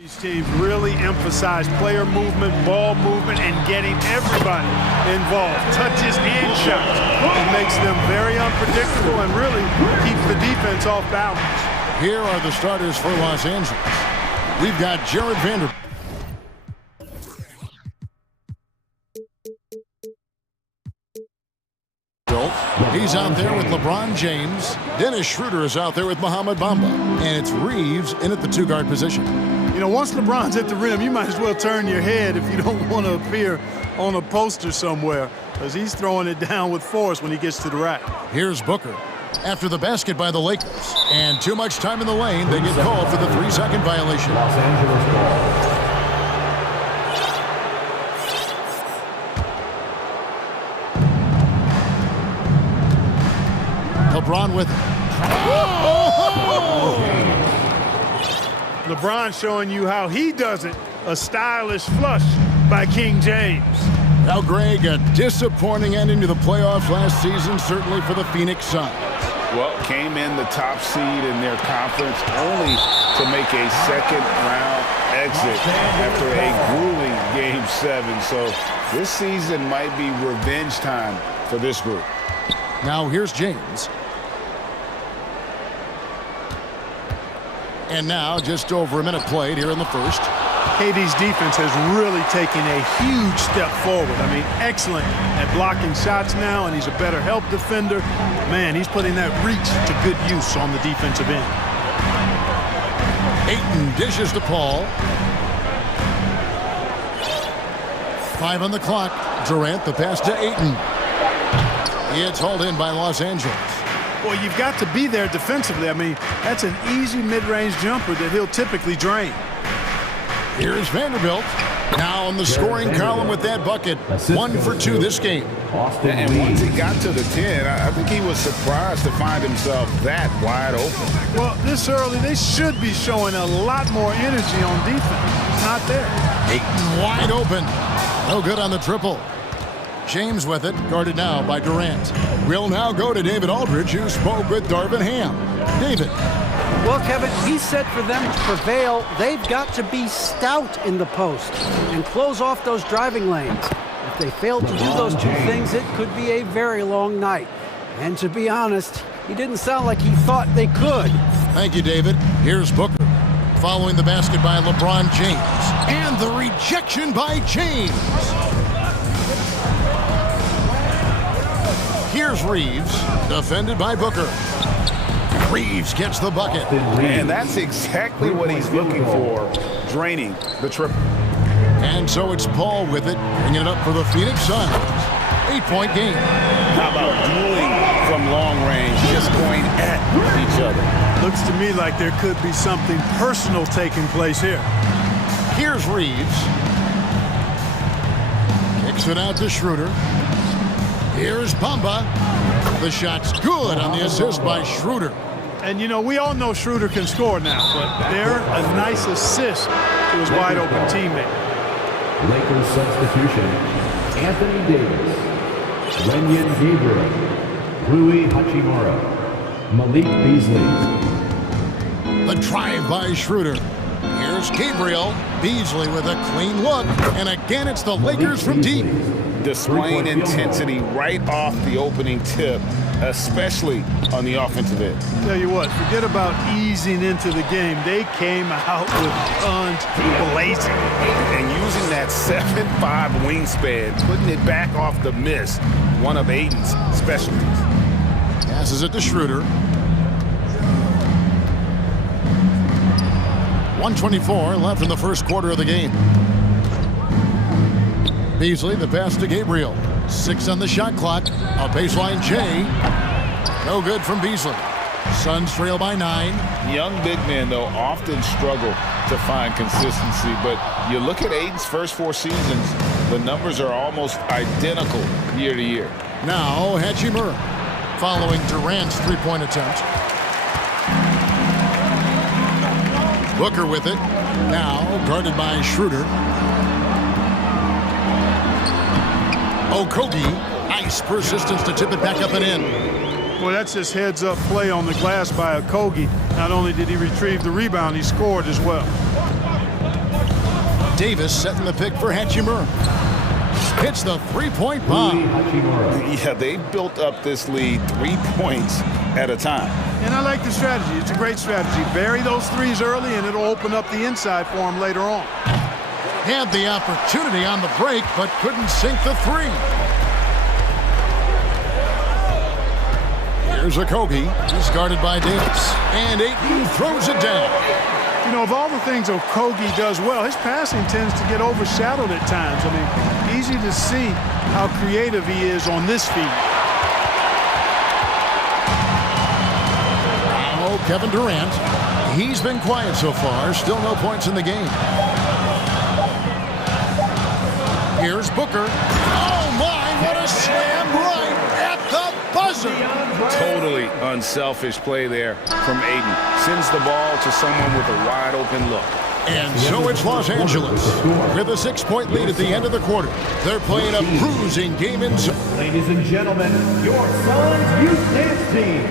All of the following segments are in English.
These teams really emphasize player movement, ball movement, and getting everybody involved, touches and shots. It makes them very unpredictable and really keeps the defense off balance. Here are the starters for Los Angeles. We've got Jared Vanderbilt. He's out there with LeBron James. Dennis Schroeder is out there with Mohamed Bamba. And it's Reeves in at the two-guard position. You know, once LeBron's at the rim, you might as well turn your head if you don't want to appear on a poster somewhere, because he's throwing it down with force when he gets to the rack. Here's Booker. After the basket by the Lakers. And too much time in the lane, they get called for the 3-second violation. Los Angeles ball. LeBron with it. LeBron showing you how he does it. A stylish flush by King James. Now, Greg, a disappointing ending to the playoffs last season, certainly for the Phoenix Suns. Well, came in the top seed in their conference only to make a second-round exit after a grueling Game 7. So this season might be revenge time for this group. Now here's James. And now just over a minute played here in the first. KD's defense has really taken a huge step forward. I mean, excellent at blocking shots now, and he's a better help defender. Man, he's putting that reach to good use on the defensive end. Ayton dishes to Paul. 5 on the clock. Durant, the pass to Ayton. It's hauled in by Los Angeles. Well, you've got to be there defensively. I mean, that's an easy mid-range jumper that he'll typically drain. Here's Vanderbilt. Now on the scoring column with that bucket. 1 for 2 this game. And once he got to the 10, I think he was surprised to find himself that wide open. Well, this early, they should be showing a lot more energy on defense. It's not there. Ayton wide open. No good on the triple. James with it, guarded now by Durant. We'll now go to David Aldridge, who spoke with Darvin Ham. David. Well, Kevin, he said for them to prevail, they've got to be stout in the post and close off those driving lanes. If they fail to do those two things, it could be a very long night. And to be honest, he didn't sound like he thought they could. Thank you, David. Here's Booker. Following the basket by LeBron James. And the rejection by James. Here's Reeves, defended by Booker. Reeves gets the bucket. And that's exactly what he's looking for, draining the triple. And so it's Paul with it, bringing it up for the Phoenix Suns. 8-point game. How about dueling from long range, just going at each other? Looks to me like there could be something personal taking place here. Here's Reeves. Kicks it out to Schroeder. Here's Bamba. The shot's good on the assist by Schroeder. And, you know, we all know Schroeder can score now, but they're a nice assist to his wide-open teammate. Lakers substitution. Anthony Davis. Wenyen Gabriel. Rui Hachimura. Malik Beasley. The drive by Schroeder. Here's Gabriel. Beasley with a clean look. And again, it's the Lakers from deep. Displaying intensity right off the opening tip, especially on the offensive end. Tell you what, forget about easing into the game. They came out with guns blazing. And using that 7'5" wingspan, putting it back off the miss, one of Ayton's specialties. Passes it to Schroeder. 1:24 left in the first quarter of the game. Beasley, the pass to Gabriel. 6 on the shot clock. A baseline J. No good from Beasley. Suns trail by 9. Young big men, though, often struggle to find consistency. But you look at Ayton's first 4 seasons, the numbers are almost identical year to year. Now, Hachimura, following Durant's three-point attempt. Booker with it. Now, guarded by Schroeder. Okogie, nice persistence to tip it back up and in. Well, that's just heads-up play on the glass by Okogie. Not only did he retrieve the rebound, he scored as well. Davis setting the pick for Hachimura. Hits the three-point bomb. Yeah, they've built up this lead 3 points at a time. And I like the strategy. It's a great strategy. Bury those threes early, and it'll open up the inside for them later on. Had the opportunity on the break, but couldn't sink the three. Here's Okogie. He's guarded by Davis. And Ayton throws it down. You know, of all the things Okogie does well, his passing tends to get overshadowed at times. I mean, easy to see how creative he is on this feed. Now Kevin Durant. He's been quiet so far. Still no points in the game. Here's Booker. Oh, my, what a slam right at the buzzer. Totally unselfish play there from Ayton. Sends the ball to someone with a wide open look. And so it's Los Angeles with a 6-point lead at the end of the quarter. They're playing a bruising game in zone. Ladies and gentlemen, your Suns youth dance team.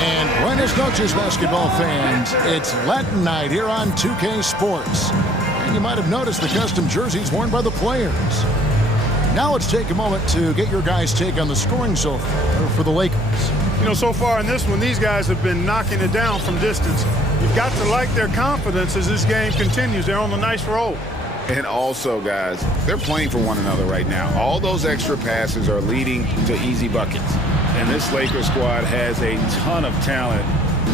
And buenas noches, basketball fans. It's Latin night here on 2K Sports. And you might have noticed the custom jerseys worn by the players. Now let's take a moment to get your guys' take on the scoring so far for the Lakers. You know, so far in this one, these guys have been knocking it down from distance. You've got to like their confidence as this game continues. They're on a nice roll. And also, guys, they're playing for one another right now. All those extra passes are leading to easy buckets. And this Lakers squad has a ton of talent,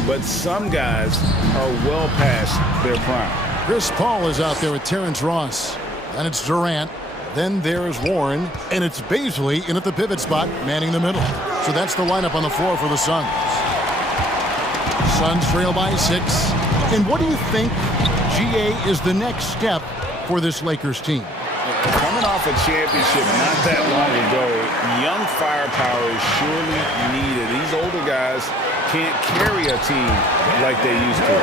but some guys are well past their prime. Chris Paul is out there with Terrence Ross. And it's Durant. Then there's Warren. And it's Bazley in at the pivot spot, manning the middle. So that's the lineup on the floor for the Suns. Suns trail by 6. And what do you think, GA, is the next step for this Lakers team? Coming off a championship not that long ago, young firepower is surely needed. These older guys can't carry a team like they used to.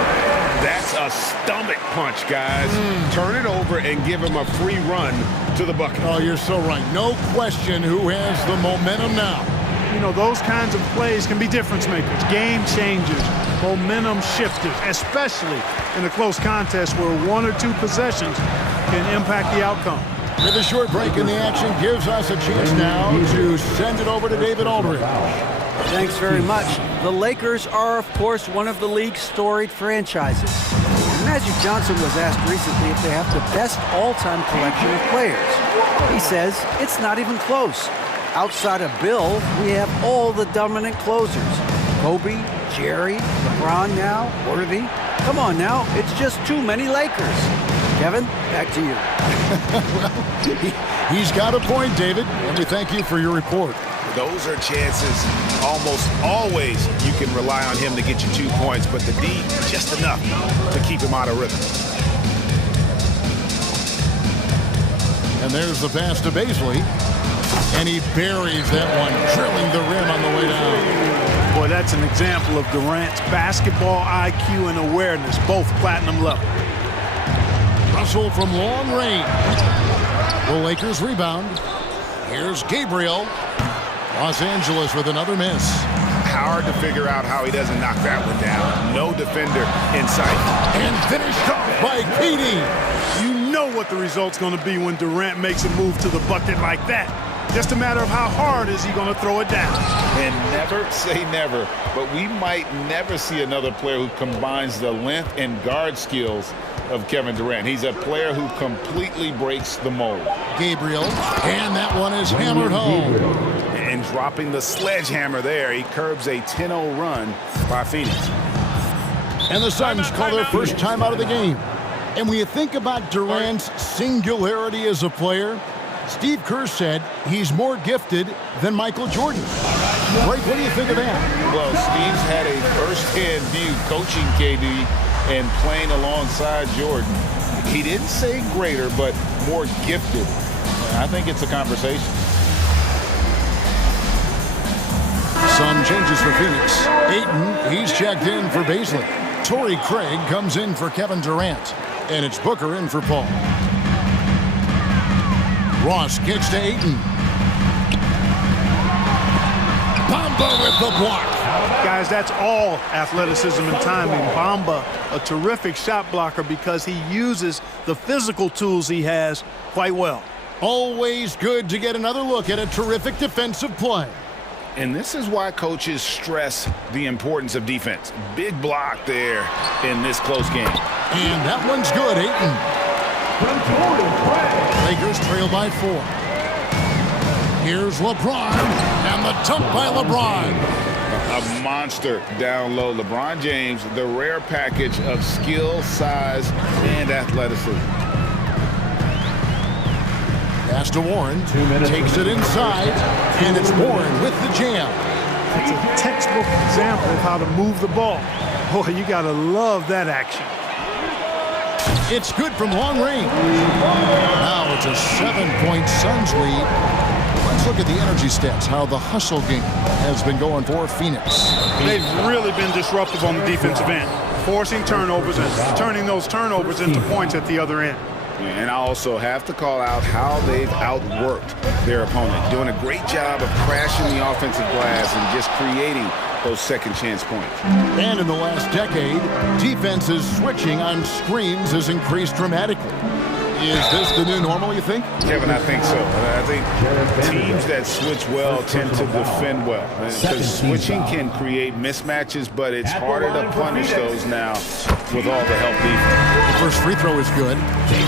That's a stomach punch, guys. Turn it over and give him a free run to the bucket. Oh, you're so right. No question who has the momentum now. You know, those kinds of plays can be difference makers, game changers, momentum shifters, especially in a close contest where 1 or 2 possessions can impact the outcome. With a short break in the action gives us a chance now to send it over to David Aldridge. Thanks very much. The Lakers are, of course, one of the league's storied franchises. Magic Johnson was asked recently if they have the best all-time collection of players. He says it's not even close. Outside of Bill, we have all the dominant closers. Kobe, Jerry, LeBron now, Worthy. Come on now, it's just too many Lakers. Kevin, back to you. Well, he's got a point, David, and we thank you for your report. Those are chances almost always you can rely on him to get you 2 points, but the D, just enough to keep him out of rhythm. And there's the pass to Bazley. And he buries that one, drilling the rim on the way down. Boy, that's an example of Durant's basketball IQ and awareness, both platinum level. Russell from long range. The Lakers rebound. Here's Gabriel. Los Angeles with another miss. Hard to figure out how he doesn't knock that one down. No defender in sight. And finished off by KD. You know what the result's going to be when Durant makes a move to the bucket like that. Just a matter of how hard is he going to throw it down. And never say never, but we might never see another player who combines the length and guard skills of Kevin Durant. He's a player who completely breaks the mold. Gabriel, and that one is hammered home. And dropping the sledgehammer there, he curbs a 10-0 run by Phoenix. And the Suns call their first time out of the game. And when you think about Durant's singularity as a player, Steve Kerr said he's more gifted than Michael Jordan. Right, what do you think of that? Well, Steve's had a first-hand view coaching KD and playing alongside Jordan. He didn't say greater, but more gifted. I think it's a conversation. Some changes for Phoenix. Ayton, he's checked in for Bazley. Torrey Craig comes in for Kevin Durant. And it's Booker in for Paul. Ross kicks to Ayton. Bamba with the block. Guys, that's all athleticism and timing. Bamba, a terrific shot blocker because he uses the physical tools he has quite well. Always good to get another look at a terrific defensive play. And this is why coaches stress the importance of defense. Big block there in this close game. And that one's good, Ayton. Lakers trail by 4. Here's LeBron, and the dunk by LeBron. A monster down low. LeBron James, the rare package of skill, size, and athleticism. Pass to Warren, takes it inside, and it's Warren with the jam. It's a textbook example of how to move the ball. Boy, you gotta love that action. It's good from long range. Now it's a 7-point Suns lead. Let's look at the energy stats, how the hustle game has been going for Phoenix. They've really been disruptive on the defensive end, forcing turnovers and turning those turnovers into points at the other end. And I also have to call out how they've outworked their opponent, doing a great job of crashing the offensive glass and just creating those second chance points. And in the last decade, defenses switching on screens has increased dramatically. Is this the new normal, you think? Kevin, I think so. I think teams that switch well tend to defend well. Because switching can create mismatches, but it's harder to punish those now with all the help defense. The first free throw is good.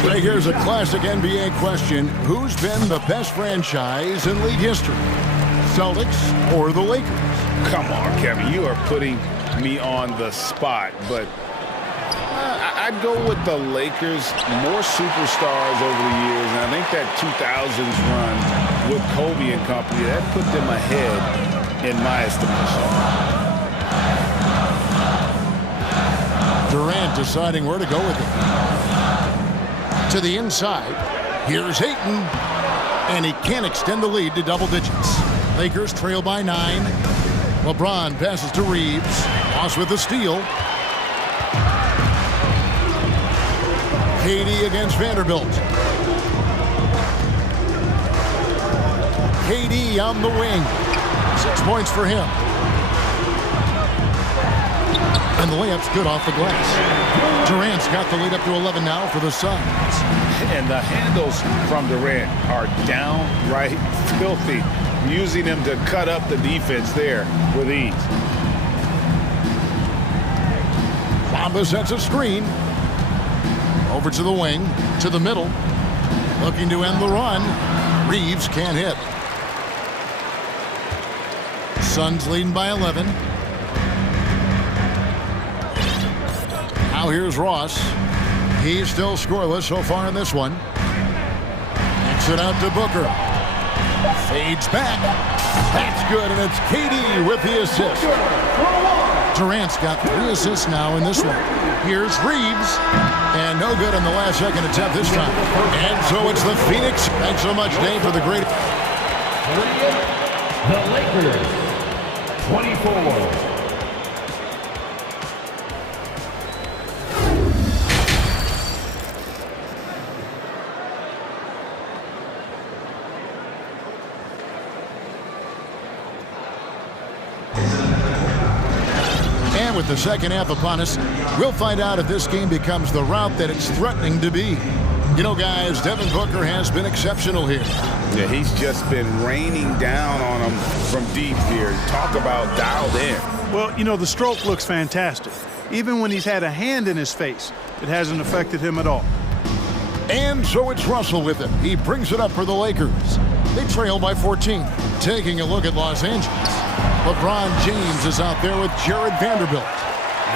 Right here's a classic NBA question. Who's been the best franchise in league history? Celtics or the Lakers? Come on, Kevin. You are putting me on the spot, but I'd go with the Lakers. More superstars over the years, and I think that 2000s run with Kobe and company, that put them ahead in my estimation. Durant deciding where to go with it. To the inside. Here's Ayton. And he can't extend the lead to double digits. Lakers trail by 9. LeBron passes to Reeves. Moss with the steal. KD against Vanderbilt. KD on the wing. 6 points for him. And the layup's good off the glass. Durant's got the lead up to 11 now for the Suns. And the handles from Durant are downright filthy, using him to cut up the defense there with ease. Bamba sets a screen. Over to the wing, to the middle. Looking to end the run. Reeves can't hit. Suns leading by 11. Now here's Ross. He's still scoreless so far in this one. Kicks it out to Booker. Fades back. That's good, and it's KD with the assist. Durant's got 3 assists now in this one. Here's Reeves. And no good on the last second attempt this time. And so it's the Phoenix. Thanks so much, Dave, for the great... The Lakers, 24. With the second half upon us, we'll find out if this game becomes the route that it's threatening to be. You know, guys, Devin Booker has been exceptional here. Yeah, he's just been raining down on them from deep here. Talk about dialed in. Well, you know, the stroke looks fantastic. Even when he's had a hand in his face, it hasn't affected him at all. And so it's Russell with it. He brings it up for the Lakers. They trail by 14. Taking a look at Los Angeles. LeBron James is out there with Jared Vanderbilt.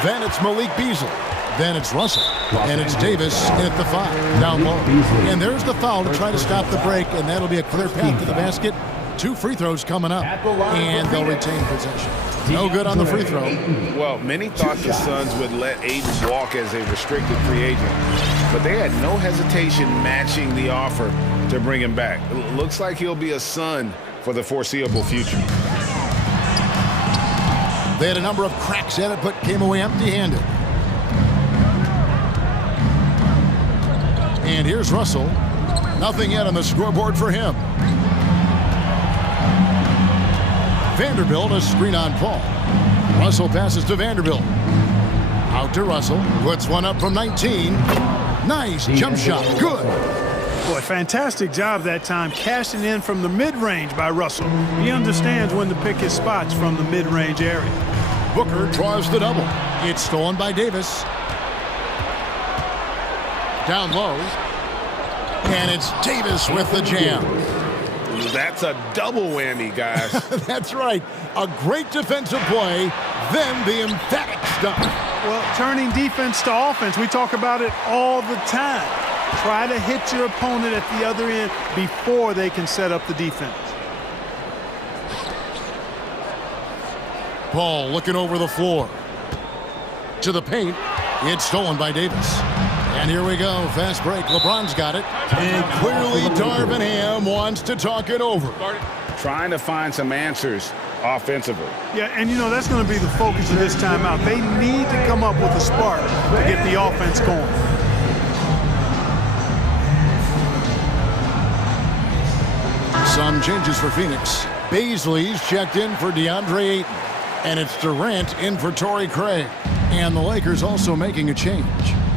Then it's Malik Beasley. Then it's Russell. And it's Davis in at the 5, down low. And there's the foul to try to stop the break, and that'll be a clear path to the basket. 2 free throws coming up, and they'll retain possession. No good on the free throw. Well, many thought the Suns would let Ayton walk as a restricted free agent, but they had no hesitation matching the offer to bring him back. It looks like he'll be a Sun for the foreseeable future. They had a number of cracks at it, but came away empty-handed. And here's Russell. Nothing yet on the scoreboard for him. Vanderbilt, a screen on Paul. Russell passes to Vanderbilt. Out to Russell. Puts one up from 19. Nice jump shot. Good. Boy, fantastic job that time cashing in from the mid-range by Russell. He understands when to pick his spots from the mid-range area. Booker draws the double. It's stolen by Davis. Down low. And it's Davis with the jam. That's a double whammy, guys. That's right. A great defensive play, then the emphatic stop. Well, turning defense to offense, we talk about it all the time. Try to hit your opponent at the other end before they can set up the defense. Ball looking over the floor. To the paint. It's stolen by Davis. And here we go. Fast break. LeBron's got it. And clearly Darvin Ham wants to talk it over. Trying to find some answers offensively. Yeah, and you know, that's going to be the focus of this timeout. They need to come up with a spark to get the offense going. Some changes for Phoenix. Baisley's checked in for DeAndre Ayton. And it's Durant in for Torrey Craig. And the Lakers also making a change.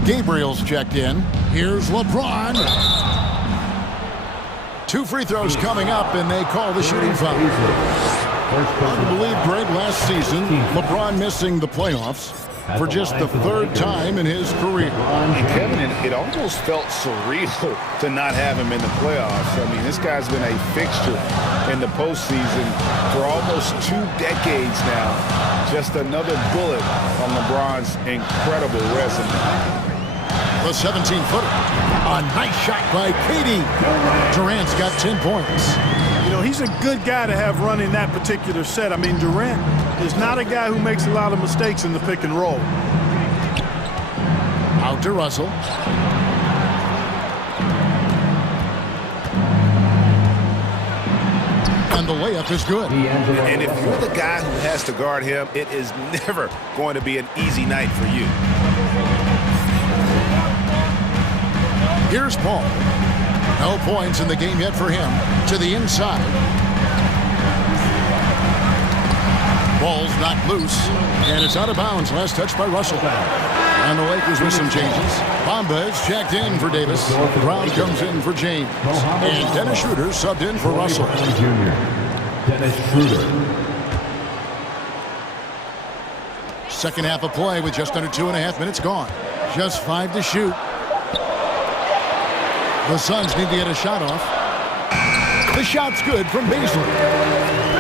Gabriel's checked in. Here's LeBron. 2 free throws coming up, and they call the shooting foul. Hard to believe, Greg, last season, LeBron missing the playoffs for just the 3rd time in his career. And Kevin, it almost felt surreal to not have him in the playoffs. I mean, this guy's been a fixture in the postseason for almost 2 decades now. Just another bullet on LeBron's incredible resume. The 17-footer. A nice shot by Katie. Durant's got 10 points. You know, he's a good guy to have running that particular set. I mean, Durant is not a guy who makes a lot of mistakes in the pick and roll. Out to Russell. And the layup is good. And if you're the guy who has to guard him, it is never going to be an easy night for you. Here's Paul. No points in the game yet for him. To the inside. Ball's knocked loose. And it's out of bounds. Last touch by Russell. And the Lakers with some changes. Bamba is checked in for Davis. Brown comes in for James. And Dennis Schroeder subbed in for Russell. Dennis Schroeder. Second half of play with just under 2.5 minutes gone. Just 5 to shoot. The Suns need to get a shot off. The shot's good from Baisley.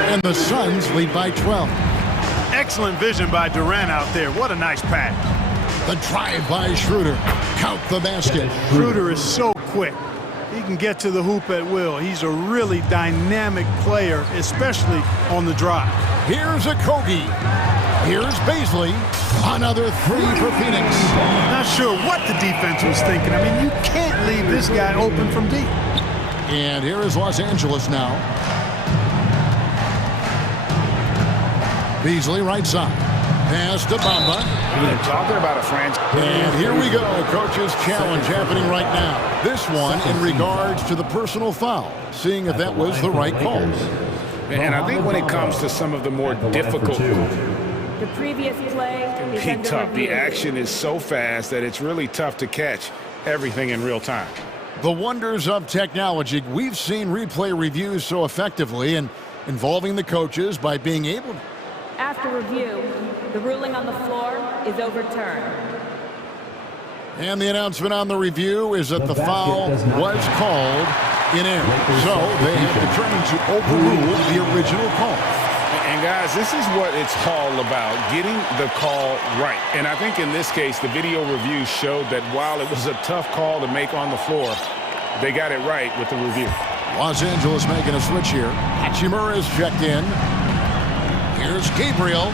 And the Suns lead by 12. Excellent vision by Durant out there. What a nice pass. The drive by Schroeder. Count the basket. Schroeder is so quick. He can get to the hoop at will. He's a really dynamic player, especially on the drive. Here's a Kogi. Here's Baisley. Another 3 for Phoenix. Not sure what the defense was thinking. I mean, you can't leave this guy open from deep. And here is Los Angeles now. Beasley right side. Pass to Bamba. Talking about a franchise. And here we go. Coach's challenge happening right now. This one in regards to the personal foul. Seeing if that was the right call. And I think when it comes to some of the more difficult, the previous play is under tough. The review. action is so fast that it's really tough to catch everything in real time. The wonders of technology. We've seen replay reviews so effectively and involving the coaches by being able to. After review, the ruling on the floor is overturned. And the announcement on the review is that the foul was called in error. So they have determined to overrule the original call. And guys, this is what it's all about, getting the call right. And I think in this case, the video review showed that while it was a tough call to make on the floor, they got it right with the review. Los Angeles making a switch here. Hachimura is checked in. Here's Gabriel.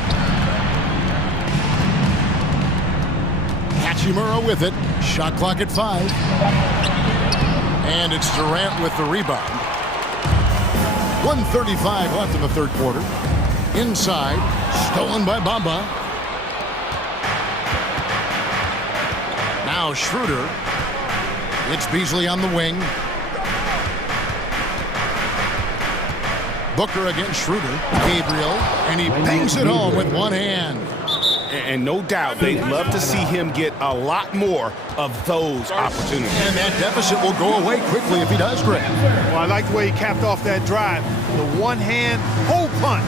Hachimura with it. Shot clock at 5. And it's Durant with the rebound. 1:35 left in the third quarter. Inside, stolen by Bamba. Now Schroeder. It's Beasley on the wing. Booker against Schroeder. Gabriel, and he bangs it home with one hand. And no doubt they'd love to see him get a lot more of those opportunities. And that deficit will go away quickly if he does, Greg. Well, I like the way he capped off that drive. The one-hand hole punch.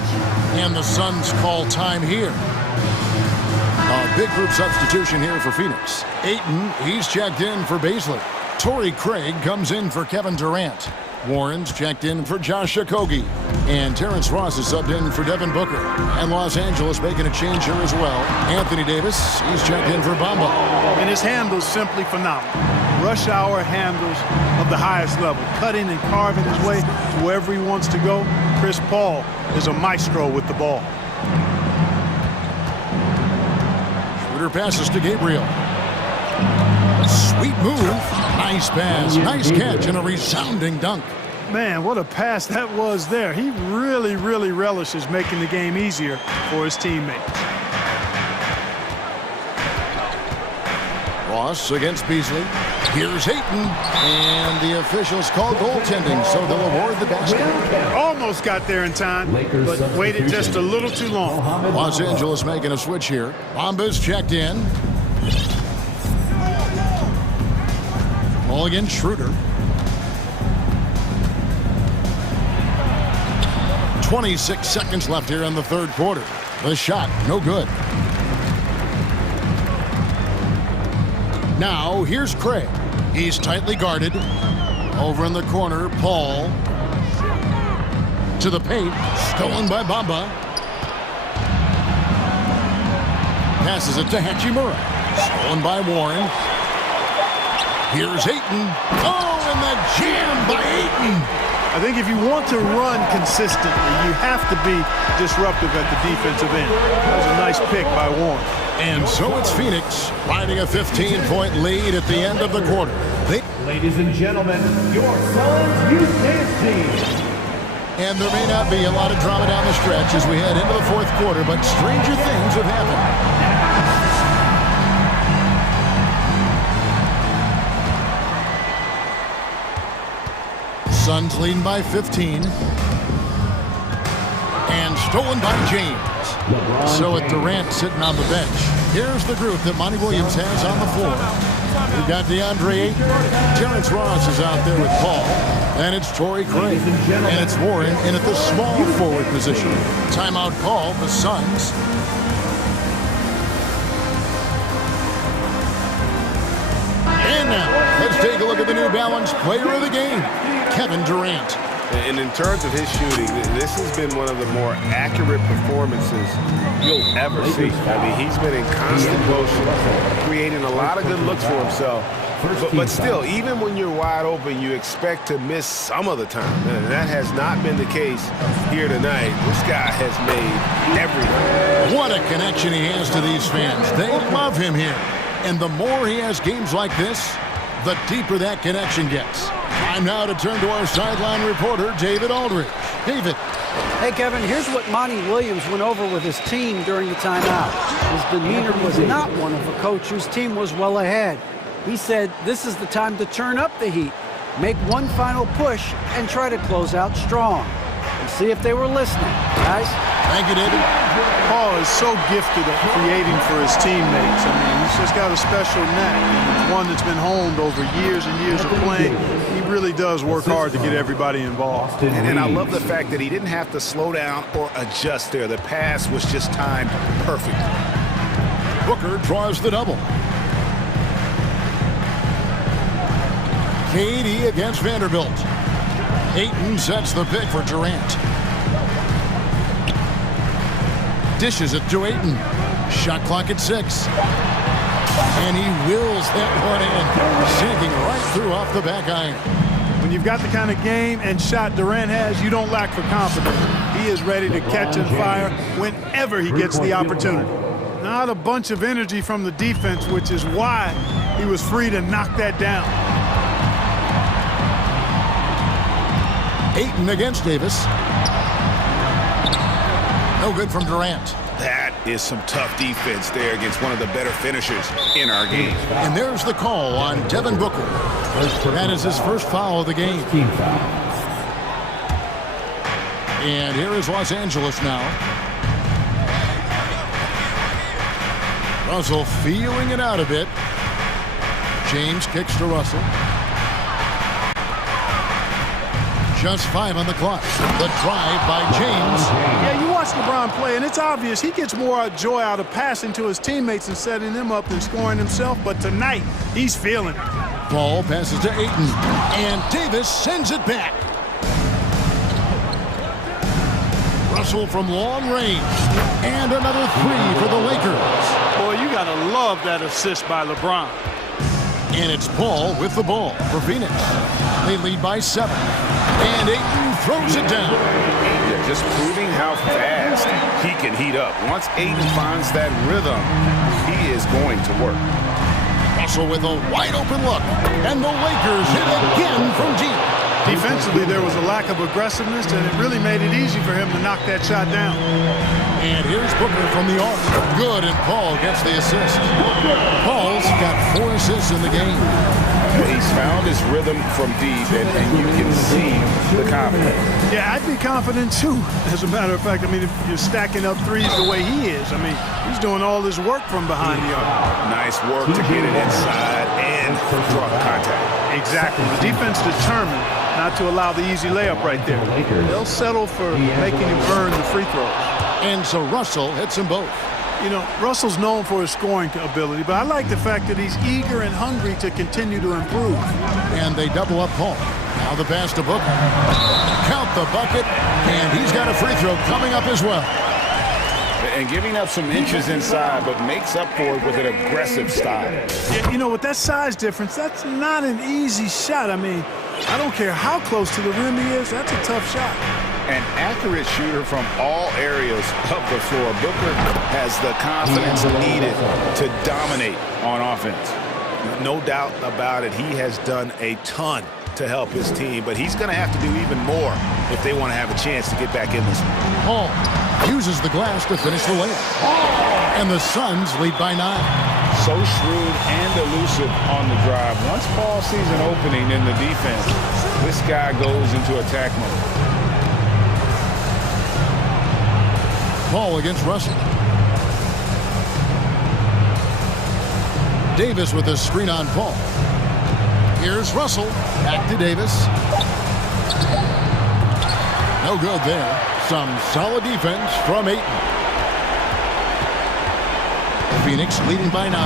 And the Suns call time here. A big group substitution here for Phoenix. Ayton, he's checked in for Baisley. Torrey Craig comes in for Kevin Durant. Warren's checked in for Josh Okogie. And Terrence Ross is subbed in for Devin Booker. And Los Angeles making a change here as well. Anthony Davis, he's checked in for Bamba. And his handles simply phenomenal. Rush hour handles of the highest level. Cutting and carving his way to wherever he wants to go. Chris Paul is a maestro with the ball. Schroeder passes to Gabriel. Sweet move. Nice pass. Nice catch and a resounding dunk. Man, what a pass that was there. He really, really relishes making the game easier for his teammates. Ross against Beasley. Here's Ayton. And the officials call goaltending, so they'll award the basket. Almost got there in time, but waited just a little too long. Los Angeles making a switch here. Bamba's checked in. Ball against Schroeder. 26 seconds left here in the third quarter. The shot, no good. Now, here's Craig. He's tightly guarded. Over in the corner, Paul. To the paint, stolen by Bamba. Passes it to Hachimura. Stolen by Warren. Here's Ayton. Oh, and the jam by Ayton. I think if you want to run consistently, you have to be disruptive at the defensive end. That was a nice pick by Warren. And so it's Phoenix riding a 15-point lead at the end of the quarter. Ladies and gentlemen, your Suns Youth Dance Team. And there may not be a lot of drama down the stretch as we head into the fourth quarter, but stranger things have happened. Suns leading by 15. And stolen by James. So with Durant sitting on the bench. Here's the group that Monty Williams has on the floor. We've got DeAndre Ayton. Terrence Ross is out there with Paul. And it's Torrey Craig. And it's Warren in at the small forward position. Timeout call, the Suns. And now, let's take a look at the New Balance player of the game, Kevin Durant. And in terms of his shooting, this has been one of the more accurate performances you'll ever see. I mean, he's been in constant motion, creating a lot of good looks for himself. But still, even when you're wide open, you expect to miss some of the time. And that has not been the case here tonight. This guy has made everything. What a connection he has to these fans. They love him here. And the more he has games like this, the deeper that connection gets. Time now to turn to our sideline reporter, David Aldridge. David. Hey, Kevin, here's what Monty Williams went over with his team during the timeout. His demeanor was not one of a coach whose team was well ahead. He said this is the time to turn up the heat, make one final push, and try to close out strong. We'll see if they were listening, guys. Thank you, David. Paul is so gifted at creating for his teammates. I mean, he's just got a special knack. And it's one that's been honed over years and years of playing. He really does work hard to get everybody involved. And I love the fact that he didn't have to slow down or adjust there. The pass was just timed perfect. Booker draws the double. KD against Vanderbilt. Ayton sets the pick for Durant. Dishes it to Ayton. Shot clock at 6. And he wills that one in, sinking right through off the back iron. When you've got the kind of game and shot Durant has, you don't lack for confidence. He is ready to catch and fire whenever he gets the opportunity. Not a bunch of energy from the defense, which is why he was free to knock that down. Ayton against Davis. No good from Durant. That is some tough defense there against one of the better finishers in our game. And there's the call on Devin Booker. That is his first foul of the game. And here is Los Angeles now. Russell feeling it out a bit. James kicks to Russell. Just 5 on the clock. The drive by James. Yeah, you watch LeBron play, and it's obvious he gets more joy out of passing to his teammates and setting them up than scoring himself. But tonight, he's feeling it. Ball passes to Ayton, and Davis sends it back. Russell from long range, and another 3 for the Lakers. Boy, you gotta love that assist by LeBron. And it's Paul with the ball for Phoenix. They lead by 7. And Ayton throws it down. Yeah, just proving how fast he can heat up. Once Ayton finds that rhythm, he is going to work. Russell with a wide open look. And the Lakers hit again from deep. Defensively, there was a lack of aggressiveness, and it really made it easy for him to knock that shot down. And here's Booker from the arc. Good, and Paul gets the assist. Paul's got 4 assists in the game. He's found his rhythm from deep, and you can see the confidence. Yeah, I'd be confident too. As a matter of fact, I mean, if you're stacking up threes the way he is, I mean, he's doing all this work from behind the arc. Nice work to get it inside and draw contact. Exactly. The defense determined not to allow the easy layup right there. They'll settle for making him earn the free throws. And so Russell hits them both. You know, Russell's known for his scoring ability, but I like the fact that he's eager and hungry to continue to improve. And they double up Paul. Now the pass to Booker. Count the bucket, and he's got a free throw coming up as well. And giving up some inches inside, but makes up for it with an aggressive style. Yeah, you know, with that size difference, that's not an easy shot. I mean, I don't care how close to the rim he is, that's a tough shot. An accurate shooter from all areas of the floor. Booker has the confidence needed to dominate on offense. No doubt about it, he has done a ton to help his team, but he's going to have to do even more if they want to have a chance to get back in this one. Paul uses the glass to finish the layup. And the Suns lead by 9. So shrewd and elusive on the drive. Once Paul sees an opening in the defense, this guy goes into attack mode. Paul against Russell. Davis with a screen on Paul. Here's Russell. Back to Davis. No good there. Some solid defense from Ayton. Phoenix leading by 9.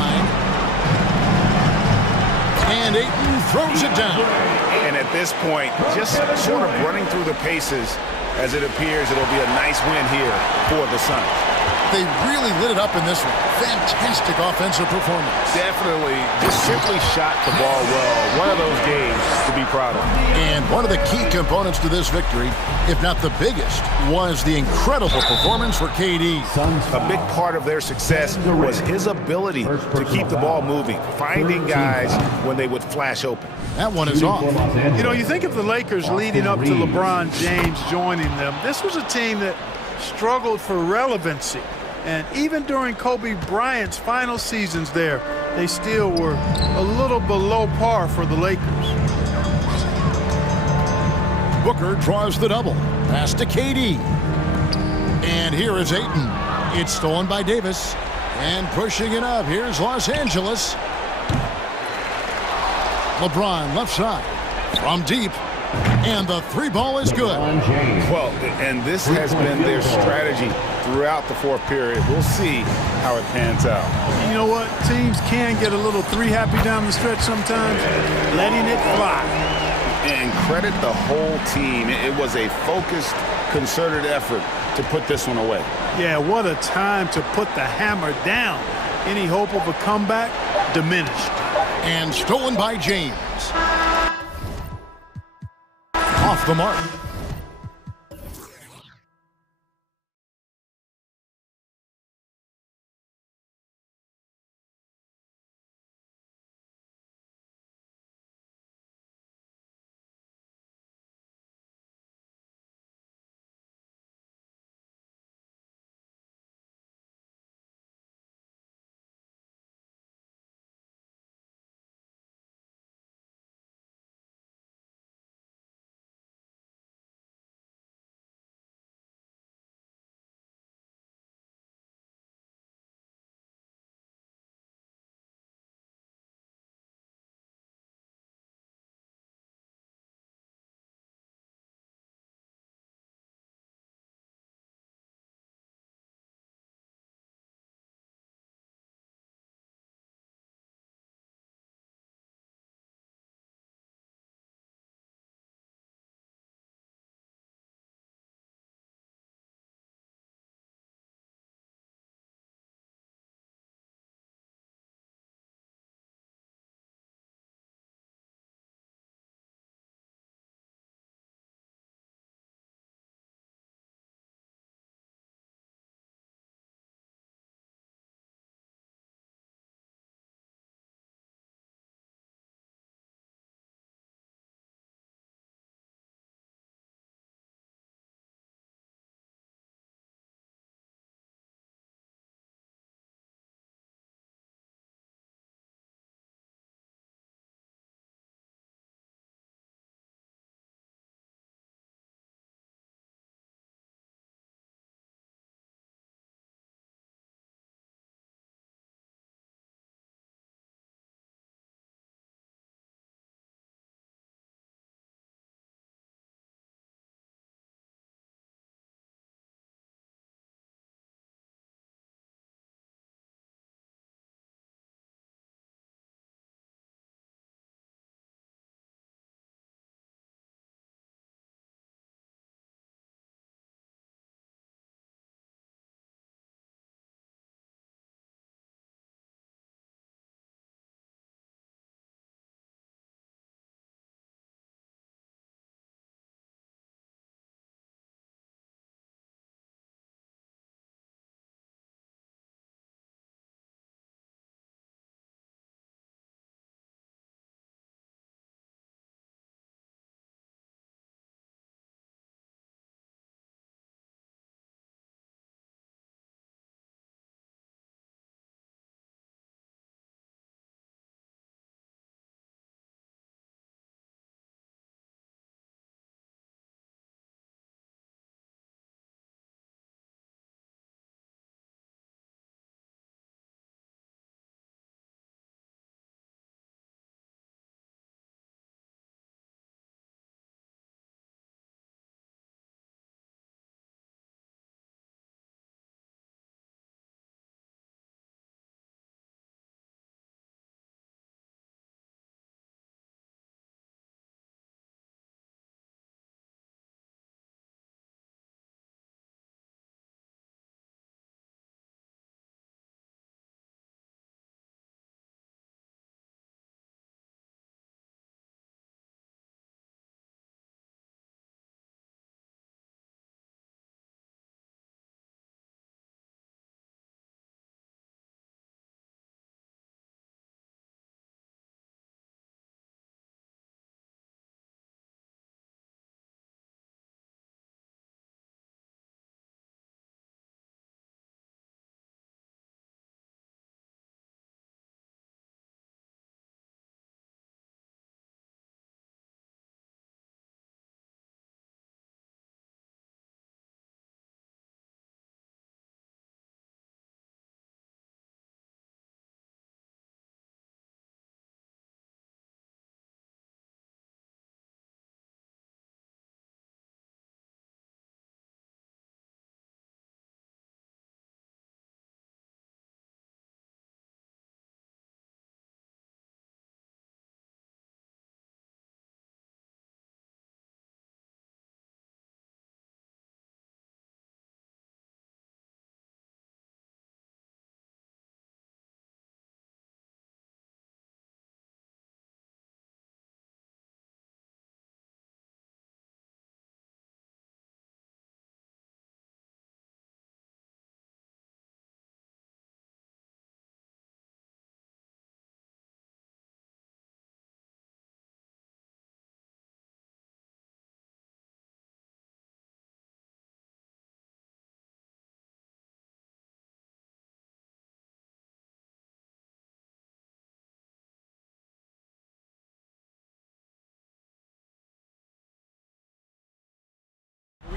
And Ayton throws it down. And at this point, just sort of running through the paces, as it appears it'll be a nice win here for the Suns. They really lit it up in this one. Fantastic offensive performance. Definitely just simply shot the ball well. One of those games to be proud of. And one of the key components to this victory, if not the biggest, was the incredible performance for KD. A big part of their success was his ability to keep the ball moving, finding guys when they would flash open. That one is off. You know, you think of the Lakers leading up to LeBron James joining them. This was a team that struggled for relevancy. And even during Kobe Bryant's final seasons there, they still were a little below par for the Lakers. Booker draws the double. Pass to KD. And here is Ayton. It's stolen by Davis. And pushing it up, here's Los Angeles. LeBron left side. From deep. And the 3-ball is good. Well, and this has been their strategy throughout the fourth period. We'll see how it pans out. You know what? Teams can get a little three-happy down the stretch sometimes, letting it fly. And credit the whole team. It was a focused, concerted effort to put this one away. Yeah, what a time to put the hammer down. Any hope of a comeback diminished. And stolen by James. Off the mark.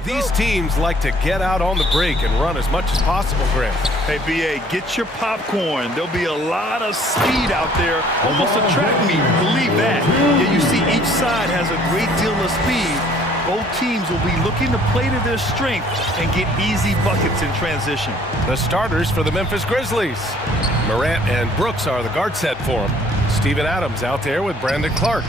These teams like to get out on the break and run as much as possible, Greg. Hey, BA, get your popcorn. There'll be a lot of speed out there, almost a track meet. Believe that. Yeah, you see each side has a great deal of speed. Both teams will be looking to play to their strength and get easy buckets in transition. The starters for the Memphis Grizzlies. Morant and Brooks are the guard set for them. Steven Adams out there with Brandon Clark.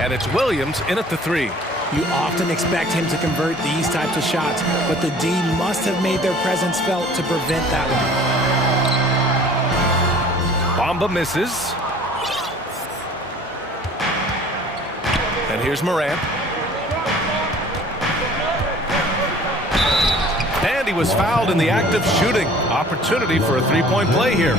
And it's Williams in at the three. You often expect him to convert these types of shots, but the D must have made their presence felt to prevent that one. Bamba misses. And here's Morant. And he was fouled in the act of shooting. Opportunity for a three-point play here.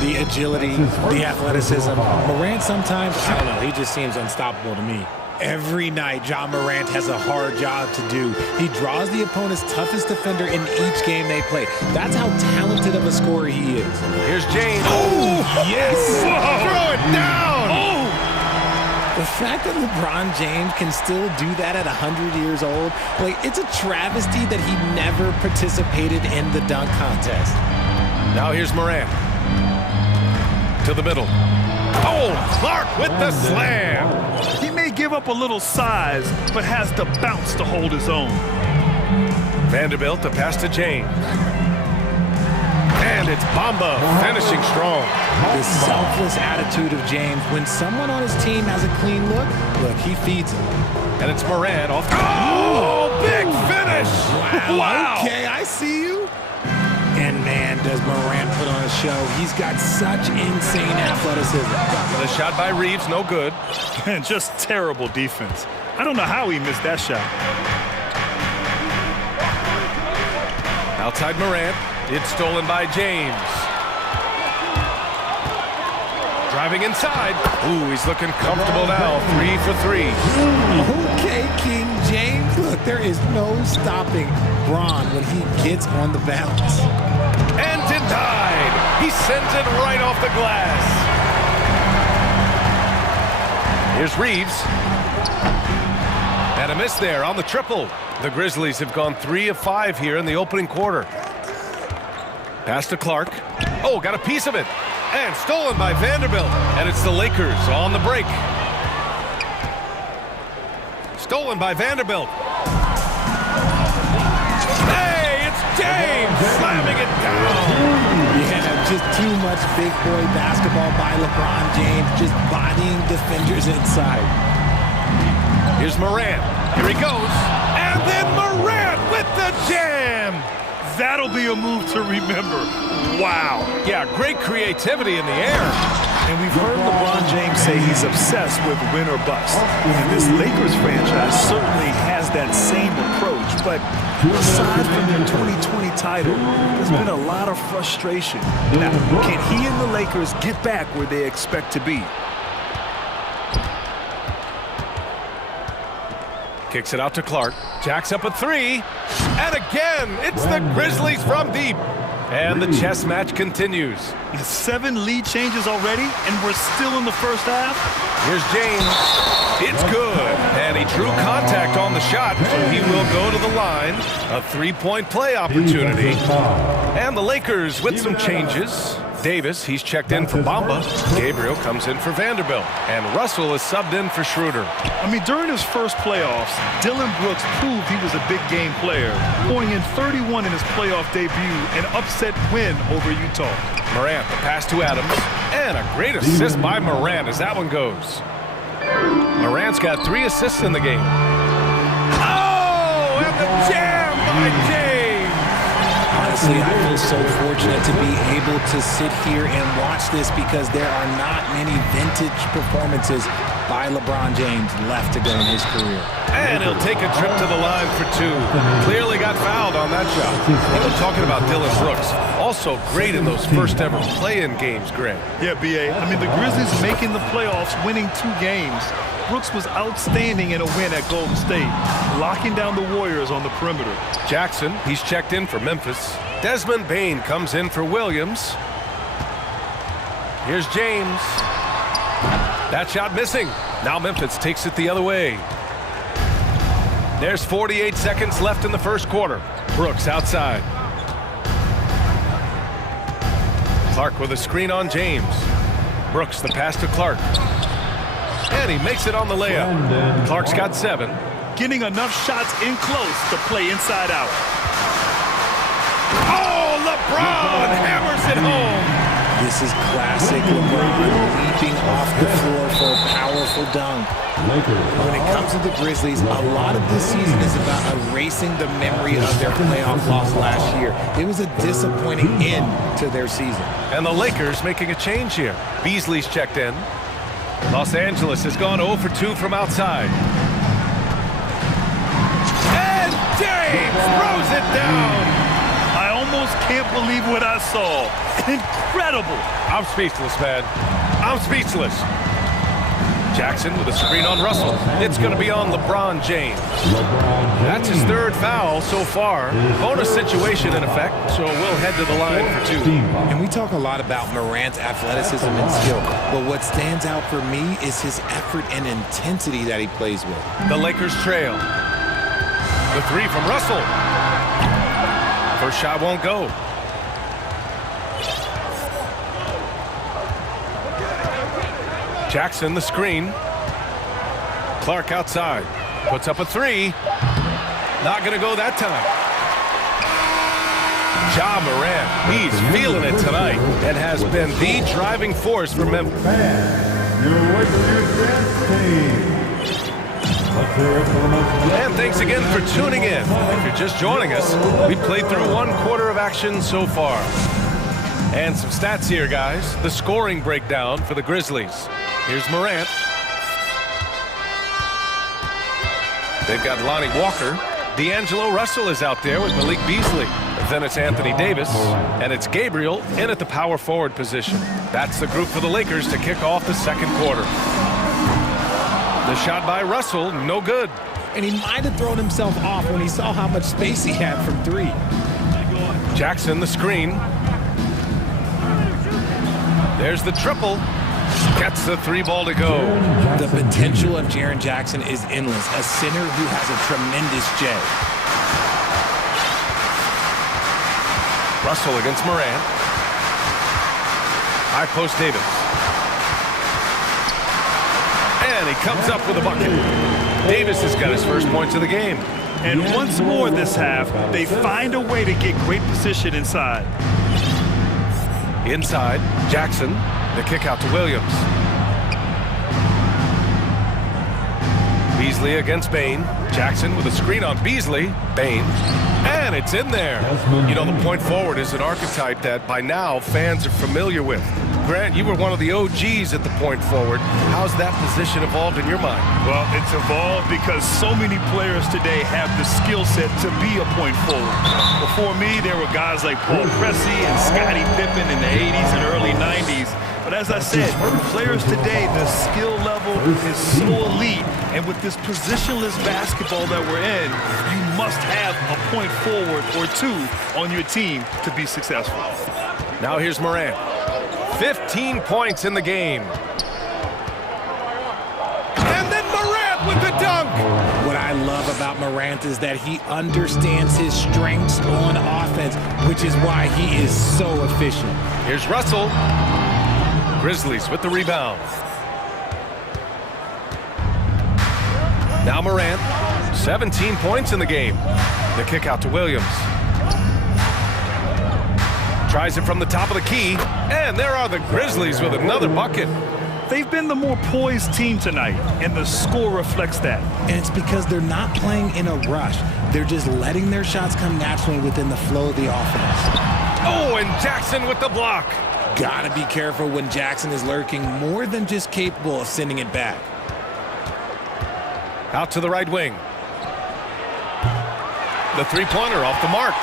The agility, the athleticism. Morant sometimes, I don't know, he just seems unstoppable to me. Every night, John Morant has a hard job to do. He draws the opponent's toughest defender in each game they play. That's how talented of a scorer he is. Here's James. Oh, yes! Whoa. Throw it down! Oh! The fact that LeBron James can still do that at 100 years old, like, it's a travesty that he never participated in the dunk contest. Now here's Morant. To the middle. Oh, Clark with the slam. He may give up a little size, but has the bounce to hold his own. Vanderbilt to pass to James. And it's Bamba finishing strong. The selfless attitude of James. When someone on his team has a clean look, he feeds him. And it's Morant off. Oh, big finish. Wow. Okay, I see you. And man, does Morant put on a show. He's got such insane athleticism. The shot by Reeves, no good. And just terrible defense. I don't know how he missed that shot. Outside Morant. It's stolen by James. Driving inside. Ooh, he's looking comfortable now. 3 for 3. Okay, King James. Look, there is no stopping Bron when he gets on the bounce. And denied. He sends it right off the glass. Here's Reeves. And a miss there on the triple. The Grizzlies have gone 3 of 5 here in the opening quarter. Pass to Clark. Oh, got a piece of it. And stolen by Vanderbilt. And it's the Lakers on the break. Stolen by Vanderbilt. Hey, it's James slamming it down. Yeah, just too much big boy basketball by LeBron James, just bodying defenders inside. Here's Morant. Here he goes. And then Morant with the jam. That'll be a move to remember. Wow. Yeah, great creativity in the air. And we've heard LeBron James say he's obsessed with win or bust. And this Lakers franchise certainly has that same approach. But aside from their 2020 title, there's been a lot of frustration. Now, can he and the Lakers get back where they expect to be? Kicks it out to Clark. Jacks up a 3. And again, it's the Grizzlies from deep. And the chess match continues. 7 lead changes already, and we're still in the first half. Here's James. It's good. And he drew contact on the shot, so he will go to the line. A 3-point play opportunity. And the Lakers with some changes. Davis, he's checked in for Bamba. Gabriel comes in for Vanderbilt. And Russell is subbed in for Schroeder. I mean, during his first playoffs, Dillon Brooks proved he was a big game player, pouring in 31 in his playoff debut, an upset win over Utah. Morant, the pass to Adams. And a great assist by Morant as that one goes. Morant's got 3 assists in the game. Oh, and the jam by James. Honestly, I feel so fortunate to be able to sit here and watch this because there are not many vintage performances by LeBron James left to go in his career. And he'll take a trip to the line for 2. Clearly got fouled on that shot. I'm talking about Dillon Brooks. Also great in those first ever play-in games, Greg. Yeah, B.A. I mean, the Grizzlies making the playoffs, winning 2 games. Brooks was outstanding in a win at Golden State, locking down the Warriors on the perimeter. Jackson, he's checked in for Memphis. Desmond Bane comes in for Williams. Here's James. That shot missing. Now Memphis takes it the other way. There's 48 seconds left in the first quarter. Brooks outside. Clark with a screen on James. Brooks the pass to Clark. And he makes it on the layup. Clark's got 7. Getting enough shots in close to play inside out. Oh, LeBron hammers it home. This is classic LeBron leaping off the floor for a powerful dunk. When it comes to the Grizzlies, a lot of this season is about erasing the memory of their playoff loss last year. It was a disappointing end to their season. And the Lakers making a change here. Beasley's checked in. Los Angeles has gone 0 for 2 from outside. And James throws it down. I almost can't believe what I saw. Incredible. I'm speechless, man. I'm speechless. Jackson with a screen on Russell. It's going to be on LeBron James. That's his 3rd foul so far. Bonus situation in effect, so we'll head to the line for 2. And we talk a lot about Morant's athleticism and skill, but what stands out for me is his effort and intensity that he plays with. The Lakers trail. The 3 from Russell. First shot won't go. Jackson the screen. Clark outside. Puts up a 3. Not going to go that time. Ja Morant, he's feeling it tonight and has been the driving force for Memphis. And thanks again for tuning in. If you're just joining us, we played through 1 quarter of action so far. And some stats here, guys. The scoring breakdown for the Grizzlies. Here's Morant. They've got Lonnie Walker. D'Angelo Russell is out there with Malik Beasley. Then it's Anthony Davis, and it's Gabriel in at the power forward position. That's the group for the Lakers to kick off the second quarter. The shot by Russell, no good. And he might have thrown himself off when he saw how much space he had from 3. Jackson the screen. There's the triple. Gets the 3 ball to go. The potential of Jaren Jackson is endless. A center who has a tremendous J. Russell against Morant. High post Davis. And he comes up with a bucket. Davis has got his first points of the game. And once more this half, they find a way to get great position inside. Inside, Jackson. The kick out to Williams. Beasley against Bane. Jackson with a screen on Beasley. Bane. And it's in there. You know, the point forward is an archetype that by now fans are familiar with. Grant, you were one of the OGs at the point forward. How's that position evolved in your mind? Well, it's evolved because so many players today have the skill set to be a point forward. Before me, there were guys like Paul Pressey and Scottie Pippen in the 80s and early 90s. But as I said, players today, the skill level is so elite. And with this positionless basketball that we're in, you must have a point forward or 2 on your team to be successful. Now here's Morant. 15 points in the game. And then Morant with the dunk. What I love about Morant is that he understands his strengths on offense, which is why he is so efficient. Here's Russell. Grizzlies with the rebound. Now Morant, 17 points in the game. The kick out to Williams. Tries it from the top of the key, and there are the Grizzlies with another bucket. They've been the more poised team tonight, and the score reflects that. And it's because they're not playing in a rush. They're just letting their shots come naturally within the flow of the offense. Oh, and Jackson with the block. Gotta be careful when Jackson is lurking, more than just capable of sending it back. Out to the right wing. The 3-pointer off the mark.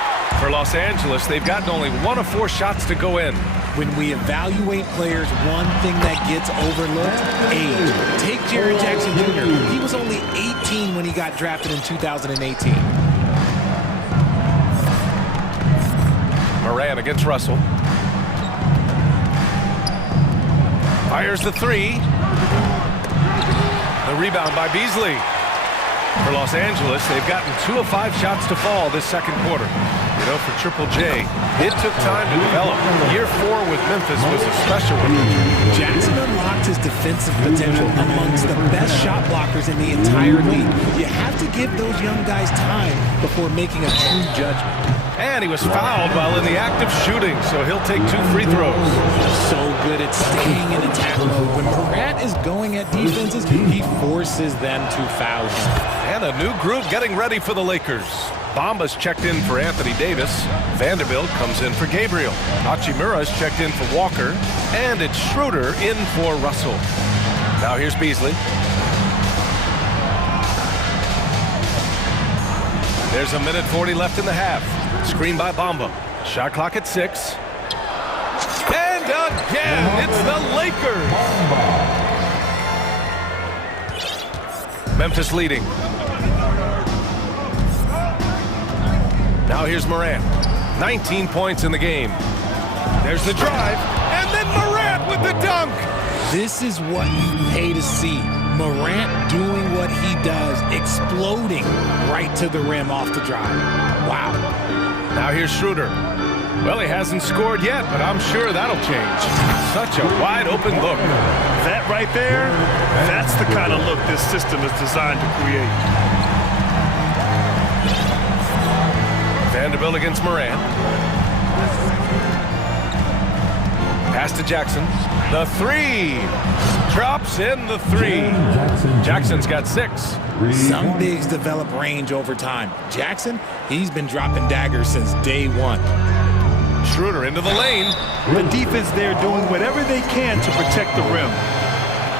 For Los Angeles, they've gotten only 1 of 4 shots to go in. When we evaluate players, one thing that gets overlooked, age. Take Jaren Jackson Jr. He was only 18 when he got drafted in 2018. Morant against Russell. Fires the 3. The rebound by Beasley. For Los Angeles, they've gotten 2 of 5 shots to fall this second quarter. You know, for Triple J, it took time to develop. Year 4 with Memphis was a special one. Jackson unlocked his defensive potential amongst the best shot blockers in the entire league. You have to give those young guys time before making a true judgment. And he was fouled while in the act of shooting, so he'll take 2 free throws. So good at staying in attack mode. When Morant is going at defenses, he forces them to foul him. And a new group getting ready for the Lakers. Bamba's checked in for Anthony Davis. Vanderbilt comes in for Gabriel. Hachimura's checked in for Walker. And it's Schroeder in for Russell. Now here's Beasley. There's a minute 40 left in the half. Screen by Bamba. Shot clock at 6. And again, it's the Lakers. Memphis leading. Now here's Morant. 19 points in the game. There's the drive, and then Morant with the dunk. This is what you pay to see. Morant doing what he does, exploding right to the rim off the drive. Wow. Now here's Schroeder. Well, he hasn't scored yet, but I'm sure that'll change. Such a wide open look. That right there, that's the kind of look this system is designed to create. Vanderbilt against Morant. Pass to Jackson. The 3. Drops in the 3. Jackson's got 6. Some bigs develop range over time. Jackson, he's been dropping daggers since day 1. Schroeder into the lane. The defense there doing whatever they can to protect the rim.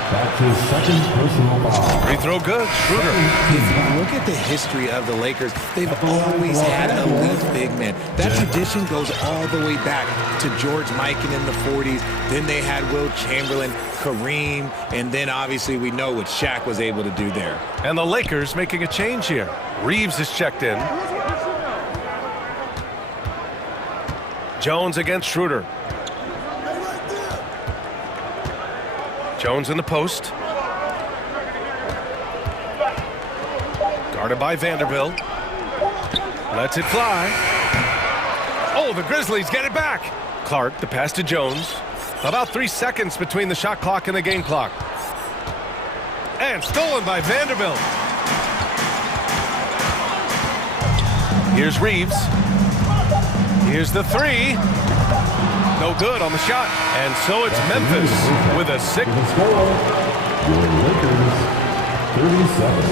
That's his second personal foul. Free throw good. Schroeder. If you look at the history of the Lakers, they've always had elite big men. That tradition goes all the way back to George Mikan in the 40s. Then they had Will Chamberlain, Kareem, and then obviously we know what Shaq was able to do there. And the Lakers making a change here. Reeves is checked in. Jones against Schroeder. Jones in the post. Guarded by Vanderbilt. Lets it fly. Oh, the Grizzlies get it back. Clark, the pass to Jones. About 3 seconds between the shot clock and the game clock. And stolen by Vanderbilt. Here's Reeves. Here's the 3. No good on the shot. And so it's Memphis with a 6. Your Lakers 37.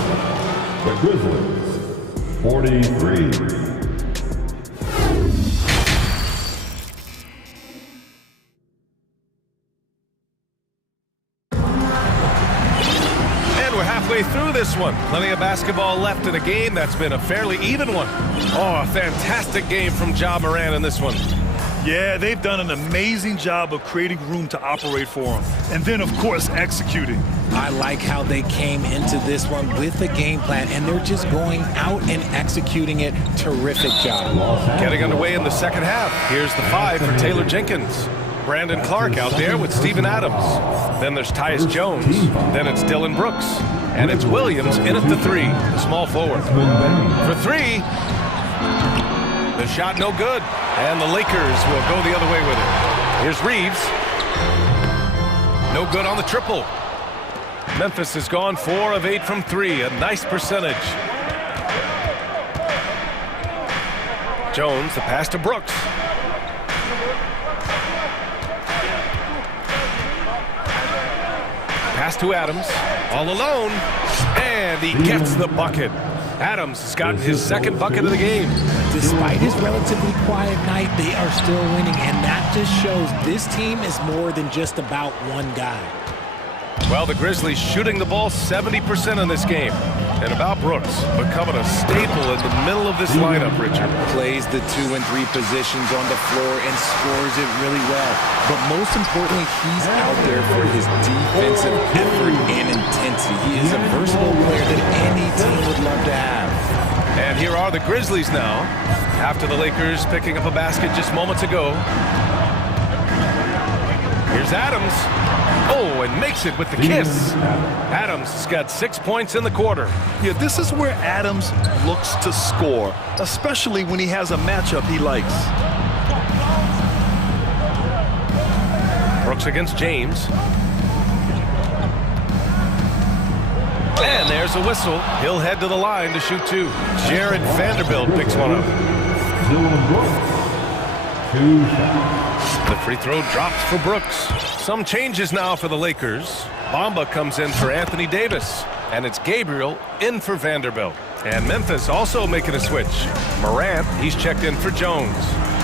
The Grizzlies 43. Through this one. Plenty of basketball left in a game that's been a fairly even one. Oh, a fantastic game from Ja Morant in this one. Yeah, they've done an amazing job of creating room to operate for him. And then, of course, executing. I like how they came into this one with a game plan, and they're just going out and executing it. Terrific job. Getting underway in the second half. Here's the 5 for Taylor Jenkins. Brandon Clark out there with Steven Adams. Then there's Tyus Jones. Then it's Dylan Brooks. And it's Williams in at the 3, the small forward. For 3, the shot no good. And the Lakers will go the other way with it. Here's Reeves. No good on the triple. Memphis has gone 4 of 8 from 3, a nice percentage. Jones, the pass to Brooks. Pass to Adams, all alone, and he gets the bucket. Adams has gotten his second bucket of the game. Despite his relatively quiet night, they are still winning, and that just shows this team is more than just about one guy. Well, the Grizzlies shooting the ball 70% in this game. And about Brooks, becoming a staple in the middle of this lineup, Richard. Plays the 2 and 3 positions on the floor and scores it really well. But most importantly, he's out there for his defensive effort and intensity. He is a versatile player that any team would love to have. And here are the Grizzlies now, after the Lakers picking up a basket just moments ago. Here's Adams. Oh, and makes it with the kiss. Adams has got 6 points in the quarter. Yeah, this is where Adams looks to score, especially when he has a matchup he likes. Brooks against James. And there's a whistle. He'll head to the line to shoot two. Jared Vanderbilt picks one up. The free throw drops for Brooks. Some changes now for the Lakers. Bamba comes in for Anthony Davis. And it's Gabriel in for Vanderbilt. And Memphis also making a switch. Morant, he's checked in for Jones.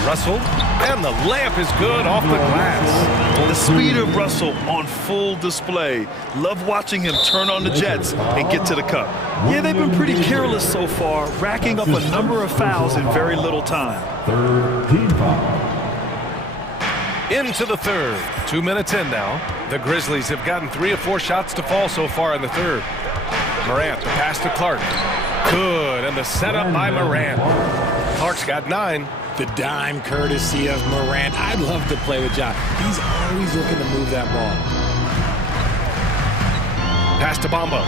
Russell, and the layup is good off the glass. The speed of Russell on full display. Love watching him turn on the jets and get to the cup. Yeah, they've been pretty careless so far, racking up a number of fouls in very little time. Into the third. 2 minutes in now. The Grizzlies have gotten 3 or 4 shots to fall so far in the third. Morant, the pass to Clark. Good, and the setup by Morant. Clark's got 9. The dime courtesy of Morant. I'd love to play with John. He's always looking to move that ball. Pass to Bamba.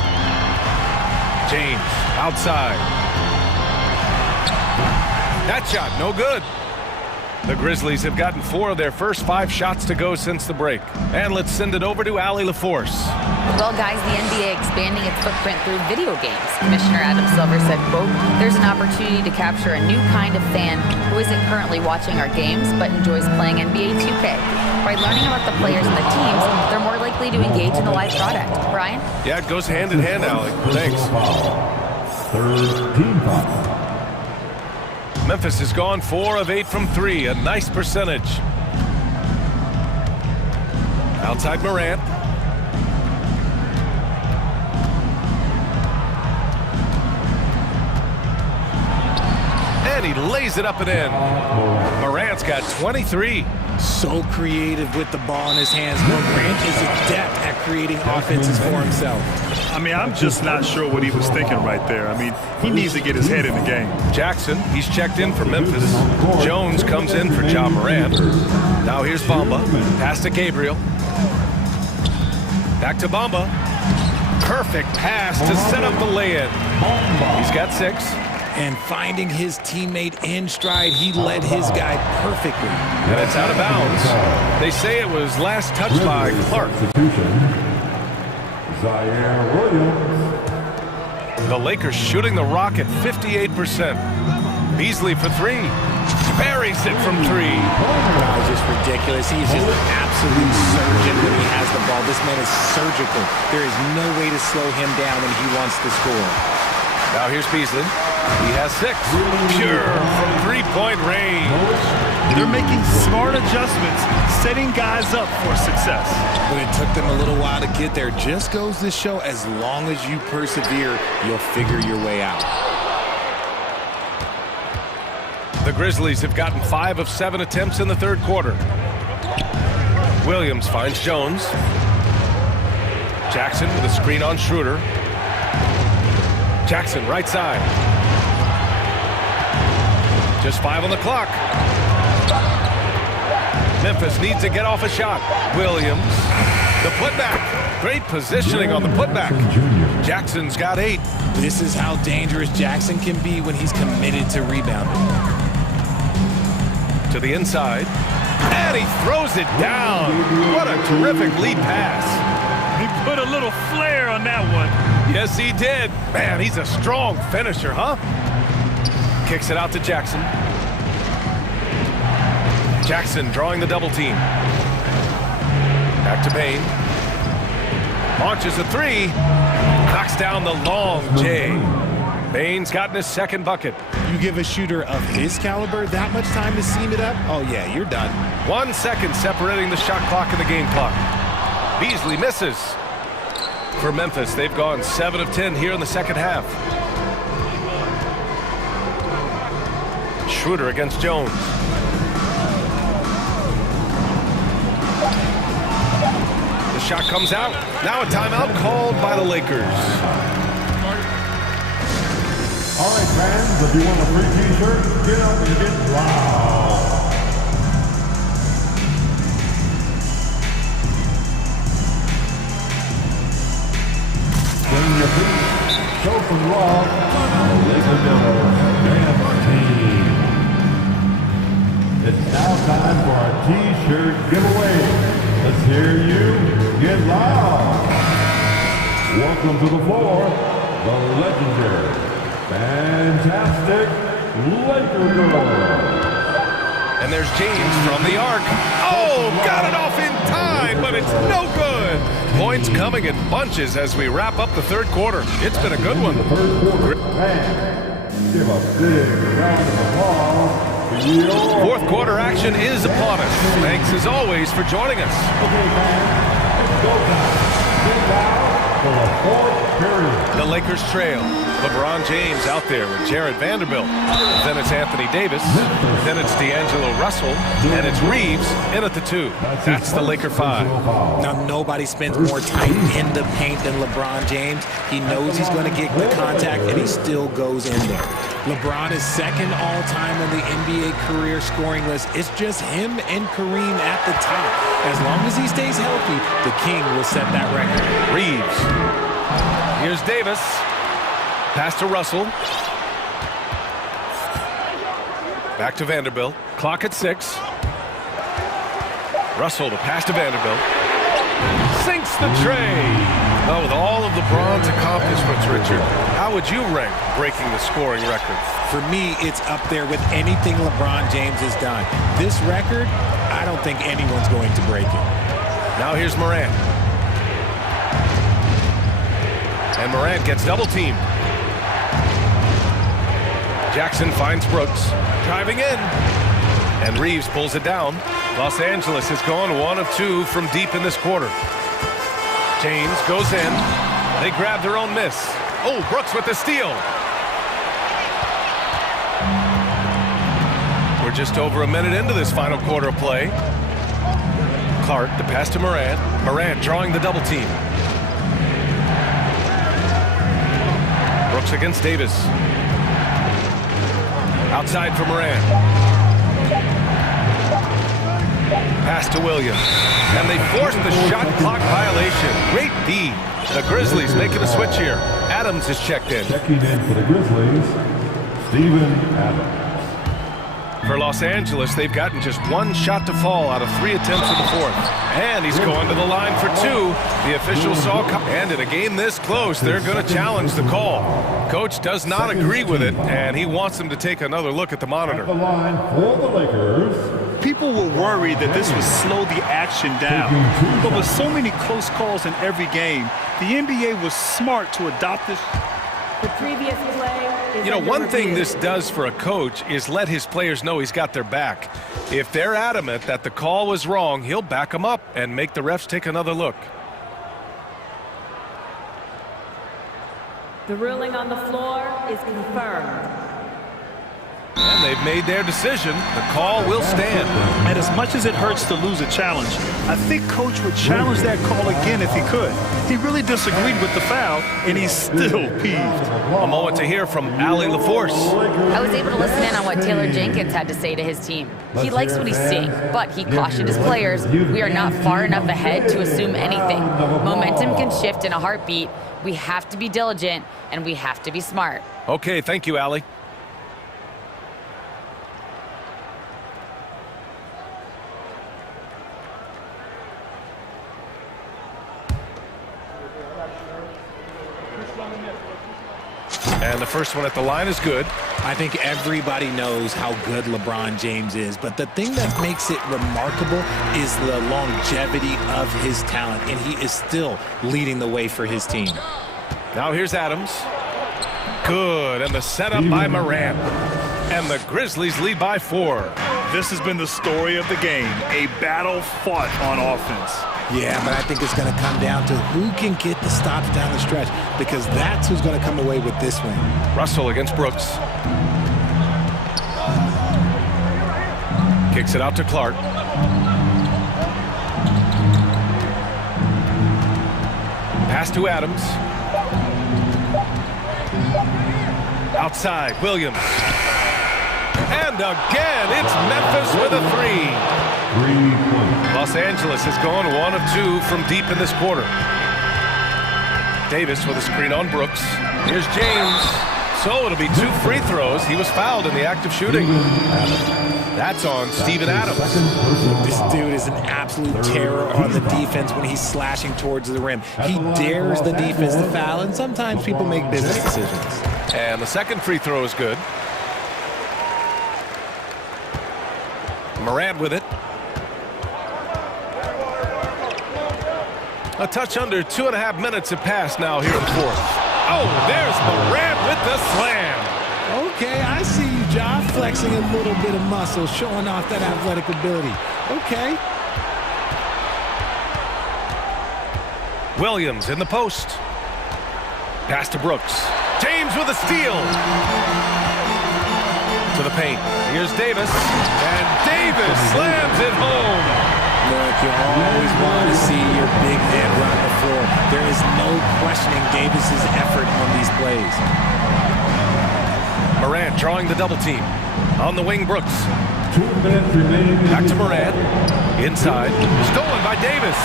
James, outside. That shot, no good. The Grizzlies have gotten 4 of their first 5 shots to go since the break. And let's send it over to Allie LaForce. Well, guys, the NBA expanding its footprint through video games. Commissioner Adam Silver said, quote, "There's an opportunity to capture a new kind of fan who isn't currently watching our games but enjoys playing NBA 2K. By learning about the players and the teams, they're more likely to engage in the live product." Brian? Yeah, it goes hand in hand, Allie. Thanks. Third team foul. Memphis has gone 4 of 8 from 3, a nice percentage. Outside Morant. And he lays it up and in. Morant's got 23. So creative with the ball in his hands. Morant is adept at creating offenses for himself. I mean, I'm just not sure what he was thinking right there. I mean, he needs to get his head in the game. Jackson, he's checked in for Memphis. Jones comes in for Ja Morant. Now here's Bamba. Pass to Gabriel. Back to Bamba. Perfect pass to set up the lay-in. He's got 6. And finding his teammate in stride, he led his guy perfectly. And it's out of bounds. They say it was last touched by Clark. The Lakers shooting the rock at 58%. Beasley for 3. Buries it from 3. Wow, just ridiculous. He's just an absolute surgeon when he has the ball. This man is surgical. There is no way to slow him down when he wants to score. Now here's Beasley. He has 6. Pure from 3-point range. They're making smart adjustments, setting guys up for success. But it took them a little while to get there. Just goes to show, as long as you persevere, you'll figure your way out. The Grizzlies have gotten 5 of 7 attempts in the third quarter. Williams finds Jones. Jackson with a screen on Schroeder. Jackson right side. Just 5 on the clock. Memphis needs to get off a shot. Williams, the putback. Great positioning on the putback. Jackson's got 8. This is how dangerous Jackson can be when he's committed to rebounding. To the inside. And he throws it down. What a terrific lead pass. He put a little flair on that one. Yes, he did. Man, he's a strong finisher, huh? Kicks it out to Jackson. Jackson drawing the double team. Back to Payne. Launches a 3. Knocks down the long J. Payne's gotten his second bucket. You give a shooter of his caliber that much time to seam it up? Oh, yeah, you're done. 1 second separating the shot clock and the game clock. Beasley misses. For Memphis, they've gone 7 of 10 here in the second half. Schroeder against Jones. The shot comes out. Now a timeout called by the Lakers. All right, fans, if you want a free t-shirt, get up and get loud. It's now time for our T-shirt giveaway. Let's hear you get loud. Welcome to the floor, the legendary, fantastic Laker girl. And there's James from the arc. Oh, got it off in time, but it's no good. Points coming in bunches as we wrap up the third quarter. It's been a good one. The first quarter, man, give a big round of applause. Fourth quarter action is upon us. Thanks as always for joining us. Okay, man, it's go time. Get down for the fourth period. The Lakers trail. LeBron James out there with Jared Vanderbilt. Then it's Anthony Davis. Then it's D'Angelo Russell. And it's Reeves in at the 2. That's the Laker 5. Now, nobody spends more time in the paint than LeBron James. He knows he's going to get the contact, and he still goes in there. LeBron is second all-time on the NBA career scoring list. It's just him and Kareem at the top. As long as he stays healthy, the King will set that record. Reeves. Here's Davis. Pass to Russell. Back to Vanderbilt. Clock at 6. Russell to pass to Vanderbilt. Sinks the tray. Well, with all of LeBron's accomplishments, Richard, how would you rank breaking the scoring record? For me, it's up there with anything LeBron James has done. This record, I don't think anyone's going to break it. Now here's Morant. And Morant gets double-teamed. Jackson finds Brooks, driving in. And Reeves pulls it down. Los Angeles has gone 1 of 2 from deep in this quarter. James goes in. They grab their own miss. Oh, Brooks with the steal. We're just over a minute into this final quarter of play. Clark, the pass to Morant. Morant drawing the double team. Brooks against Davis. Outside for Morant. Pass to Williams. And they force the shot clock violation. Great D. The Grizzlies making a switch here. Adams is checked in. Checking in for the Grizzlies, Steven Adams. For Los Angeles, they've gotten just 1 shot to fall out of 3 attempts in the fourth. And he's going to the line for 2. The official saw, and in a game this close, they're going to challenge the call. Coach does not agree with it, and he wants them to take another look at the monitor. At the line for the Lakers. People were worried that this would slow the action down. But with so many close calls in every game, the NBA was smart to adopt this. The previous play is You know, under one thing review. this does for a coach is let his players know he's got their back. If they're adamant that the call was wrong, he'll back them up and make the refs take another look. The ruling on the floor is confirmed. And they've made their decision. The call will stand. And as much as it hurts to lose a challenge, I think Coach would challenge that call again if he could. He really disagreed with the foul, and he's still peeved. A moment to hear from Allie LaForce. I was able to listen in on what Taylor Jenkins had to say to his team. He likes what he's seeing, but he cautioned his players, we are not far enough ahead to assume anything. Momentum can shift in a heartbeat. We have to be diligent, and we have to be smart. Okay, thank you, Allie. And the first one at the line is good. I think everybody knows how good LeBron James is, but the thing that makes it remarkable is the longevity of his talent, and he is still leading the way for his team. Now here's Adams. Good, and the setup by Morant. And the Grizzlies lead by 4. This has been the story of the game, a battle fought on offense. Yeah, but I think it's going to come down to who can get the stops down the stretch, because that's who's going to come away with this one. Russell against Brooks. Kicks it out to Clark. Pass to Adams. Outside, Williams. And again, it's Memphis with a 3. 3 points. Los Angeles has gone 1 of 2 from deep in this quarter. Davis with a screen on Brooks. Here's James. So it'll be 2 free throws. He was fouled in the act of shooting. That's on Steven Adams. This dude is an absolute terror on the defense when he's slashing towards the rim. He dares the defense to foul, and sometimes people make business decisions. And the second free throw is good. Morant with it. A touch under 2.5 minutes have passed now here in the fourth. Oh, there's Morant with the slam. Okay, I see you, John, flexing a little bit of muscle, showing off that athletic ability. Okay. Williams in the post. Pass to Brooks. James with a steal. To the paint. Here's Davis. And Davis slams it home. Look, you always want to see your big man run the floor. There is no questioning Davis's effort on these plays. Morant drawing the double team. On the wing, Brooks. 2 minutes remaining. Back to Morant. Inside. Stolen by Davis.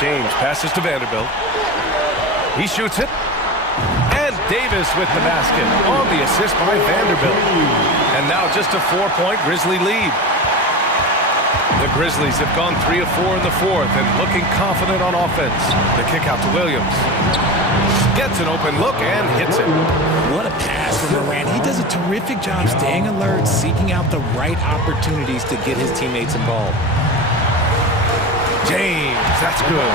James passes to Vanderbilt. He shoots it. And Davis with the basket on the assist by Vanderbilt. And now just a 4-point Grizzly lead. The Grizzlies have gone 3 of 4 in the fourth and looking confident on offense. The kick out to Williams. Gets an open look and hits it. What a pass from Morant. He does a terrific job staying alert, seeking out the right opportunities to get his teammates involved. James, that's good.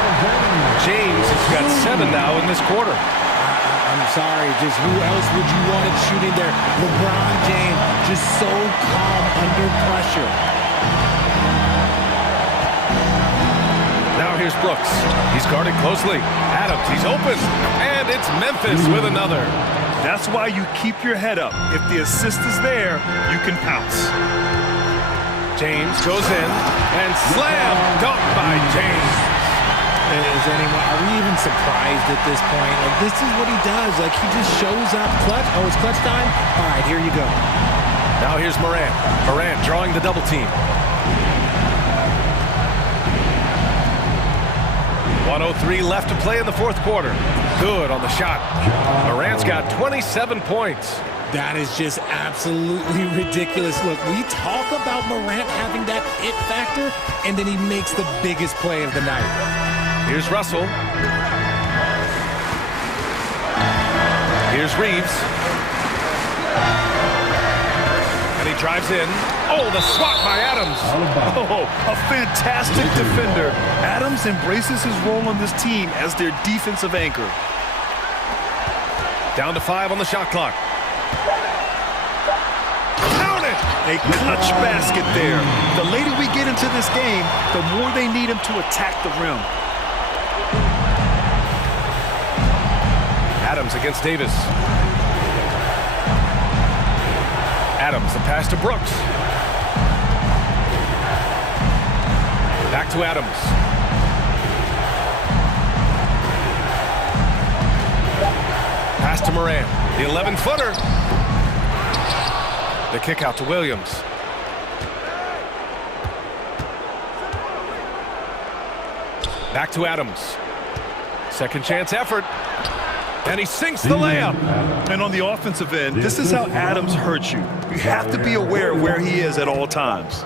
James has got 7 now in this quarter. I'm sorry, just who else would you want it shooting there? LeBron James, just so calm under pressure. Now here's Brooks. He's guarded closely. Adams, he's open. And it's Memphis with another. That's why you keep your head up. If the assist is there, you can pounce. James goes in and slam dunk by James. Are we even surprised at this point? Like, this is what he does. Like, he just shows up clutch. Oh, it's clutch time? All right, here you go. Now here's Morant. Morant drawing the double team. 1:03 left to play in the fourth quarter. Good on the shot. Morant's got 27 points. That is just absolutely ridiculous. Look, we talk about Morant having that it factor, and then he makes the biggest play of the night. Here's Russell. Here's Reeves. And he drives in. Oh, the swat by Adams. Oh, a fantastic defender. Adams embraces his role on this team as their defensive anchor. Down to 5 on the shot clock. Count it! A clutch basket there. The later we get into this game, the more they need him to attack the rim. Adams against Davis. Adams, the pass to Brooks. Back to Adams. Pass to Morant. The 11-footer. The kick out to Williams. Back to Adams. Second chance effort. And he sinks the layup. And on the offensive end, this is how Adams hurts you. You have to be aware of where he is at all times.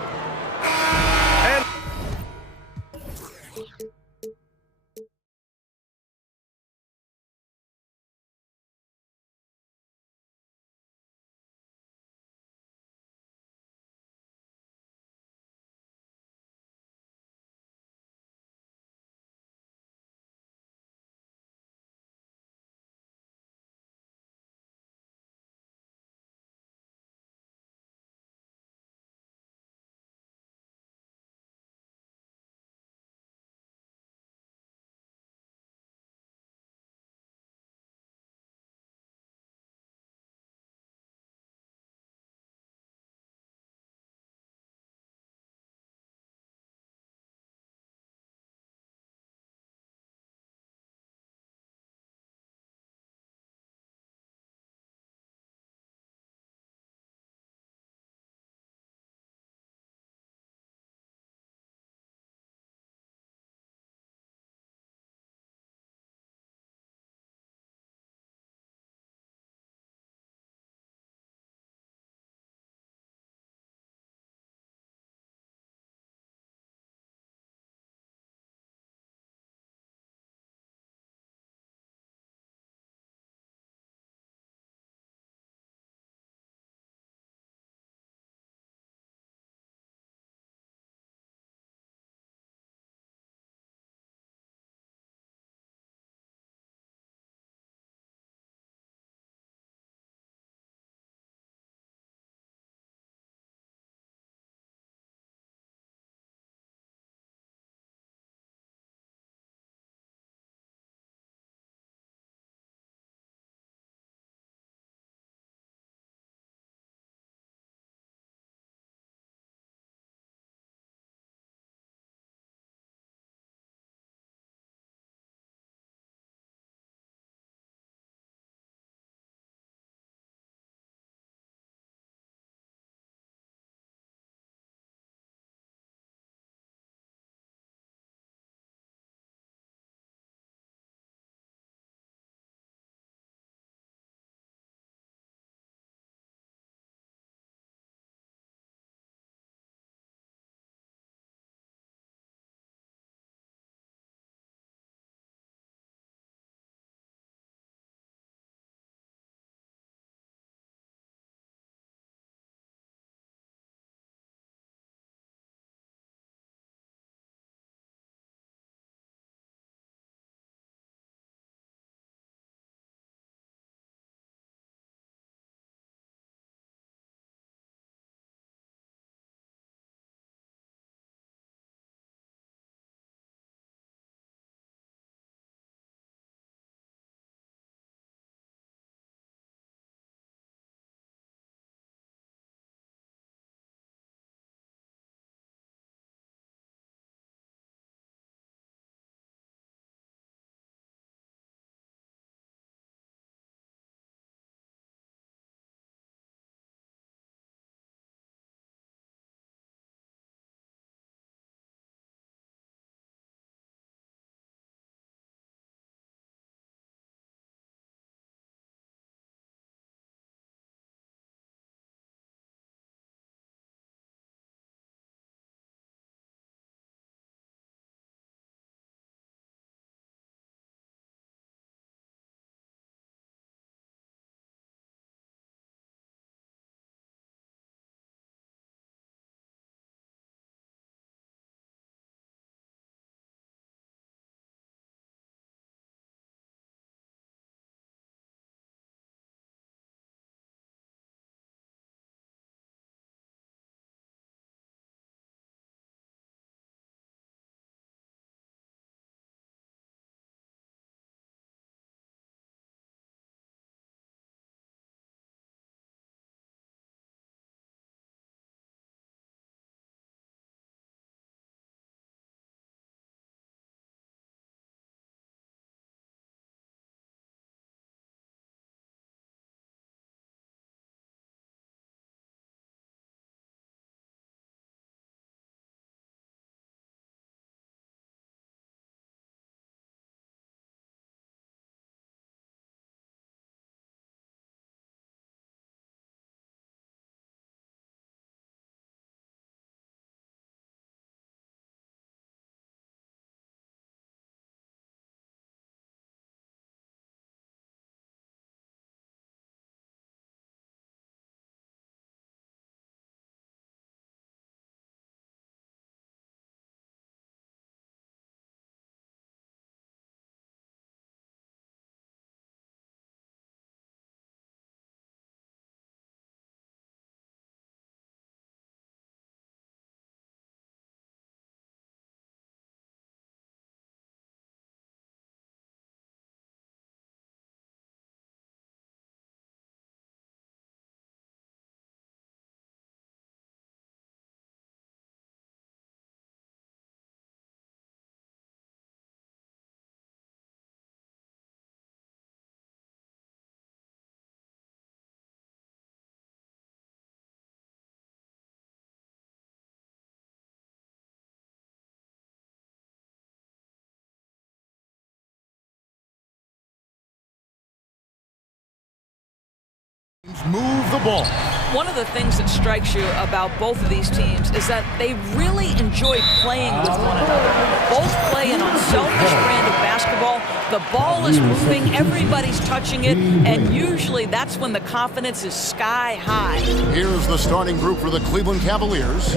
move the ball. One of the things that strikes you about both of these teams is that they really enjoy playing with one another. Both play an unselfish brand of basketball. The ball is moving, everybody's touching it, and usually that's when the confidence is sky high. Here's the starting group for the Cleveland Cavaliers.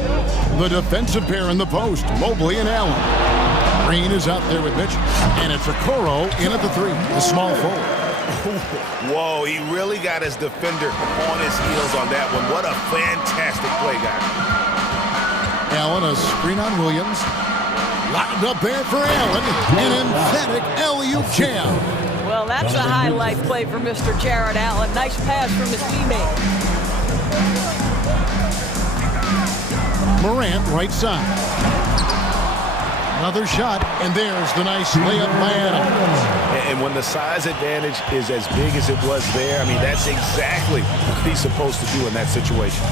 The defensive pair in the post, Mobley and Allen. Green is out there with Mitchell, and it's Okoro in at the three, the small forward. Whoa, he really got his defender on his heels on that one. What a fantastic play, guys. Allen, a screen on Williams. Lined up there for Allen. An emphatic alley-oop jam. Well, that's a highlight play for Mr. Jared Allen. Nice pass from his teammate. Morant, right side. Another shot, and there's the nice layup by Adams. And when the size advantage is as big as it was there, I mean, that's exactly what he's supposed to do in that situation.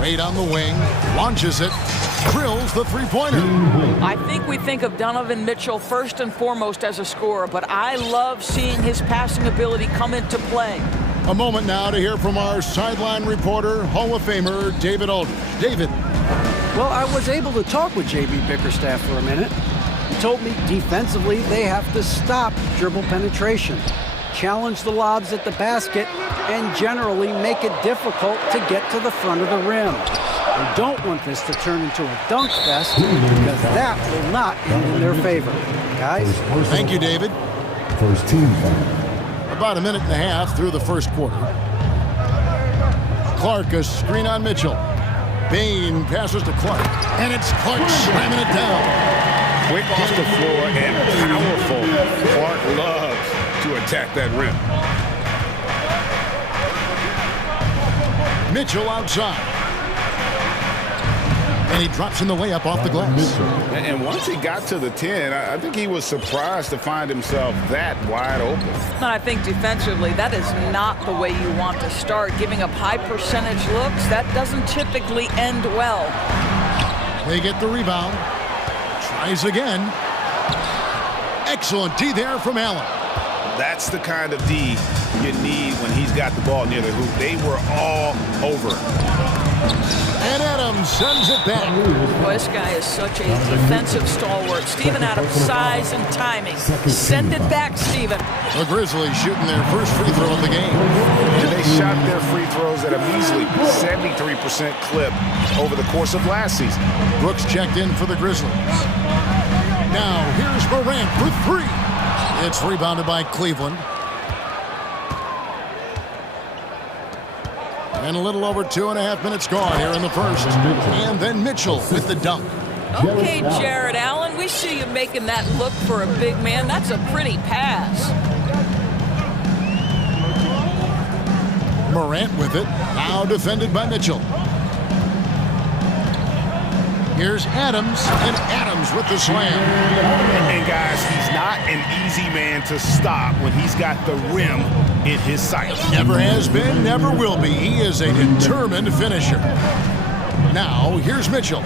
Wade on the wing, launches it, drills the three-pointer. I think we think of Donovan Mitchell first and foremost as a scorer, but I love seeing his passing ability come into play. A moment now to hear from our sideline reporter, Hall of Famer David Aldridge. David. Well, I was able to talk with J.B. Bickerstaff for a minute. He told me defensively they have to stop dribble penetration, challenge the lobs at the basket, and generally make it difficult to get to the front of the rim. We don't want this to turn into a dunk fest because that will not end in their favor. Guys? Thank you, David. First team foul. About a minute and a half through the first quarter. Clark, a screen on Mitchell. Bain passes to Clark, and it's Clark slamming it down. Quick off the floor and powerful. Clark loves to attack that rim. Mitchell outside. And he drops in the layup off the glass. And once he got to the 10, I think he was surprised to find himself that wide open. I think defensively, that is not the way you want to start. Giving up high percentage looks, that doesn't typically end well. They get the rebound. Tries again. Excellent D there from Allen. That's the kind of D you need when he's got the ball near the hoop. They were all over it. And Adams sends it back. Boy, this guy is such a defensive stalwart. Steven Adams' size and timing. Send it back, Steven. The Grizzlies shooting their first free throw of the game. And they shot their free throws at a measly 73% clip over the course of last season. Brooks checked in for the Grizzlies. Now, here's Morant for three. It's rebounded by Cleveland. And a little over 2.5 minutes gone here in the first. And then Mitchell with the dunk. Okay, Jared Allen, we see you making that look for a big man. That's a pretty pass. Morant with it. Now defended by Mitchell. Here's Adams, and Adams with the slam. And guys, he's not an easy man to stop when he's got the rim in his sights. Never has been, never will be. He is a determined finisher. Now, here's Mitchell.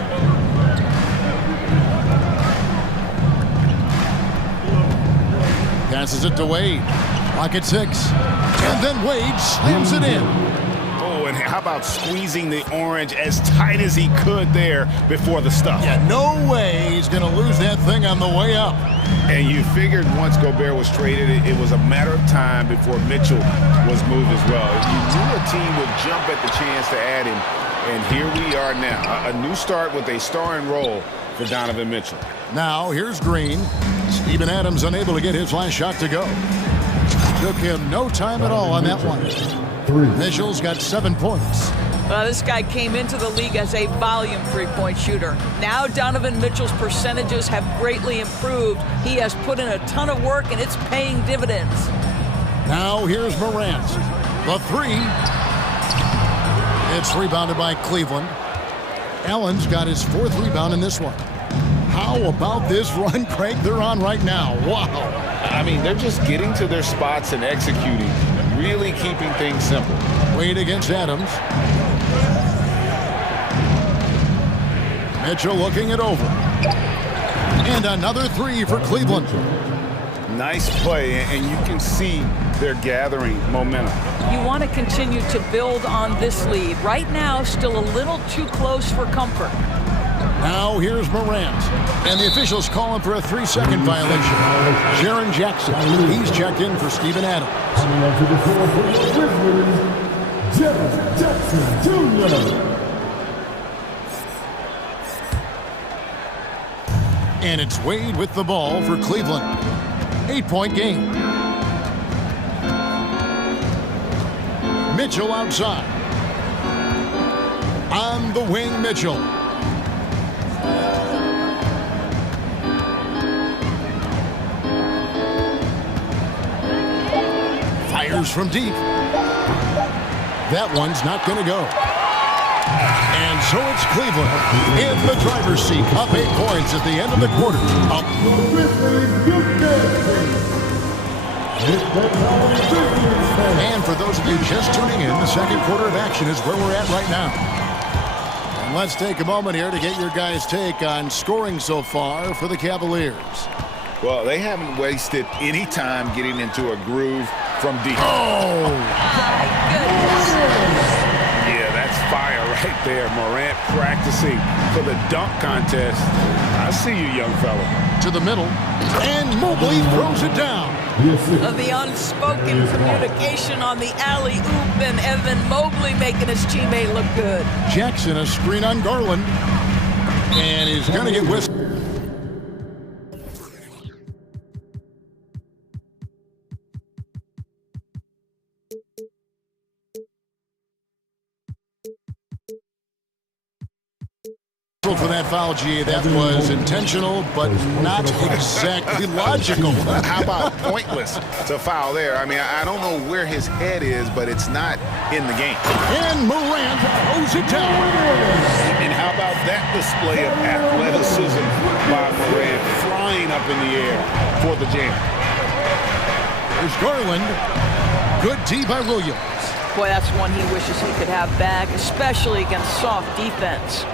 Passes it to Wade. Clock at 6. And then Wade slams it in. And how about squeezing the orange as tight as he could there before the stuff? Yeah, no way he's going to lose that thing on the way up. And you figured once Gobert was traded, it was a matter of time before Mitchell was moved as well. You knew a team would jump at the chance to add him, and here we are now. A new start with a starring role for Donovan Mitchell. Now, here's Green. Steven Adams unable to get his last shot to go. Took him no time at all on that one. Mitchell's got 7 points. Well, this guy came into the league as a volume three-point shooter. Now Donovan Mitchell's percentages have greatly improved. He has put in a ton of work, and it's paying dividends. Now here's Morant. The three. It's rebounded by Cleveland. Allen's got his 4th rebound in this one. How about this run, Craig, they're on right now? Wow. I mean, they're just getting to their spots and executing. Really keeping things simple. Wade against Adams. Mitchell looking it over. And another three for Cleveland. Nice play, and you can see they're gathering momentum. You want to continue to build on this lead. Right now, still a little too close for comfort. Now here's Morant, and the officials call him for a 3-second violation. Jaren Jackson, he's checked in for Steven Adams. Jaren Jackson Jr. And it's Wade with the ball for Cleveland. 8-point game. Mitchell outside. On the wing, Mitchell. Fires from deep. That one's not going to go. And so it's Cleveland in the driver's seat, up 8 points at the end of the quarter. Up. And for those of you just tuning in, the second quarter of action is where we're at right now. And let's take a moment here to get your guys' take on scoring so far for the Cavaliers. Well, they haven't wasted any time getting into a groove from deep. Oh! My goodness. Yeah, that's fire right there. Morant practicing for the dunk contest. I see you, young fella. To the middle, and Mobley throws it down. The unspoken communication on the alley-oop, and Evan Mobley making his teammate look good. Jackson, a screen on Garland, and he's going to get whistled. For that foul, G, that was intentional, but not exactly logical. How about pointless to foul there? I mean, I don't know where his head is, but it's not in the game. And Morant throws it down. And how about that display of athleticism by Morant, flying up in the air for the jam? There's Garland. Good D by Williams. Boy, that's one he wishes he could have back, especially against soft defense.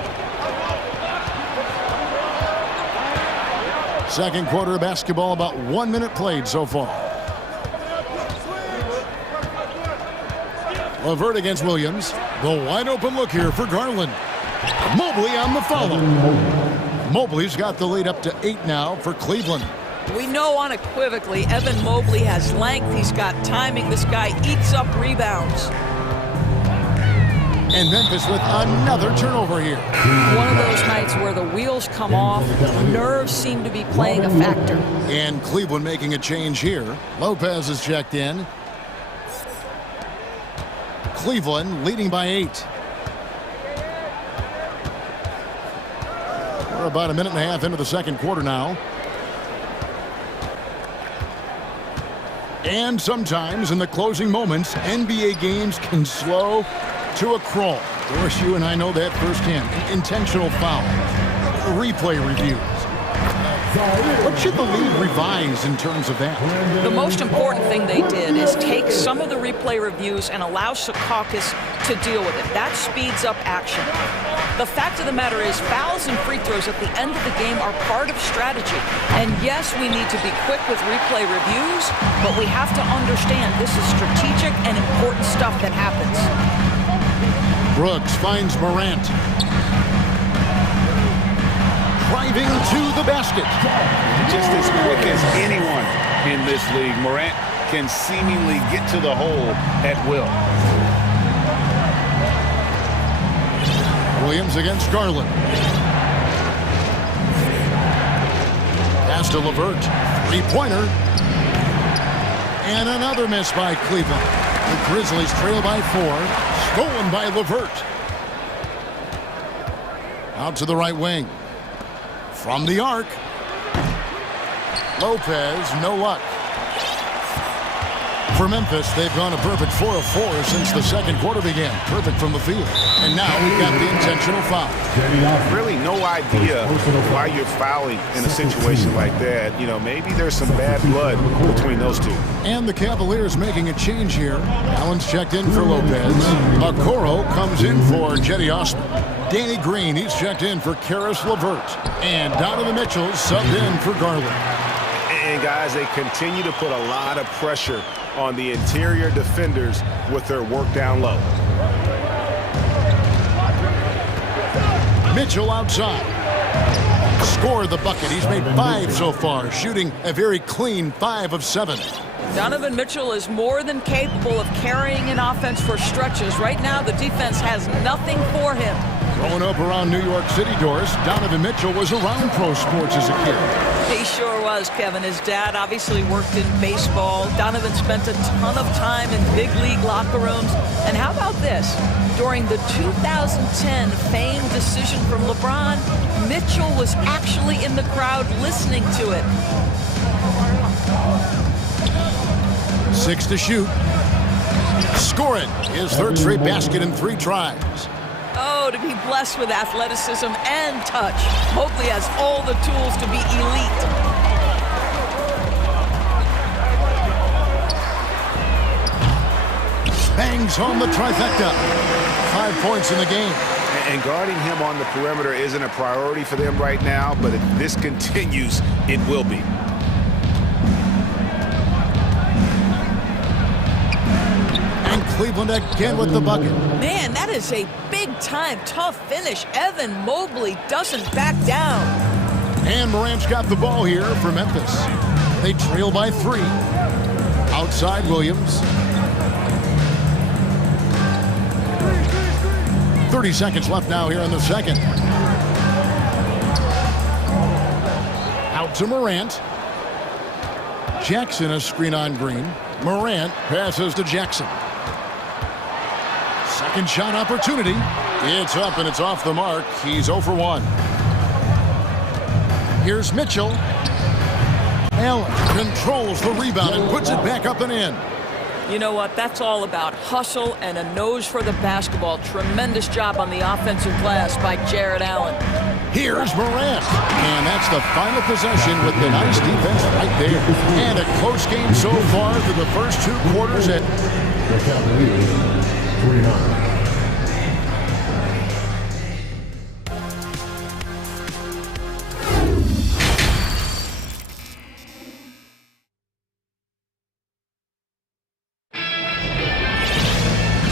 Second quarter of basketball, about 1 minute played so far. LeVert against Williams. The wide open look here for Garland. Mobley on the follow. Mobley's got the lead up to 8 now for Cleveland. We know unequivocally Evan Mobley has length. He's got timing. This guy eats up rebounds. And Memphis with another turnover here. One of those nights where the wheels come off, nerves seem to be playing a factor. And Cleveland making a change here. Lopez is checked in. Cleveland leading by 8. We're about a minute and a half into the second quarter now. And sometimes in the closing moments, NBA games can slow to a crawl. Of course, you and I know that firsthand. Intentional fouls, replay reviews. What should the league revise in terms of that? The most important thing they did is take some of the replay reviews and allow Secaucus to deal with it. That speeds up action. The fact of the matter is fouls and free throws at the end of the game are part of strategy. And yes, we need to be quick with replay reviews, but we have to understand this is strategic and important stuff that happens. Brooks finds Morant. Driving to the basket. Just as quick as anyone in this league, Morant can seemingly get to the hole at will. Williams against Garland. Pass to LeVert. Three-pointer. And another miss by Cleveland. The Grizzlies trail by 4. Stolen by LeVert. Out to the right wing. From the arc. Lopez, no luck. For Memphis, they've gone a perfect 4 of 4 since the second quarter began. Perfect from the field. And now we've got the intentional foul. Really no idea why you're fouling in a situation like that. You know, maybe there's some bad blood between those two. And the Cavaliers making a change here. Allen's checked in for Lopez. Okoro comes in for Jetty Osman. Danny Green, he's checked in for Karis LeVert. And Donovan Mitchell subbed in for Garland. And guys, they continue to put a lot of pressure on the interior defenders with their work down low. Mitchell outside. Scored the bucket. He's made 5 so far, shooting a very clean 5 of 7. Donovan Mitchell is more than capable of carrying an offense for stretches. Right now, the defense has nothing for him. Growing up around New York City, Doris, Donovan Mitchell was around pro sports as a kid. He sure was, Kevin. His dad obviously worked in baseball. Donovan spent a ton of time in big league locker rooms. And how about this? During the 2010 famed decision from LeBron, Mitchell was actually in the crowd listening to it. 6 to shoot. Score it. His third straight basket in 3 tries. Oh, to be blessed with athleticism and touch. Mobley has all the tools to be elite. Bangs home the trifecta. 5 points in the game. And guarding him on the perimeter isn't a priority for them right now, but if this continues, it will be. And Cleveland again with the bucket. Man, that is a big-time tough finish. Evan Mobley doesn't back down. And Morant's got the ball here for Memphis. They trail by 3. Outside Williams. 30 seconds left now here in the second. Out to Morant. Jackson a screen on Green. Morant passes to Jackson. Second shot opportunity. It's up and it's off the mark. He's 0 for 1. Here's Mitchell. Allen controls the rebound and puts it back up and in. You know what? That's all about hustle and a nose for the basketball. Tremendous job on the offensive glass by Jared Allen. Here's Morant. And that's the final possession with the nice defense right there. And a close game so far through the first 2 quarters. The Cavaliers, 29.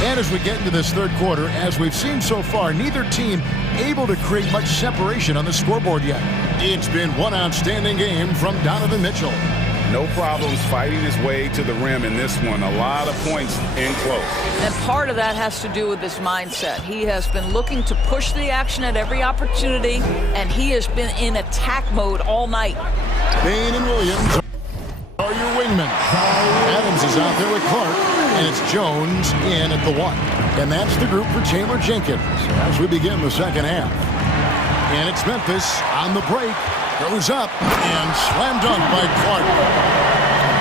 And as we get into this third quarter, as we've seen so far, neither team able to create much separation on the scoreboard yet. It's been one outstanding game from Donovan Mitchell. No problems fighting his way to the rim in this one. A lot of points in close. And part of that has to do with his mindset. He has been looking to push the action at every opportunity, and he has been in attack mode all night. Bain and Williams are your wingmen. Adams is out there with Clark, and it's Jones in at the 1. And that's the group for Chandler Jenkins as we begin the second half. And it's Memphis on the break. Goes up and slam dunk by Clark.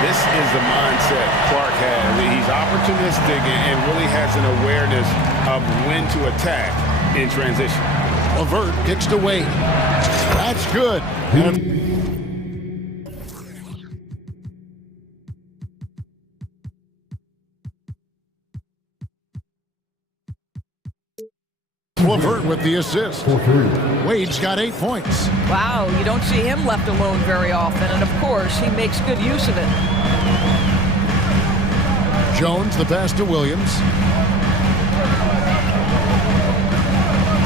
This is the mindset Clark has. He's opportunistic and really has an awareness of when to attack in transition. LeVert kicks to Wade. That's good. LeVert with the assist. Wade's got 8 points. Wow, you don't see him left alone very often, and of course, he makes good use of it. Jones, the pass to Williams.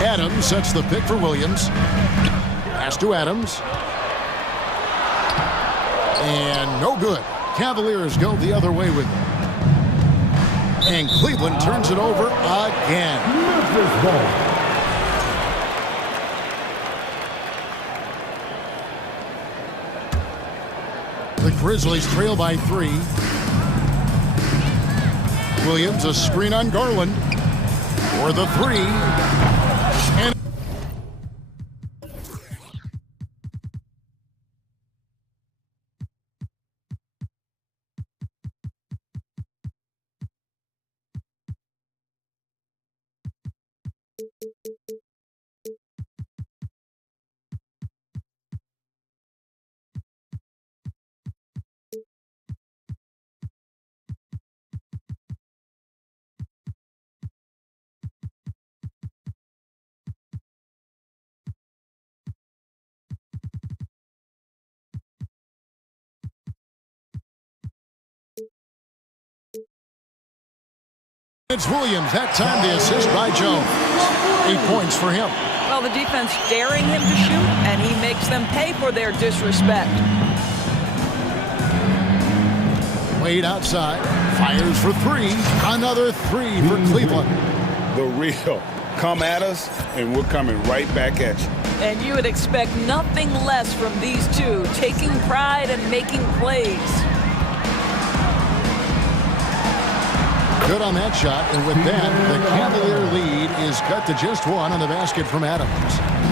Adams sets the pick for Williams. Pass to Adams. And no good. Cavaliers go the other way with it. And Cleveland turns it over again. Memphis ball. The Grizzlies trail by 3. Williams a screen on Garland for the 3. And It's Williams. That time the assist by Jones. 8 points for him. Well, the defense daring him to shoot, and he makes them pay for their disrespect. Wade outside. Fires for three. Another three for Cleveland. The real. Come at us, and we're coming right back at you. And you would expect nothing less from these two, taking pride and making plays. Good on that shot, and with that, the Cavalier lead is cut to just one on the basket from Adams.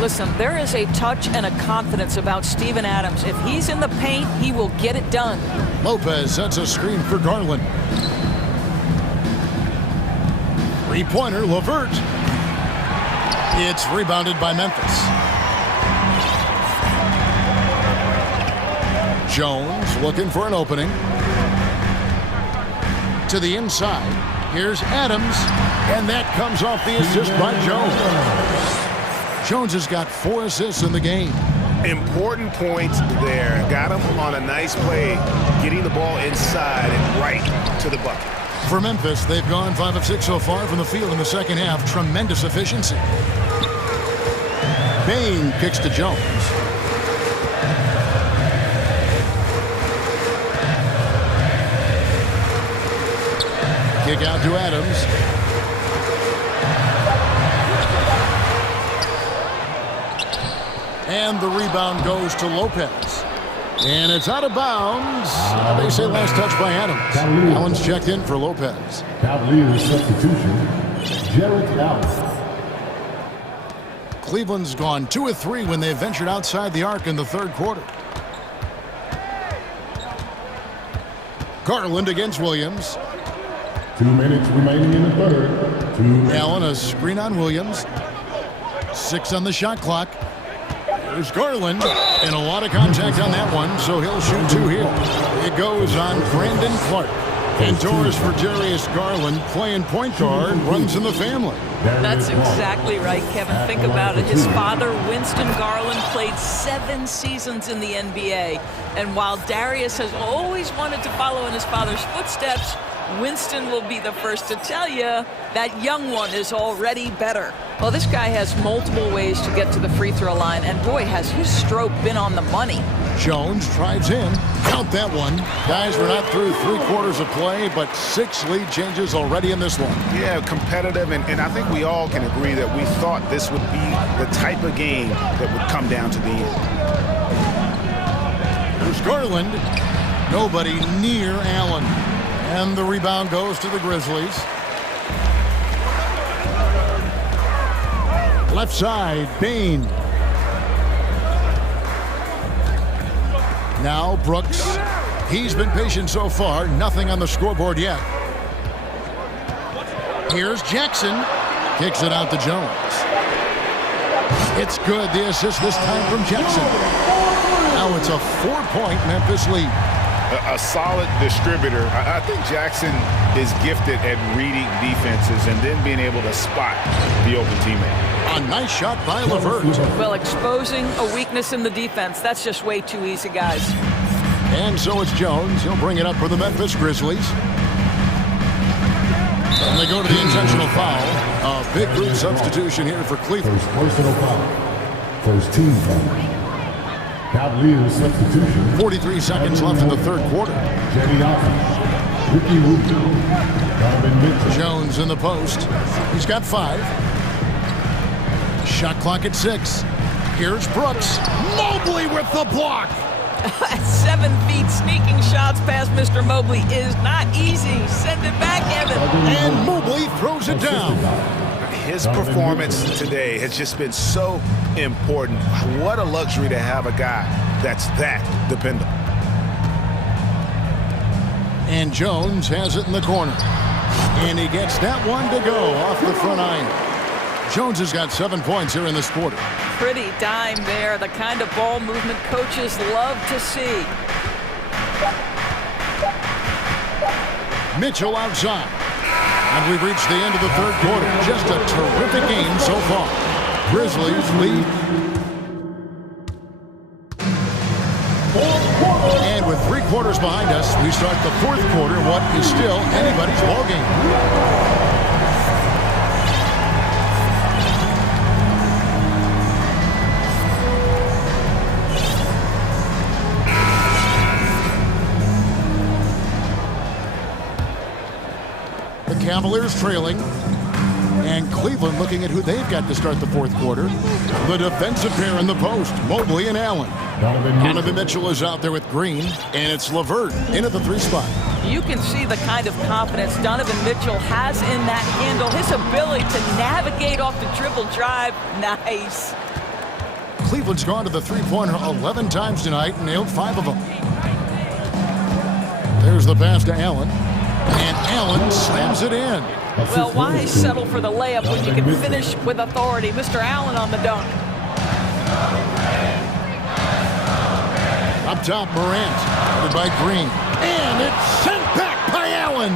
Listen, there is a touch and a confidence about Steven Adams. If he's in the paint, he will get it done. Lopez sets a screen for Garland. Three-pointer, LeVert. It's rebounded by Memphis. Jones looking for an opening. To the inside. Here's Adams. And that comes off the assist by Jones. Jones has got 4 assists in the game. Important points there. Got him on a nice play, getting the ball inside and right to the bucket. For Memphis, they've gone 5 of 6 so far from the field in the second half. Tremendous efficiency. Bain kicks to Jones. Kick out to Adams. And the rebound goes to Lopez. And it's out of bounds. They say last touch by Adams. Allen's checked in for Lopez. Cavaliers substitution, Jarrett Allen. Cleveland's gone 2 of 3 when they ventured outside the arc in the third quarter. Garland against Williams. 2 minutes remaining in the third. Allen, a screen on Williams. 6 on the shot clock. There's Garland, and a lot of contact on that one, so he'll shoot 2 here. It goes on Brandon Clark. Indoors for Darius Garland, playing point guard, runs in the family. That's exactly right, Kevin. Think about it. His father, Winston Garland, played 7 seasons in the NBA. And while Darius has always wanted to follow in his father's footsteps, Winston will be the first to tell you that young one is already better. Well, this guy has multiple ways to get to the free throw line, and boy, has his stroke been on the money. Jones drives in. Count that one. Guys, we're not through 3 quarters of play, but 6 lead changes already in this one. Yeah, competitive, and I think we all can agree that we thought this would be the type of game that would come down to the end. There's Garland. Nobody near Allen. And the rebound goes to the Grizzlies. Left side, Bain. Now Brooks. He's been patient so far. Nothing on the scoreboard yet. Here's Jackson. Kicks it out to Jones. It's good. The assist this time from Jackson. Now it's a 4-point Memphis lead. A solid distributor. I think Jackson is gifted at reading defenses and then being able to spot the open teammate. A nice shot by LeVert. Well, exposing a weakness in the defense, that's just way too easy, guys. And so it's Jones. He'll bring it up for the Memphis Grizzlies. And they go to the intentional foul. A big group substitution here for Cleveland. First personal foul. First team foul. Cavaliers substitution. 43 seconds left in the third quarter. Jenny Allen. Ricky Rubio. Donovan Mitchell. Jones in the post. He's got 5. Shot clock at 6. Here's Brooks. Mobley with the block. At 7 feet, sneaking shots past Mr. Mobley is not easy. Send it back, Evan. And Mobley throws it down. His performance today has just been so important. What a luxury to have a guy that's that dependable. And Jones has it in the corner. And he gets that one to go off the front iron. Jones has got 7 points here in this quarter. Pretty dime there, the kind of ball movement coaches love to see. Mitchell outside. And we've reached the end of the third quarter. Just a terrific game so far. Grizzlies lead. And with 3 quarters behind us, we start the fourth quarter, what is still anybody's ball game. Cavaliers trailing. And Cleveland looking at who they've got to start the fourth quarter. The defensive pair in the post, Mobley and Allen. Donovan Mitchell is out there with Green, and it's LeVert in at the 3 spot. You can see the kind of confidence Donovan Mitchell has in that handle. His ability to navigate off the dribble drive, nice. Cleveland's gone to the three-pointer 11 times tonight and nailed 5 of them. There's the pass to Allen, and Allen slams it in. Well, why settle for the layup when you can finish with authority? Mr. Allen on the dunk. Up top, Morant, covered by Green. And it's sent back by Allen.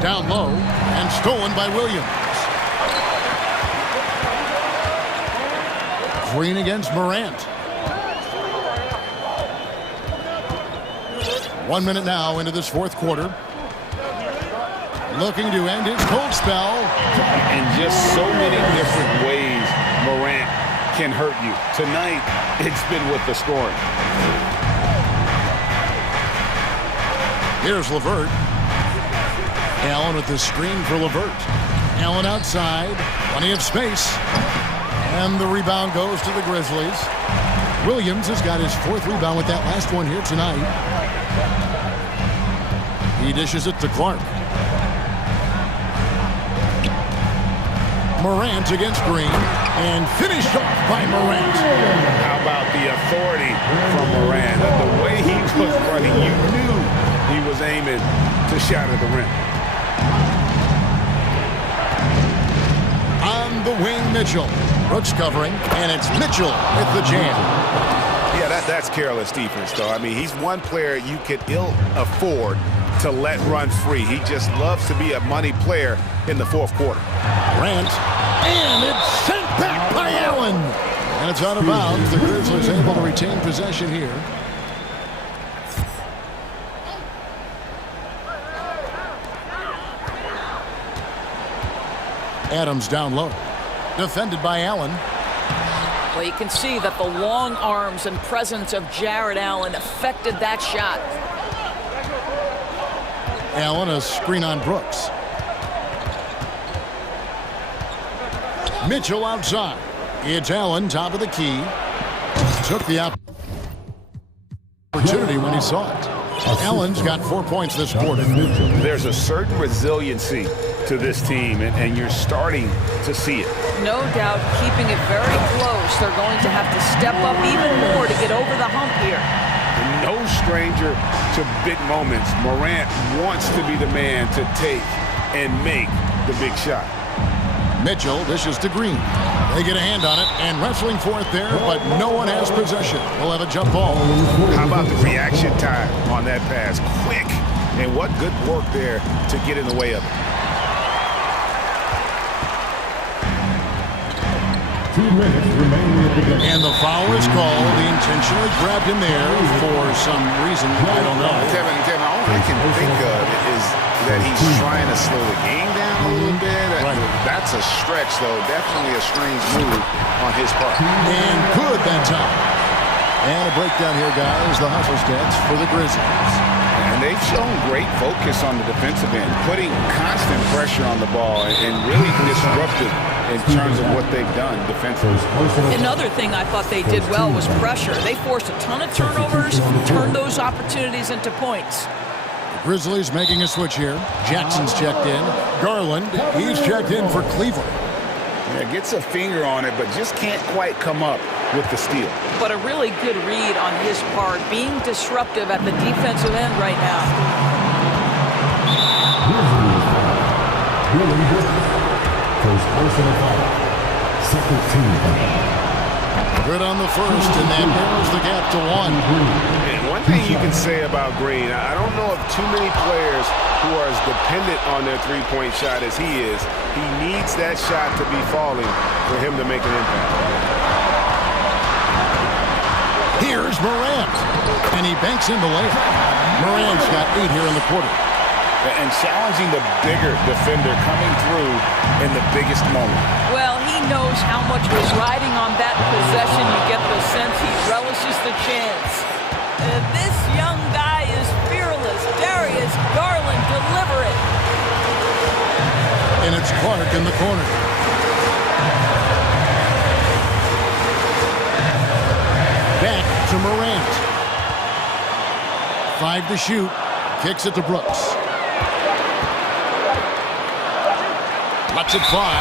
Down low, and stolen by Williams. Green against Morant. 1 minute now into this fourth quarter. Looking to end his cold spell. In just so many different ways, Morant can hurt you. Tonight, it's been with the scoring. Here's LeVert. Allen with the screen for LeVert. Allen outside. Plenty of space. And the rebound goes to the Grizzlies. Williams has got his 4th rebound with that last one here tonight. He dishes it to Clark. Morant against Green, and finished off by Morant. How about the authority from Morant? The way he was running, you knew he was aiming to shatter the rim. On the wing, Mitchell. Brooks covering, and it's Mitchell with the jam. Yeah, that's careless defense, though. I mean, he's one player you could ill afford to let run free. He just loves to be a money player in the fourth quarter. Grant, and it's sent back by Allen. And it's out of bounds. The Grizzlies able to retain possession here. Adams down low. Defended by Allen. Well, you can see that the long arms and presence of Jared Allen affected that shot. Allen, a screen on Brooks. Mitchell outside. It's Allen, top of the key. Took the opportunity when he saw it. Allen's got 4 points this quarter. There's a certain resiliency to this team, and you're starting to see it. No doubt, keeping it very close. They're going to have to step up even more to get over the hump here. No stranger to big moments. Morant wants to be the man to take and make the big shot. Mitchell dishes to Green. They get a hand on it, and wrestling for it there, but no one has possession. We'll have a jump ball. How about the reaction time on that pass? Quick, and what good work there to get in the way of it. 2 minutes remaining at the game. And the foul is called. He intentionally grabbed him there for some reason. I don't know. Kevin, all I can think of is that he's trying to slow the game down a little bit. That's a stretch, though. Definitely a strange move on his part. And good that time. And a breakdown here, guys. The hustle stats for the Grizzlies. And they've shown great focus on the defensive end, putting constant pressure on the ball and really disruptive in terms of what they've done defensively. Another thing I thought they did well was pressure. They forced a ton of turnovers, turned those opportunities into points. Grizzlies making a switch here. Jackson's checked in. Garland, he's checked in for Cleveland. Yeah, gets a finger on it, but just can't quite come up with the steal. But a really good read on his part, being disruptive at the defensive end right now. First personal foul. Second team foul. Good on the first, and that narrows the gap to 1. And one thing you can say about Green, I don't know of too many players who are as dependent on their three-point shot as he is. He needs that shot to be falling for him to make an impact. Here's Morant, and he banks in the layup. Morant's got 8 here in the quarter. And challenging the bigger defender coming through in the biggest moment. Well, he knows how much was riding on that possession. You get the sense he relishes the chance. This young guy is fearless. Darius Garland delivers. Clark in the corner. Back to Morant. 5 to shoot. Kicks it to Brooks. Lets it fly.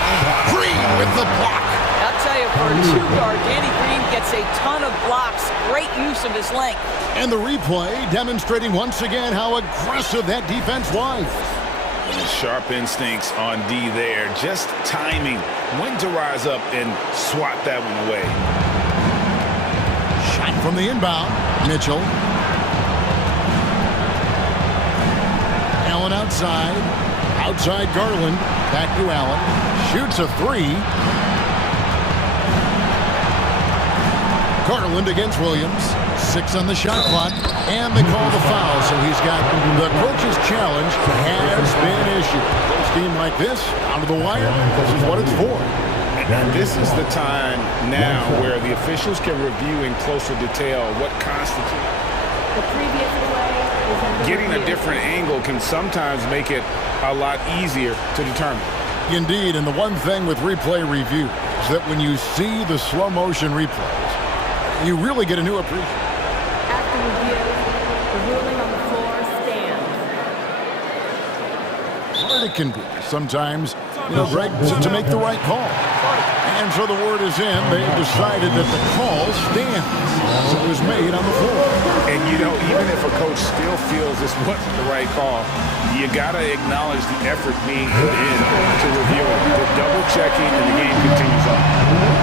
Green with the block. I'll tell you, for a two-guard, Danny Green gets a ton of blocks. Great use of his length. And the replay demonstrating once again how aggressive that defense was. Sharp instincts on D there. Just timing when to rise up and swat that one away. Shot from the inbound. Mitchell. Allen outside. Outside Garland. Back to Allen. Shoots a three. Garland against Williams. 6 on the shot clock. And they call the foul. So he's got the coach's challenge has been issued. A team like this, out of the wire, this is what it's for. And this is the time now where the officials can review in closer detail what constitutes. The previous play is under Getting a review. different angle can sometimes make it a lot easier to determine. Indeed, and the one thing with replay review is that when you see the slow motion replays, you really get a new appreciation. After review, the ruling on the floor stands. Hard it can be sometimes, Greg, to make the right call. And so the word is in. They've decided that the call stands. It was made on the floor. And, even if a coach still feels this wasn't the right call, you got to acknowledge the effort being put in to review it. The double checking and the game continues on.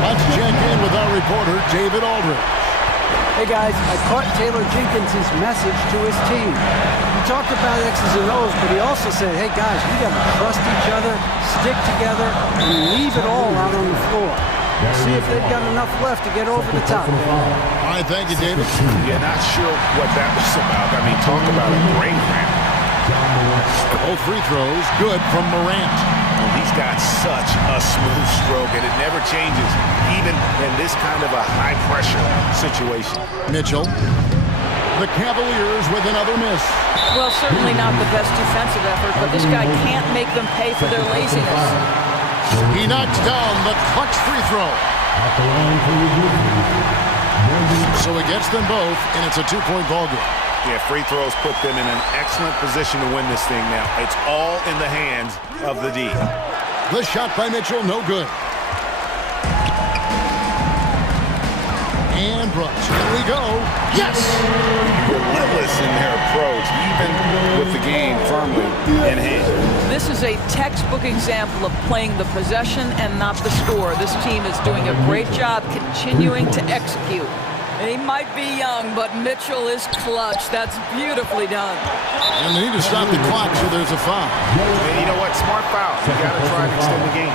Let's check in with our reporter, David Aldridge. Hey guys, I caught Taylor Jenkins' message to his team. He talked about X's and O's, but he also said, hey guys, we got to trust each other, stick together, and leave it all out on the floor. See if they've got enough left to get over the top. All right, thank you, David. Yeah, not sure what that was about. I mean, talk about a brain cramp. Both free throws, good from Morant. Well, he's got such a smooth stroke, and it never changes, even in this kind of a high-pressure situation. Mitchell. The Cavaliers with another miss. Well, certainly not the best defensive effort, but this guy can't make them pay for their laziness. He knocks down the clutch free throw. So he gets them both, and it's a 2-point ball game. Yeah, free throws put them in an excellent position to win this thing now. It's all in the hands of the D. The shot by Mitchell, no good. And Brooks, here we go. Yes! Relentless in their approach, even with the game firmly in hand. This is a textbook example of playing the possession and not the score. This team is doing a great job continuing to execute. He might be young, but Mitchell is clutch. That's beautifully done. And they need to stop the clock, so there's a foul. And you know what? Smart foul. You got to try and extend the game.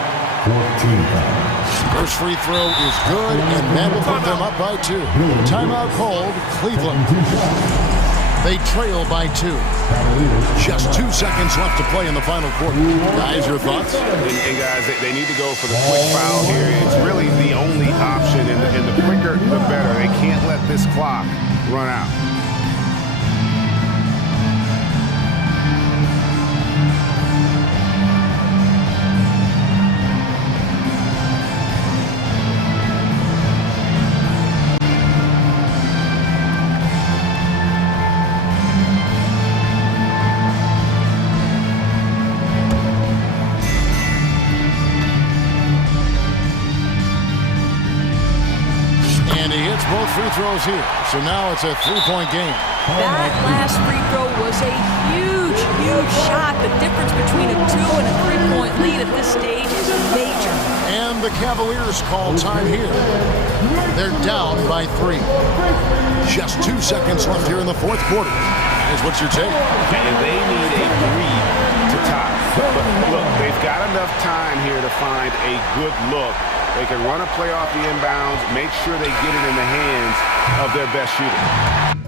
First free throw is good, and that will put them up by 2. Timeout called, Cleveland. They trail by 2. Just 2 seconds left to play in the final quarter. Guys, your thoughts? And guys, they need to go for the quick foul here. It's really the only option, and the quicker, the better. They can't let this clock run out. Both free throws here. So now it's a 3-point game. That last free throw was a huge, huge shot. The difference between a 2 and a 3-point lead at this stage is major. And the Cavaliers call time here. They're down by 3. Just 2 seconds left here in the fourth quarter. Here's what's your take? And they need a 3 to tie. But look, they've got enough time here to find a good look. They can run a play off the inbounds, make sure they get it in the hands of their best shooter.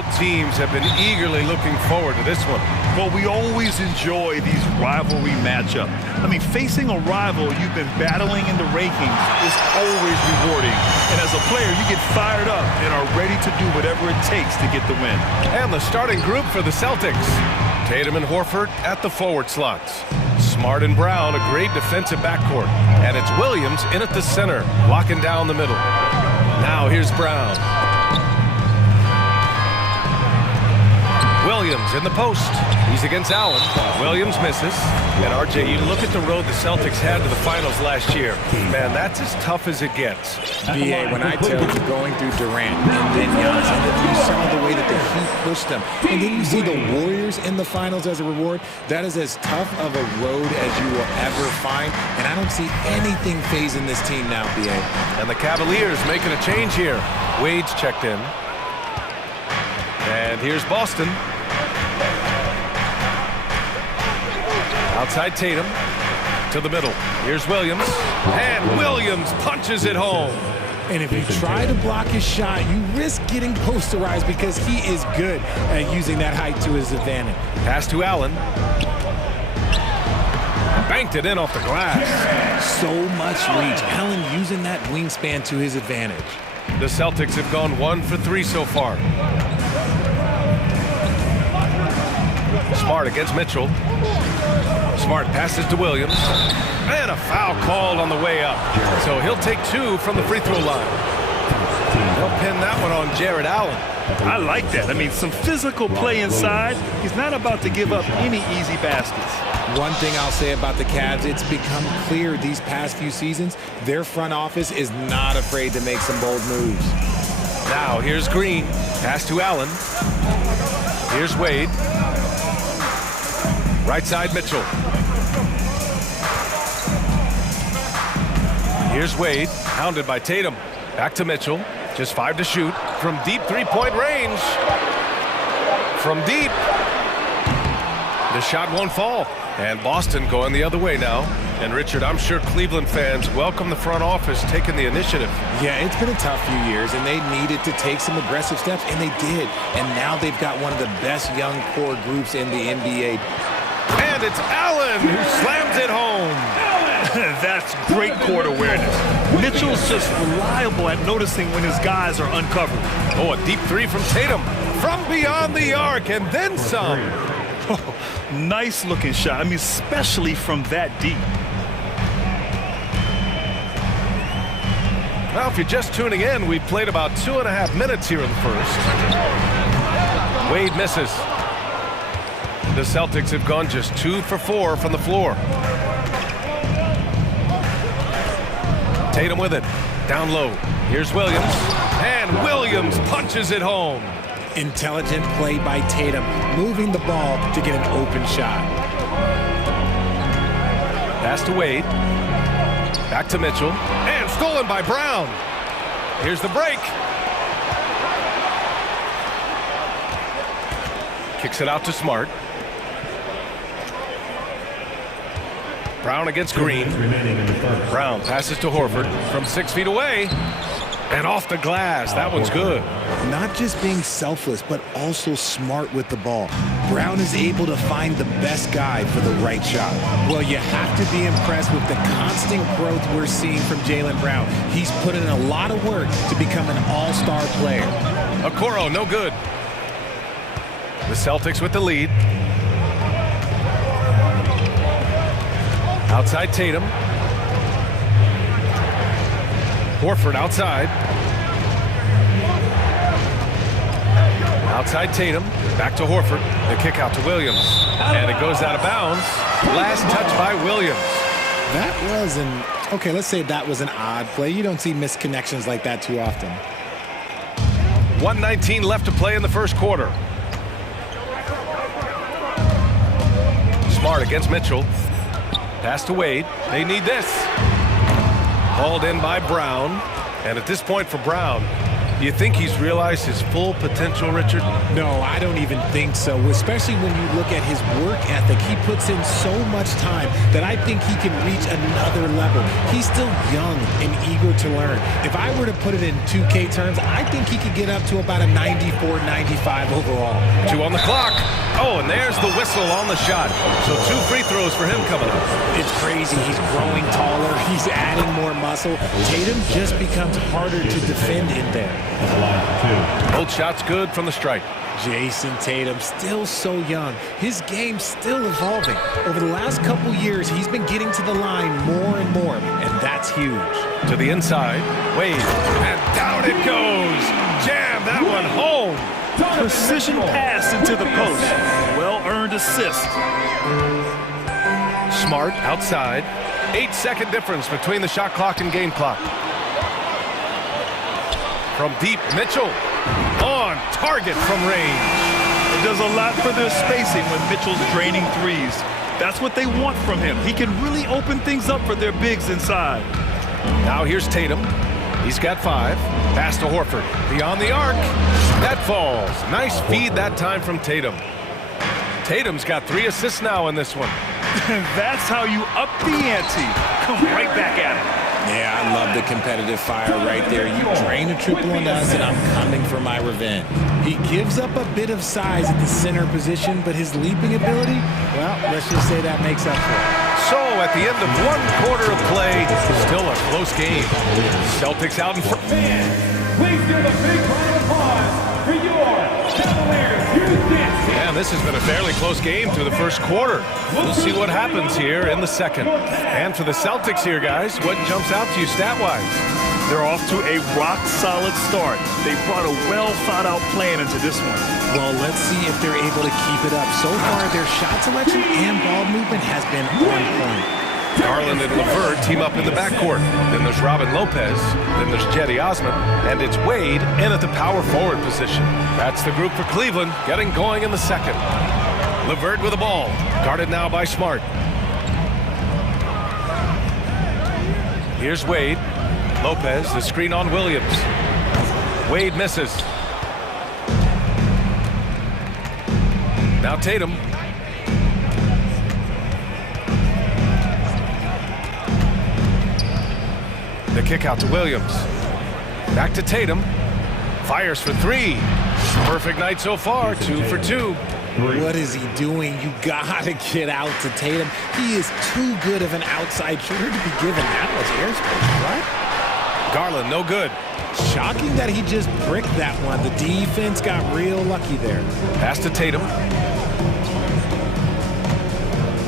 Both teams have been eagerly looking forward to this one. Well, we always enjoy these rivalry matchups. I mean, facing a rival you've been battling in the rankings is always rewarding. And as a player, you get fired up and are ready to do whatever it takes to get the win. And the starting group for the Celtics. Tatum and Horford at the forward slots. Smart and Brown, a great defensive backcourt. And it's Williams in at the center, locking down the middle. Now here's Brown. Williams in the post. He's against Allen. Williams misses. And RJ, you look at the road the Celtics had to the finals last year. Man, that's as tough as it gets. BA, when I tell you going through Durant and then Giannis, and then you saw the way that the Heat pushed them, and then you see the Warriors in the finals as a reward, that is as tough of a road as you will ever find. And I don't see anything phasing this team now, BA. And the Cavaliers making a change here. Wade's checked in. And here's Boston. Outside Tatum to the middle. Here's Williams. And Williams punches it home. And if you try to block his shot, you risk getting posterized because he is good at using that height to his advantage. Pass to Allen. Banked it in off the glass. So much reach. Allen using that wingspan to his advantage. The Celtics have gone 1 for 3 so far. Smart against Mitchell. Smart passes to Williams. And a foul called on the way up. So he'll take 2 from the free throw line. They'll pin that one on Jared Allen. I like that. I mean, some physical play inside. He's not about to give up any easy baskets. One thing I'll say about the Cavs, it's become clear these past few seasons, their front office is not afraid to make some bold moves. Now here's Green. Pass to Allen. Here's Wade. Right side Mitchell. Here's Wade, hounded by Tatum. Back to Mitchell. Just 5 to shoot from deep three-point range. From deep. The shot won't fall. And Boston going the other way now. And Richard, I'm sure Cleveland fans welcome the front office taking the initiative. Yeah, it's been a tough few years, and they needed to take some aggressive steps, and they did. And now they've got one of the best young core groups in the NBA. And it's Allen who slams it home. That's great court awareness. Mitchell's just reliable at noticing when his guys are uncovered. Oh, a deep 3 from Tatum. From beyond the arc, and then some. Oh, nice looking shot. I mean, especially from that deep. Well, if you're just tuning in, we've played about 2.5 minutes here in the first. Wade misses. The Celtics have gone just 2 for 4 from the floor. Tatum with it. Down low. Here's Williams. And Williams punches it home. Intelligent play by Tatum, moving the ball to get an open shot. Pass to Wade. Back to Mitchell. And stolen by Brown. Here's the break. Kicks it out to Smart. Brown against Green. Brown passes to Horford from 6 feet away. And off the glass. That one's good. Not just being selfless, but also smart with the ball. Brown is able to find the best guy for the right shot. Well, you have to be impressed with the constant growth we're seeing from Jaylen Brown. He's put in a lot of work to become an all-star player. Okoro, no good. The Celtics with the lead. Outside Tatum. Horford outside. Outside Tatum. Back to Horford. The kick out to Williams. And it goes out of bounds. Last touch by Williams. That was okay, let's say that was an odd play. You don't see misconnections like that too often. 1:19 left to play in the first quarter. Smart against Mitchell. Pass to Wade. They need this. Hauled in by Brown. And at this point for Brown, You think he's realized his full potential, Richard? No, I don't even think so, especially when you look at his work ethic. He puts in so much time that I think he can reach another level. He's still young and eager to learn. If I were to put it in 2K terms, I think he could get up to about a 94, 95 overall. 2 on the clock. Oh, and there's the whistle on the shot. So 2 free throws for him coming up. It's crazy. He's growing taller. He's adding more muscle. Tatum just becomes harder to defend in there. Both shots good from the strike. Jason Tatum, still so young. His game's still evolving. Over the last couple years, he's been getting to the line more and more, and that's huge. To the inside, Wade, and down it goes. Jam that one home. Precision pass into the post. Well-earned assist. Smart outside. 8-second difference between the shot clock and game clock. From deep, Mitchell on target from range. It does a lot for their spacing when Mitchell's draining threes. That's what they want from him. He can really open things up for their bigs inside. Now here's Tatum. He's got 5. Pass to Horford. Beyond the arc. That falls. Nice feed that time from Tatum. Tatum's got 3 assists now in this one. That's how you up the ante. Come right back at it. Yeah, I love the competitive fire right there. You drain a triple on us, and I'm coming for my revenge. He gives up a bit of size at the center position, but his leaping ability, well, let's just say that makes up for it. So, at the end of 1 quarter of play, still a close game. Celtics out in front. Please give a big round of applause for your Cavaliers Houston. And this has been a fairly close game through the first quarter. We'll see what happens here in the second. And for the Celtics here, guys, what jumps out to you stat-wise? They're off to a rock-solid start. They brought a well-thought-out plan into this one. Well, let's see if they're able to keep it up. So far, their shot selection and ball movement has been on point. Garland and LeVert team up in the backcourt. Then there's Robin Lopez. Then there's Jetty Osman. And it's Wade in at the power forward position. That's the group for Cleveland, getting going in the second. LeVert with the ball. Guarded now by Smart. Here's Wade. Lopez, the screen on Williams. Wade misses. Now Tatum. The kick out to Williams. Back to Tatum. Fires for 3. Perfect night so far, 2 for 2. What is he doing? You gotta get out to Tatum. He is too good of an outside shooter to be given that much airspace, right? Garland, no good. Shocking that he just bricked that one. The defense got real lucky there. Pass to Tatum.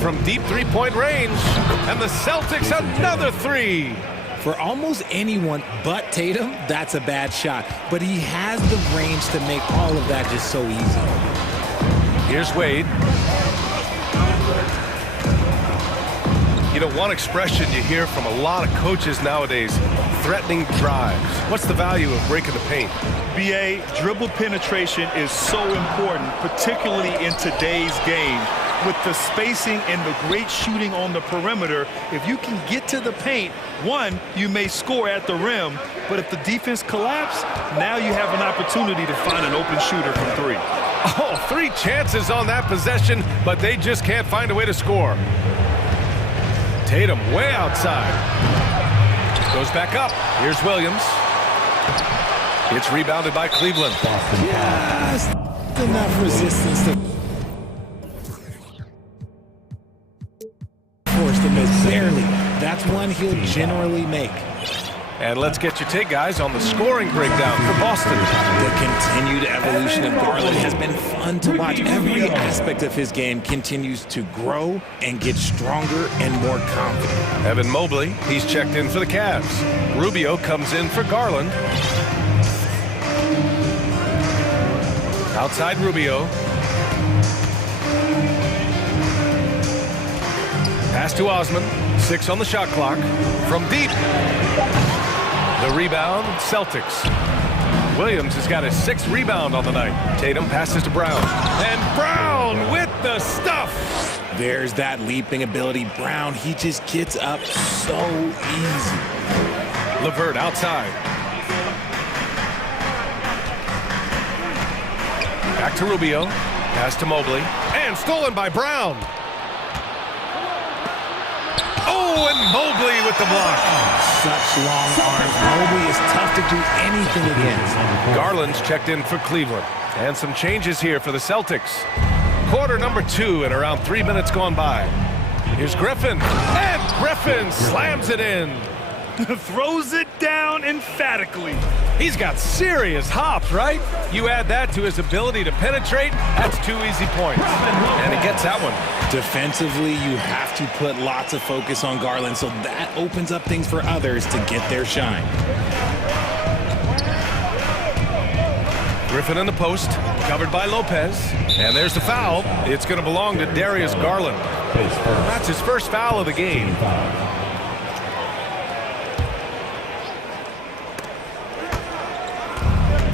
From deep 3-point range. And the Celtics another 3. For almost anyone but Tatum, that's a bad shot. But he has the range to make all of that just so easy. Here's Wade. You know, one expression you hear from a lot of coaches nowadays, threatening drives. What's the value of breaking the paint? BA, dribble penetration is so important, particularly in today's game. With the spacing and the great shooting on the perimeter, if you can get to the paint, one, you may score at the rim, but if the defense collapses, now you have an opportunity to find an open shooter from 3. Oh, 3 chances on that possession, but they just can't find a way to score. Tatum way outside. Goes back up. Here's Williams. It's rebounded by Cleveland. Just enough resistance to force the miss. Barely. That's one he'll generally make. And let's get your take, guys, on the scoring breakdown for Boston. The continued evolution of Garland has been fun to watch. Every aspect of his game continues to grow and get stronger and more confident. Evan Mobley, he's checked in for the Cavs. Rubio comes in for Garland. Outside Rubio. Pass to Osman. 6 on the shot clock. From deep. The rebound, Celtics. Williams has got his 6th rebound on the night. Tatum passes to Brown. And Brown with the stuff. There's that leaping ability. Brown, he just gets up so easy. LeVert outside. Back to Rubio. Pass to Mobley. And stolen by Brown. Oh, and Mobley with the block. Such long arms. Mobley is tough to do anything against. Garland's checked in for Cleveland. And some changes here for the Celtics. Quarter number 2 and around 3 minutes gone by. Here's Griffin. And Griffin slams it in. Throws it down emphatically. He's got serious hops, right? You add that to his ability to penetrate, that's 2 easy points. And he gets that one. Defensively, you have to put lots of focus on Garland, so that opens up things for others to get their shine. Griffin in the post, covered by Lopez. And there's the foul. It's going to belong to Darius Garland. That's his first foul of the game.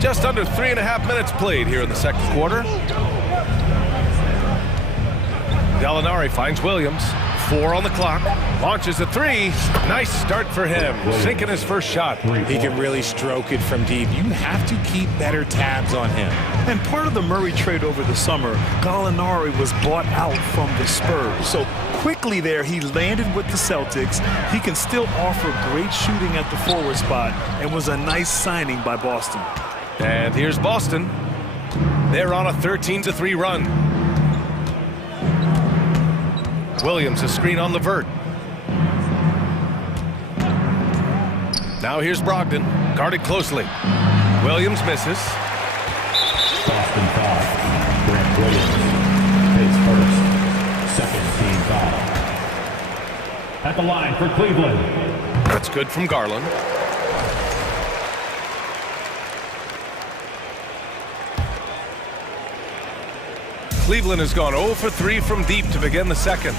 Just under 3.5 minutes played here in the second quarter. Gallinari finds Williams. 4 on the clock. Launches a 3. Nice start for him. Sinking his first shot. He can really stroke it from deep. You have to keep better tabs on him. And part of the Murray trade over the summer, Gallinari was bought out from the Spurs. So quickly there, he landed with the Celtics. He can still offer great shooting at the forward spot and was a nice signing by Boston. And here's Boston. They're on a 13-3 run. Williams, a screen on Levert. Now here's Brogdon, guarded closely. Williams misses. Boston foul. Grant Williams, his first, second team foul. At the line for Cleveland. That's good from Garland. Cleveland has gone 0 for 3 from deep to begin the second.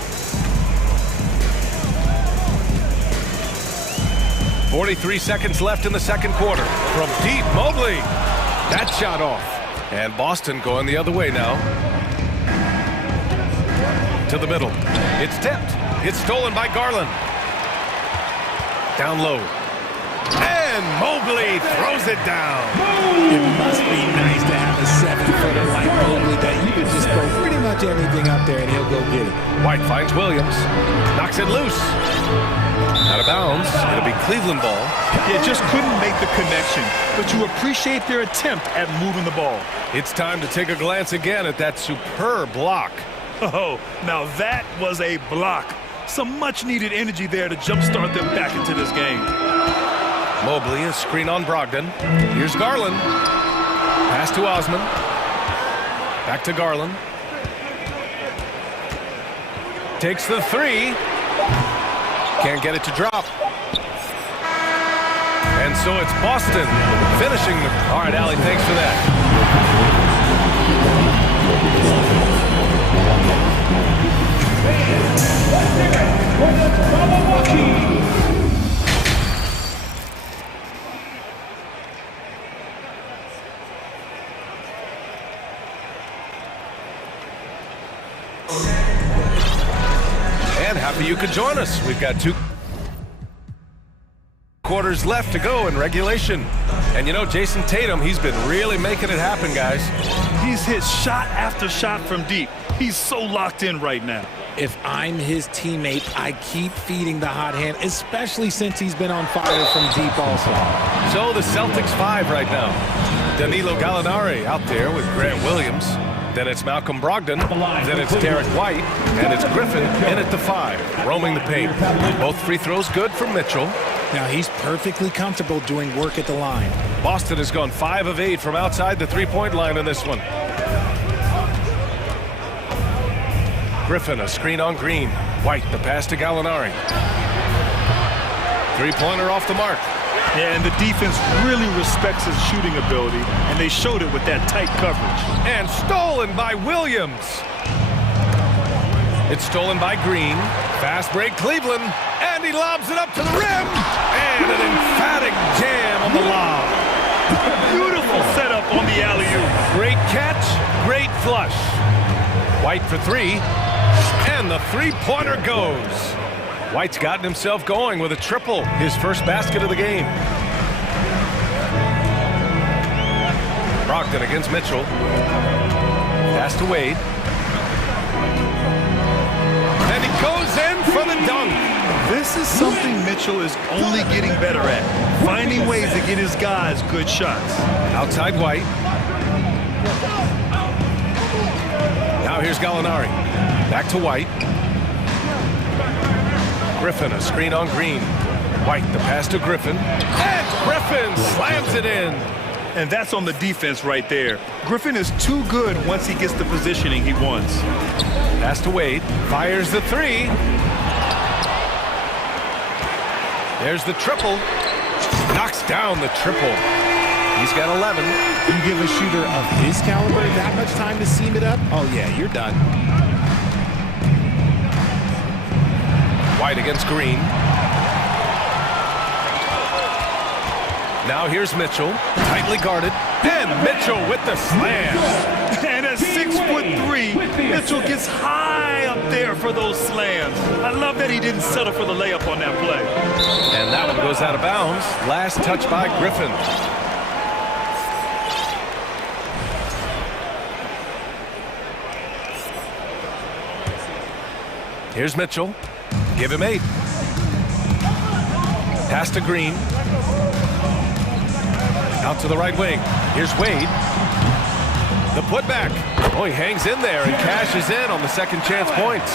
43 seconds left in the second quarter. From deep, Mobley. That shot off. And Boston going the other way now. To the middle. It's tipped. It's stolen by Garland. Down low. And Mobley throws it down. It must be nice to have a 7-footer like Mobley that you can just throw pretty much anything up there and he'll go get it. White finds Williams. Knocks it loose. Out of bounds. It'll be Cleveland ball. Yeah, just couldn't make the connection, but you appreciate their attempt at moving the ball. It's time to take a glance again at that superb block. Oh, now that was a block. Some much-needed energy there to jumpstart them back into this game. Mobley, a screen on Brogdon. Here's Garland. Pass to Osman. Back to Garland. Takes the 3. Can't get it to drop. And so it's Boston finishing the... All right, Allie, thanks for that. And happy you could join us. We've got 2 quarters left to go in regulation. And you know, Jason Tatum, he's been really making it happen, guys. He's hit shot after shot from deep. He's so locked in right now. If I'm his teammate, I keep feeding the hot hand, especially since he's been on fire from deep also. So the Celtics 5 right now. Danilo Gallinari out there with Grant Williams. Then it's Malcolm Brogdon. Then it's Derek White. And it's Griffin in at the 5, roaming the paint. Both free throws good for Mitchell. Now he's perfectly comfortable doing work at the line. Boston has gone 5 of 8 from outside the three-point line in this one. Griffin, a screen on Green. White, the pass to Gallinari. Three-pointer off the mark. Yeah, and the defense really respects his shooting ability, and they showed it with that tight coverage. And stolen by Williams. It's stolen by Green. Fast break Cleveland, and he lobs it up to the rim. And an emphatic jam on the lob. Beautiful setup on the alley-oop. Great catch, great flush. White for 3, and the three-pointer goes. White's gotten himself going with a triple, his first basket of the game. Brogdon against Mitchell. Pass to Wade. And he goes in for the dunk. This is something Mitchell is only getting better at, finding ways to get his guys good shots. Outside White. Now here's Gallinari. Back to White. Griffin, a screen on Green. White, the pass to Griffin. And Griffin slams it in. And that's on the defense right there. Griffin is too good once he gets the positioning he wants. Pass to Wade. Fires the three. There's the triple. Knocks down the triple. He's got 11. You give a shooter of his caliber that much time to seam it up? Oh, yeah, you're done. White against Green. Now here's Mitchell, tightly guarded, and Mitchell with the slam. And at 6'3", Mitchell gets high up there for those slams. I love that he didn't settle for the layup on that play. And that one goes out of bounds. Last touch by Griffin. Here's Mitchell. Give him 8. Pass to Green. Out to the right wing. Here's Wade. The putback. Oh, he hangs in there and cashes in on the second chance points.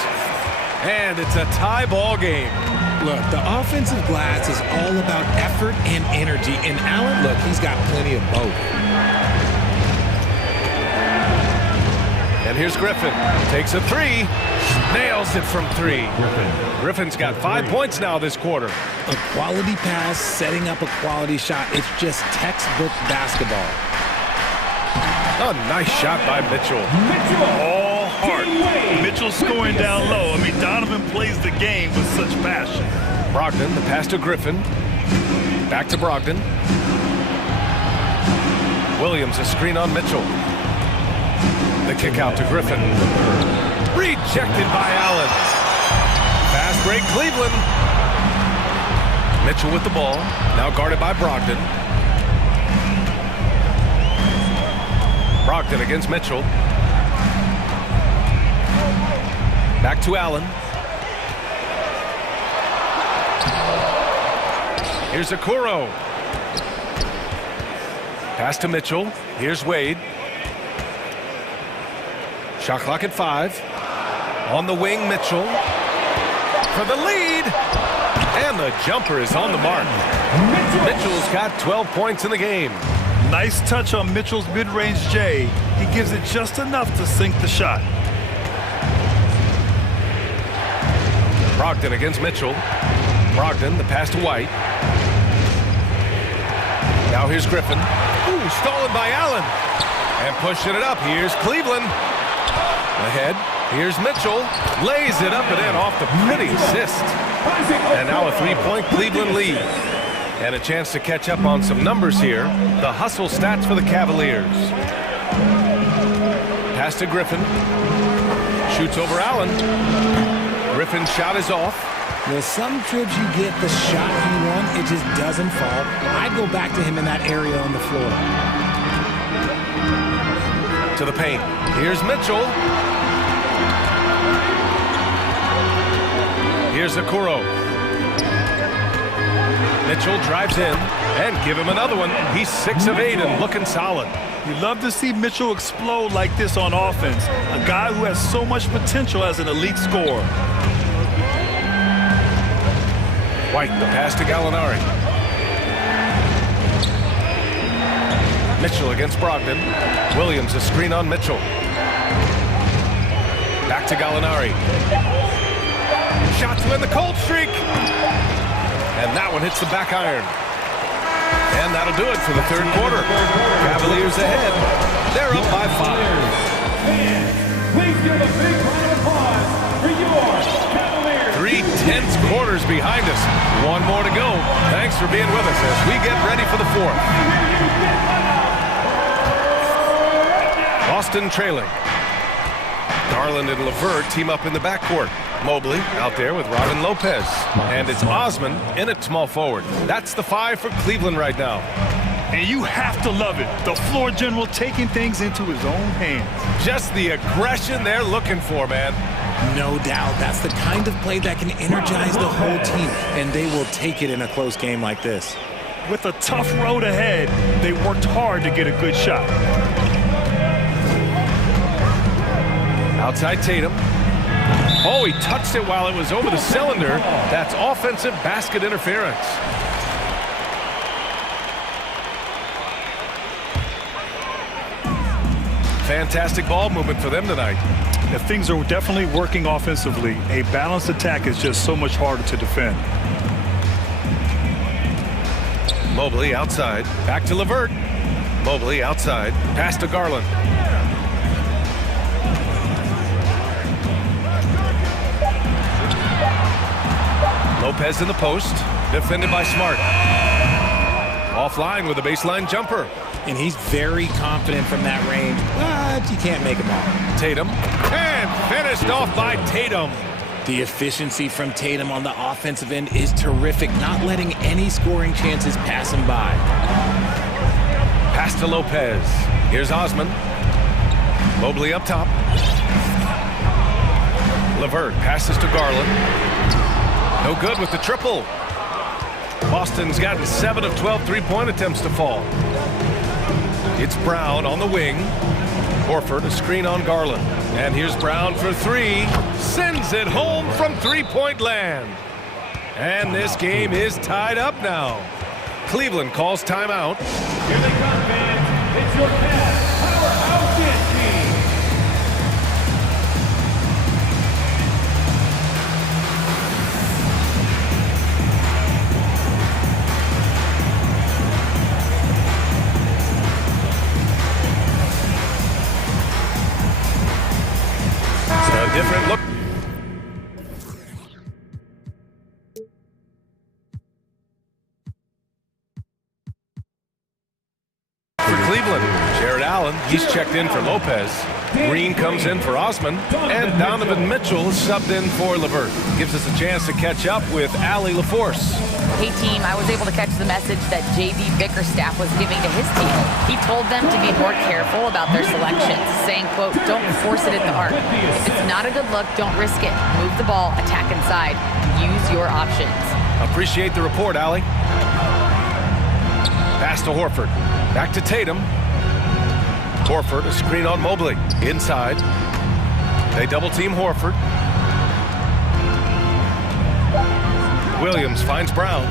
And it's a tie ball game. Look, the offensive glass is all about effort and energy. And Allen, look, he's got plenty of both. And here's Griffin. Takes a three. Nails it from 3. Griffin's got 5 points now this quarter. A quality pass, setting up a quality shot. It's just textbook basketball. A nice shot by Mitchell. All heart. Mitchell scoring down low. I mean, Donovan plays the game with such passion. Brogdon, the pass to Griffin. Back to Brogdon. Williams, a screen on Mitchell. The kick out to Griffin. Rejected by Allen. Fast break, Cleveland. Mitchell with the ball. Now guarded by Brogdon. Brogdon against Mitchell. Back to Allen. Here's Okoro. Pass to Mitchell. Here's Wade. Shot clock at 5. On the wing, Mitchell. For the lead. And the jumper is on the mark. Mitchell's got 12 points in the game. Nice touch on Mitchell's mid-range J. He gives it just enough to sink the shot. Brogdon against Mitchell. Brogdon, the pass to White. Now here's Griffin. Ooh, stolen by Allen. And pushing it up. Here's Cleveland. Ahead. Here's Mitchell. Lays it up and in off the pretty assist. And now a 3-point Cleveland lead. And a chance to catch up on some numbers here. The hustle stats for the Cavaliers. Pass to Griffin. Shoots over Allen. Griffin's shot is off. Well, some trips you get the shot you want, it just doesn't fall. I'd go back to him in that area on the floor. To the paint. Here's Mitchell. Here's Okoro. Mitchell drives in and give him another one. He's 6 of 8 and looking solid. You love to see Mitchell explode like this on offense. A guy who has so much potential as an elite scorer. White, the pass to Gallinari. Mitchell against Brogdon. Williams, a screen on Mitchell. Back to Gallinari. Shot to win the cold streak. And that one hits the back iron. And that'll do it for the third quarter. Cavaliers ahead. They're up by 5. Please give a big round of applause for your Cavaliers. 3 tense quarters behind us. One more to go. Thanks for being with us as we get ready for the fourth. Boston trailing. Garland and LeVert team up in the backcourt. Mobley out there with Robin Lopez. And it's Osman in at small forward. That's the 5 for Cleveland right now. And you have to love it. The floor general taking things into his own hands. Just the aggression they're looking for, man. No doubt. That's the kind of play that can energize the whole team, and they will take it in a close game like this. With a tough road ahead, they worked hard to get a good shot. Outside Tatum. Oh, he touched it while it was over the cylinder. That's offensive basket interference. Fantastic ball movement for them tonight. If things are definitely working offensively, a balanced attack is just so much harder to defend. Mobley outside. Back to LeVert. Mobley outside. Pass to Garland. Lopez in the post. Defended by Smart. Offline with a baseline jumper. And he's very confident from that range, but you can't make him all. Tatum. And finished off by Tatum. The efficiency from Tatum on the offensive end is terrific, not letting any scoring chances pass him by. Pass to Lopez. Here's Osman. Mobley up top. LeVert passes to Garland. No good with the triple. Boston's gotten 7 of 12 three-point attempts to fall. It's Brown on the wing. Horford, a screen on Garland. And here's Brown for three. Sends it home from three-point land. And this game is tied up now. Cleveland calls timeout. Here they come, fans. It's your Cavs Powerhouse Dance Team. A different look. For Cleveland, Jared Allen, he's checked in for Lopez. Green comes in for Osman, and Donovan Mitchell is subbed in for LeVert. Gives us a chance to catch up with Allie LaForce. Hey team, I was able to catch the message that J.B. Bickerstaff was giving to his team. He told them to be more careful about their selections, saying, quote, don't force it at the arc. If it's not a good look, don't risk it. Move the ball, attack inside, use your options. Appreciate the report, Allie. Pass to Horford. Back to Tatum. Horford, a screen on Mobley. Inside. They double team Horford. Williams finds Brown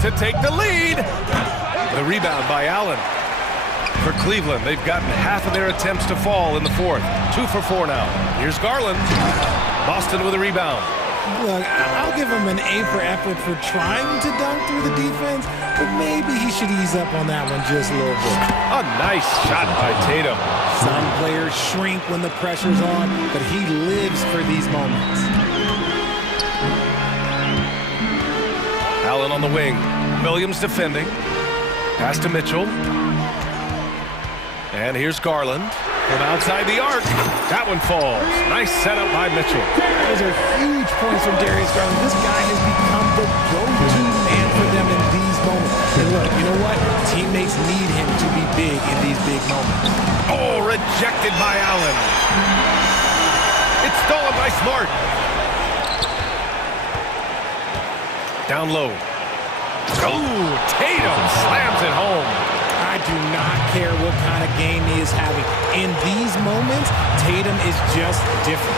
to take the lead. The rebound by Allen. For Cleveland, they've gotten half of their attempts to fall in the fourth. 2 for 4 now. Here's Garland. Boston with a rebound. Look, I'll give him an A for effort for trying to dunk through the defense, but maybe he should ease up on that one just a little bit. A nice shot by Tatum. Some players shrink when the pressure's on, but he lives for these moments. Allen on the wing. Williams defending. Pass to Mitchell. And here's Garland from outside the arc. That one falls. Nice setup by Mitchell. Those are huge points from Darius Garland. This guy has become the go-to man for them in these moments. And look, you know what? Teammates need him to be big in these big moments. Oh, rejected by Allen. It's stolen by Smart. Down low. Oh, Tatum slams it home. I do not care what kind of game he is having. In these moments, Tatum is just different.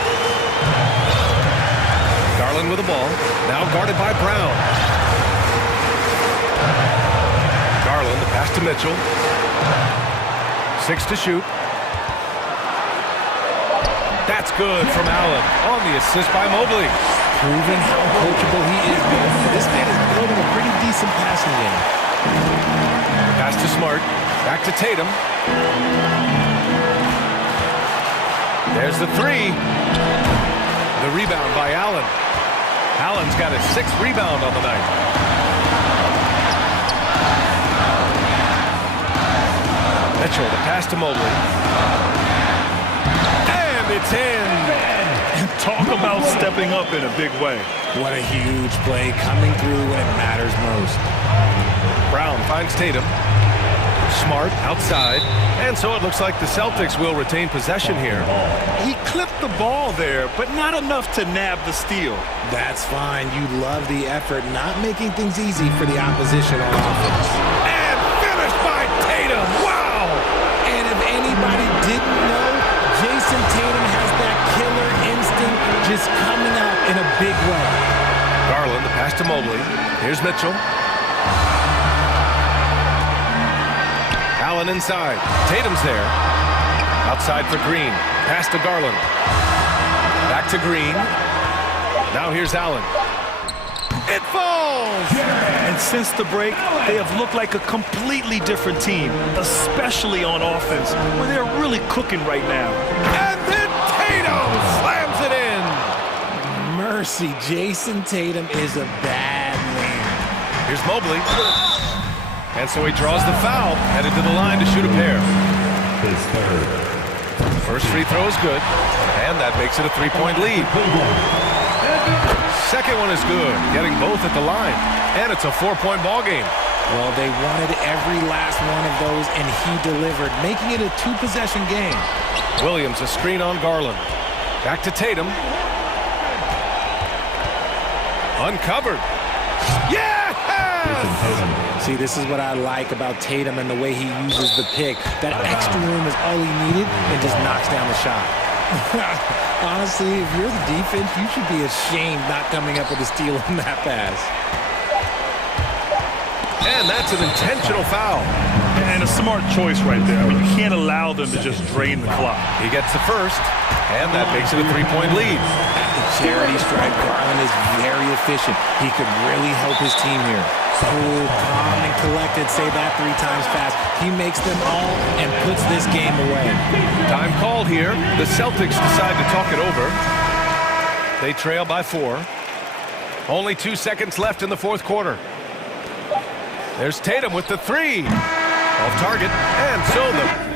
Garland with the ball. Now guarded by Brown. Garland, the pass to Mitchell. 6 to shoot. That's good from Allen on the assist by Mobley. Proving how coachable he is. This man is building a pretty decent passing game. Pass to Smart. Back to Tatum. There's the three. The rebound by Allen. Allen's got his 6th rebound on the night. Mitchell, the pass to Mobley. And it's in. Talk about stepping up in a big way. What a huge play coming through when it matters most. Brown finds Tatum. Smart outside. And so it looks like the Celtics will retain possession here. He clipped the ball there, but not enough to nab the steal. That's fine. You love the effort, not making things easy for the opposition on offense. And finished by Tatum. Wow! And if anybody didn't know, Jason Tatum has that killer instinct just coming out in a big way. Garland, the pass to Mobley. Here's Mitchell. Allen inside. Tatum's there. Outside for Green. Pass to Garland. Back to Green. Now here's Allen. It falls! And since the break, they have looked like a completely different team, especially on offense, where they're really cooking right now. And then Tatum slams it in! Mercy, Jason Tatum is a bad man. Here's Mobley. And so he draws the foul, headed to the line to shoot a pair. His third. First free throw is good, and that makes it a three-point lead. Second one is good, getting both at the line, and it's a four-point ball game. Well, they wanted every last one of those, and he delivered, making it a two-possession game. Williams, a screen on Garland. Back to Tatum. Uncovered. Yeah! See, this is what I like about Tatum and the way he uses the pick. That extra room is all he needed and just knocks down the shot. Honestly, if you're the defense, you should be ashamed not coming up with a steal on that pass. And that's an intentional foul. And a smart choice right there. I mean, you can't allow them to just drain the clock. He gets the first, and that makes it a three-point lead. At the charity stripe, Garland is very efficient. He could really help his team here. Cool, calm, and collected. Say that 3 times fast. He makes them all and puts this game away. Time called here. The Celtics decide to talk it over. They trail by 4. Only 2 seconds left in the fourth quarter. There's Tatum with the 3. Off target, and so the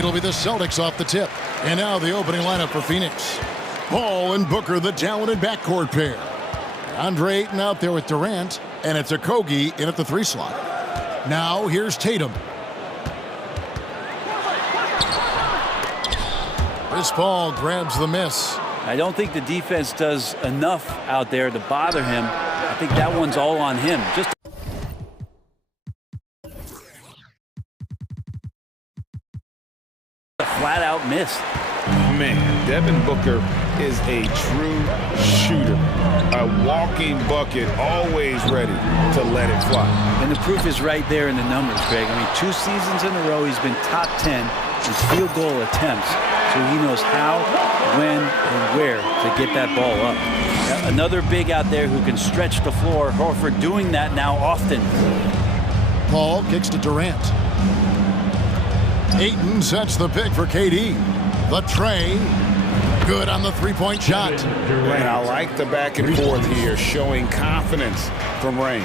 It'll be the Celtics off the tip. And now the opening lineup for Phoenix. Ball and Booker, the talented backcourt pair. Andre Ayton out there with Durant, and it's Okogie in at the 3 slot. Now here's Tatum. Chris Paul grabs the miss. I don't think the defense does enough out there to bother him. I think that one's all on him. Just a flat-out miss. Man, Devin Booker is a true shooter. A walking bucket, always ready to let it fly. And the proof is right there in the numbers, Greg. I mean, 2 seasons in a row, he's been top 10 in field goal attempts. So he knows how, when, and where to get that ball up. Another big out there who can stretch the floor. Horford doing that now often. Paul kicks to Durant. Ayton sets the pick for KD. The tray. Good on the 3-point shot. And I like the back and forth here, showing confidence from range.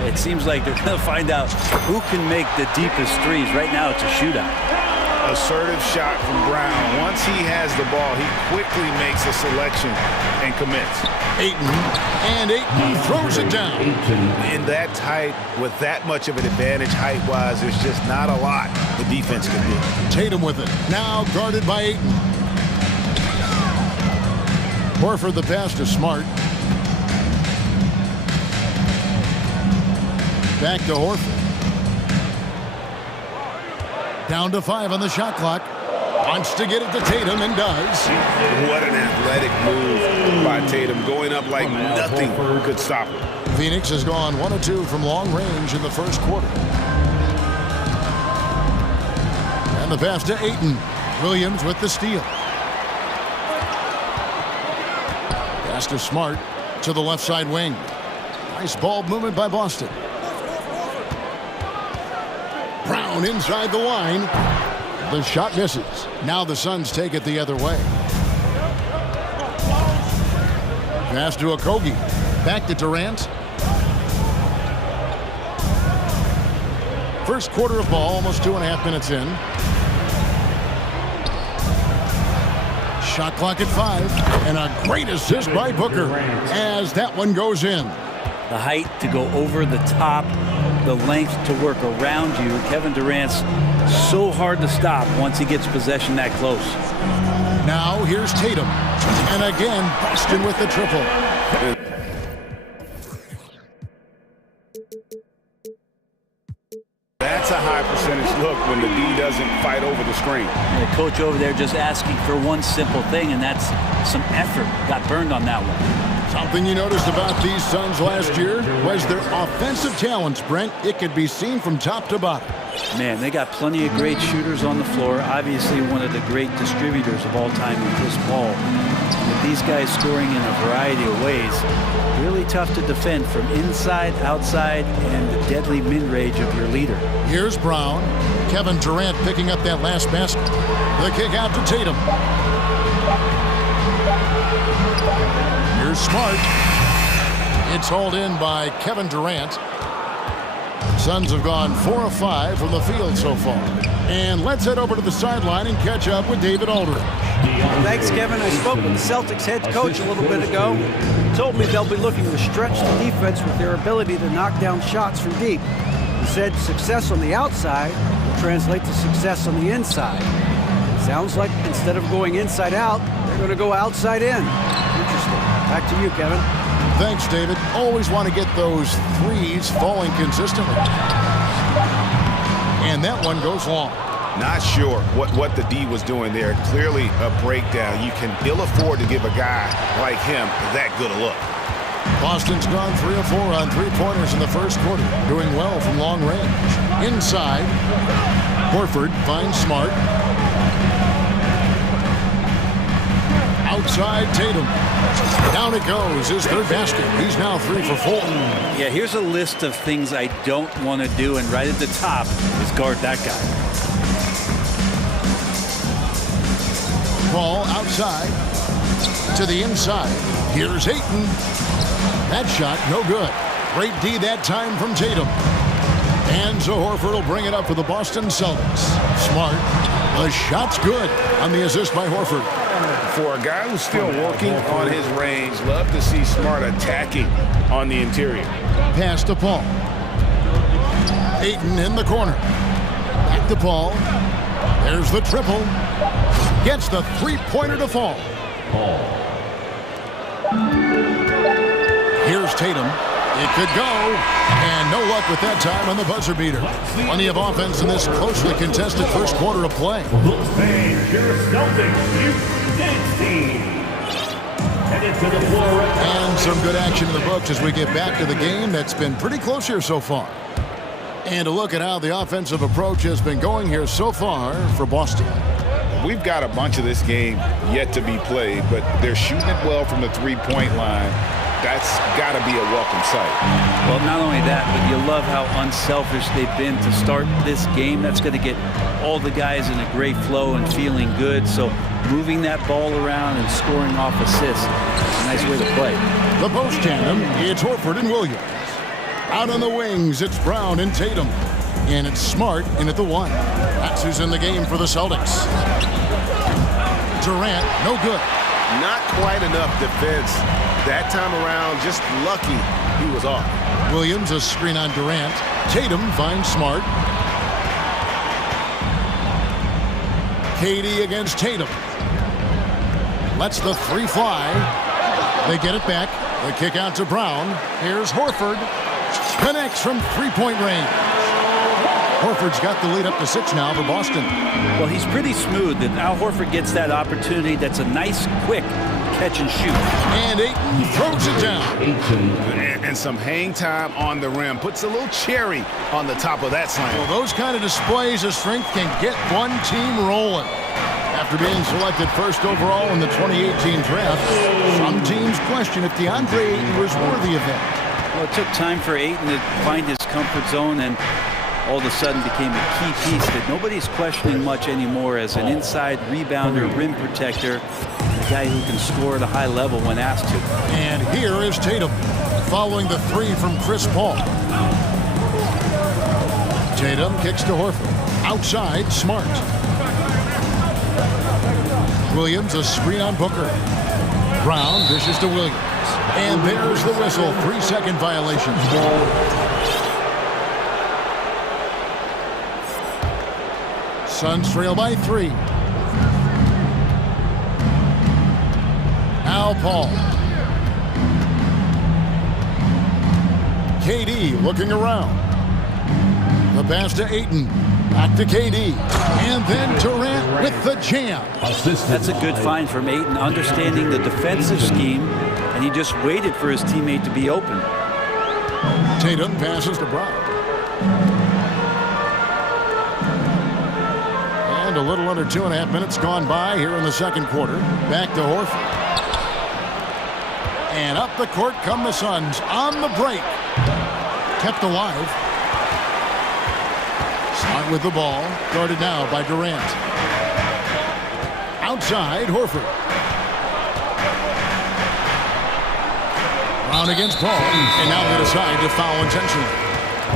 It seems like they're going to find out who can make the deepest threes. Right now, it's a shootout. Assertive shot from Brown. Once he has the ball, he quickly makes a selection and commits. Ayton throws it down. In that tight, with that much of an advantage height-wise, there's just not a lot the defense can do. Tatum with it. Now guarded by Ayton. Horford the pass to Smart. Back to Horford. Down to 5 on the shot clock. Wants to get it to Tatum and does. What an athletic move by Tatum, going up like nothing could stop him. Phoenix has gone 1 of 2 from long range in the first quarter. And the pass to Ayton. Williams with the steal. Pass to Smart to the left side wing. Nice ball movement by Boston. Brown inside the line. The shot misses. Now the Suns take it the other way. Pass to Okogie. Back to Durant. First quarter of ball, almost 2.5 minutes in. Shot clock at 5. And a great assist by Booker as that one goes in. The height to go over the top, the length to work around you. Kevin Durant's so hard to stop once he gets possession that close. Now here's Tatum. And again, Boston with the triple. That's a high percentage look when the D doesn't fight over the screen. And the coach over there just asking for one simple thing, and that's some effort. Got burned on that one. Something you noticed about these Suns last year was their offensive talents, Brent. It could be seen from top to bottom. Man, they got plenty of great shooters on the floor. Obviously, one of the great distributors of all time in Chris Paul. With these guys scoring in a variety of ways, really tough to defend from inside, outside, and the deadly mid-range of your leader. Here's Brown. Kevin Durant picking up that last basket. The kick out to Tatum. Here's Smart. It's hauled in by Kevin Durant. Suns have gone 4 of 5 from the field so far. And let's head over to the sideline and catch up with David Aldridge. Thanks, Kevin. I spoke with the Celtics head coach a little bit ago. He told me they'll be looking to stretch the defense with their ability to knock down shots from deep. He said success on the outside will translate to success on the inside. Sounds like instead of going inside out, they're going to go outside in. Interesting. Back to you, Kevin. Thanks, David. Always want to get those threes falling consistently. And that one goes long. Not sure what the D was doing there. Clearly a breakdown. You can ill afford to give a guy like him that good a look. Boston's gone 3 of 4 on 3-pointers in the first quarter, doing well from long range. Inside, Horford finds Smart. Outside, Tatum. Down it goes, his third basket. He's now 3 for 4. Yeah, here's a list of things I don't want to do, and right at the top is guard that guy. Ball outside to the inside. Here's Ayton. That shot, no good. Great D that time from Tatum. And so Horford will bring it up for the Boston Celtics. Smart The shot's good on the assist by Horford. For a guy who's still working on his range, love to see Smart attacking on the interior. Pass to Paul. Ayton in the corner. Back to Paul. There's the triple. Gets the three-pointer to fall. Here's Tatum. It could go. And no luck with that time on the buzzer beater. Plenty of offense in this closely contested first quarter of play. And some good action in the books as we get back to the game that's been pretty close here so far. And a look at how the offensive approach has been going here so far for Boston. We've got a bunch of this game yet to be played, but they're shooting it well from the three-point line. That's got to be a welcome sight. Well, not only that, but you love how unselfish they've been to start this game. That's going to get all the guys in a great flow and feeling good. So moving that ball around and scoring off assists, a nice way to play. The post tandem, it's Horford and Williams. Out on the wings, it's Brown and Tatum. And it's Smart in at the one. That's who's in the game for the Celtics. Durant, no good. Not quite enough defense that time around. Just lucky he was off. Williams, a screen on Durant. Tatum finds Smart. KD against Tatum. Lets the three fly. They get it back. The kick out to Brown. Here's Horford. Connects from three-point range. Horford's got the lead up to 6 now for Boston. Well, he's pretty smooth. And Al Horford gets that opportunity. That's a nice, quick catch and shoot. And Ayton throws it down. And some hang time on the rim. Puts a little cherry on the top of that slam. Well, those kind of displays of strength can get one team rolling. After being selected first overall in the 2018 draft, some teams question if DeAndre Ayton was worthy of that. Well, it took time for Ayton to find his comfort zone and all of a sudden became a key piece that nobody's questioning much anymore as an inside rebounder, rim protector, a guy who can score at a high level when asked to. And here is Tatum following the three from Chris Paul. Tatum kicks to Horford. Outside, Smart. Williams, a screen on Booker. Brown dishes to Williams. And there's the whistle. 3-second violation. Suns trail by 3. Now Paul. KD looking around. The pass to Ayton. Back to KD. And then Durant with the jam. That's a good find from Ayton, understanding the defensive scheme, and he just waited for his teammate to be open. Tatum passes to Brown. And a little under 2.5 minutes gone by here in the second quarter. Back to Horford. And up the court come the Suns on the break. Kept alive. Smart with the ball. Guarded now by Durant. Outside, Horford. Brown against Paul. And now they decide to foul intentionally.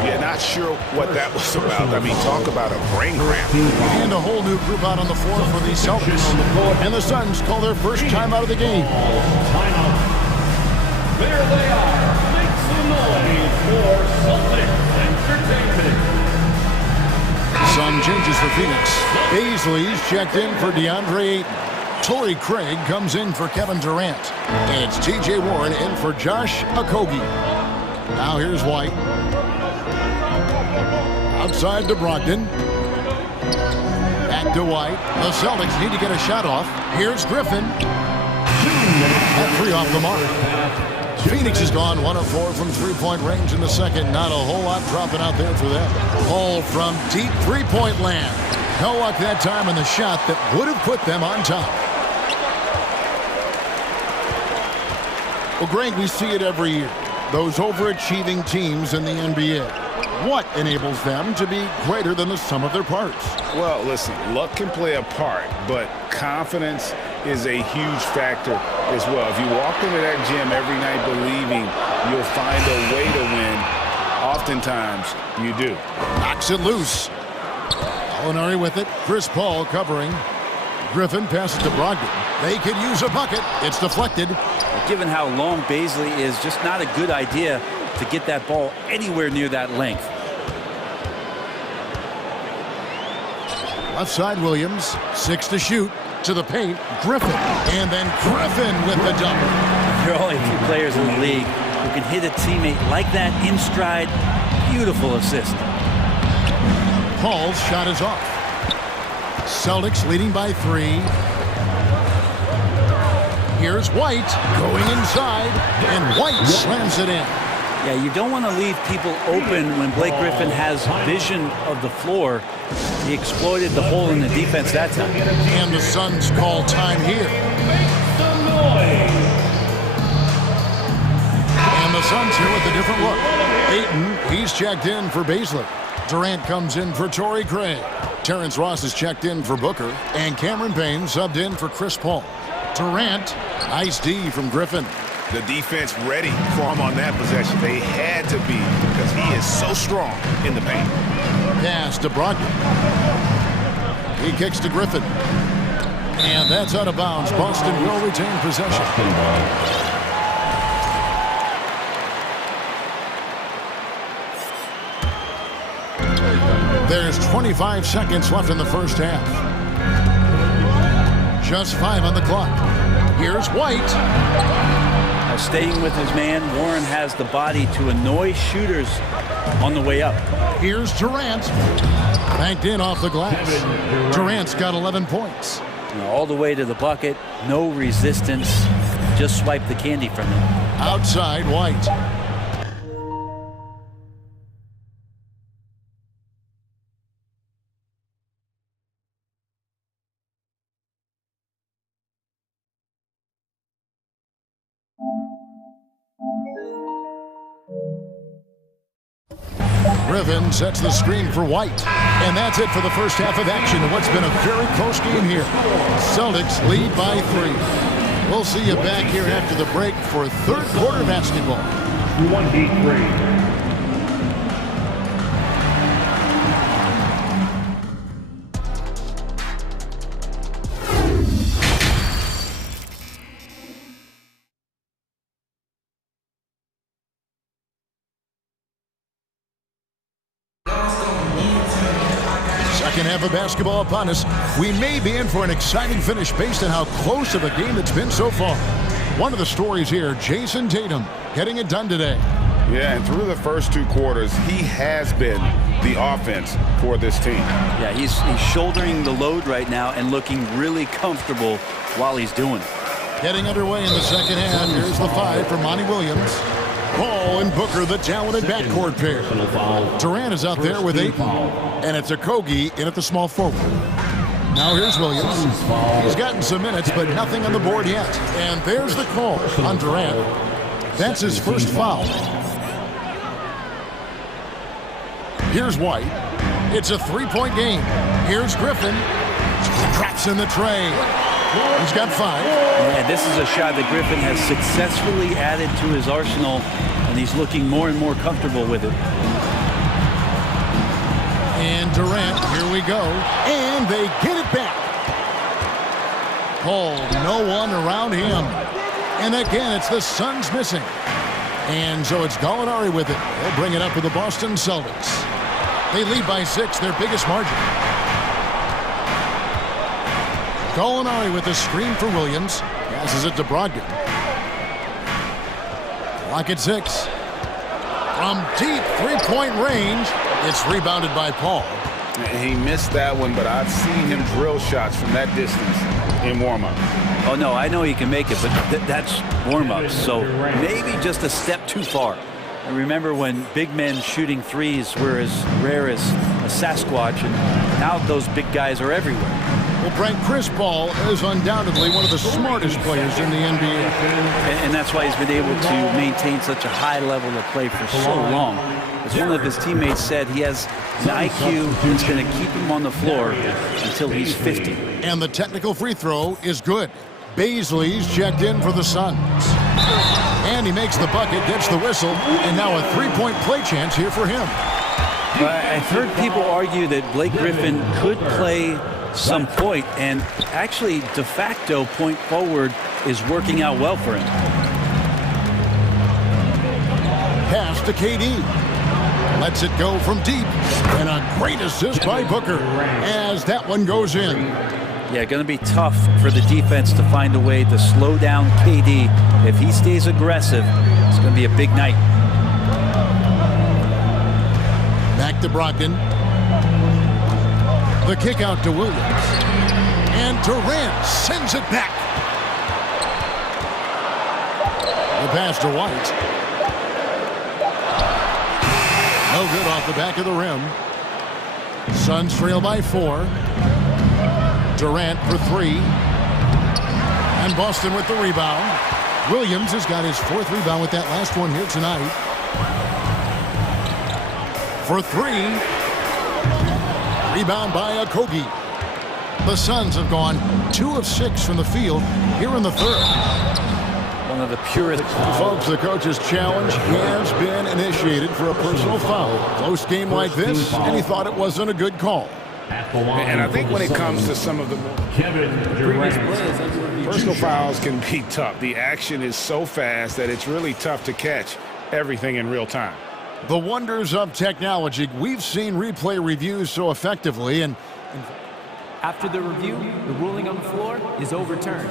Yeah, not sure what that was about. I mean, talk about a brain cramp. And a whole new group out on the floor for the Celtics. And the Suns call their first time out of the game. There they are. Make some noise for Celtics Entertainment. Some changes for Phoenix. Baisley's checked in for DeAndre Ayton. Torrey Craig comes in for Kevin Durant. And it's T.J. Warren in for Josh Okogie. Now here's White. Outside to Brogdon. Back to White. The Celtics need to get a shot off. Here's Griffin. That three off the mark. Phoenix has gone 1 of 4 from three-point range in the second. Not a whole lot dropping out there for them. Ball from deep three-point land. No luck that time in the shot that would have put them on top. Well, Greg, we see it every year. Those overachieving teams in the NBA. What enables them to be greater than the sum of their parts? Well, listen, luck can play a part, but confidence is a huge factor as well. If you walk into that gym every night believing you'll find a way to win, oftentimes you do. Knocks it loose. Gallinari with it. Chris Paul covering. Griffin passes to Brogdon. They could use a bucket. It's deflected. Given how long Bazley is, just not a good idea to get that ball anywhere near that length. Left side, Williams. 6 to shoot. To the paint. Griffin. And then Griffin with the double. There are only a few players in the league who can hit a teammate like that in stride. Beautiful assist. Paul's shot is off. Celtics leading by 3. Here's White going inside, and White slams it in. Yeah, you don't want to leave people open when Blake Griffin has vision of the floor. He exploited the hole in the defense that time. And the Suns call time here. And the Suns here with a different look. Ayton, he's checked in for Bazley. Durant comes in for Torrey Craig. Terrence Ross is checked in for Booker. And Cameron Payne subbed in for Chris Paul. Durant, nice D from Griffin. The defense ready for him on that possession. They had to be because he is so strong in the paint. Pass to Brogdon. He kicks to Griffin. And that's out of bounds. Boston will retain possession. There's 25 seconds left in the first half. Just 5 on the clock. Here's White. Now staying with his man, Warren has the body to annoy shooters on the way up. Here's Durant. Banked in off the glass. Durant's got 11 points. All the way to the bucket. No resistance. Just swipe the candy from him. Outside, White. Griffin sets the screen for White. And that's it for the first half of action in what's been a very close game here. Celtics lead by 3. We'll see you back here after the break for third quarter basketball. 23. Second half of basketball upon us. We may be in for an exciting finish based on how close of a game it's been so far. One of the stories here, Jason Tatum getting it done today. Yeah, and through the first 2 quarters, he has been the offense for this team. Yeah, he's shouldering the load right now and looking really comfortable while he's doing it. Getting underway in the second half. Here's the 5 for Monty Williams. Paul and Booker, the talented backcourt pair. Durant is out there with 8. And it's Okogie in at the small forward. Now here's Williams. He's gotten some minutes, but nothing on the board yet. And there's the call on Durant. That's his first foul. Here's White. It's a 3-point game. Here's Griffin. Cracks in the tray. He's got 5. Yeah, this is a shot that Griffin has successfully added to his arsenal, and he's looking more and more comfortable with it. And Durant, here we go. And they get it back. Paul, no one around him. And again, it's the Suns missing. And so it's Gallinari with it. They'll bring it up for the Boston Celtics. They lead by 6, their biggest margin. Gallinari with a screen for Williams. Passes it to Brogdon. Clock at 6. From deep 3-point range, it's rebounded by Paul. He missed that one, but I've seen him drill shots from that distance in warm-up. Oh, no, I know he can make it, but that's warm-ups, so maybe just a step too far. I remember when big men shooting threes were as rare as a Sasquatch, and now those big guys are everywhere. Well, Frank, Chris Paul is undoubtedly one of the smartest players in the NBA. And that's why he's been able to maintain such a high level of play for so long. As one of his teammates said, he has an IQ that's going to keep him on the floor until he's 50. And the technical free throw is good. Bazley's checked in for the Suns. And he makes the bucket, gets the whistle, and now a 3-point play chance here for him. I've heard people argue that Blake Griffin could play some point, and actually de facto point forward is working out well for him. Pass to KD. Lets it go from deep. And a great assist by Booker as that one goes in. Yeah, going to be tough for the defense to find a way to slow down KD. If he stays aggressive, it's going to be a big night. Back to Brogdon. The kick out to Williams. And Durant sends it back. The pass to White. No good off the back of the rim. Suns trail by 4. Durant for 3. And Boston with the rebound. Williams has got his 4th rebound with that last one here tonight. For 3. Rebound by Okogie. The Suns have gone 2 of 6 from the field here in the 3rd. One of the purest. Folks, the coach's challenge has been initiated for a personal foul. Close game like this, and he thought it wasn't a good call. And I think when it comes to some of the previous plays, personal fouls can be tough. The action is so fast that it's really tough to catch everything in real time. The wonders of technology. We've seen replay reviews so effectively, and after the review, the ruling on the floor is overturned.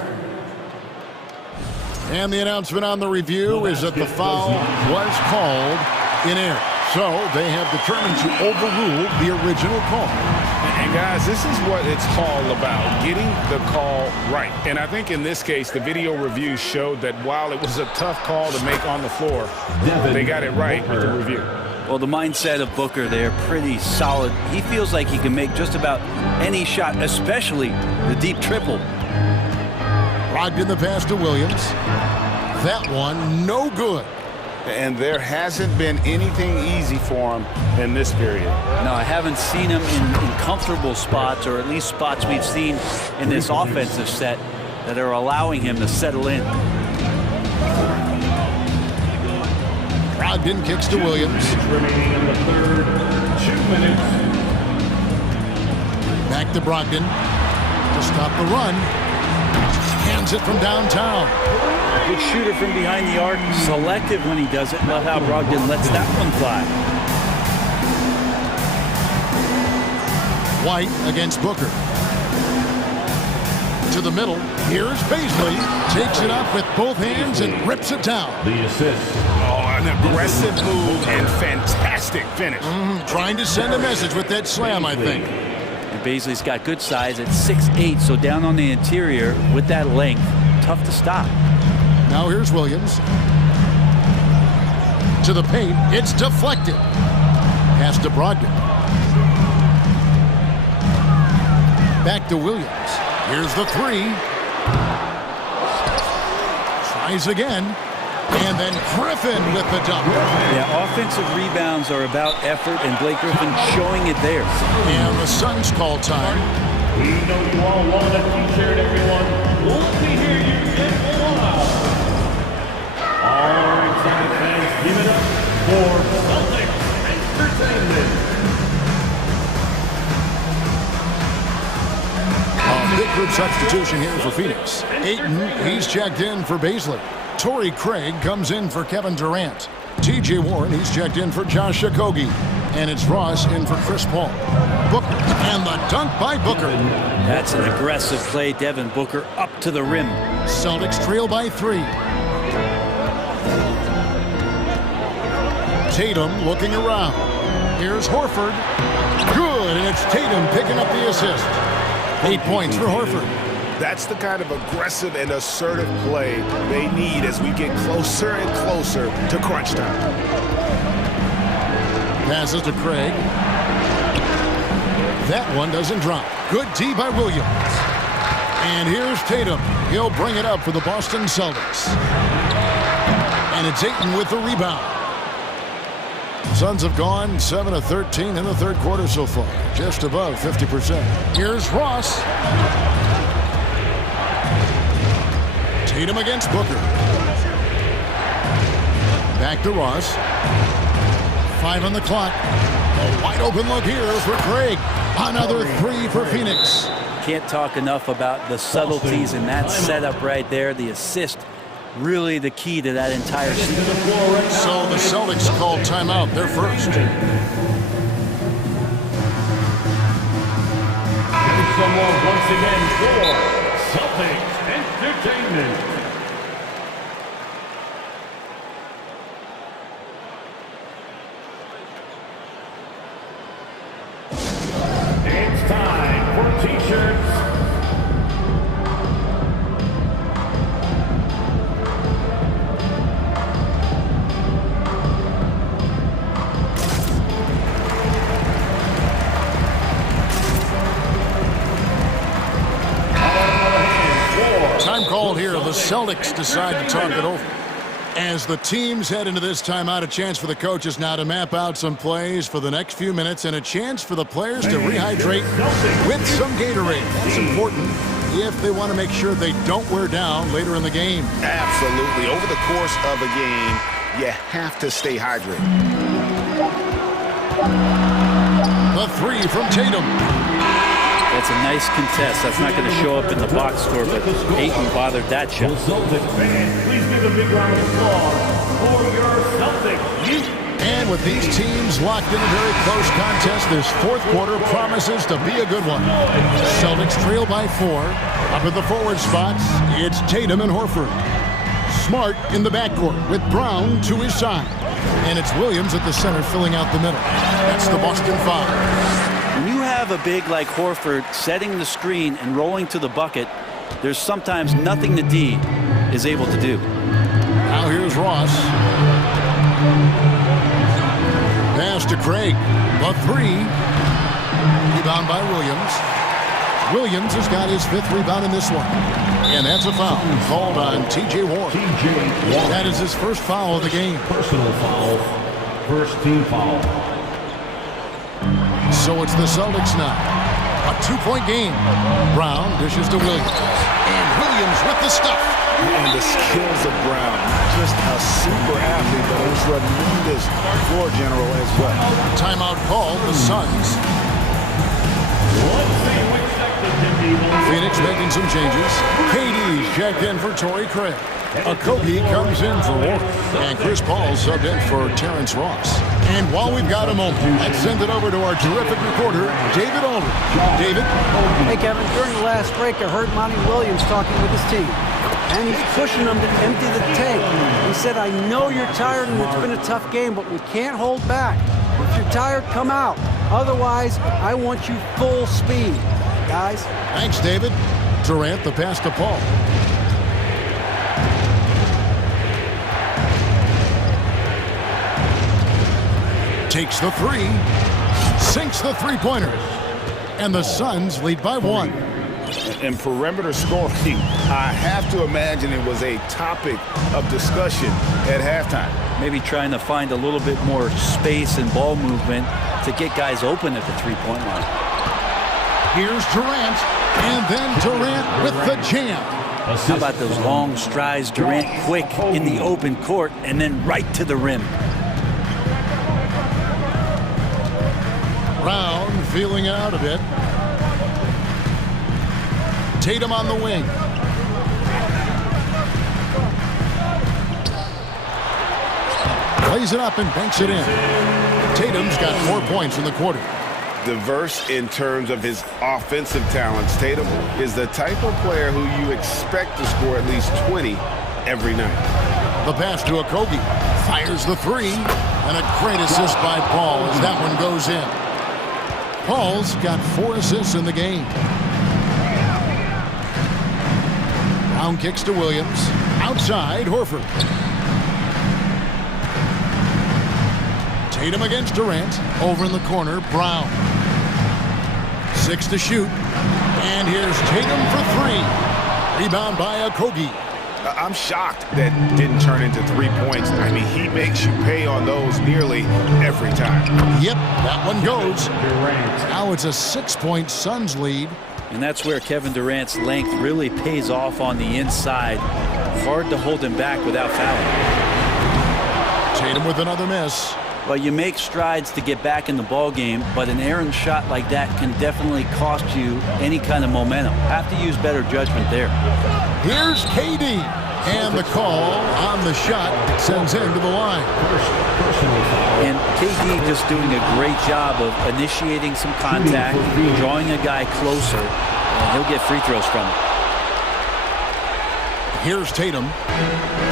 And the announcement on the review is that the foul was called in error. So they have determined to overrule the original call. And guys, this is what it's all about, getting the call right. And I think in this case, the video review showed that while it was a tough call to make on the floor, they got it right with the review. Well, the mindset of Booker there, pretty solid. He feels like he can make just about any shot, especially the deep triple. Brogdon the pass to Williams. That one, no good. And there hasn't been anything easy for him in this period. No, I haven't seen him in comfortable spots, or at least spots we've seen in this offensive set that are allowing him to settle in. Brogdon kicks to Williams. Remaining in the 3rd, 2 minutes. Back to Brogdon to stop the run. Hands it from downtown. A good shooter from behind the arc, selective when he does it. Love how Brogdon lets that one fly. White against Booker. To the middle. Here's Paisley. Takes it up with both hands and rips it down. The assist. Oh, an aggressive move and fantastic finish. Trying to send a message with that slam, I think. Baisley's got good size at 6'8", so down on the interior with that length, tough to stop. Now here's Williams. To the paint, it's deflected. Pass to Brogdon. Back to Williams. Here's the 3. Tries again. And then Griffin with the dunk. Yeah, offensive rebounds are about effort, and Blake Griffin showing it there. And the Suns call time. We know you all want a t-shirt, everyone. Won't we hear you get loud? All excited fans, give it up for Celtics Entertainment. Big group substitution here for Phoenix. Ayton, he's checked in for Paisley. Torrey Craig comes in for Kevin Durant. T.J. Warren, he's checked in for Josh Okogie. And it's Ross in for Chris Paul. Booker, and the dunk by Booker. That's an aggressive play. Devin Booker up to the rim. Celtics trail by 3. Tatum looking around. Here's Horford. Good, and it's Tatum picking up the assist. 8 points for Horford. That's the kind of aggressive and assertive play they need as we get closer and closer to crunch time. Passes to Craig. That one doesn't drop. Good D by Williams. And here's Tatum. He'll bring it up for the Boston Celtics. And it's Ayton with the rebound. Suns have gone 7 of 13 in the 3rd quarter so far. Just above 50%. Here's Ross. Tatum against Booker. Back to Ross. 5 on the clock. A wide open look here for Craig. Another three for Phoenix. Can't talk enough about the subtleties in that setup right there. The assist, really the key to that entire season. So the Celtics called timeout. They're first. Someone once again for Celtics Entertainment. It's time for t-shirts. Time called here. The Celtics decide to talk it over. As the teams head into this timeout, a chance for the coaches now to map out some plays for the next few minutes and a chance for the players to rehydrate with some Gatorade. That's important if they want to make sure they don't wear down later in the game. Absolutely. Over the course of a game, you have to stay hydrated. The three from Tatum. That's a nice contest. That's not going to show up in the box score, but Ayton bothered that shot. Celtics fans, please give a big round of applause for your Celtics. And with these teams locked in a very close contest, this fourth quarter promises to be a good one. Celtics trail by 4. Up at the forward spots, it's Tatum and Horford. Smart in the backcourt with Brown to his side. And it's Williams at the center filling out the middle. That's the Boston 5. When you have a big like Horford setting the screen and rolling to the bucket, there's sometimes nothing the D is able to do. Now here's Ross. Pass to Craig. The three. Rebound by Williams. Williams has got his 5th rebound in this one. And that's a foul called on T.J. Warren. That is his first foul of the game. Personal foul. First team foul. So it's the Celtics now. A 2-point game. Brown dishes to Williams. And Williams with the stuff. And the skills of Brown. Just a super athlete, but a tremendous floor general as well. Timeout called, the Suns. Phoenix making some changes. KD's checked in for Torrey Craig. Okogie comes in for Warren. And Chris Paul subbed in for Terrence Ross. And while we've got a moment, let's send it over to our terrific reporter, David Aldridge. David? Hey, Kevin, during the last break, I heard Monty Williams talking with his team. And he's pushing them to empty the tank. He said, I know you're tired and it's been a tough game, but we can't hold back. If you're tired, come out. Otherwise, I want you full speed. Guys? Thanks, David. Durant, the pass to Paul. Takes the three. Sinks the three-pointer. And the Suns lead by 1. In perimeter scoring, I have to imagine it was a topic of discussion at halftime. Maybe trying to find a little bit more space and ball movement to get guys open at the three-point line. Here's Durant, and then Durant with the jam. How about those long strides, Durant quick in the open court, and then right to the rim. Brown feeling out a bit. Tatum on the wing. Plays it up and banks it in. Tatum's got 4 points in the quarter. Diverse in terms of his offensive talents. Tatum is the type of player who you expect to score at least 20 every night. The pass to Okogie. Fires the three. And a great assist by Paul as that one goes in. Paul's got 4 assists in the game. Brown kicks to Williams. Outside, Horford. Tatum against Durant. Over in the corner, Brown. 6 to shoot. And here's Tatum for 3. Rebound by Okogie. I'm shocked that didn't turn into 3 points. I mean, he makes you pay on those nearly every time. Yep, that one goes. Now it's a 6-point Suns lead. And that's where Kevin Durant's length really pays off on the inside. Hard to hold him back without fouling. Tatum with another miss. Well, you make strides to get back in the ball game, but an errant shot like that can definitely cost you any kind of momentum. Have to use better judgment there. Here's KD, and the call on the shot sends him to the line. And KD just doing a great job of initiating some contact, drawing a guy closer, and he'll get free throws from it. Here's Tatum.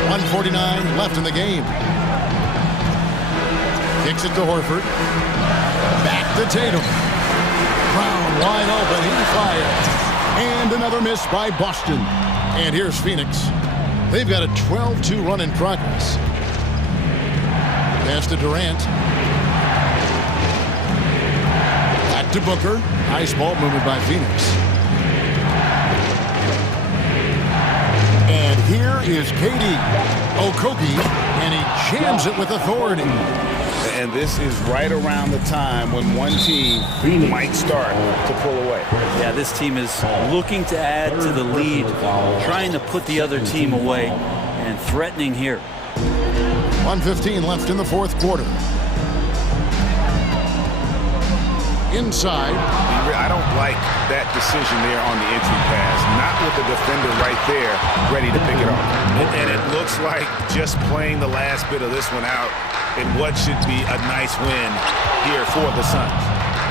1:49 left in the game. Kicks it to Horford. Back to Tatum. Brown wide open. He fires. And another miss by Boston. And here's Phoenix. They've got a 12-2 run in progress. Pass to Durant. Back to Booker. Nice ball movement by Phoenix. And here is KD. Okogie, and he jams it with authority. And this is right around the time when one team might start to pull away. Yeah, this team is looking to add to the lead, trying to put the other team away, and threatening here. 1:15 left in the fourth quarter. Inside. I don't like that decision there on the entry pass. Not with the defender right there, ready to pick it up. And it looks like just playing the last bit of this one out in what should be a nice win here for the Suns.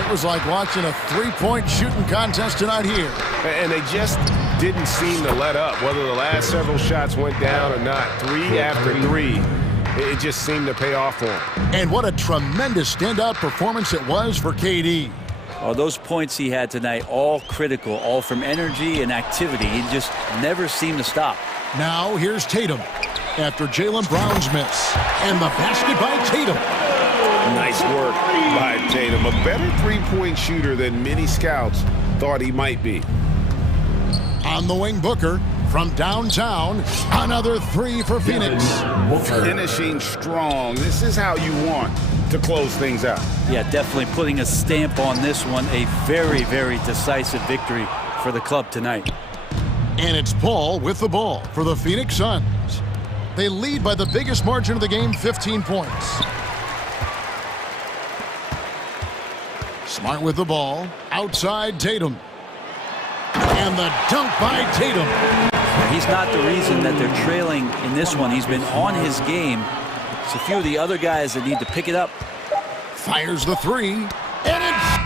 It was like watching a three-point shooting contest tonight here. And they just didn't seem to let up, whether the last several shots went down or not. 3 after 3, it just seemed to pay off for them. And what a tremendous standout performance it was for KD. Oh, those points he had tonight, all critical, all from energy and activity. He just never seemed to stop. Now here's Tatum after Jaylen Brown's miss. And the basket by Tatum. Nice work by Tatum. A better three-point shooter than many scouts thought he might be. On the wing, Booker from downtown. Another three for Phoenix. Finishing strong. This is how you want to close things out. Yeah, definitely putting a stamp on this one. A very, very decisive victory for the club tonight. And it's Paul with the ball for the Phoenix Suns. They lead by the biggest margin of the game, 15 points. Smart with the ball. Outside Tatum. And the dunk by Tatum. He's not the reason that they're trailing in this one. He's been on his game. It's a few of the other guys that need to pick it up. Fires the three. And it's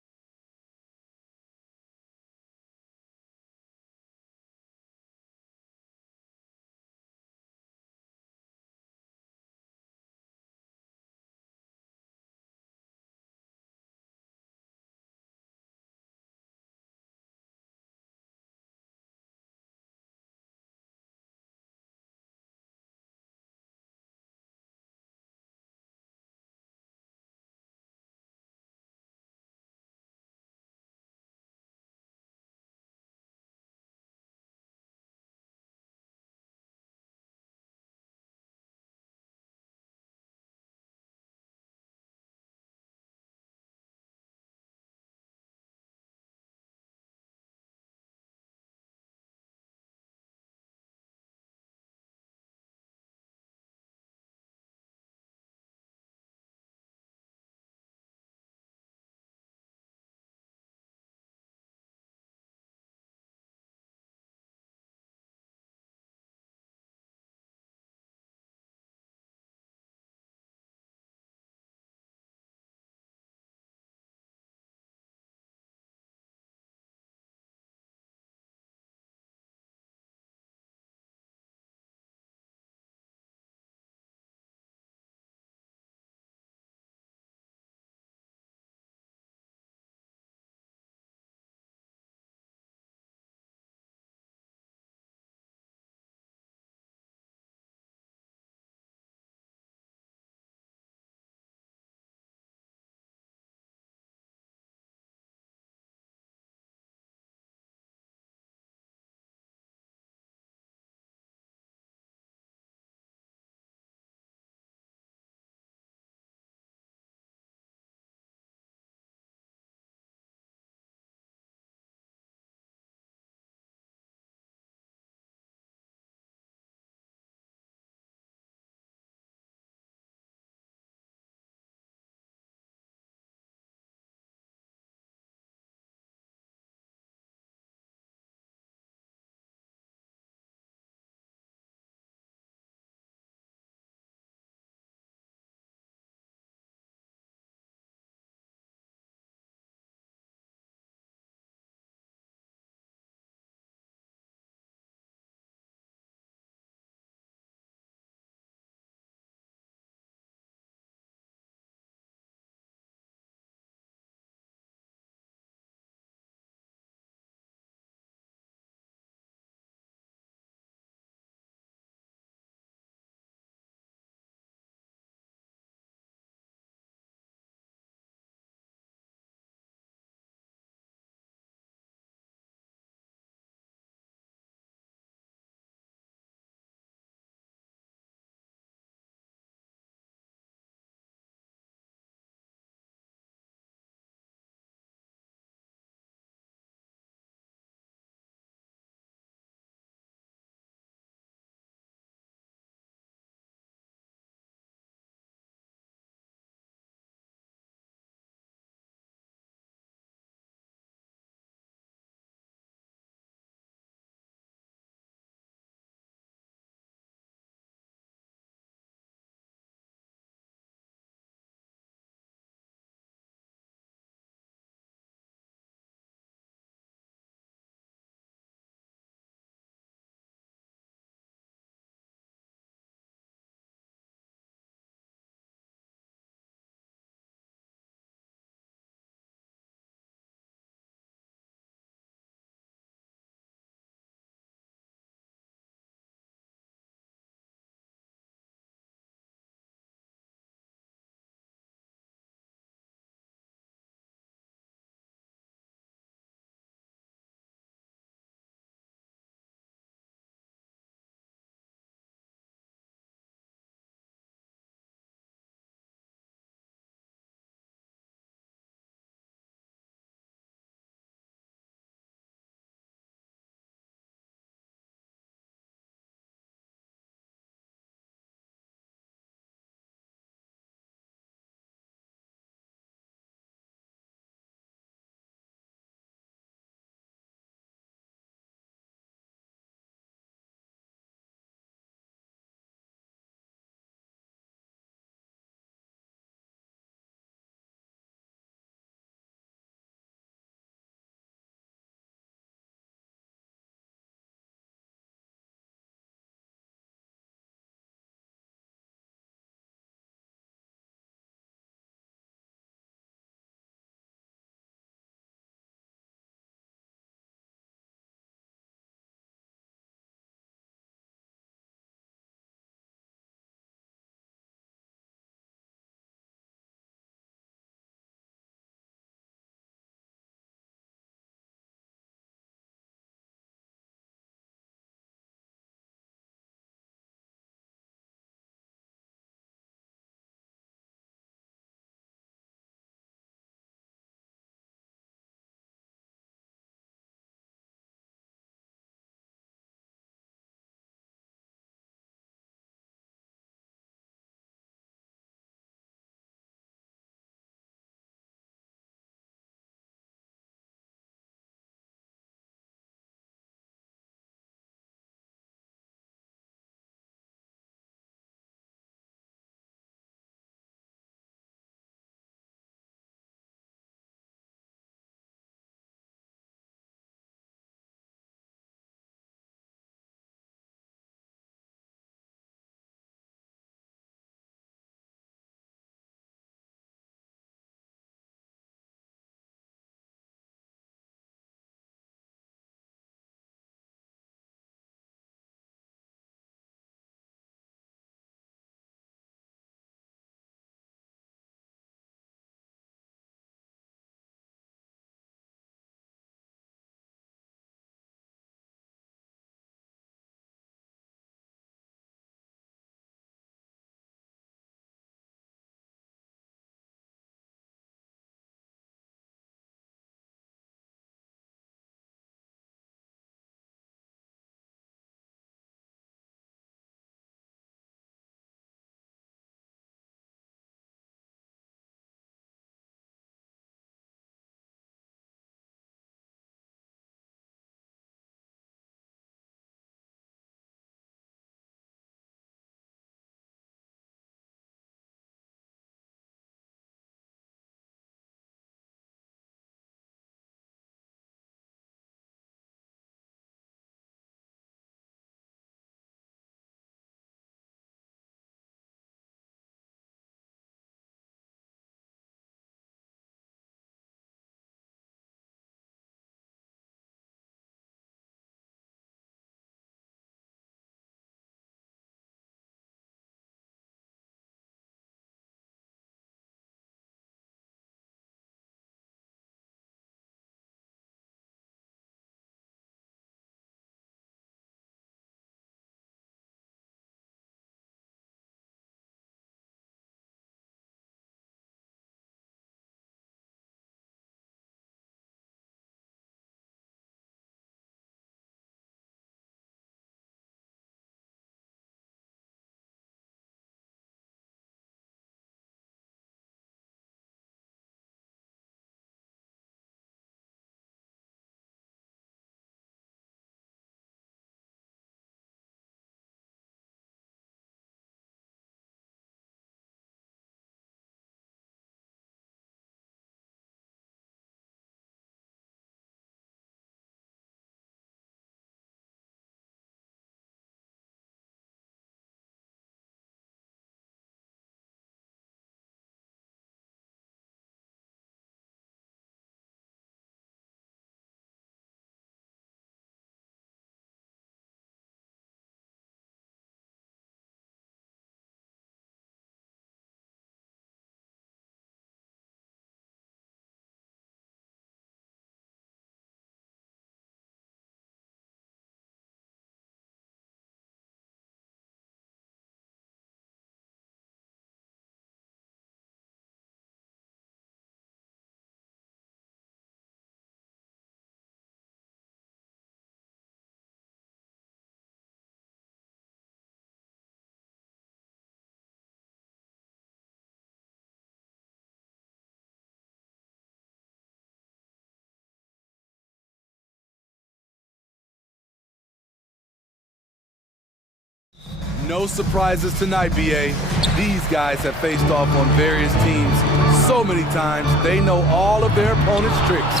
No surprises tonight, BA. These guys have faced off on various teams so many times, they know all of their opponent's tricks.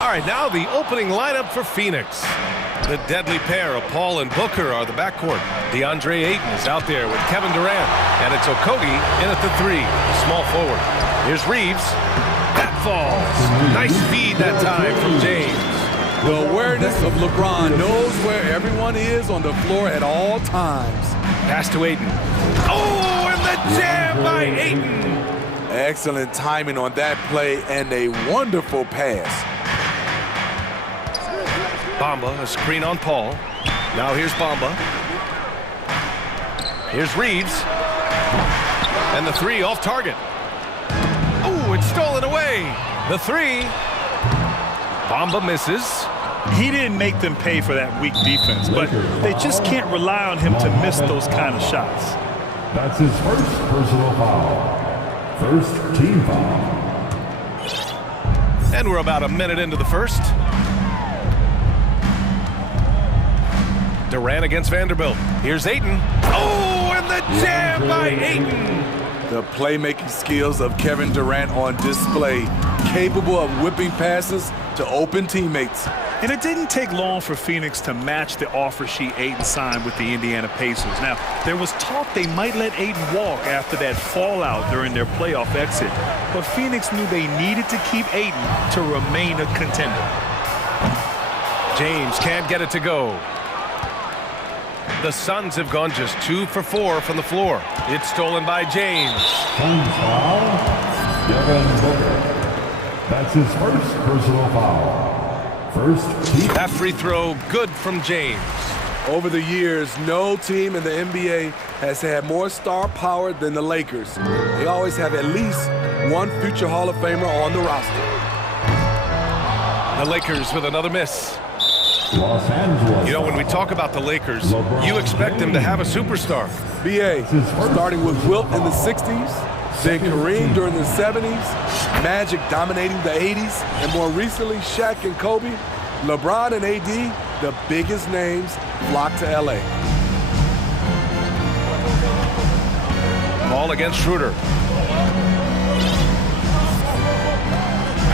All right, now the opening lineup for Phoenix. The deadly pair of Paul and Booker are the backcourt. DeAndre Ayton is out there with Kevin Durant, and it's Okogie in at the 3, small forward. Here's Reeves. That falls. Nice feed that time from James. The awareness of LeBron knows where everyone is on the floor at all times. Pass to Ayton. Oh, and the jam by Ayton. Excellent timing on that play and a wonderful pass. Bamba, a screen on Paul. Now here's Bamba. Here's Reeves. And the 3 off target. Oh, it's stolen away. The 3. Bamba misses. He didn't make them pay for that weak defense, but they just can't rely on him to miss those kind of shots. That's his first personal foul. First team foul. And we're about a minute into the first. Durant against Vanderbilt. Here's Ayton. Oh, and the jam by Ayton. The playmaking skills of Kevin Durant on display, capable of whipping passes to open teammates. And it didn't take long for Phoenix to match the offer sheet Ayton signed with the Indiana Pacers. Now, there was talk they might let Ayton walk after that fallout during their playoff exit. But Phoenix knew they needed to keep Ayton to remain a contender. James can't get it to go. The Suns have gone just 2 for 4 from the floor. It's stolen by James. Suns foul. Devin Booker. That's his first personal foul. First team. That free throw good from James. Over the years, no team in the NBA has had more star power than the Lakers. They always have at least one future Hall of Famer on the roster. The Lakers with another miss. Los Angeles. You know, when we talk about the Lakers, you expect them to have a superstar. BA, starting with Wilt in the 60s, then Kareem during the 70s, Magic dominating the 80s, and more recently Shaq and Kobe, LeBron and AD, the biggest names, flocked to LA. Paul against Schroeder.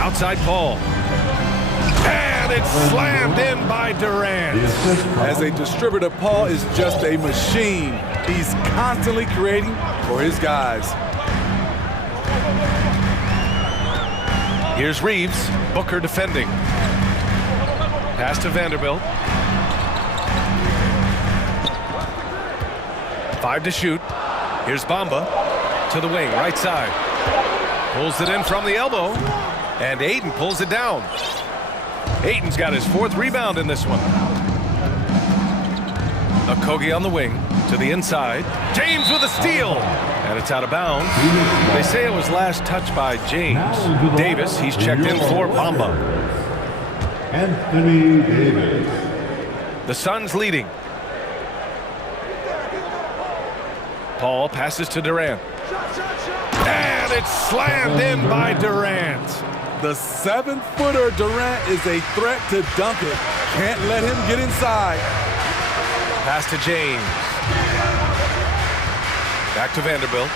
Outside Paul. And it's slammed in by Durant. As a distributor, Paul is just a machine. He's constantly creating for his guys. Here's Reeves. Booker defending. Pass to Vanderbilt. 5 to shoot. Here's Bamba to the wing, right side. Pulls it in from the elbow. And Ayton pulls it down. Ayton's got his 4th rebound in this one. Okogie on the wing to the inside. James with a steal. And it's out of bounds. They say it was last touched by James. Davis, he's checked in for Bamba. Anthony Davis. The Suns leading. Paul passes to Durant. And it's slammed in by Durant. The 7-footer Durant is a threat to dunk it. Can't let him get inside. Pass to James. Back to Vanderbilt.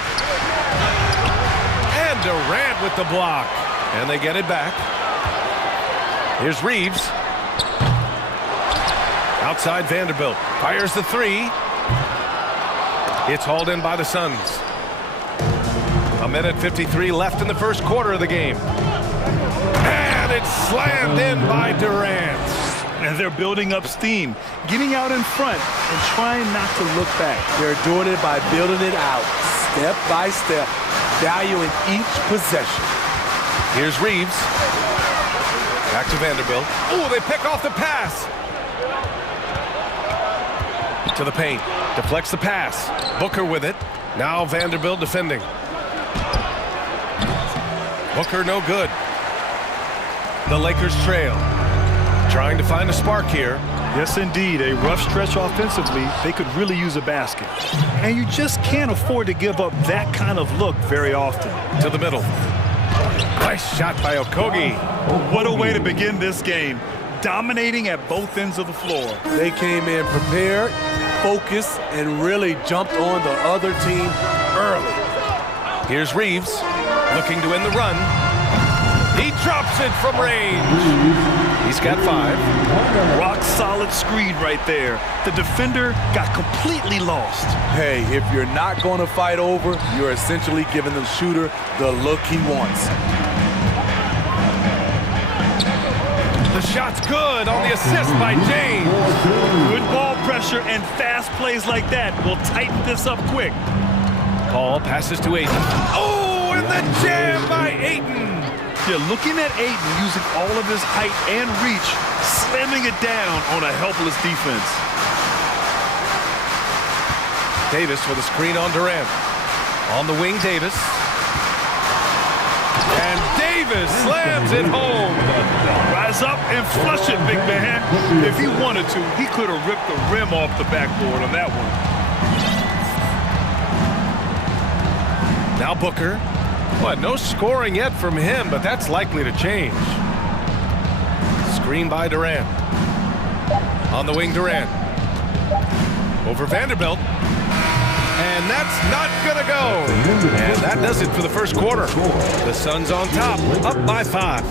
And Durant with the block. And they get it back. Here's Reeves. Outside Vanderbilt. Fires the 3. It's hauled in by the Suns. 1:53 left in the first quarter of the game. And it's slammed in by Durant. And they're building up steam, getting out in front and trying not to look back. They're doing it by building it out, step by step, valuing each possession. Here's Reeves. Back to Vanderbilt. Oh, they pick off the pass. To the paint. Deflects the pass. Booker with it. Now Vanderbilt defending. Booker no good. The Lakers trail. Trying to find a spark here. Yes, indeed. A rough stretch offensively. They could really use a basket. And you just can't afford to give up that kind of look very often. To the middle. Nice shot by Okogie. What a way to begin this game. Dominating at both ends of the floor. They came in prepared, focused, and really jumped on the other team early. Here's Reeves looking to win the run. He drops it from range. He's got 5. Rock solid screen right there. The defender got completely lost. Hey, if you're not going to fight over, you're essentially giving the shooter the look he wants. The shot's good on the assist by James. Good ball pressure and fast plays like that will tighten this up quick. Paul passes to Ayton. Oh, and the jam by Ayton. You're looking at Ayton using all of his height and reach, slamming it down on a helpless defense. Davis with a screen on Durant. On the wing, Davis. And Davis slams it home. Rise up and flush it, big man. If he wanted to, he could have ripped the rim off the backboard on that one. Now Booker. What, no scoring yet from him, but that's likely to change. Screen by Durant. On the wing, Durant. Over Vanderbilt. And that's not going to go. And that does it for the first quarter. The Suns on top, up by 5.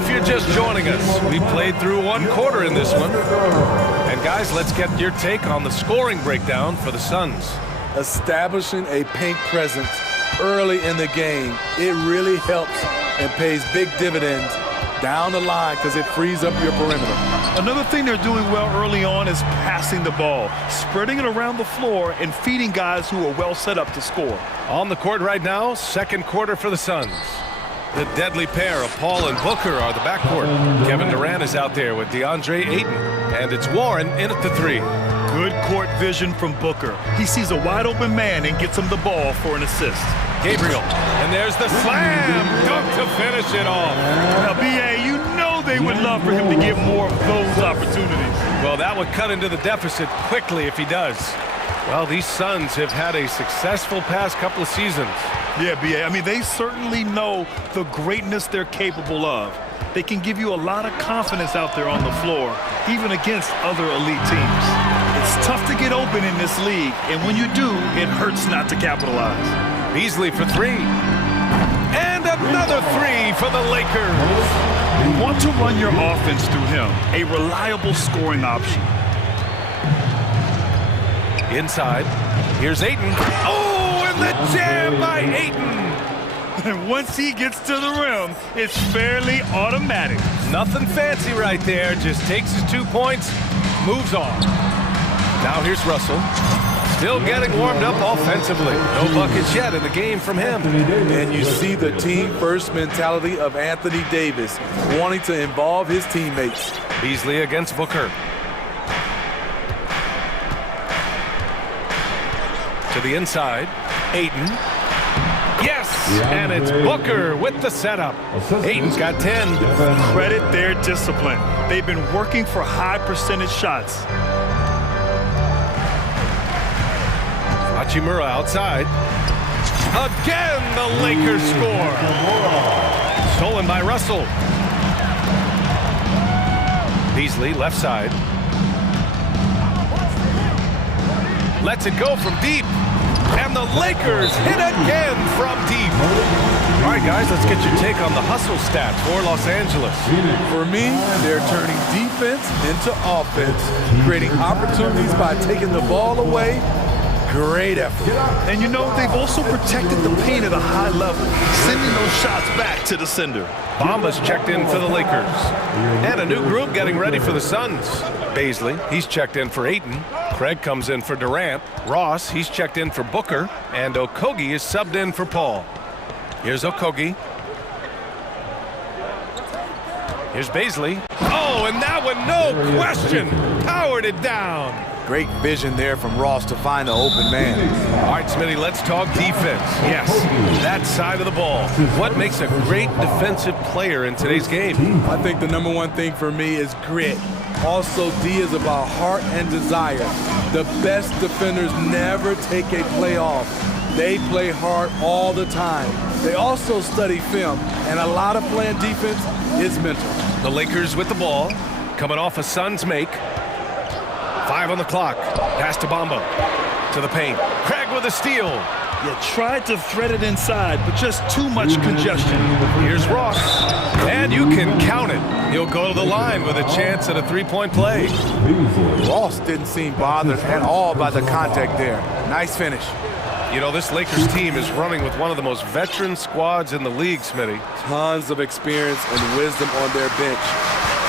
If you're just joining us, we played through 1 quarter in this one. And guys, let's get your take on the scoring breakdown for the Suns. Establishing a paint presence early in the game, it really helps and pays big dividends down the line because it frees up your perimeter. Another thing they're doing well early on is passing the ball, spreading it around the floor and feeding guys who are well set up to score. On the court right now, second quarter for the Suns. The deadly pair of Paul and Booker are the backcourt. Kevin Durant is out there with DeAndre Ayton, and it's Warren in at the 3. Good court vision from Booker. He sees a wide open man and gets him the ball for an assist. Gabriel, and there's the slam dunk to finish it off. Now, B.A., you know they would love for him to get more of those opportunities. Well, that would cut into the deficit quickly if he does. Well, these Suns have had a successful past couple of seasons. Yeah, B.A., I mean, they certainly know the greatness they're capable of. They can give you a lot of confidence out there on the floor, even against other elite teams. It's tough to get open in this league, and when you do, it hurts not to capitalize. Beasley for 3. And another 3 for the Lakers. You want to run your offense through him, a reliable scoring option. Inside, here's Ayton. Oh, and the jam by Ayton. And once he gets to the rim, it's fairly automatic. Nothing fancy right there, just takes his 2 points, moves on. Now here's Russell. Still getting warmed up offensively. No buckets yet in the game from him. And you see the team-first mentality of Anthony Davis, wanting to involve his teammates. Beasley against Booker. To the inside, Ayton. Yes, and it's Booker with the setup. Ayton's got 10. Credit their discipline. They've been working for high percentage shots. Hachimura outside. Again, the Lakers score. Stolen by Russell. Beasley, left side. Lets it go from deep. And the Lakers hit again from deep. All right, guys, let's get your take on the hustle stats for Los Angeles. For me, they're turning defense into offense, creating opportunities by taking the ball away. Great effort. And you know, they've also protected the paint at a high level, sending those shots back to the sender. Bamba's checked in for the Lakers. And a new group getting ready for the Suns. Beasley, he's checked in for Ayton. Craig comes in for Durant. Ross, he's checked in for Booker. And Okogie is subbed in for Paul. Here's Okogie. Here's Beasley. Oh, and that one, no question, powered it down. Great vision there from Ross to find the open man. All right, Smitty, let's talk defense. Yes, that side of the ball. What makes a great defensive player in today's game? I think the number one thing for me is grit. Also, D is about heart and desire. The best defenders never take a play off. They play hard all the time. They also study film, and a lot of playing defense is mental. The Lakers with the ball, coming off a Suns make. 5 on the clock. Pass to Bamba. To the paint. Craig with a steal. You tried to thread it inside, but just too much congestion. Here's Ross. And you can count it. He'll go to the line with a chance at a three-point play. Ross didn't seem bothered at all by the contact there. Nice finish. You know, this Lakers team is running with one of the most veteran squads in the league, Smitty. Tons of experience and wisdom on their bench.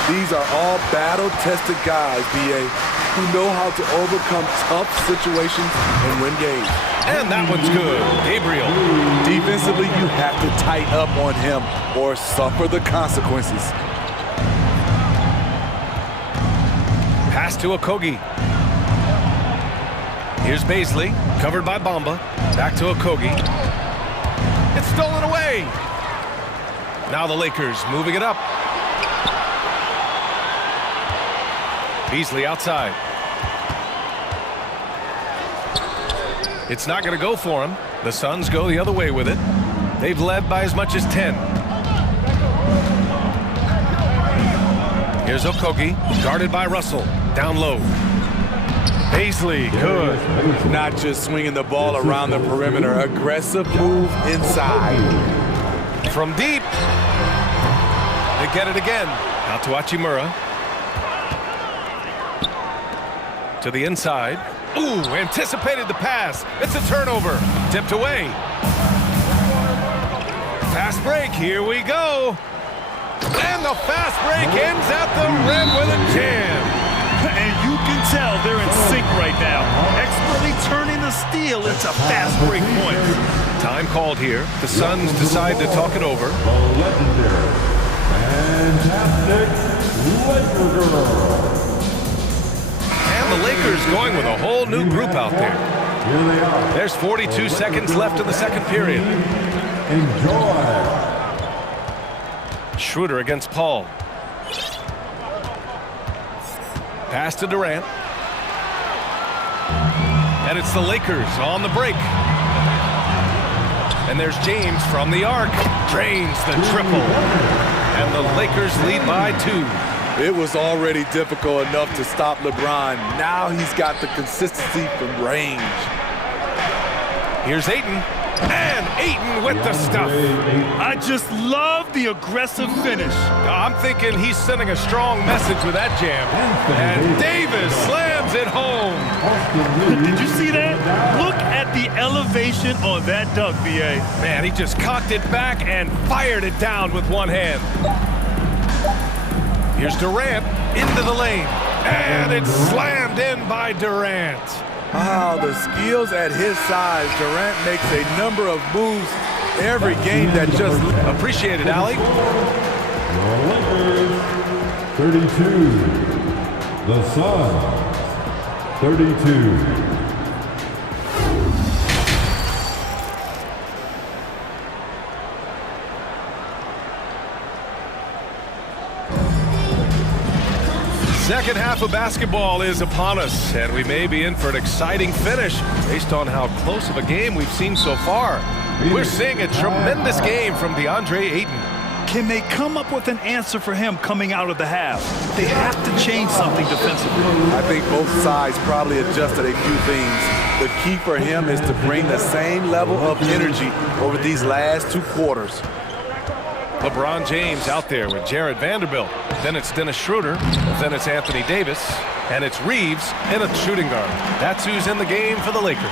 These are all battle-tested guys, B.A., who know how to overcome tough situations and win games. And that one's good. Gabriel. Defensively, you have to tighten up on him or suffer the consequences. Pass to Okogie. Here's Baisley, covered by Bamba. Back to Okogie. It's stolen away. Now the Lakers moving it up. Beasley outside. It's not going to go for him. The Suns go the other way with it. They've led by as much as 10. Here's Okogie, guarded by Russell. Down low. Paisley, good. Not just swinging the ball around the perimeter. Aggressive move inside. From deep. They get it again. Out to Hachimura. To the inside. Ooh, anticipated the pass. It's a turnover. Tipped away. Fast break. Here we go. And the fast break ends at the rim with a jam. And you can tell they're in sync right now. Expertly turning the steal into fast break points. Time called here. The Suns decide to talk it over. The legendary, fantastic Laker girl. And the Lakers going with a whole new group out there. Here they are. There's 42 seconds left in the second period. Enjoy. Schroeder against Paul. Pass to Durant. And it's the Lakers on the break. And there's James from the arc. Drains the triple. And the Lakers lead by 2. It was already difficult enough to stop LeBron. Now he's got the consistency from range. Here's Ayton. And Ayton with the stuff. I just love the aggressive finish. I'm thinking he's sending a strong message with that jam. And Davis slams it home. Did you see that? Look at the elevation on that dunk, B.A. Man, he just cocked it back and fired it down with one hand. Here's Durant into the lane. And it's slammed in by Durant. Wow, the skills at his size. Durant makes a number of moves every game that just... Appreciate it, Allie. The Lakers, 32. The Suns, 32. Second half of basketball is upon us, and we may be in for an exciting finish based on how close of a game we've seen so far. We're seeing a tremendous game from DeAndre Ayton. Can they come up with an answer for him coming out of the half? They have to change something defensively. I think both sides probably adjusted a few things. The key for him is to bring the same level of energy over these last 2 quarters. LeBron James out there with Jared Vanderbilt. Then it's Dennis Schroeder. Then it's Anthony Davis. And it's Reeves in a shooting guard. That's who's in the game for the Lakers.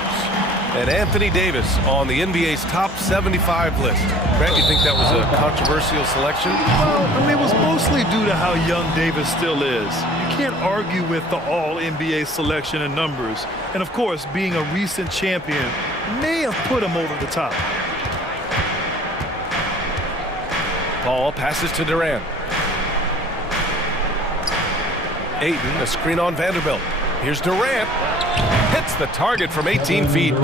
And Anthony Davis on the NBA's top 75 list. Grant, you think that was a controversial selection? Well, I mean, it was mostly due to how young Davis still is. You can't argue with the all-NBA selection and numbers. And, of course, being a recent champion may have put him over the top. Paul passes to Durant. Ayton, a screen on Vanderbilt. Here's Durant. Hits the target from 18 feet.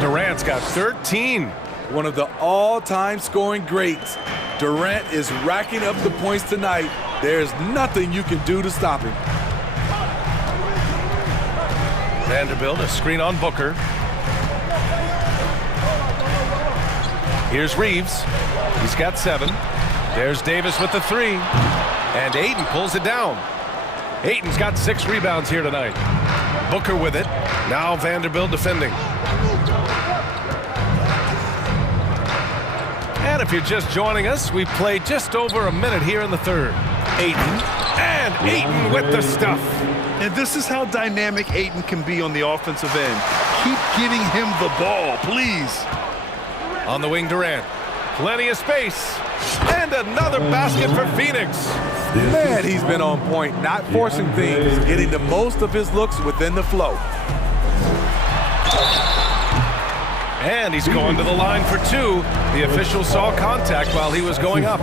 Durant's got 13. One of the all-time scoring greats. Durant is racking up the points tonight. There's nothing you can do to stop him. Vanderbilt, a screen on Booker. Here's Reeves. He's got 7. There's Davis with the 3. And Ayton pulls it down. Ayton's got 6 rebounds here tonight. Booker with it. Now Vanderbilt defending. And if you're just joining us, we've played just over a minute here in the third. Ayton. And Ayton with the stuff. And this is how dynamic Ayton can be on the offensive end. Keep getting him the ball, please. On the wing, Durant. Plenty of space. And another basket for Phoenix. Man, he's been on point, not forcing things, getting the most of his looks within the flow. And he's going to the line for 2. The official saw contact while he was going up.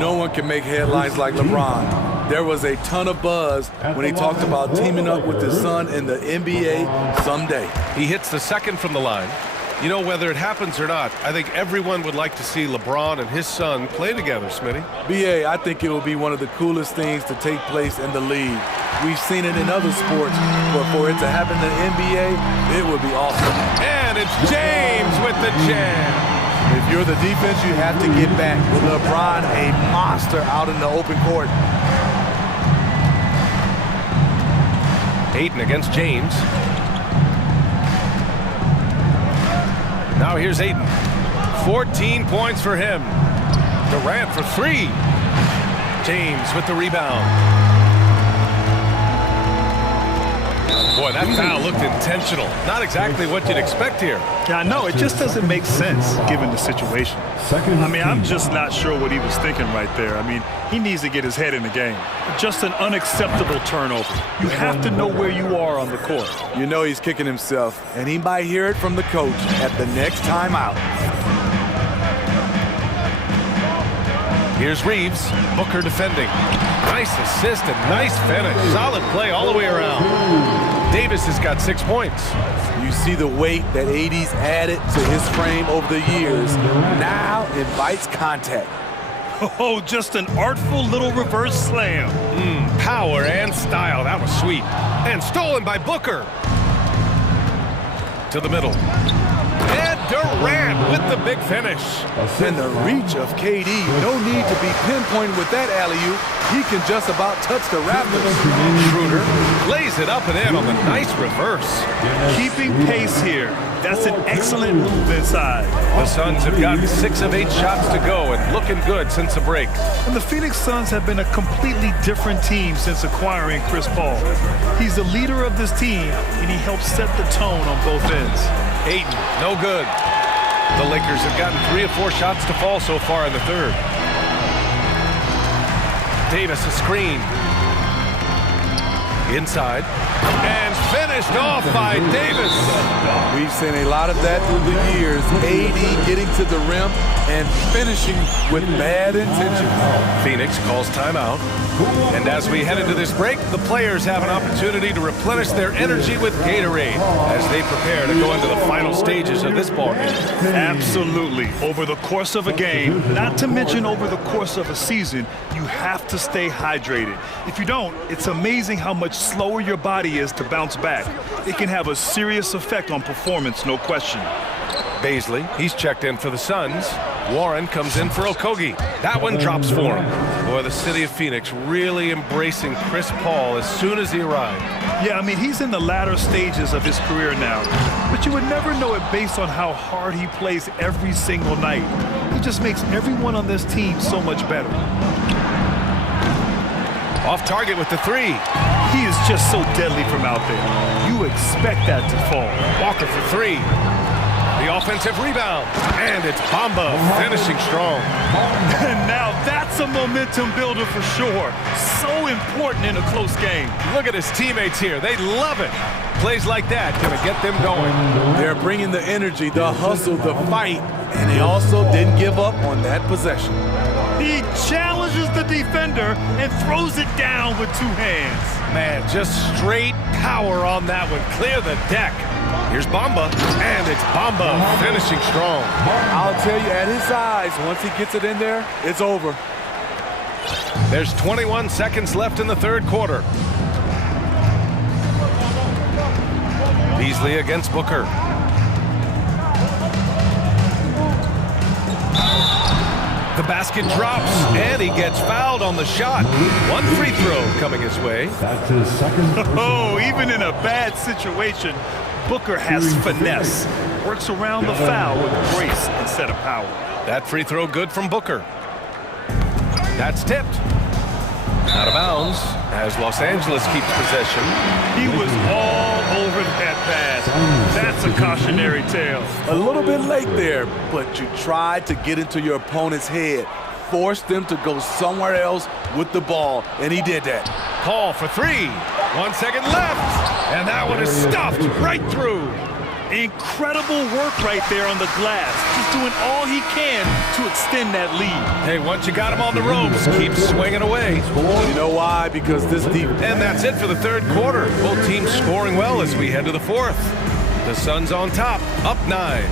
No one can make headlines like LeBron. There was a ton of buzz when he talked about teaming up with his son in the NBA someday. He hits the second from the line. You know, whether it happens or not, I think everyone would like to see LeBron and his son play together, Smitty. B.A., I think it will be one of the coolest things to take place in the league. We've seen it in other sports, but for it to happen in the NBA, it would be awesome. And it's James with the jam. If you're the defense, you have to get back. With LeBron, a monster out in the open court. Ayton against James. Now here's Ayton. 14 points for him. Durant for 3. James with the rebound. Boy, that foul looked intentional. Not exactly what you'd expect here. Yeah, I know. It just doesn't make sense given the situation. I mean, I'm just not sure what he was thinking right there. I mean, he needs to get his head in the game. Just an unacceptable turnover. You have to know where you are on the court. You know he's kicking himself, and he might hear it from the coach at the next timeout. Here's Reeves. Booker defending. Nice assist and nice finish. Solid play all the way around. Davis has got 6 points. You see the weight that AD's added to his frame over the years. Now invites contact. Oh, just an artful little reverse slam. Power and style. That was sweet. And stolen by Booker. To the middle. And Durant with the big finish. And the reach of KD. No need to be pinpointed with that alley-oop. He can just about touch the Raptors. Schroeder lays it up and in on the nice reverse. Keeping pace here. That's an excellent move inside. The Suns have gotten 6 of 8 shots to go and looking good since the break. And the Phoenix Suns have been a completely different team since acquiring Chris Paul. He's the leader of this team, and he helps set the tone on both ends. Ayton, no good. The Lakers have gotten 3 of 4 shots to fall so far in the third. Davis a screen. Inside. And finished off by Davis. We've seen a lot of that through the years. AD getting to the rim and finishing with bad intentions. Phoenix calls timeout. And as we head into this break, the players have an opportunity to replenish their energy with Gatorade as they prepare to go into the final stages of this ballgame. Absolutely. Over the course of a game, not to mention over the course of a season, you have to stay hydrated. If you don't, it's amazing how much slower your body is to bounce back. It can have a serious effect on performance, no question. Baisley, he's checked in for the Suns. Warren comes in for Okogie. That one drops for him. Boy, the city of Phoenix really embracing Chris Paul as soon as he arrived. Yeah, I mean, he's in the latter stages of his career now. But you would never know it based on how hard he plays every single night. He just makes everyone on this team so much better. Off target with the 3. He is just so deadly from out there. You expect that to fall. Walker for 3. The offensive rebound. And it's Bamba finishing strong. And now that's a momentum builder for sure. So important in a close game. Look at his teammates here. They love it. Plays like that gonna get them going. They're bringing the energy, the hustle, the fight, and they also didn't give up on that possession. He challenged dodges the defender and throws it down with two hands. Man, just straight power on that one. Clear the deck. Here's Bamba, and it's Bamba finishing strong. I'll tell you, at his size, once he gets it in there, it's over. There's 21 seconds left in the third quarter. Beasley against Booker. The basket drops, and he gets fouled on the shot. One free throw coming his way. That's his second. Oh, even in a bad situation, Booker has finesse. Works around the foul with grace instead of power. That free throw good from Booker. That's tipped. Out of bounds as Los Angeles keeps possession. He was all over that pass. That's a cautionary tale. A little bit late there, but you tried to get into your opponent's head. Forced them to go somewhere else with the ball, and he did that. Call for three. 1 second left. And that one is stuffed right through. Incredible work right there on the glass. Just doing all he can to extend that lead. Hey, once you got him on the ropes, keep swinging away. You know why? Because this deep. And that's it for the third quarter. Both teams scoring well as we head to the fourth. The Suns on top, up 9.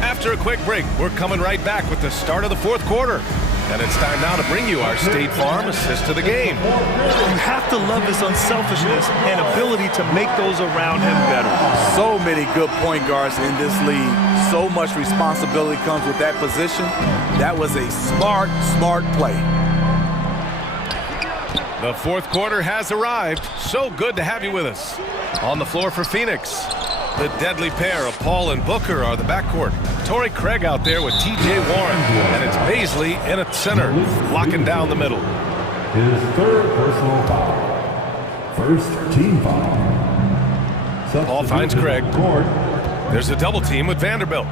After a quick break, we're coming right back with the start of the fourth quarter. And it's time now to bring you our State Farm assist to the game. You have to love his unselfishness and ability to make those around him better. So many good point guards in this league. So much responsibility comes with that position. That was a smart play. The fourth quarter has arrived. So good to have you with us. On the floor for Phoenix, the deadly pair of Paul and Booker are the backcourt. Torrey Craig out there with T.J. Warren, and it's Beasley in at center, locking down the middle. His third personal foul. First team foul. Paul finds Craig. There's a double team with Vanderbilt.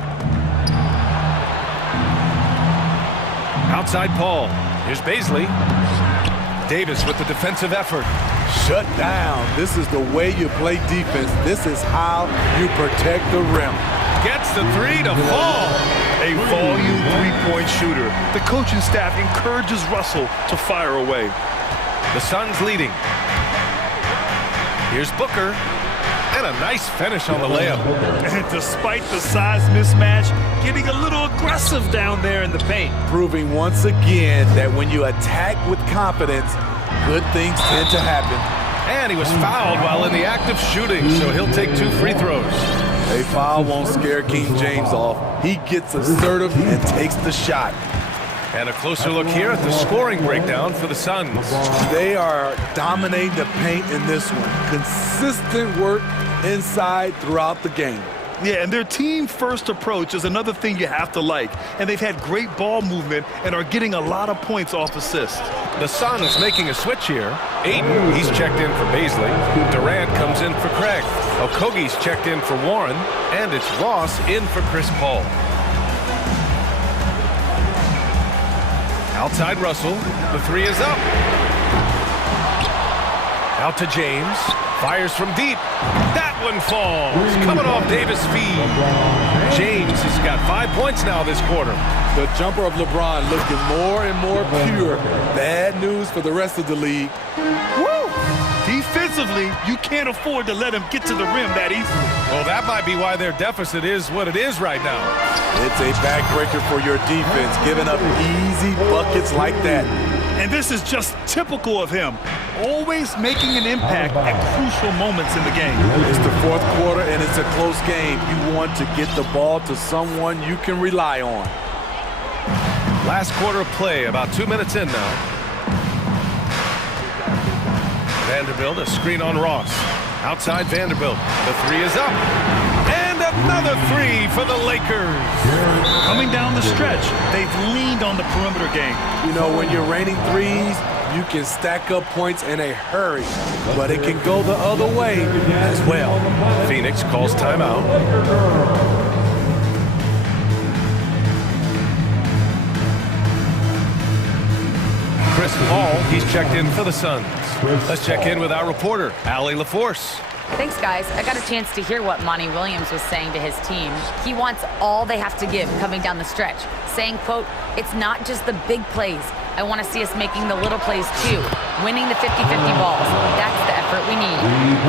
Outside Paul. Here's Beasley. Davis with the defensive effort. Shut down. This is the way you play defense. This is how you protect the rim. Gets the three to fall. A volume three-point shooter. The coaching staff encourages Russell to fire away. The Suns leading. Here's Booker. And a nice finish on the layup. And despite the size mismatch, getting a little aggressive down there in the paint. Proving once again that when you attack with confidence, good things tend to happen. And he was fouled while in the act of shooting, so he'll take 2 free throws. A foul won't scare King James off. He gets assertive and takes the shot. And a closer look here at the scoring breakdown for the Suns. They are dominating the paint in this one. Consistent work inside throughout the game. Yeah, and their team-first approach is another thing you have to like. And they've had great ball movement and are getting a lot of points off assists. The Suns making a switch here. Aiden, he's checked in for Beasley. Durant comes in for Craig. Okogie's checked in for Warren. And it's Ross in for Chris Paul. Outside Russell. The three is up. Out to James. Fires from deep. That one falls. Coming off Davis' feed. James has got 5 points now this quarter. The jumper of LeBron looking more and more pure. Bad news for the rest of the league. Woo! Defensively, you can't afford to let him get to the rim that easily. Well, that might be why their deficit is what it is right now. It's a backbreaker for your defense, giving up easy buckets like that. And this is just typical of him. Always making an impact at crucial moments in the game. It's the fourth quarter and it's a close game. You want to get the ball to someone you can rely on. Last quarter of play, about 2 minutes in now. Vanderbilt, a screen on Ross. Outside Vanderbilt, the three is up. And another three for the Lakers. Coming down the stretch, they've leaned on the perimeter game. You know, when you're raining threes, you can stack up points in a hurry, but it can go the other way as well. Phoenix calls timeout. Chris Paul, he's checked in for the Suns. Let's check in with our reporter, Allie LaForce. Thanks, guys. I got a chance to hear what Monty Williams was saying to his team. He wants all they have to give coming down the stretch, saying, quote, "It's not just the big plays. I want to see us making the little plays too, winning the 50-50 balls. That's the effort we need.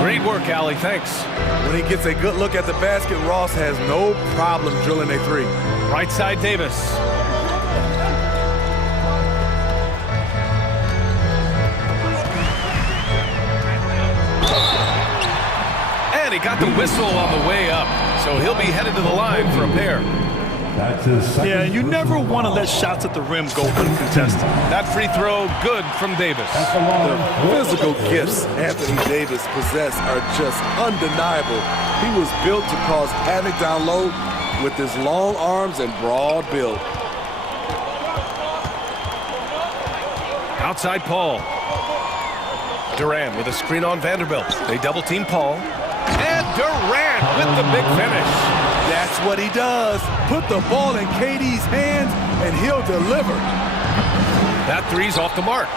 Great work, Allie. Thanks. When he gets a good look at the basket, Ross has no problem drilling a three. Right side, Davis. And he got the whistle on the way up, so he'll be headed to the line for a pair. Yeah, you never want to let shots at the rim go uncontested. That free throw, good from Davis. The physical gifts Anthony Davis possesses are just undeniable. He was built to cause havoc down low with his long arms and broad build. Outside Paul. Durant with a screen on Vanderbilt. They double team Paul. And Durant with the big finish. That's what he does. Put the ball in KD's hands and he'll deliver. That three's off the mark.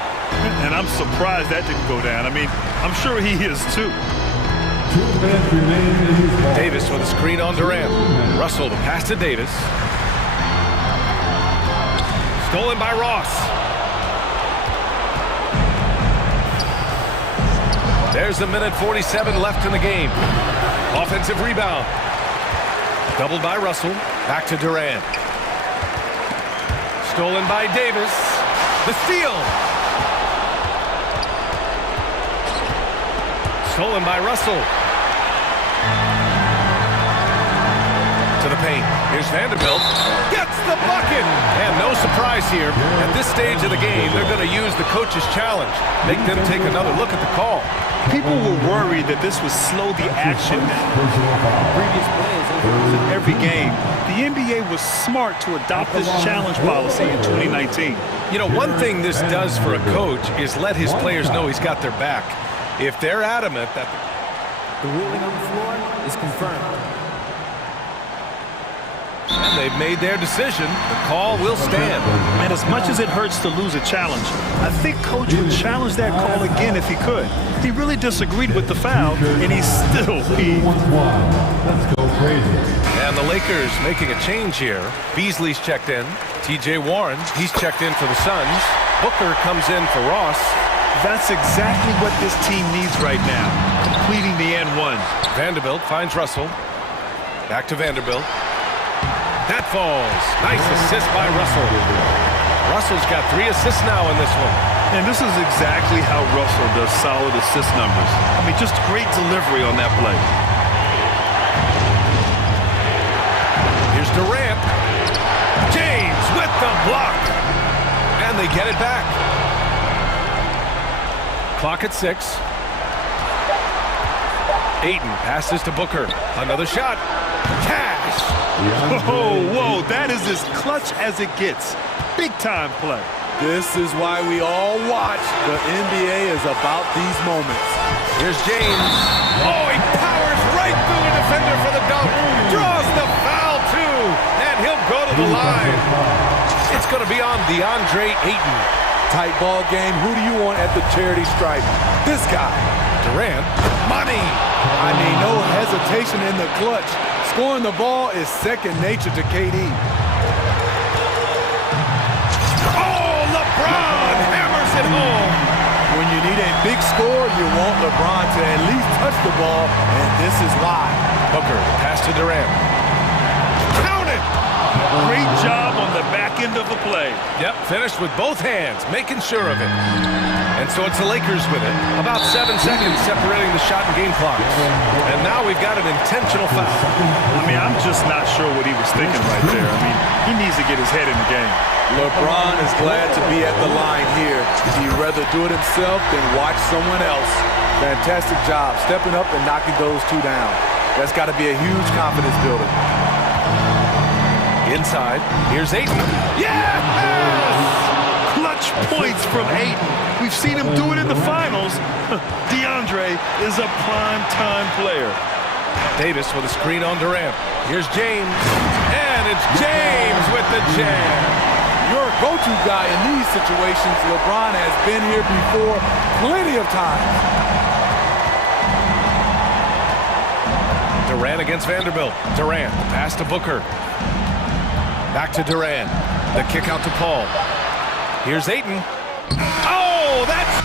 And I'm surprised that didn't go down. I mean, I'm sure he is too. 2 minutes remaining in this ball. Davis with a screen on Durant. Russell, the pass to Davis. Stolen by Ross. There's a minute 47 left in the game. Offensive rebound. Doubled by Russell. Back to Durant. Stolen by Davis. The steal. Stolen by Russell. To the paint. Here's Vanderbilt. Gets the bucket. And no surprise here. At this stage of the game, they're going to use the coach's challenge. Make them take another look at the call. People were worried that this would slow the action down. Previous plays in every game. The NBA was smart to adopt this challenge policy in 2019. You know, one thing this does for a coach is let his players know he's got their back. If they're adamant that the ruling on the floor is confirmed. And they've made their decision, the call will stand. And as much as it hurts to lose a challenge, I think Coach would challenge that call again if he could. He really disagreed with the foul, and he still heaved. Let's go crazy. And the Lakers making a change here. Beasley's checked in. T.J. Warren, he's checked in for the Suns. Booker comes in for Ross. That's exactly what this team needs right now, completing the N1. Vanderbilt finds Russell. Back to Vanderbilt. That falls. Nice assist by Russell. Russell's got 3 assists now in this one. And this is exactly how Russell does solid assist numbers. I mean, just great delivery on that play. Here's Durant. James with the block. And they get it back. Clock at 6. Ayton passes to Booker. Another shot. Cash. Whoa, that is as clutch as it gets. Big time play. This is why we all watch. The NBA is about these moments. Here's James. Oh, he powers right through a defender for the dunk. Draws the foul, too. And he'll go to the line. It's going to be on DeAndre Ayton. Tight ball game. Who do you want at the charity stripe? This guy. Durant. Money. I mean, no hesitation in the clutch. Scoring the ball is second nature to KD. Oh, LeBron hammers it home. When you need a big score, you want LeBron to at least touch the ball, and this is why. Booker, pass to Durant. Count it! Great job on the back end of the play. Yep, finished with both hands, making sure of it. And so it's the Lakers with it. About 7 seconds separating the shot and game clocks. And now we've got an intentional foul. I mean, I'm just not sure what he was thinking right there. I mean, he needs to get his head in the game. LeBron is glad to be at the line here. He'd rather do it himself than watch someone else. Fantastic job stepping up and knocking those 2 down. That's got to be a huge confidence builder. Inside, here's Ayton. Yes! Clutch points from Ayton. We've seen him do it in the finals. DeAndre is a prime-time player. Davis with a screen on Durant. Here's James. And it's James with the jam. Your go-to guy in these situations. LeBron has been here before plenty of times. Durant against Vanderbilt. Durant, pass to Booker. Back to Durant. The kick out to Paul. Here's Ayton. Oh, that's...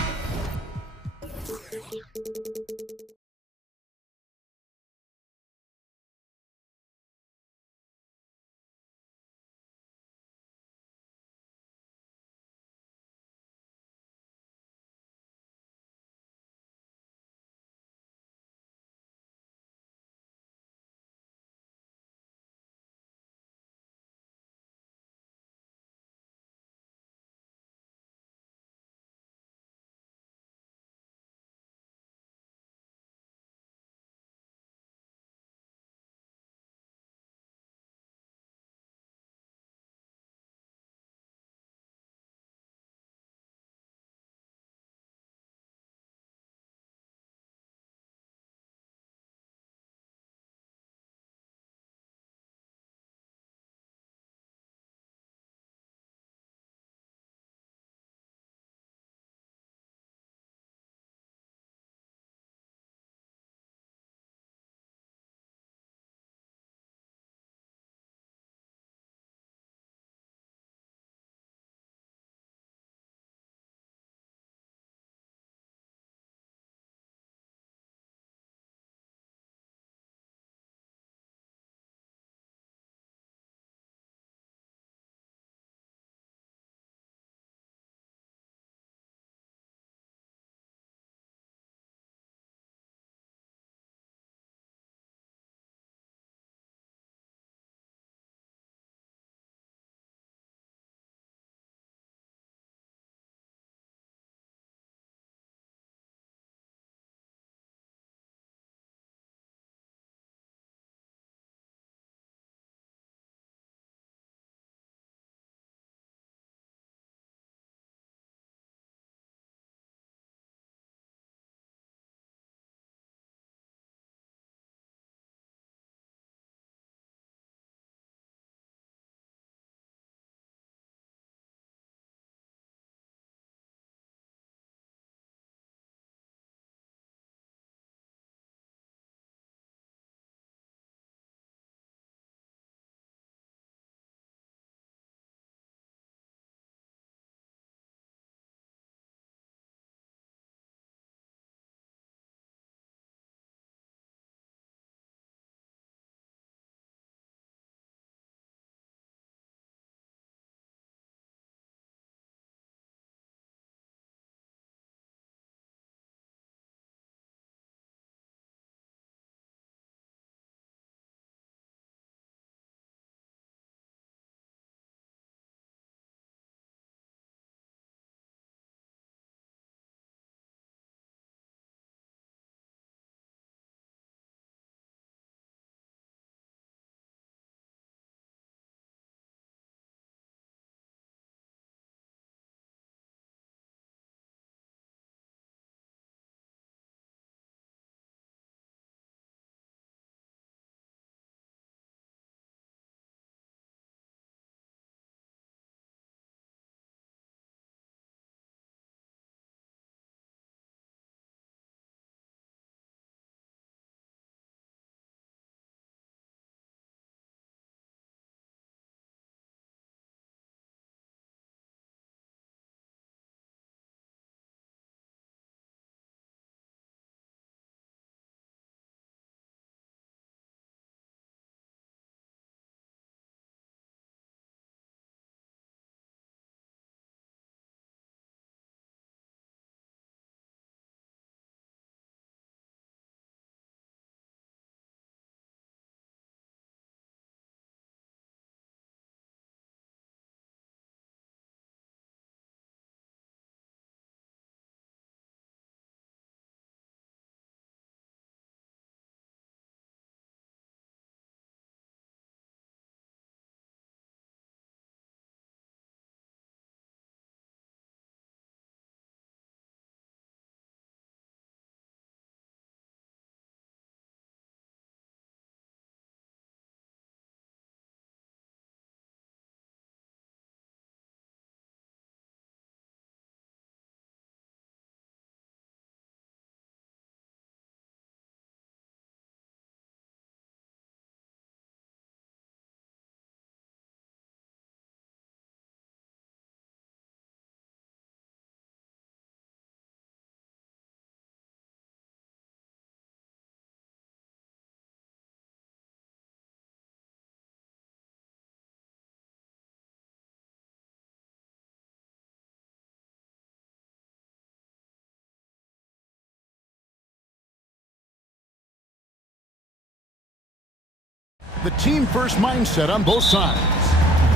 the team-first mindset on both sides.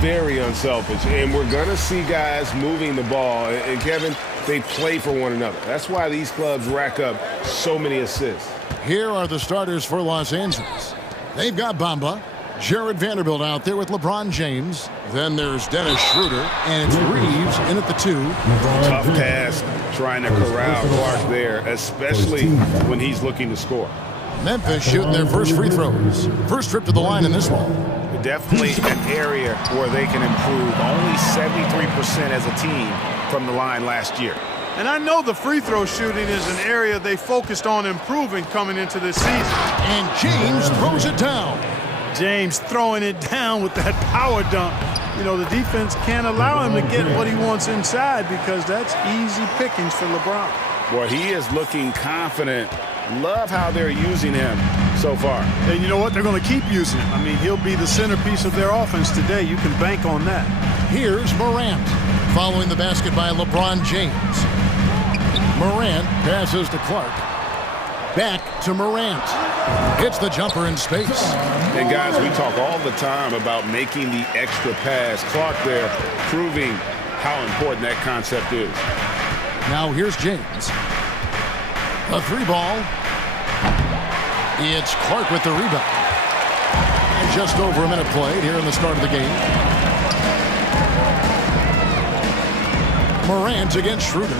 Very unselfish, and we're going to see guys moving the ball. And Kevin, they play for one another. That's why these clubs rack up so many assists. Here are the starters for Los Angeles. They've got Bamba, Jared Vanderbilt out there with LeBron James. Then there's Dennis Schroeder, and it's Reeves in at the 2. Tough task trying to corral Clark there, especially when he's looking to score. Memphis shooting their first free throws. First trip to the line in this one. Definitely an area where they can improve. Only 73% as a team from the line last year. And I know the free throw shooting is an area they focused on improving coming into this season. And James throws it down. James throwing it down with that power dunk. You know, the defense can't allow him to get what he wants inside because that's easy pickings for LeBron. Well, he is looking confident. Love how they're using him so far. And you know what? They're going to keep using him. I mean, he'll be the centerpiece of their offense today. You can bank on that. Here's Morant, following the basket by LeBron James. Morant passes to Clark. Back to Morant. Hits the jumper in space. And guys, we talk all the time about making the extra pass. Clark there proving how important that concept is. Now here's James. A 3-ball. It's Clark with the rebound. And just over a minute played here in the start of the game. Morant against Schroeder.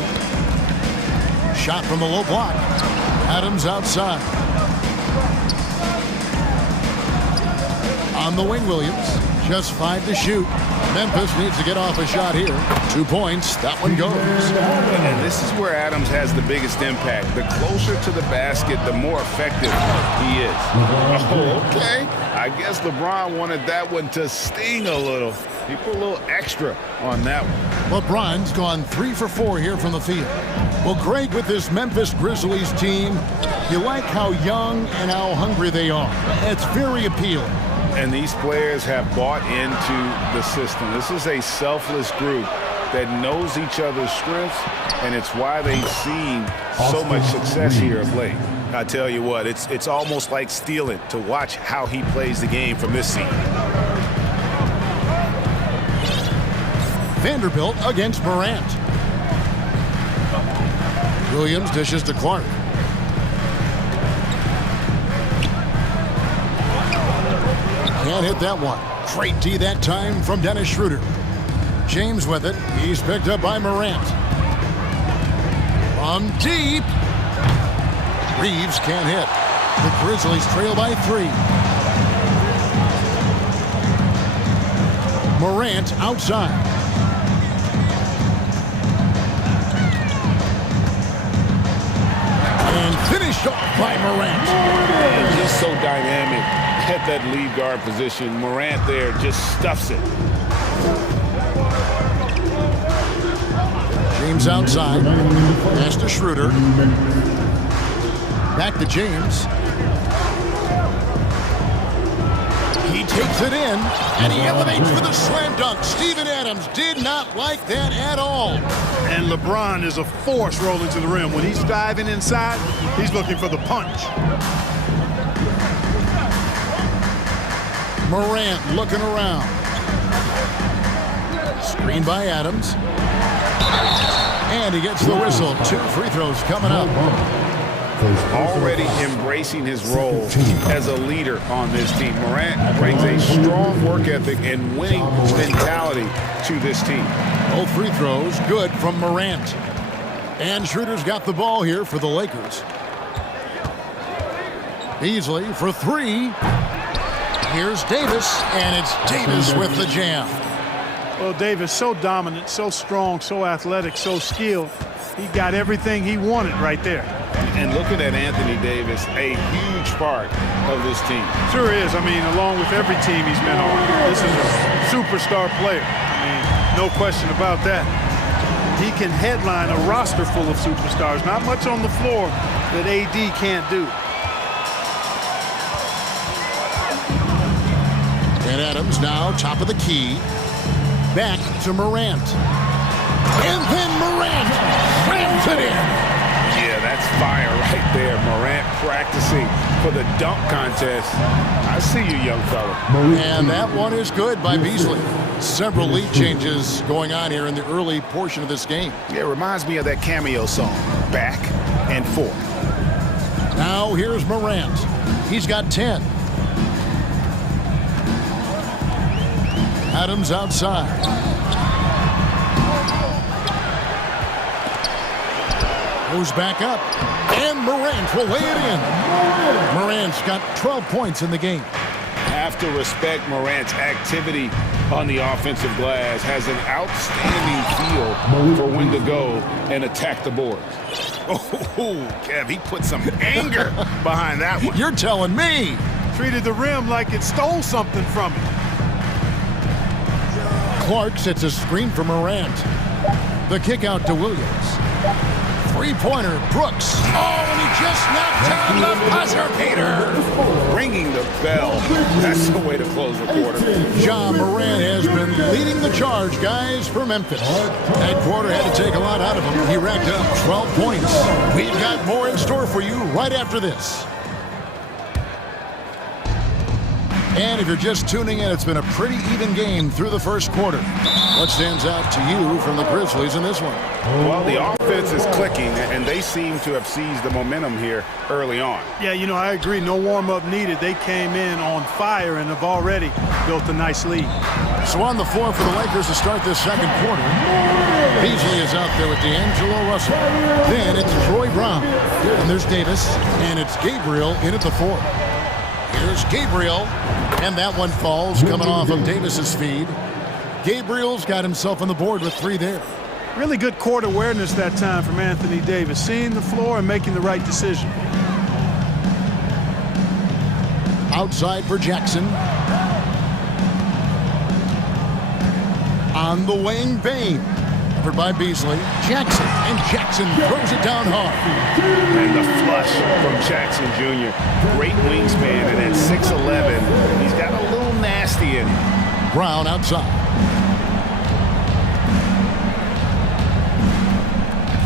Shot from the low block. Adams outside. On the wing, Williams. Just 5 to shoot. Memphis needs to get off a shot here. 2 points. That one goes. And this is where Adams has the biggest impact. The closer to the basket, the more effective he is. Oh, okay. I guess LeBron wanted that one to sting a little. He put a little extra on that one. LeBron's gone 3 for 4 here from the field. Well, Greg, with this Memphis Grizzlies team, you like how young and how hungry they are. It's very appealing. And these players have bought into the system. This is a selfless group that knows each other's strengths, and it's why they've seen so much success here of late. I tell you what, it's almost like stealing to watch how he plays the game from this seat. Vanderbilt against Morant. Williams dishes to Clark. Can't hit that one. Great D that time from Dennis Schroeder. James with it. He's picked up by Morant. From deep. Reeves can't hit. The Grizzlies trail by 3. Morant outside. And finished off by Morant. And just so dynamic at that lead guard position. Morant there just stuffs it. James outside. Pass to Schroeder. Back to James. He takes it in, and he elevates for the slam dunk. Steven Adams did not like that at all. And LeBron is a force rolling to the rim. When he's diving inside, he's looking for the punch. Morant looking around. Screen by Adams. And he gets the whistle. 2 free throws coming up. Already embracing his role as a leader on this team. Morant brings a strong work ethic and winning mentality to this team. Both free throws good from Morant. And Schroeder's got the ball here for the Lakers. Beasley for 3. Here's Davis, and it's Davis with the jam. Well, Davis, so dominant, so strong, so athletic, so skilled. He got everything he wanted right there. And looking at Anthony Davis, a huge part of this team. Sure is. I mean, along with every team he's been on, this is a superstar player. I mean, no question about that. He can headline a roster full of superstars. Not much on the floor that AD can't do. And Adams now top of the key. Back to Morant. And then Morant rams it in. Yeah, that's fire right there. Morant practicing for the dunk contest. I see you, young fella. And that one is good by Beasley. Several lead changes going on here in the early portion of this game. Yeah, it reminds me of that cameo song, Back and Forth. Now here's Morant. He's got 10. Adams outside. Goes back up. And Morant will lay it in. Morant's got 12 points in the game. Have to respect Morant's activity on the offensive glass. Has an outstanding feel for when to go and attack the boards. Oh, Kev, he put some anger behind that one. You're telling me. Treated the rim like it stole something from him. Clark sets a screen for Morant. The kick out to Williams. Three-pointer, Brooks. Oh, and he just knocked down the buzzer beater. Ringing the bell. That's the way to close the quarter. Ja Morant has been leading the charge, guys, for Memphis. That quarter had to take a lot out of him. He racked up 12 points. We've got more in store for you right after this. And if you're just tuning in, it's been a pretty even game through the first quarter. What stands out to you from the Grizzlies in this one? Well, the offense is clicking, and they seem to have seized the momentum here early on. Yeah, you know, I agree. No warm-up needed. They came in on fire and have already built a nice lead. So on the floor for the Lakers to start this second quarter, Beasley is out there with D'Angelo Russell. Then it's Troy Brown. And there's Davis, and it's Gabriel in at the 4. Here's Gabriel, and that one falls coming off of Davis's feed. Gabriel's got himself on the board with 3 there. Really good court awareness that time from Anthony Davis, seeing the floor and making the right decision. Outside for Jackson. On the wing, Bain. Covered by Beasley. Jackson, and Jackson throws it down hard. And the flush from Jackson Jr. Great wingspan, and at 6'11", he's got a little nasty in him. Brown outside.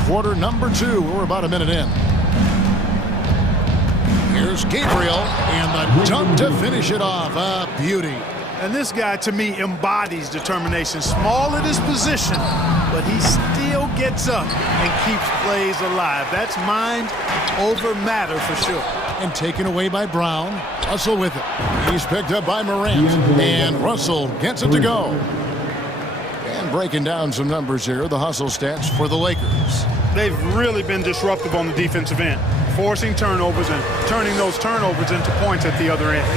Quarter number 2. We're about a minute in. Here's Gabriel, and the dunk to finish it off. A beauty. And this guy, to me, embodies determination. Small at his position, but he still gets up and keeps plays alive. That's mind over matter for sure. And taken away by Brown. Russell with it. He's picked up by Morant. And Russell gets it to go. And breaking down some numbers here, the hustle stats for the Lakers. They've really been disruptive on the defensive end, forcing turnovers and turning those turnovers into points at the other end.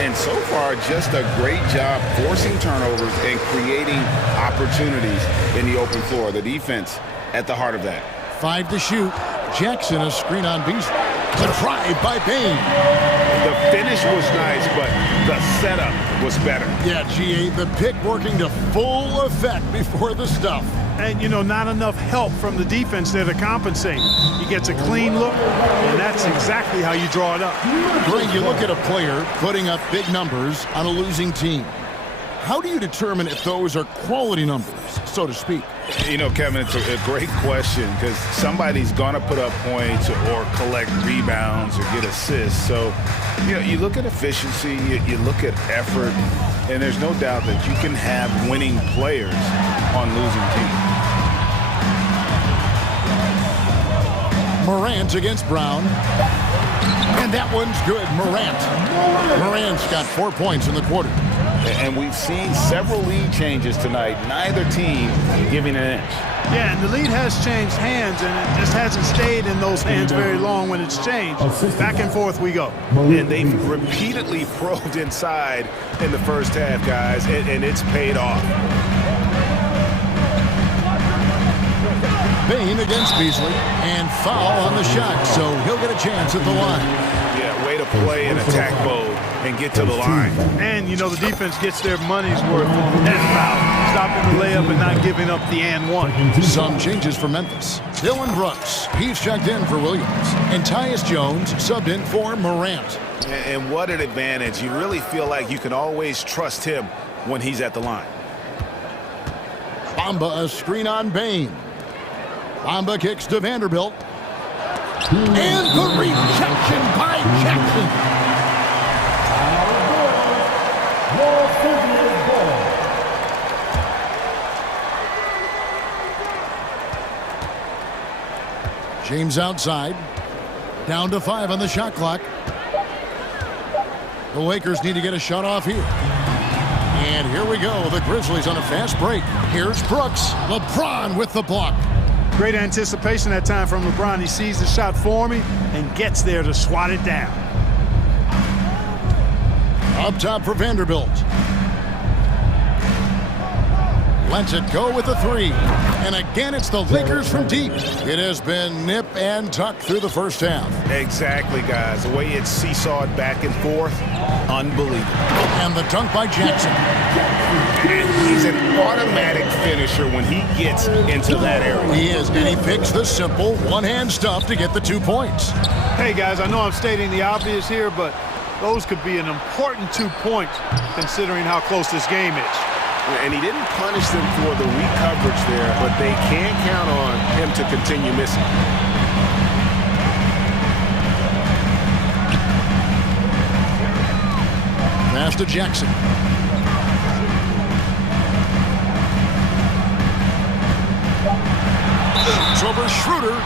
And so far, just a great job forcing turnovers and creating opportunities in the open floor. The defense at the heart of that. 5 to shoot. Jackson a screen on Beasley. The drive by Bain. The finish was nice, but the setup was better. Yeah, GA, the pick working to full effect before the stuff. And, you know, not enough help from the defense there to compensate. He gets a clean look, and that's exactly how you draw it up. Greg, you look at a player putting up big numbers on a losing team. How do you determine if those are quality numbers, so to speak? You know, Kevin, it's a great question because somebody's going to put up points or collect rebounds or get assists. So, you know, you look at efficiency, you look at effort, and there's no doubt that you can have winning players on losing teams. Morant against Brown. And that one's good, Morant. Morant's got 4 points in the quarter. And we've seen several lead changes tonight, neither team giving an inch. Yeah, and the lead has changed hands, and it just hasn't stayed in those hands very long when it's changed. Back and forth we go. And they've repeatedly probed inside in the first half, guys, and it's paid off. Bain against Beasley, and foul on the shot, so he'll get a chance at the line. Yeah, way to play in attack mode and get to the line. And, you know, the defense gets their money's worth. That foul, stopping the layup and not giving up the and one. Some changes for Memphis. Dylan Brooks, he's checked in for Williams. And Tyus Jones subbed in for Morant. And what an advantage. You really feel like you can always trust him when he's at the line. Bamba a screen on Bain. Bamba kicks to Vanderbilt. And the rejection by Jackson. James outside. Down to 5 on the shot clock. The Lakers need to get a shot off here. And here we go. The Grizzlies on a fast break. Here's Brooks. LeBron with the block. Great anticipation that time from LeBron. He sees the shot forming and gets there to swat it down. Up top for Vanderbilt. Lets it go with the 3. And again, it's the Lakers from deep. It has been nip and tuck through the first half. Exactly, guys. The way it's seesawed back and forth, unbelievable. And the dunk by Jackson. And he's an automatic finisher when he gets into that area. He is, and he picks the simple one-hand stuff to get the 2 points. Hey, guys, I know I'm stating the obvious here, but those could be an important 2 points considering how close this game is. And he didn't punish them for the weak coverage there, but they can't count on him to continue missing. Pass to Jackson. It's over Schroeder.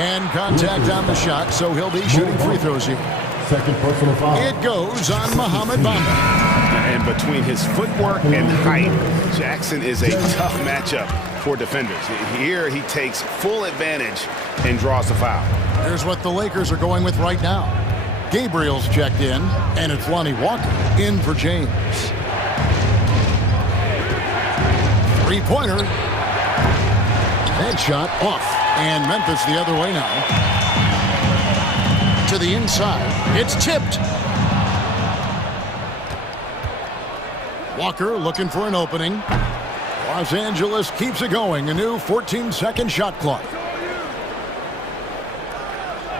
And contact on the shot, so he'll be shooting free throws here. Second personal foul. It goes on Mohamed Bamba. And between his footwork and height, Jackson is a tough matchup for defenders. Here he takes full advantage and draws the foul. Here's what the Lakers are going with right now. Gabriel's checked in, and it's Lonnie Walker in for James. Three-pointer. Headshot off. And Memphis the other way now. To the inside. It's tipped. Walker looking for an opening. Los Angeles keeps it going. A new 14-second shot clock.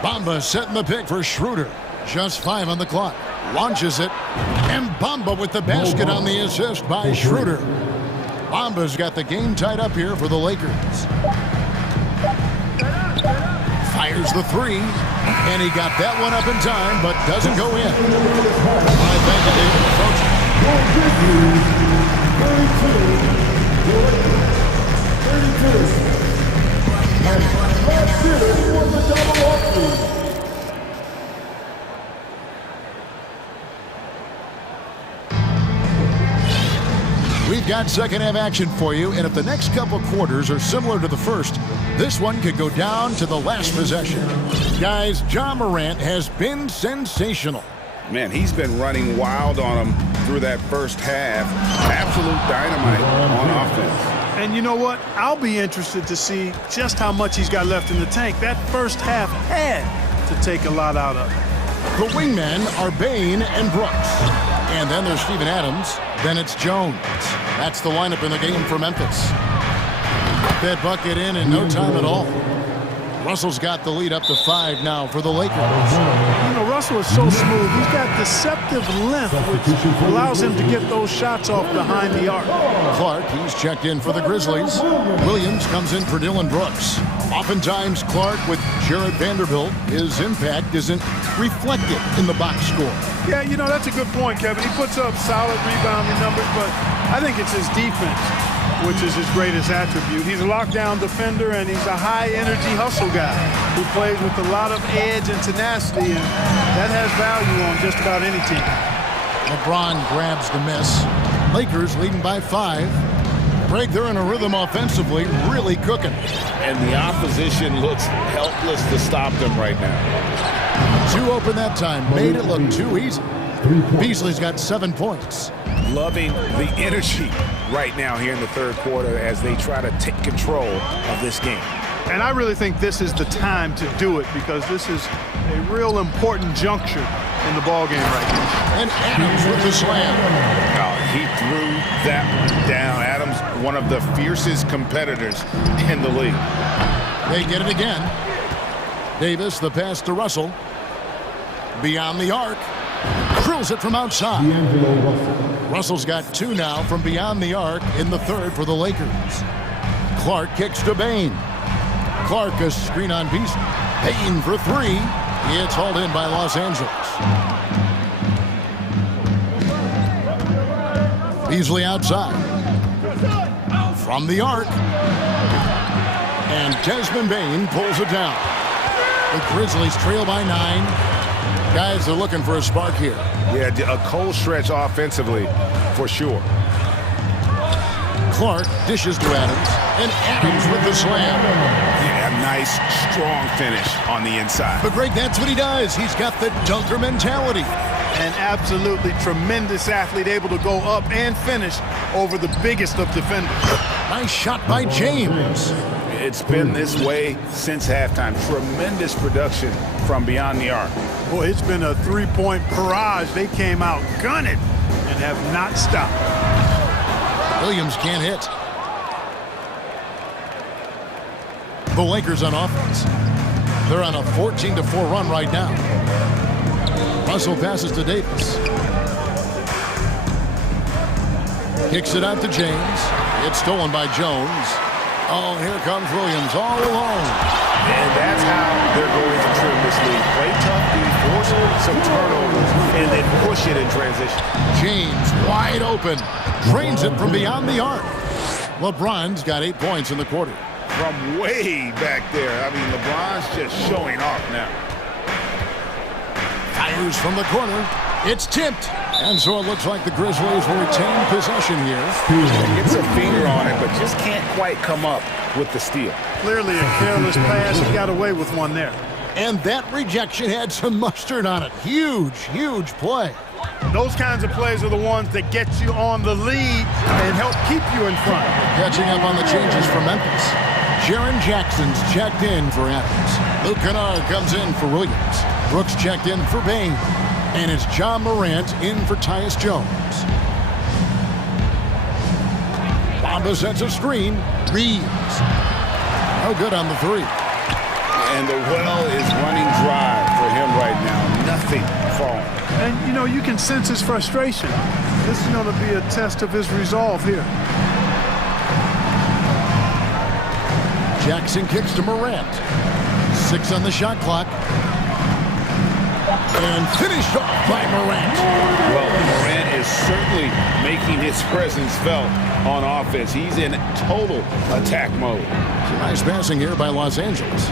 Bamba setting the pick for Schroeder. Just 5 on the clock. Launches it. And Bamba with the basket on the assist by Schroeder. Bamba's got the game tied up here for the Lakers. Fires the 3. And he got that one up in time, but doesn't go in. I thank you, David. Folks. We've got second half action for you, and if the next couple quarters are similar to the first, this one could go down to the last possession. Guys, Ja Morant has been sensational. Man, he's been running wild on him through that first half. Absolute dynamite on offense. And you know what? I'll be interested to see just how much he's got left in the tank. That first half had to take a lot out of it. The wingmen are Bain and Brooks. And then there's Steven Adams. Then it's Jones. That's the lineup in the game for Memphis. That bucket in no time at all. Russell's got the lead up to 5 now for the Lakers. You know, Russell is so smooth. He's got deceptive length, which allows him to get those shots off behind the arc. Clark, he's checked in for the Grizzlies. Williams comes in for Dylan Brooks. Oftentimes, Clark with Jared Vanderbilt, his impact isn't reflected in the box score. Yeah, you know, that's a good point, Kevin. He puts up solid rebounding numbers, but I think it's his defense which is his greatest attribute. He's a lockdown defender, and he's a high-energy hustle guy who plays with a lot of edge and tenacity, and that has value on just about any team. LeBron grabs the miss. Lakers leading by 5. Greg, they're in a rhythm offensively, really cooking. And the opposition looks helpless to stop them right now. 2 open that time, made it look too easy. Beasley's got 7 points. Loving the energy right now here in the third quarter as they try to take control of this game. And I really think this is the time to do it because this is a real important juncture in the ball game right now. And Adams with the slam. Oh, he threw that one down. Adams, one of the fiercest competitors in the league. They get it again. Davis, the pass to Russell. Beyond the arc. Drills it from outside. Russell's got 2 now from beyond the arc in the third for the Lakers. Clark kicks to Bain. Clark a screen on Beasley. Payne for three. It's hauled in by Los Angeles. Beasley outside. From the arc. And Desmond Bane pulls it down. The Grizzlies trail by 9. Guys are looking for a spark here. Yeah, a cold stretch offensively, for sure. Clark dishes to Adams, and Adams with the slam. Yeah, nice, strong finish on the inside. But Greg, that's what he does. He's got the dunker mentality. An absolutely tremendous athlete, able to go up and finish over the biggest of defenders. Nice shot by James. It's been this way since halftime. Tremendous production from beyond the arc. Boy, it's been a three-point barrage. They came out gunning and have not stopped. Williams can't hit. The Lakers on offense. They're on a 14-4 run right now. Russell passes to Davis. Kicks it out to James. It's stolen by Jones. Oh, here comes Williams all alone. And that's how they're going to trim this lead. Play tough, force some turnovers, and then push it in transition. James wide open. Drains it from beyond the arc. LeBron's got 8 points in the quarter. From way back there. I mean, LeBron's just showing off now. Fires from the corner. It's tipped. And so it looks like the Grizzlies will retain possession here. Gets a finger on it, but just can't quite come up with the steal. Clearly a careless pass. He got away with one there. And that rejection had some mustard on it. Huge, huge play. Those kinds of plays are the ones that get you on the lead and help keep you in front. Catching up on the changes for Memphis. Jaren Jackson's checked in for Adams. Luke Kennard comes in for Williams. Brooks checked in for Bane. And it's John Morant in for Tyus Jones. Bamba sets a screen. Reeves. No good on the three. And the well is running dry for him right now. Nothing falling. And, you know, you can sense his frustration. This is going to be a test of his resolve here. Jackson kicks to Morant. 6 on the shot clock. And finished off by Morant. Well, Morant is certainly making his presence felt on offense. He's in total attack mode. Some nice passing here by Los Angeles.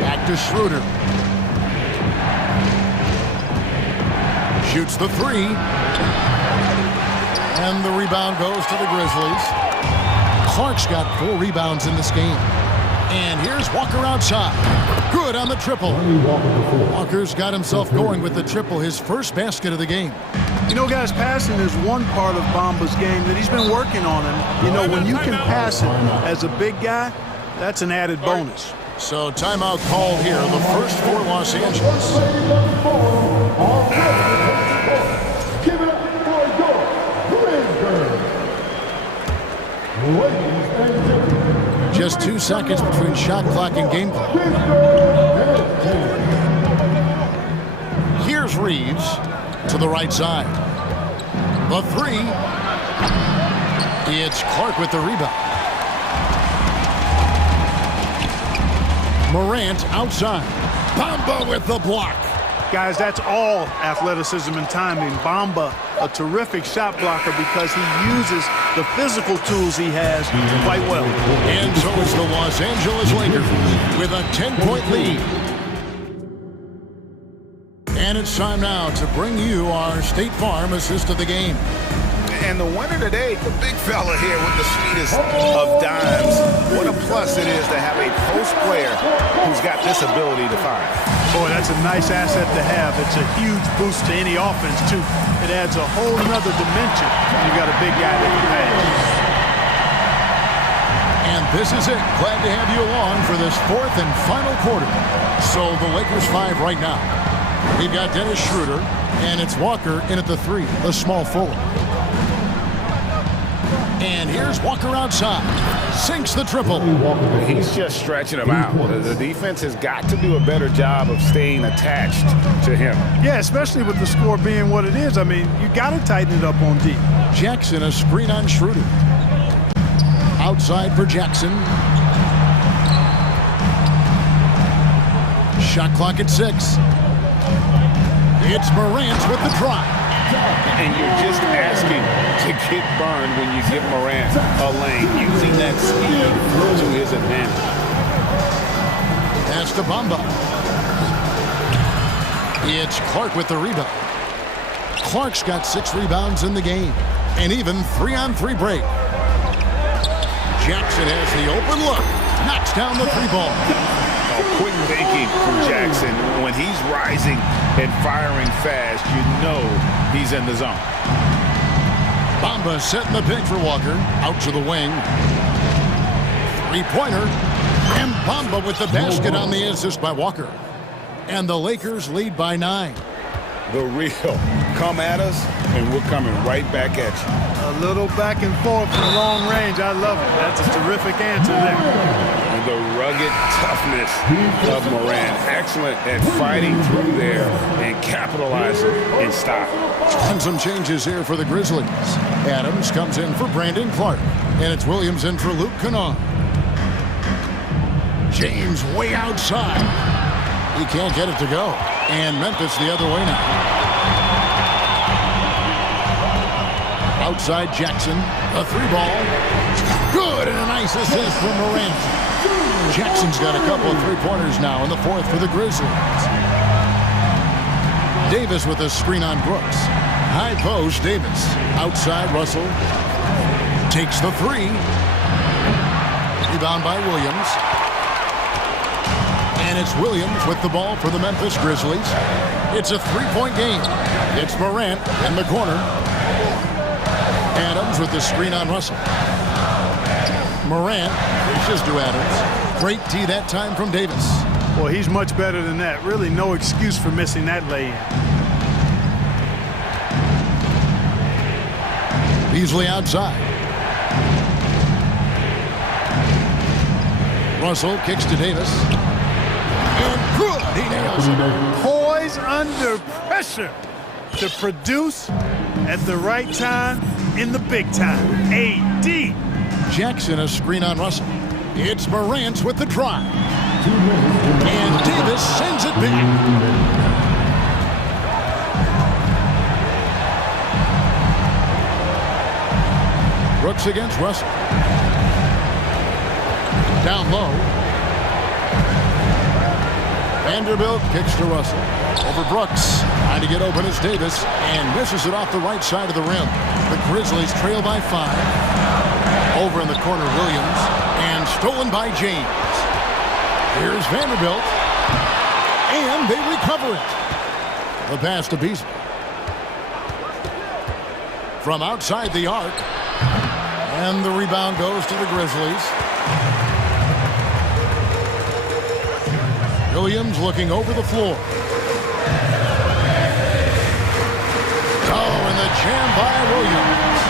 Back to Schroeder. Shoots the three. And the rebound goes to the Grizzlies. Clark's got 4 rebounds in this game. And here's Walker outside. Good on the triple. Walker's got himself going with the triple, his first basket of the game. You know, guys, passing is one part of Bamba's game that he's been working on. And, you know, when you can pass it as a big guy, that's an added bonus. So timeout called here, the first for Los Angeles. Give it up for your Just 2 seconds between shot clock and game clock. Here's Reeves to the right side. The three. It's Clark with the rebound. Morant outside. Bamba with the block. Guys, that's all athleticism and timing. Bamba, a terrific shot blocker because he uses the physical tools he has quite well. And so it's the Los Angeles Lakers with a 10-point lead. And it's time now to bring you our State Farm assist of the game. And the winner today, the big fella here with the sweetest of dimes. What a plus it is to have a post player who's got this ability to fire. Boy, that's a nice asset to have. It's a huge boost to any offense, too. It adds a whole nother dimension when you got a big guy that can pass. And this is it. Glad to have you along for this 4th and final quarter. So the Lakers 5 right now. We've got Dennis Schroeder, and it's Walker in at the 3, the small forward. And here's Walker outside. Sinks the triple. He's just stretching him out. The defense has got to do a better job of staying attached to him. Yeah, especially with the score being what it is. I mean, you got to tighten it up on D. Jackson, a screen on Schroeder. Outside for Jackson. Shot clock at 6. It's Morant with the drive. And you're just asking to get burned when you give Morant a lane, using that speed to his advantage. That's to Bamba. It's Clark with the rebound. Clark's got 6 rebounds in the game, and even 3-on-3 break. Jackson has the open look, knocks down the 3 ball. Quick thinking from Jackson. When he's rising and firing fast, you know he's in the zone. Bamba setting the pick for Walker. Out to the wing. 3-pointer. And Bamba with the basket on the assist by Walker. And the Lakers lead by 9. The real. Come at us, and we're coming right back at you. A little back and forth from long range. I love it. That's a terrific answer there. And the rugged toughness of Morant. Excellent at fighting through there and capitalizing in style. And some changes here for the Grizzlies. Adams comes in for Brandon Clark. And it's Williams in for Luke Kennard. James way outside. He can't get it to go. And Memphis the other way now. Outside Jackson, a 3-ball. Good, and a nice assist from Morant. Jackson's got a couple of 3-pointers now in the 4th for the Grizzlies. Davis with a screen on Brooks. High post, Davis. Outside, Russell. Takes the 3. Rebound by Williams. And it's Williams with the ball for the Memphis Grizzlies. It's a 3-point game. It's Morant in the corner. Adams with the screen on Russell. Morant dishes to Adams. Great D that time from Davis. Well, he's much better than that. Really no excuse for missing that lay-in. Beasley outside. Russell kicks to Davis. And good! He nails it. Poise under pressure to produce at the right time in the big time. AD. Jackson a screen on Russell. It's Morant with the drive. And Davis sends it back. Brooks against Russell. Down low. Vanderbilt kicks to Russell. Over Brooks. Trying to get open is Davis. And misses it off the right side of the rim. The Grizzlies trail by 5. Over in the corner, Williams. And stolen by James. Here's Vanderbilt. And they recover it. The pass to Beasley. From outside the arc. And the rebound goes to the Grizzlies. Williams looking over the floor. Oh, and the jam by Williams.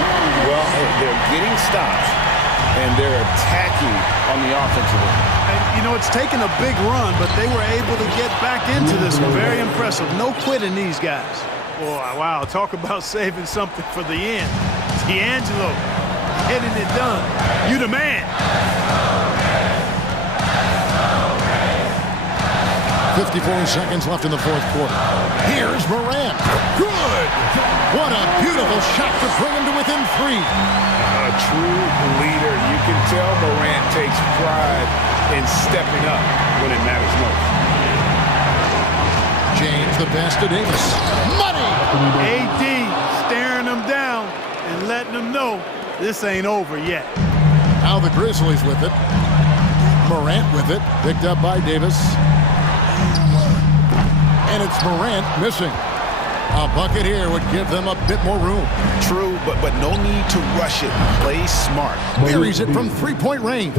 Well, they're getting stops, and they're attacking on the offensive end. And, you know, it's taken a big run, but they were able to get back into this one. Very impressive. No quitting these guys. Boy, wow, talk about saving something for the end. D'Angelo getting it done. You the man. 54 seconds left in the 4th quarter. Here's Morant. Good! What a beautiful shot to bring him to within 3. A true leader. You can tell Morant takes pride in stepping up when it matters most. James the pass to Davis. Money! AD staring him down and letting him know this ain't over yet. Now the Grizzlies with it. Morant with it. Picked up by Davis. And it's Morant missing. A bucket here would give them a bit more room. True, but no need to rush it. Play smart. Buries it from 3-point range.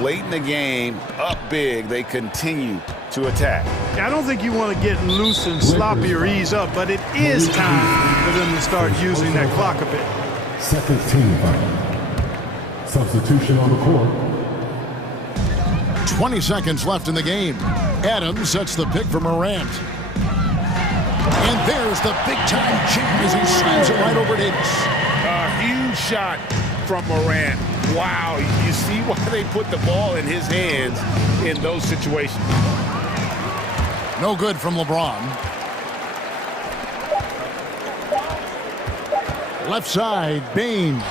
Late in the game, up big, they continue to attack. I don't think you want to get loose and sloppy or ease up, but it is time for them to start using that clock a bit. Second team foul. Substitution on the court. 20 seconds left in the game. Adams sets the pick for Morant. And there's the big-time jam as he slams it right over Davis. A huge shot from Morant. Wow, you see why they put the ball in his hands in those situations. No good from LeBron. Left side, Bean.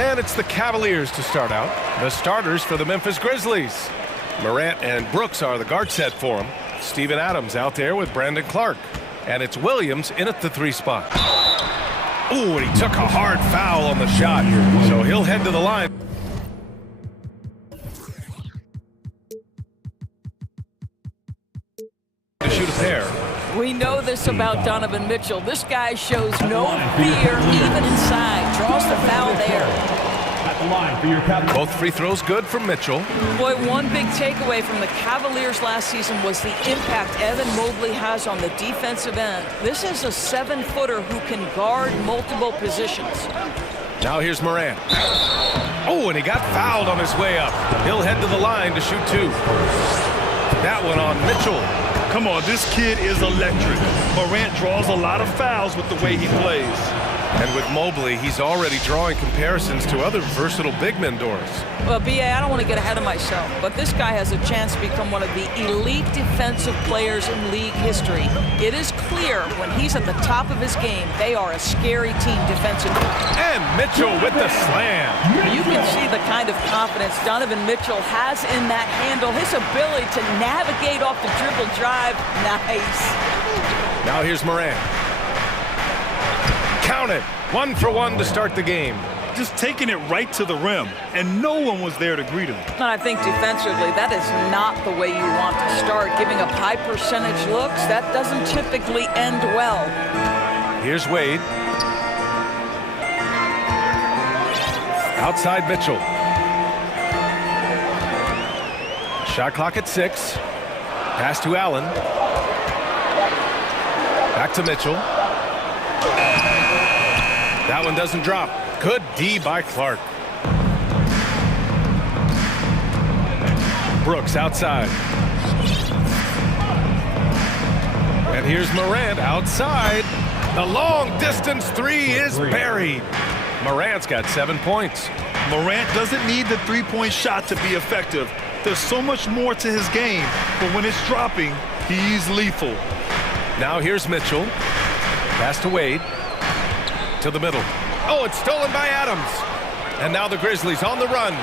And it's the Cavaliers to start out. The starters for the Memphis Grizzlies. Morant and Brooks are the guard set for him. Steven Adams out there with Brandon Clark. And it's Williams in at the 3 spot. Ooh, and he took a hard foul on the shot. So he'll head to the line. To shoot a pair. We know this about Donovan Mitchell. This guy shows no fear even inside. Draws the foul there. Both free throws good from Mitchell. Boy, one big takeaway from the Cavaliers last season was the impact Evan Mobley has on the defensive end. This is a 7-footer who can guard multiple positions. Now here's Morant. Oh, and he got fouled on his way up. He'll head to the line to shoot 2. That one on Mitchell. Come on, this kid is electric. Morant draws a lot of fouls with the way he plays. And with Mobley, he's already drawing comparisons to other versatile big men, Doris. Well, B.A., I don't want to get ahead of myself, but this guy has a chance to become one of the elite defensive players in league history. It is clear when he's at the top of his game, they are a scary team defensively. And Mitchell with the slam. You can see the kind of confidence Donovan Mitchell has in that handle. His ability to navigate off the dribble drive, nice. Now here's Morant. Count it. 1 for 1 to start the game. Just taking it right to the rim, and no one was there to greet him. And I think defensively, that is not the way you want to start. Giving up high percentage looks, that doesn't typically end well. Here's Wade. Outside Mitchell. Shot clock at 6. Pass to Allen. Back to Mitchell. That one doesn't drop. Good D by Clark. Brooks outside. And here's Morant outside. The long distance 3 is buried. Morant's got 7 points. Morant doesn't need the 3-point shot to be effective. There's so much more to his game, but when it's dropping, he's lethal. Now here's Mitchell. Pass to Wade. To the middle. Oh, it's stolen by Adams. And now the Grizzlies on the run.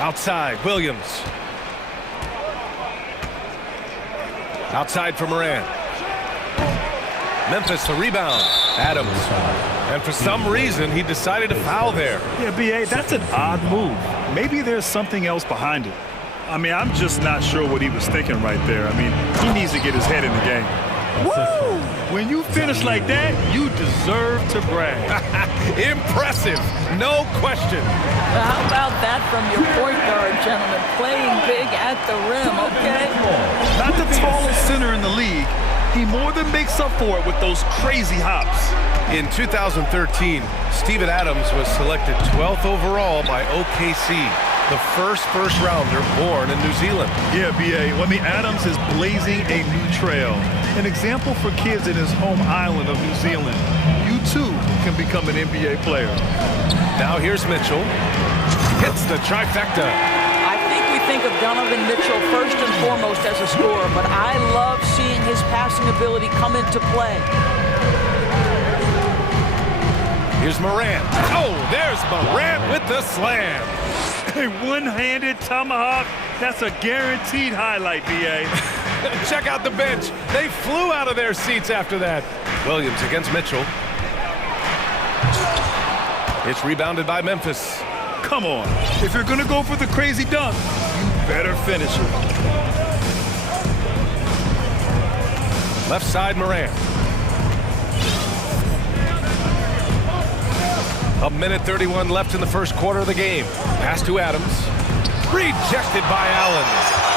Outside, Williams. Outside for Morant. Memphis the rebound. Adams. And for some reason, he decided to foul there. Yeah, B.A., that's an odd move. Maybe there's something else behind it. I mean, I'm just not sure what he was thinking right there. I mean, he needs to get his head in the game. Woo! When you finish like that, you deserve to brag. Impressive, no question. How about that from your point guard, gentlemen? Playing big at the rim, okay? Not the tallest center in the league. He more than makes up for it with those crazy hops. In 2013, Steven Adams was selected 12th overall by OKC, the first rounder born in New Zealand. Yeah, B.A., I mean, Adams is blazing a new trail. An example for kids in his home island of New Zealand. You, too, can become an NBA player. Now here's Mitchell. Hits the trifecta. I think we think of Donovan Mitchell first and foremost as a scorer, but I love seeing his passing ability come into play. Here's Morant. Oh, there's Morant with the slam. A one-handed tomahawk. That's a guaranteed highlight, B.A. Check out the bench. They flew out of their seats after that. Williams against Mitchell. It's rebounded by Memphis. Come on. If you're going to go for the crazy dunk, you better finish it. Left side, Morant. A minute 31 left in the first quarter of the game. Pass to Adams. Rejected by Allen.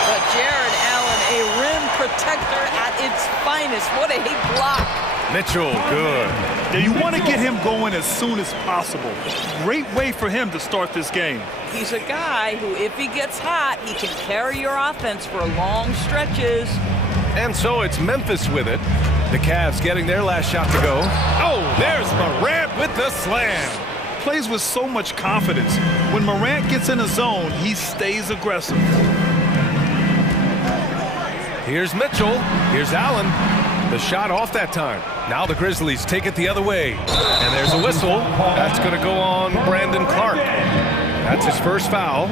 But Jared Allen, a rim protector at its finest. What a block. Mitchell, good. Now you want to get him going as soon as possible. Great way for him to start this game. He's a guy who, if he gets hot, he can carry your offense for long stretches. And so it's Memphis with it. The Cavs getting their last shot to go. Oh, there's Morant with the slam. Plays with so much confidence. When Morant gets in a zone, he stays aggressive. Here's Mitchell. Here's Allen. The shot off that time. Now the Grizzlies take it the other way. And there's a whistle. That's going to go on Brandon Clark. That's his first foul.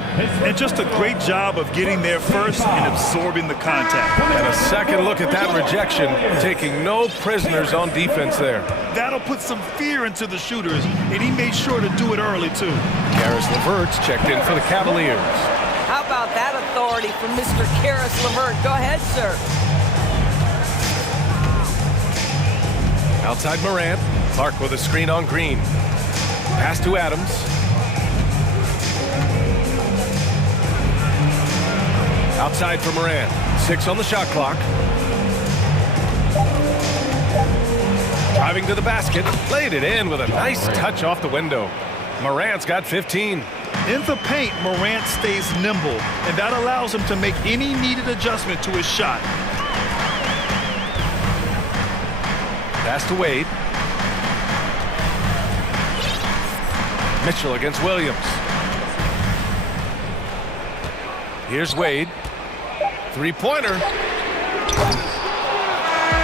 And just a great job of getting there first and absorbing the contact. And a second look at that rejection, taking no prisoners on defense there. That'll put some fear into the shooters, and he made sure to do it early, too. Karis LeVert's checked in for the Cavaliers. How about that authority from Mr. Karis LeVert? Go ahead, sir. Outside Morant, Clark with a screen on Green. Pass to Adams. Outside for Morant. 6 on the shot clock. Driving to the basket. Played it in with a nice touch off the window. Morant's got 15. In the paint, Morant stays nimble, and that allows him to make any needed adjustment to his shot. Pass to Wade. Mitchell against Williams. Here's Wade. Three-pointer.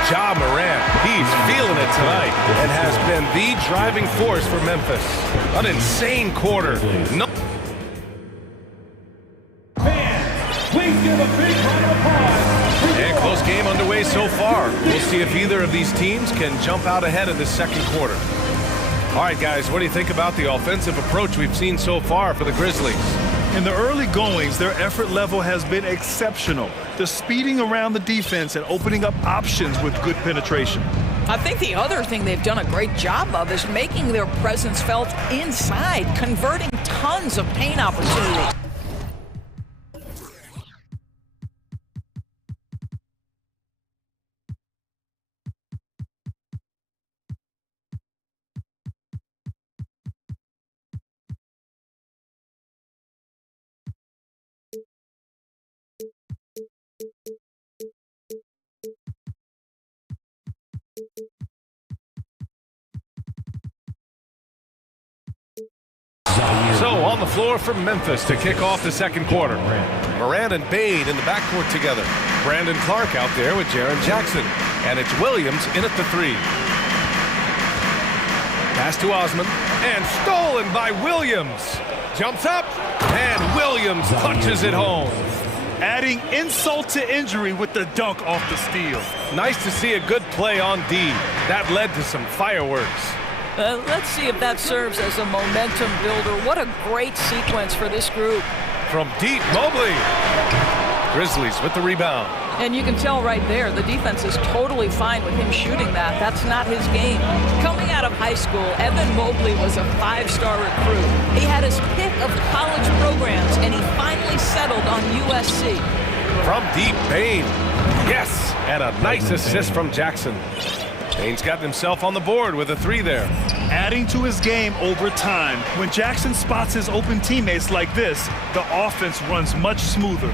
Ja Morant, he's feeling it tonight and has been the driving force for Memphis. An insane quarter. No. Fans, please give a big round of applause. And close game underway so far. We'll see if either of these teams can jump out ahead of the second quarter. All right, guys, what do you think about the offensive approach we've seen so far for the Grizzlies? In the early goings, their effort level has been exceptional. They're speeding around the defense and opening up options with good penetration. I think the other thing they've done a great job of is making their presence felt inside, converting tons of paint opportunities. So on the floor for Memphis to kick off the second quarter. Morant and Bane in the backcourt together. Brandon Clark out there with Jaren Jackson. And it's Williams in at the 3. Pass to Osman. And stolen by Williams. Jumps up. And Williams punches it home. Adding insult to injury with the dunk off the steal. Nice to see a good play on D. That led to some fireworks. Let's see if that serves as a momentum builder. What a great sequence for this group. From deep, Mobley. Grizzlies with the rebound. And you can tell right there, the defense is totally fine with him shooting that. That's not his game. Coming out of high school, Evan Mobley was a 5-star recruit. He had his pick of college programs, and he finally settled on USC. From deep, Bane. Yes, and a nice assist from Jackson. Bane's got himself on the board with a 3 there. Adding to his game over time. When Jackson spots his open teammates like this, the offense runs much smoother.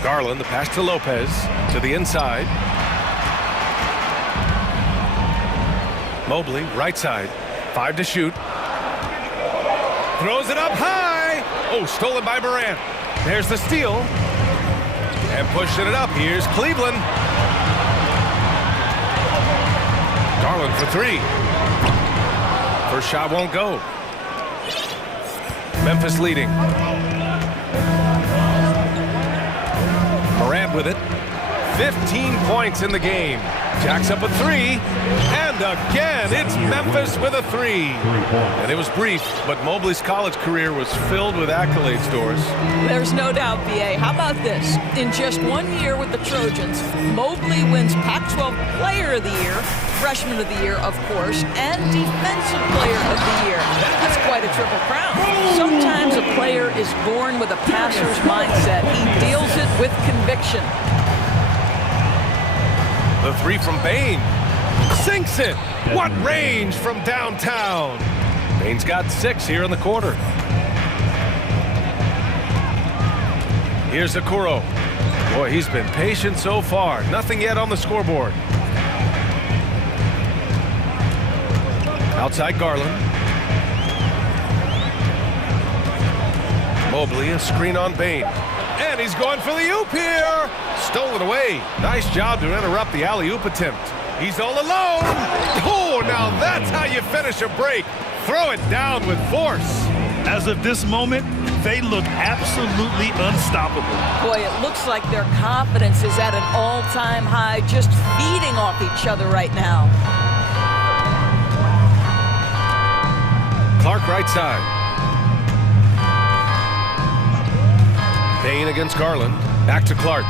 Garland, the pass to Lopez, to the inside. Mobley, right side, 5 to shoot. Throws it up high. Oh, stolen by Morant. There's the steal. And pushing it up, here's Cleveland. Garland for 3. First shot won't go. Memphis leading. Morant with it. 15 points in the game. Jacks up a 3. And again, it's Memphis with a 3. And it was brief, but Mobley's college career was filled with accolades, Doris. There's no doubt, B.A. How about this? In just 1 year with the Trojans, Mobley wins Pac-12 Player of the Year, Freshman of the Year, of course, and Defensive Player of the Year. That's quite a triple crown. Sometimes a player is born with a passer's mindset. He deals it with conviction. The 3 from Bane. Sinks it. What range from downtown. Bane's got 6 here in the quarter. Here's Okoro. Boy, he's been patient so far. Nothing yet on the scoreboard. Outside Garland. Mobley, a screen on Bane. And he's going for the oop here. Stolen away. Nice job to interrupt the alley-oop attempt. He's all alone. Oh, now that's how you finish a break. Throw it down with force. As of this moment, they look absolutely unstoppable. Boy, it looks like their confidence is at an all-time high, just feeding off each other right now. Clark right side. Payne against Garland. Back to Clark.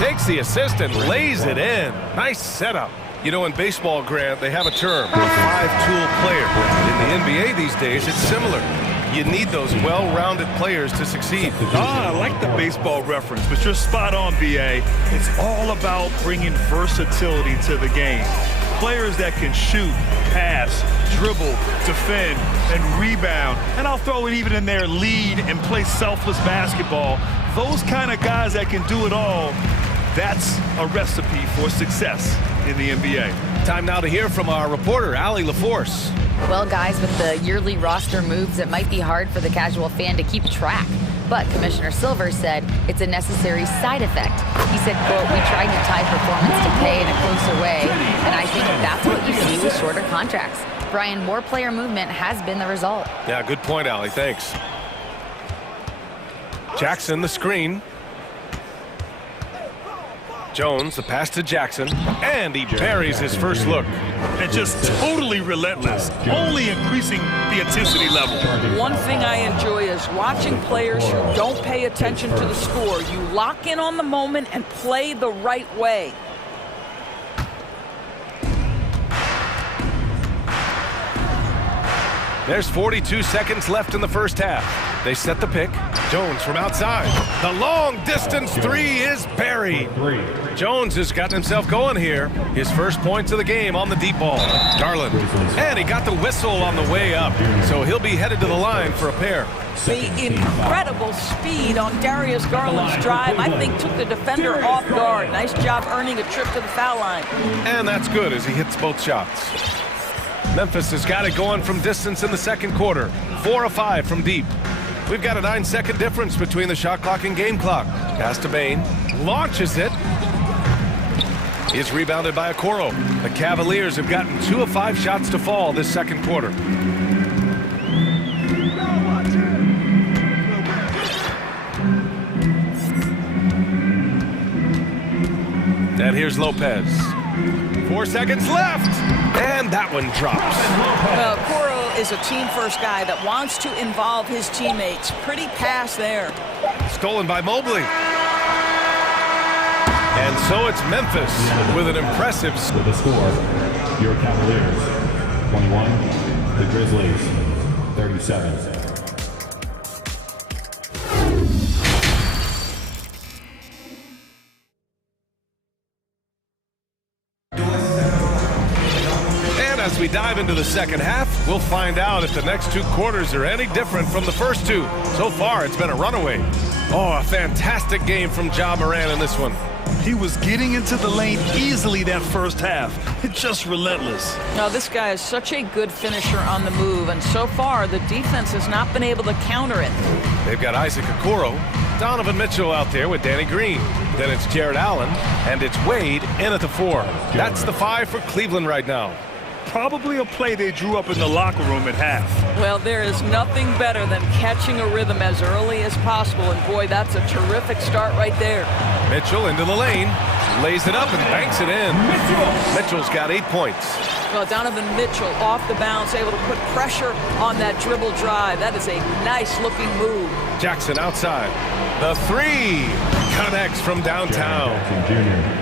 Takes the assist and lays it in. Nice setup. You know, in baseball, Grant, they have a term, a five-tool player. In the NBA these days, it's similar. You need those well-rounded players to succeed. I like the baseball reference, but you're spot on, B.A. It's all about bringing versatility to the game. Players that can shoot, pass, dribble, defend, and rebound. And I'll throw it even in there, lead and play selfless basketball. Those kind of guys that can do it all, that's a recipe for success in the NBA. Time now to hear from our reporter, Allie LaForce. Well, guys, with the yearly roster moves, it might be hard for the casual fan to keep track. But Commissioner Silver said it's a necessary side effect. He said, quote, "We tried to tie performance to pay in a closer way, and I think that's what you see with shorter contracts." Brian, more player movement has been the result. Yeah, good point, Allie. Thanks. Jackson, the screen. Jones, the pass to Jackson, and he buries his first look. And just totally relentless, only increasing the intensity level. One thing I enjoy is watching players who don't pay attention to the score. You lock in on the moment and play the right way. There's 42 seconds left in the first half. They set the pick. Jones from outside. The long distance three is buried. Jones has gotten himself going here. His first points of the game on the deep ball. Garland. And he got the whistle on the way up. So he'll be headed to the line for a pair. The incredible speed on Darius Garland's drive, I think, took the defender off guard. Nice job earning a trip to the foul line. And that's good as he hits both shots. Memphis has got it going from distance in the second quarter. 4 of 5 from deep. We've got a 9-second difference between the shot clock and game clock. Pass to Bane. Launches it. Is rebounded by Okoro. The Cavaliers have gotten 2 of 5 shots to fall this second quarter. And here's Lopez. 4 seconds left. And that one drops. Well, Okoro is a team-first guy that wants to involve his teammates. Pretty pass there. Stolen by Mobley. And so it's Memphis with an impressive... With the score, your Cavaliers, 21, the Grizzlies, 37. As we dive into the second half, we'll find out if the next 2 quarters are any different from the first 2. So far, it's been a runaway. Oh, a fantastic game from Ja Morant in this one. He was getting into the lane easily that first half. It's just relentless. Now, this guy is such a good finisher on the move, and so far, the defense has not been able to counter it. They've got Isaac Okoro, Donovan Mitchell out there with Danny Green. Then it's Jared Allen, and it's Wade in at the 4. That's the 5 for Cleveland right now. Probably a play they drew up in the locker room at half. Well, there is nothing better than catching a rhythm as early as possible, and boy, that's a terrific start right there. Mitchell into the lane, lays it up and banks it in. Mitchell's got 8 points. Well, Donovan Mitchell off the bounce, able to put pressure on that dribble drive. That is a nice-looking move. Jackson outside. The 3 connects from downtown.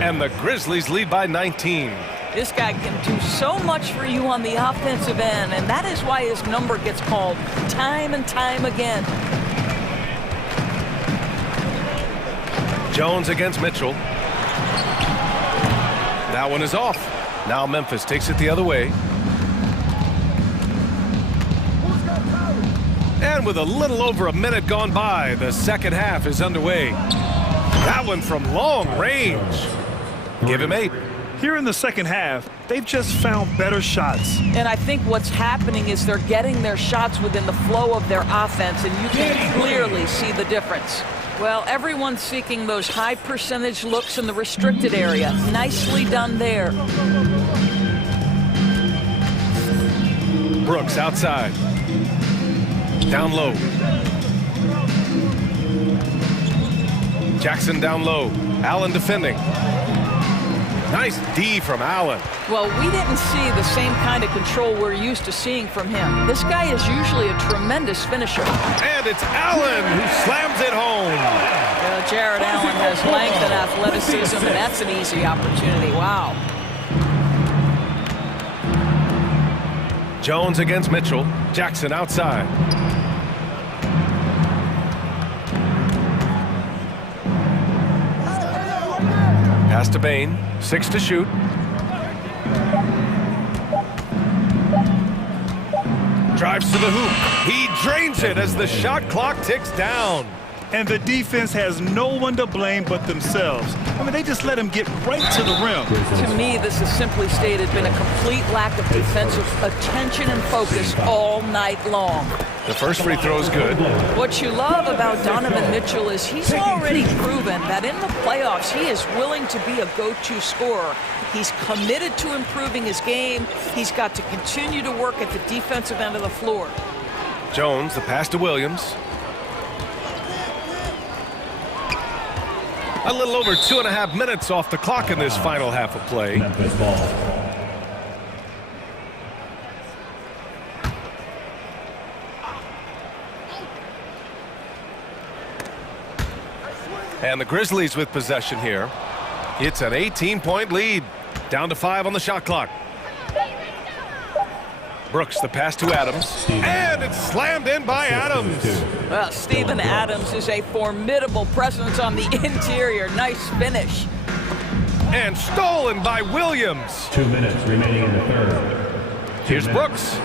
And the Grizzlies lead by 19. This guy can do so much for you on the offensive end, and that is why his number gets called time and time again. Jones against Mitchell. That one is off. Now Memphis takes it the other way. And with a little over a minute gone by, the second half is underway. That one from long range. Give him 8. Here in the second half, they've just found better shots. And I think what's happening is they're getting their shots within the flow of their offense, and you can clearly see the difference. Well, everyone's seeking those high percentage looks in the restricted area. Nicely done there. Brooks outside. Down low. Jackson down low. Allen defending. Nice D from Allen. Well, we didn't see the same kind of control we're used to seeing from him. This guy is usually a tremendous finisher. And it's Allen who slams it home. Well, Jared Allen has length and athleticism, and that's an easy opportunity. Wow. Jones against Mitchell. Jackson outside. Pass to Bain. 6 to shoot. Drives to the hoop. He drains it as the shot clock ticks down. And the defense has no one to blame but themselves. I mean, they just let him get right to the rim. To me, this has simply stated been a complete lack of defensive attention and focus all night long. The first free throw is good. What you love about Donovan Mitchell is he's already proven that in the playoffs he is willing to be a go-to scorer. He's committed to improving his game. He's got to continue to work at the defensive end of the floor. Jones, the pass to Williams. A little over 2.5 minutes off the clock in this final half of play. And the Grizzlies with possession here. It's an 18-point lead. Down to 5 on the shot clock. Brooks, the pass to Adams. And it's slammed in by Adams. Well, Steven Adams is a formidable presence on the interior. Nice finish. And stolen by Williams. 2 minutes remaining in the third. Here's Brooks.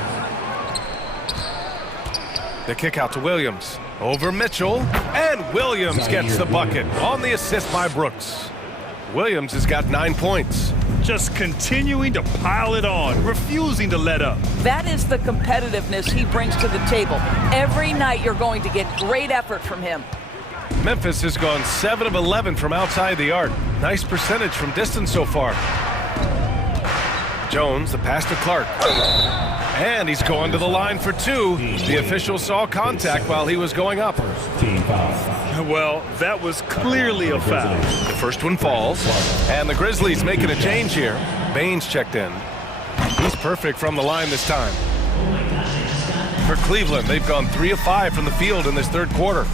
The kick out to Williams. Over Mitchell. And Williams gets the bucket on the assist by Brooks. Williams has got 9 points. Just continuing to pile it on, refusing to let up. That is the competitiveness he brings to the table. Every night you're going to get great effort from him. Memphis has gone 7 of 11 from outside the arc. Nice percentage from distance so far. Jones, the pass to Clark. And he's going to the line for 2. The official saw contact while he was going up. Well, that was clearly a foul. The first one falls. And the Grizzlies making a change here. Baines checked in. He's perfect from the line this time. For Cleveland, they've gone 3 of 5 from the field in this third quarter.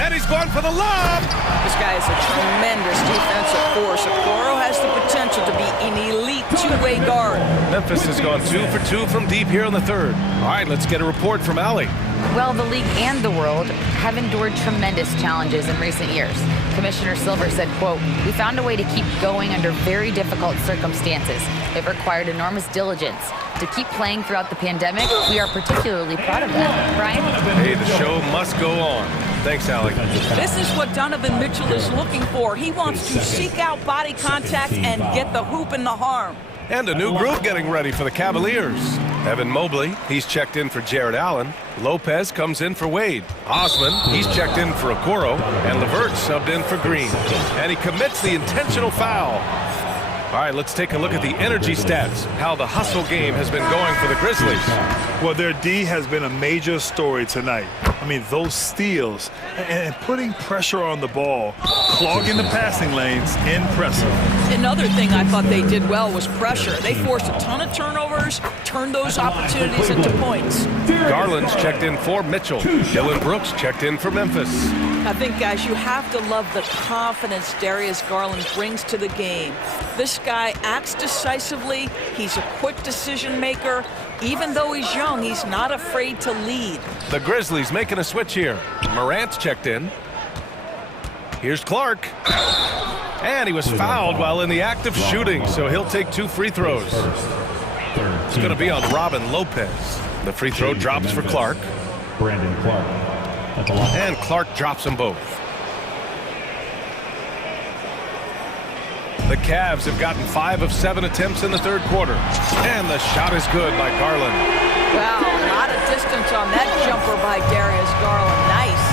And he's gone for the lob! This guy is a tremendous defensive force. Okoro has the potential to be an elite two-way guard. Memphis has gone 2 for 2 from deep here in the third. All right, let's get a report from Allie. Well, the league and the world have endured tremendous challenges in recent years. Commissioner Silver said, quote, "We found a way to keep going under very difficult circumstances. It required enormous diligence. To keep playing throughout the pandemic, we are particularly proud of that." Brian? Hey, the show must go on. Thanks, Allie. This is what Donovan Mitchell is looking for. He wants to seek out body contact and get the hoop and the harm. And a new group getting ready for the Cavaliers. Evan Mobley, he's checked in for Jared Allen. Lopez comes in for Wade. Osman, he's checked in for Okoro. And LeVert subbed in for Green. And he commits the intentional foul. All right, let's take a look at the energy stats, how the hustle game has been going for the Grizzlies. Well, their D has been a major story tonight. I mean, those steals and putting pressure on the ball, clogging the passing lanes, impressive. Another thing I thought they did well was pressure. They forced a ton of turnovers, turned those opportunities into points. Garland's checked in for Mitchell. Dylan Brooks checked in for Memphis. I think, guys, you have to love the confidence Darius Garland brings to the game. This guy acts decisively. He's a quick decision maker. Even though he's young, he's not afraid to lead. The Grizzlies making a switch here. Morant's checked in. Here's Clark. And he was fouled while in the act of shooting, so he'll take 2 free throws. It's going to be on Robin Lopez. The free throw drops for Clark. Brandon Clark. And Clark drops them both. The Cavs have gotten 5 of 7 attempts in the third quarter. And the shot is good by Garland. Wow, a lot of distance on that jumper by Darius Garland. Nice.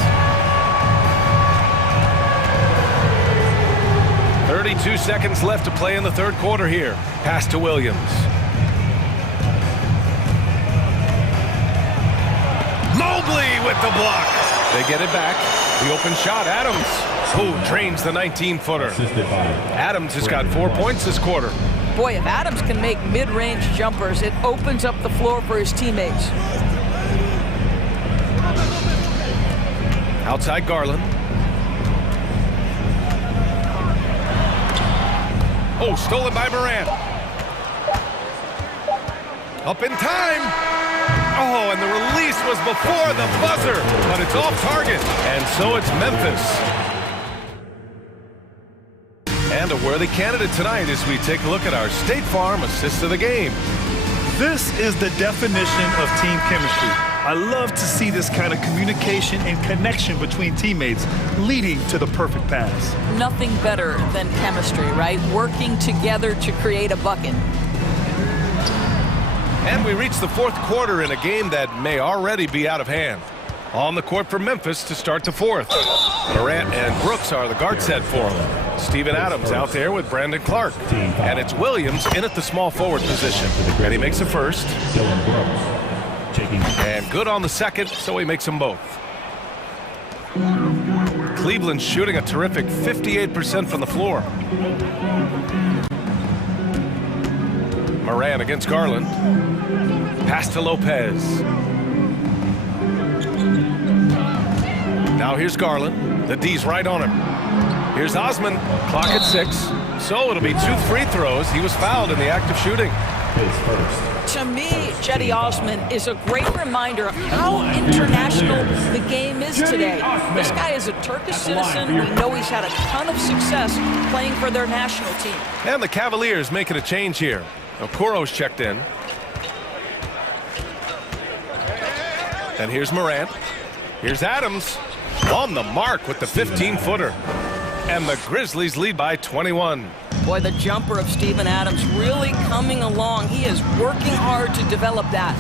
32 seconds left to play in the third quarter here. Pass to Williams. Mobley with the block. They get it back. The open shot, Adams, who drains the 19-footer. Adams has got 4 points this quarter. Boy, if Adams can make mid-range jumpers, it opens up the floor for his teammates. Outside Garland. Oh, stolen by Morant. Up in time. Oh, and the release was before the buzzer, but it's off target. And so it's Memphis. And a worthy candidate tonight as we take a look at our State Farm assist of the game. This is the definition of team chemistry. I love to see this kind of communication and connection between teammates leading to the perfect pass. Nothing better than chemistry, right? Working together to create a bucket. And we reach the fourth quarter in a game that may already be out of hand. On the court for Memphis to start the fourth. Morant and Brooks are the guard set for him. Steven Adams out there with Brandon Clark. And it's Williams in at the small forward position. And he makes the first. And good on the second, so he makes them both. Cleveland shooting a terrific 58% from the floor. Morant against Garland. Pass to Lopez. Now here's Garland. The D's right on him. Here's Osman. Clock at 6. So it'll be 2 free throws. He was fouled in the act of shooting. To me, Cedi Osman is a great reminder of how international the game is today. This guy is a Turkish citizen. We know he's had a ton of success playing for their national team. And the Cavaliers making a change here. Okoro's checked in. And here's Morant. Here's Adams. On the mark with the 15-footer. And the Grizzlies lead by 21. Boy, the jumper of Steven Adams really coming along. He is working hard to develop that.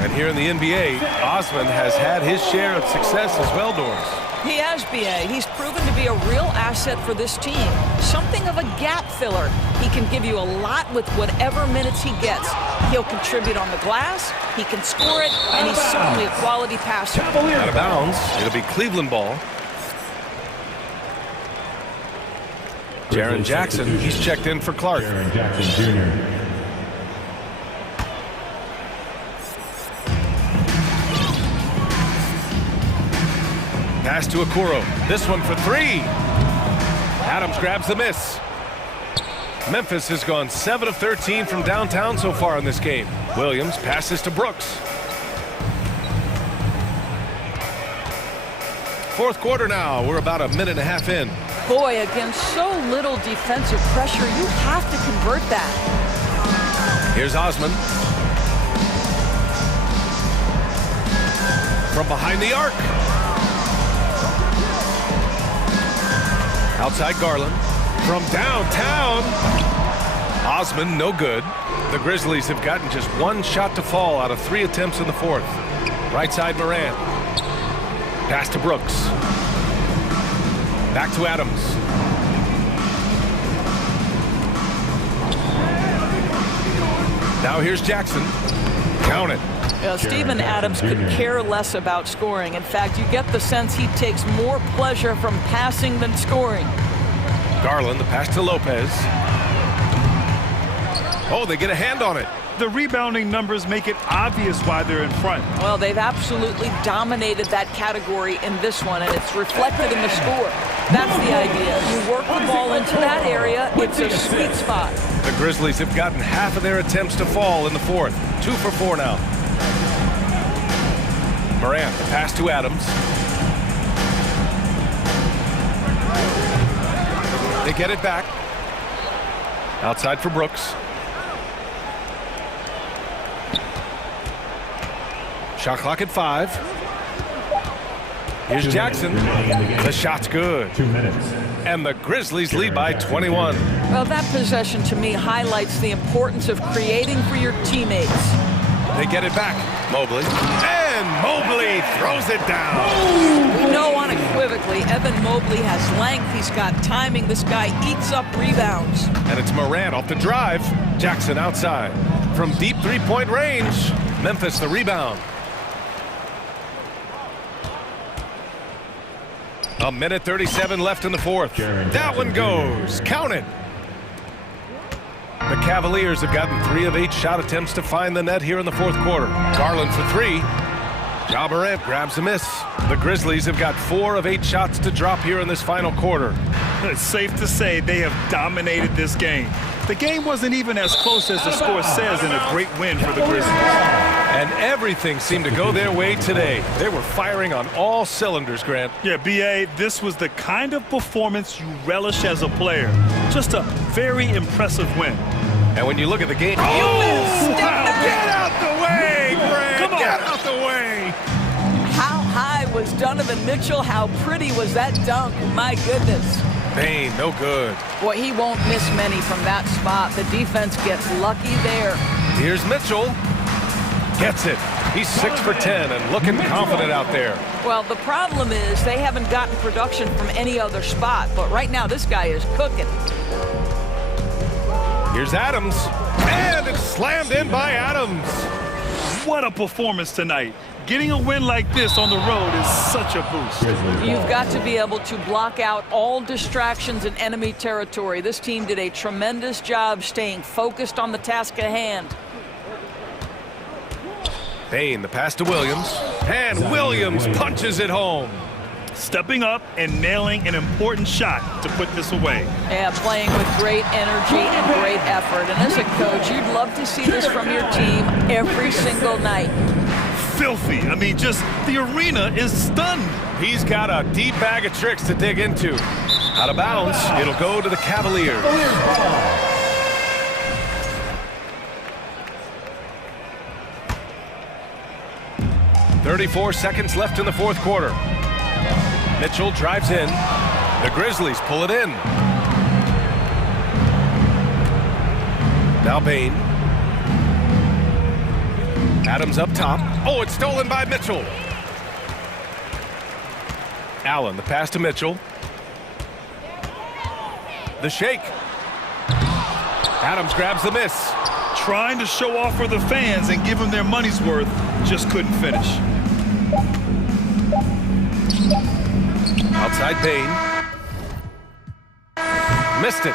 And here in the NBA, Osman has had his share of success as well, Doris. He has, B.A. He's proven to be a real asset for this team. Something of a gap filler. He can give you a lot with whatever minutes he gets. He'll contribute on the glass, he can score it, and he's certainly a quality passer. Out of bounds. It'll be Cleveland ball. Jaren Jackson, he's checked in for Clark. Jaren Jackson Jr. Pass to Okoro. This one for 3. Adams grabs the miss. Memphis has gone 7 of 13 from downtown so far in this game. Williams passes to Brooks. Fourth quarter now. We're about a minute and a half in. Boy, against so little defensive pressure, you have to convert that. Here's Osman. From behind the arc. Outside Garland. From downtown. Osman, no good. The Grizzlies have gotten just 1 shot to fall out of 3 attempts in the fourth. Right side Morant. Pass to Brooks. Back to Adams. Now here's Jackson. Count it. Steven Adams could care less about scoring. In fact, you get the sense he takes more pleasure from passing than scoring. Garland, the pass to Lopez. Oh, they get a hand on it. The rebounding numbers make it obvious why they're in front. Well, they've absolutely dominated that category in this one, and it's reflected in the score. That's the idea. You work the ball into that area, it's a sweet spot. The Grizzlies have gotten half of their attempts to fall in the fourth. 2 for 4 now. Morant, the pass to Adams. They get it back. Outside for Brooks. Shot clock at 5. Here's Jackson. The shot's good. 2 minutes. And the Grizzlies lead by 21. Well, that possession to me highlights the importance of creating for your teammates. They get it back. Mobley. And Mobley throws it down. We know unequivocally Evan Mobley has length. He's got timing. This guy eats up rebounds. And it's Morant off the drive. Jackson outside. From deep three-point range. Memphis the rebound. A minute 37 left in the fourth. That one goes. Count it. The Cavaliers have gotten 3 of 8 shot attempts to find the net here in the fourth quarter. Garland for 3. Ja Morant grabs a miss. The Grizzlies have got 4 of 8 shots to drop here in this final quarter. It's safe to say they have dominated this game. The game wasn't even as close as the score says in a great win for the Grizzlies. And everything seemed to go their way today. They were firing on all cylinders, Grant. Yeah, B.A., this was the kind of performance you relish as a player. Just a very impressive win. And when you look at the game... Oh! Get out the way, Grant! Come on. Get out the way! How high was Donovan Mitchell? How pretty was that dunk? My goodness. Bane, no good. Boy, he won't miss many from that spot. The defense gets lucky there. Here's Mitchell. Gets it. He's 6 for 10 and looking confident out there. Well, the problem is they haven't gotten production from any other spot. But right now, this guy is cooking. Here's Adams. And it's slammed in by Adams. What a performance tonight. Getting a win like this on the road is such a boost. You've got to be able to block out all distractions in enemy territory. This team did a tremendous job staying focused on the task at hand. Bane, the pass to Williams. And Williams punches it home. Stepping up and nailing an important shot to put this away. Yeah, playing with great energy and great effort. And as a coach, you'd love to see this from your team every single night. Filthy. I mean, just the arena is stunned. He's got a deep bag of tricks to dig into. Out of bounds, it'll go to the Cavaliers. 34 seconds left in the fourth quarter. Mitchell drives in. The Grizzlies pull it in. Now Bane. Adams up top. Oh, it's stolen by Mitchell. Allen, the pass to Mitchell. The shake. Adams grabs the miss. Trying to show off for the fans and give them their money's worth, just couldn't finish. Outside Bane. Missed it.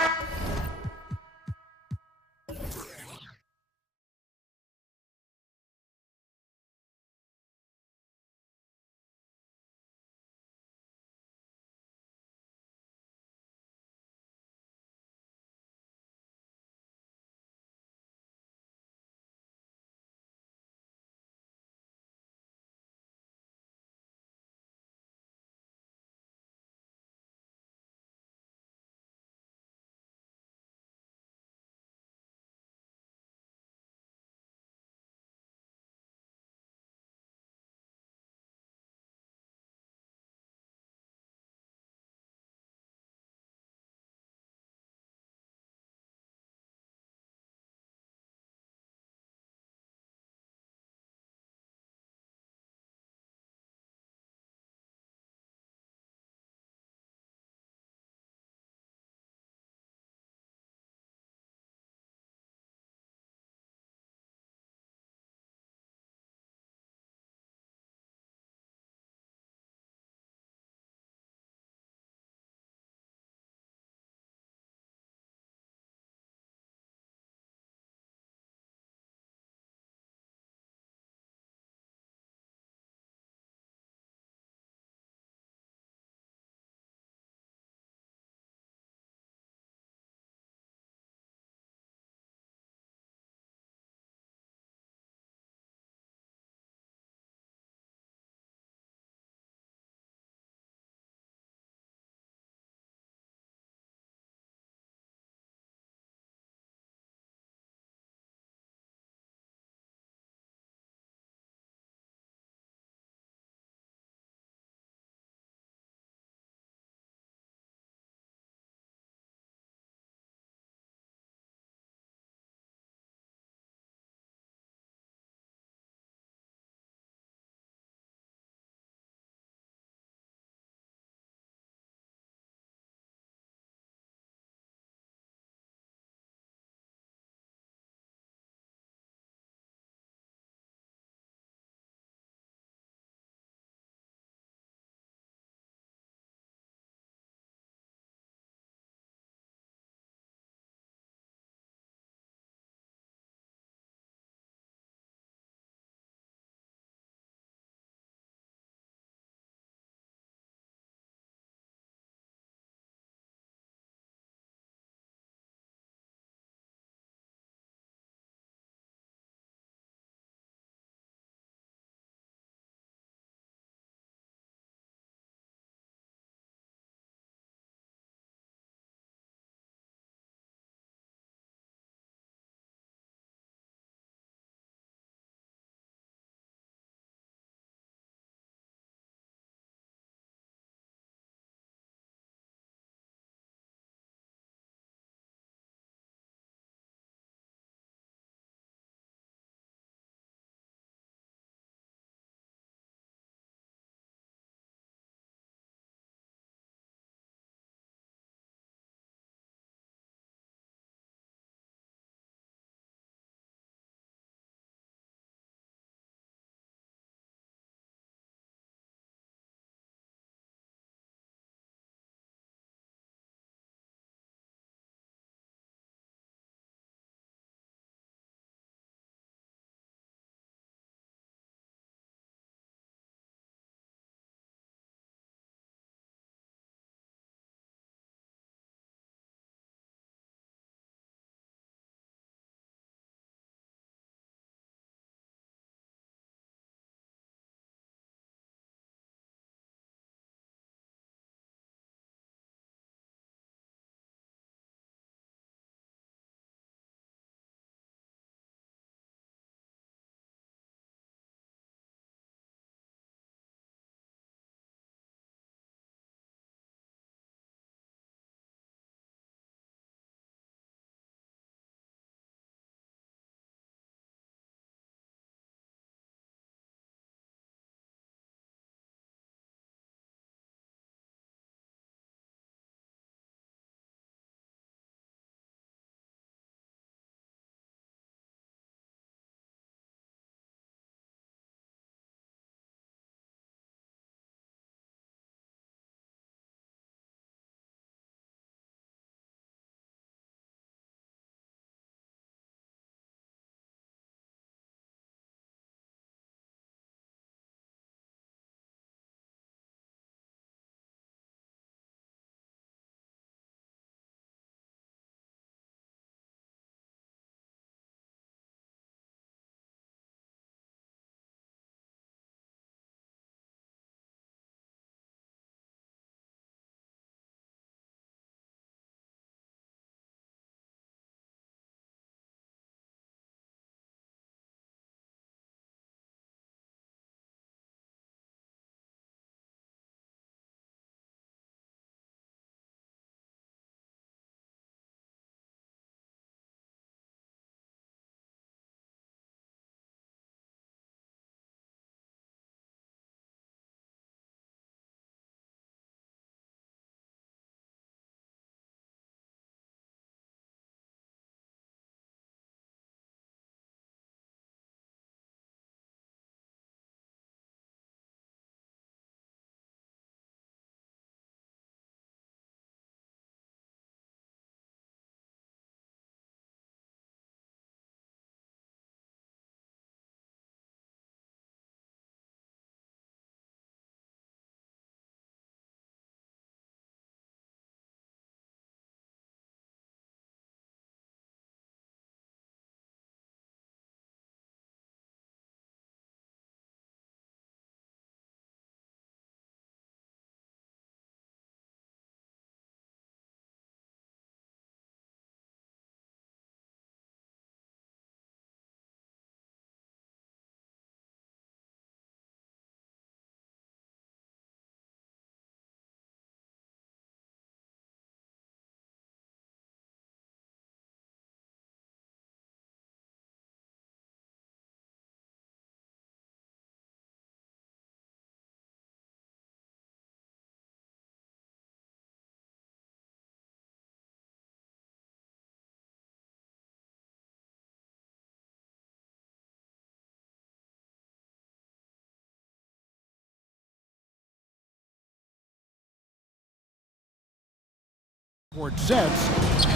sets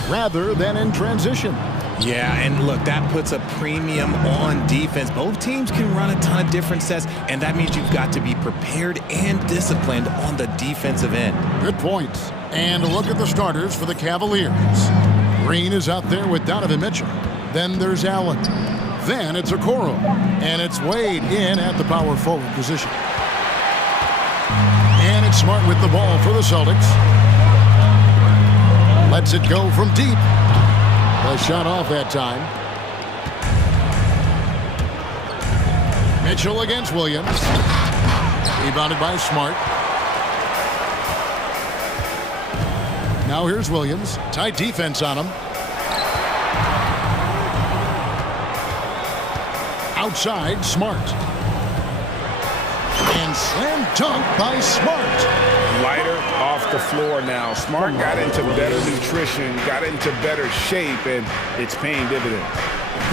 rather than in transition. Yeah, and look, that puts a premium on defense. Both teams can run a ton of different sets, and that means you've got to be prepared and disciplined on the defensive end. Good points. And a look at the starters for the Cavaliers. Green is out there with Donovan Mitchell. Then there's Allen. Then it's Okoro. And it's Wade in at the power forward position. And it's Smart with the ball for the Celtics. Lets it go from deep. The shot off that time. Mitchell against Williams. Rebounded by Smart. Now here's Williams. Tight defense on him. Outside, Smart. And slam dunk by Smart. Lighter off the floor now. Smart got into better nutrition, got into better shape, and it's paying dividends.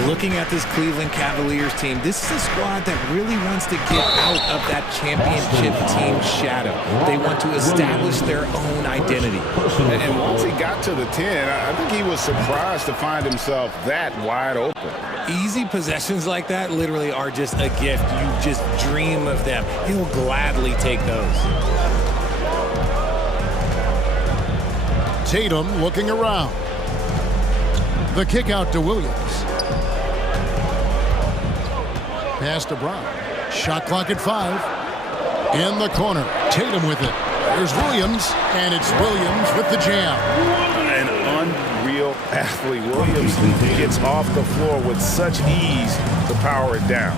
Looking at this Cleveland Cavaliers team, this is a squad that really wants to get out of that championship team shadow. They want to establish their own identity. And once he got to the 10, I think he was surprised to find himself that wide open. Easy possessions like that literally are just a gift. You just dream of them. He'll gladly take those. Tatum looking around. The kick out to Williams. Pass to Brown. Shot clock at 5. In the corner. Tatum with it. There's Williams, and it's Williams with the jam. An unreal athlete. Williams gets off the floor with such ease to power it down.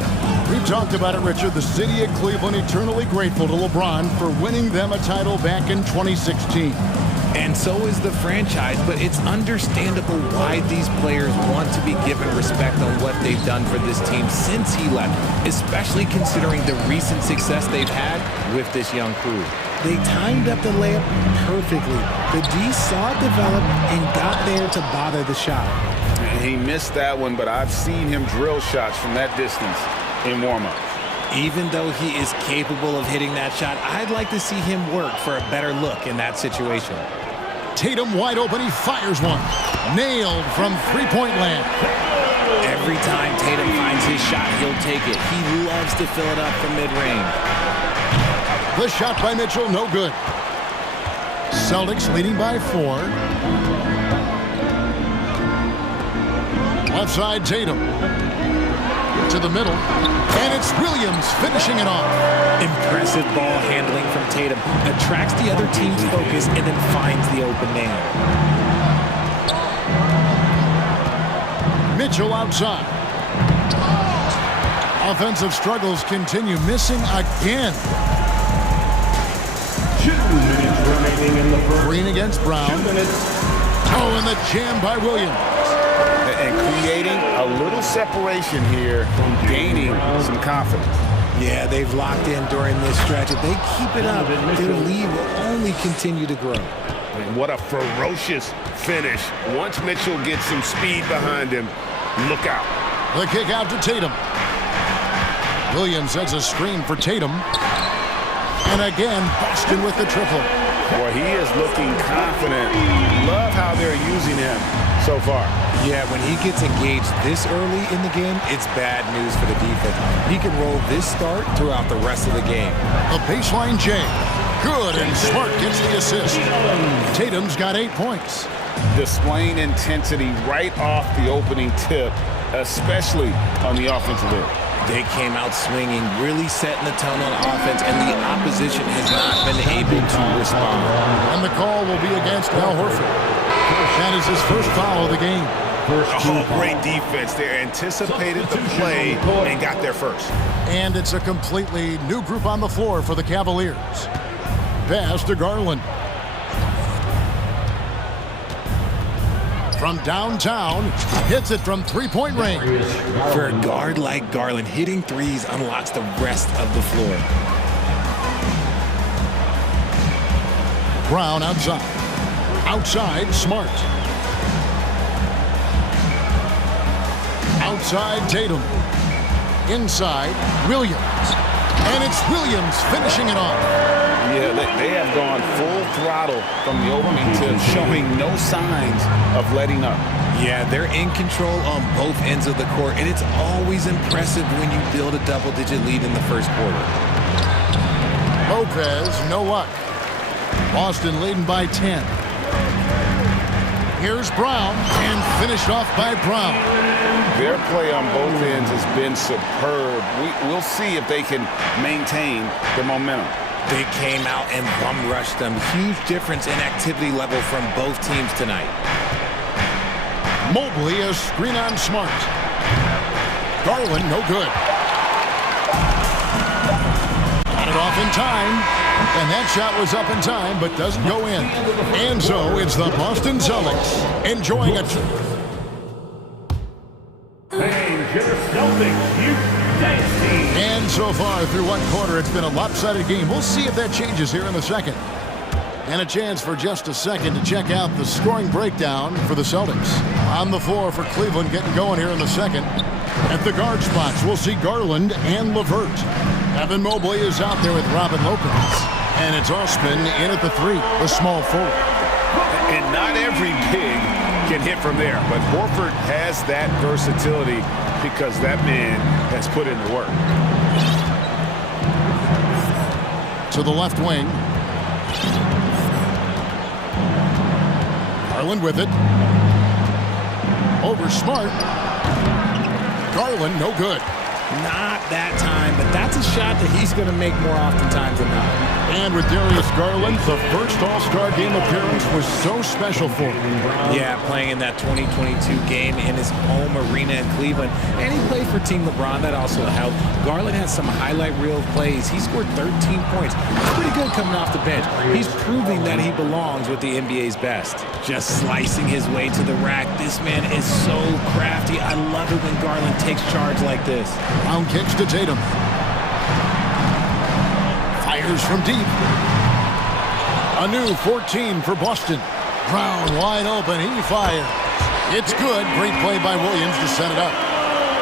We've talked about it, Richard. The city of Cleveland eternally grateful to LeBron for winning them a title back in 2016. And so is the franchise, but it's understandable why these players want to be given respect on what they've done for this team since he left, especially considering the recent success they've had with this young crew. They timed up the layup perfectly. The D saw it develop and got there to bother the shot. He missed that one, but I've seen him drill shots from that distance in warm-up. Even though he is capable of hitting that shot, I'd like to see him work for a better look in that situation. Tatum wide open, he fires one. Nailed from three-point land. Every time Tatum finds his shot, he'll take it. He loves to fill it up from mid-range. The shot by Mitchell, no good. Celtics leading by 4. Left side, Tatum. To the middle, and it's Williams finishing it off. Impressive ball handling from Tatum. Attracts the other team's focus and then finds the open man. Mitchell outside. Offensive struggles continue, missing again. 2 minutes remaining in the first. Green against Brown. 2 minutes. Oh, and the jam by Williams. And creating a little separation here, gaining some confidence. Yeah, they've locked in during this stretch. If they keep it up, their lead will only continue to grow. And what a ferocious finish. Once Mitchell gets some speed behind him, look out. The kick out to Tatum. Williams sets a screen for Tatum. And again, Boston with the triple. Boy, he is looking confident. Love how they're using him so far. Yeah, when he gets engaged this early in the game, it's bad news for the defense. He can roll this start throughout the rest of the game. A baseline J. Good, and Smart gets the assist. Tatum's got 8 points. Displaying intensity right off the opening tip, especially on the offensive end. They came out swinging, really setting the tone on offense, and the opposition has not been able to respond. And the call will be against Al Horford. That is his first foul of the game. Oh, great defense there. Anticipated the play and got there first. And it's a completely new group on the floor for the Cavaliers. Pass to Garland. From downtown, hits it from three-point range. For a guard like Garland, hitting threes unlocks the rest of the floor. Brown outside. Outside, Smart. Outside, Tatum. Inside, Williams. And it's Williams finishing it off. Yeah, they have gone full throttle from the opening to showing no signs of letting up. Yeah, they're in control on both ends of the court, and it's always impressive when you build a double-digit lead in the first quarter. Lopez, no luck. Boston leading by 10. Here's Brown, and finished off by Brown. Their play on both ends has been superb. We'll see if they can maintain the momentum. They came out and bum rushed them. Huge difference in activity level from both teams tonight. Mobley, a screen on Smart. Garland, no good. Got it off in time. And that shot was up in time, but doesn't go in. And so it's the Boston Celtics enjoying it. And so far through one quarter, it's been a lopsided game. We'll see if that changes here in the second. And a chance for just a second to check out the scoring breakdown for the Celtics. On the floor for Cleveland, getting going here in the second. At the guard spots, we'll see Garland and LeVert. Evan Mobley is out there with Robin Lopez. And it's Osman in at the 3, the small forward. And not every big can hit from there, but Horford has that versatility because that man has put in the work. To the left wing. Garland with it. Over Smart. Garland, no good. Not that time, but that's a shot that he's going to make more oftentimes than not. And with Darius Garland, the first All-Star game appearance was so special for him. Yeah, playing in that 2022 game in his home arena in Cleveland. And he played for Team LeBron. That also helped. Garland had some highlight reel plays. He scored 13 points. That's pretty good coming off the bench. He's proving that he belongs with the NBA's best. Just slicing his way to the rack. This man is so crafty. I love it when Garland takes charge like this. Brown kicks to Tatum. Fires from deep. A new 14 for Boston. Brown wide open. He fires. It's good. Great play by Williams to set it up.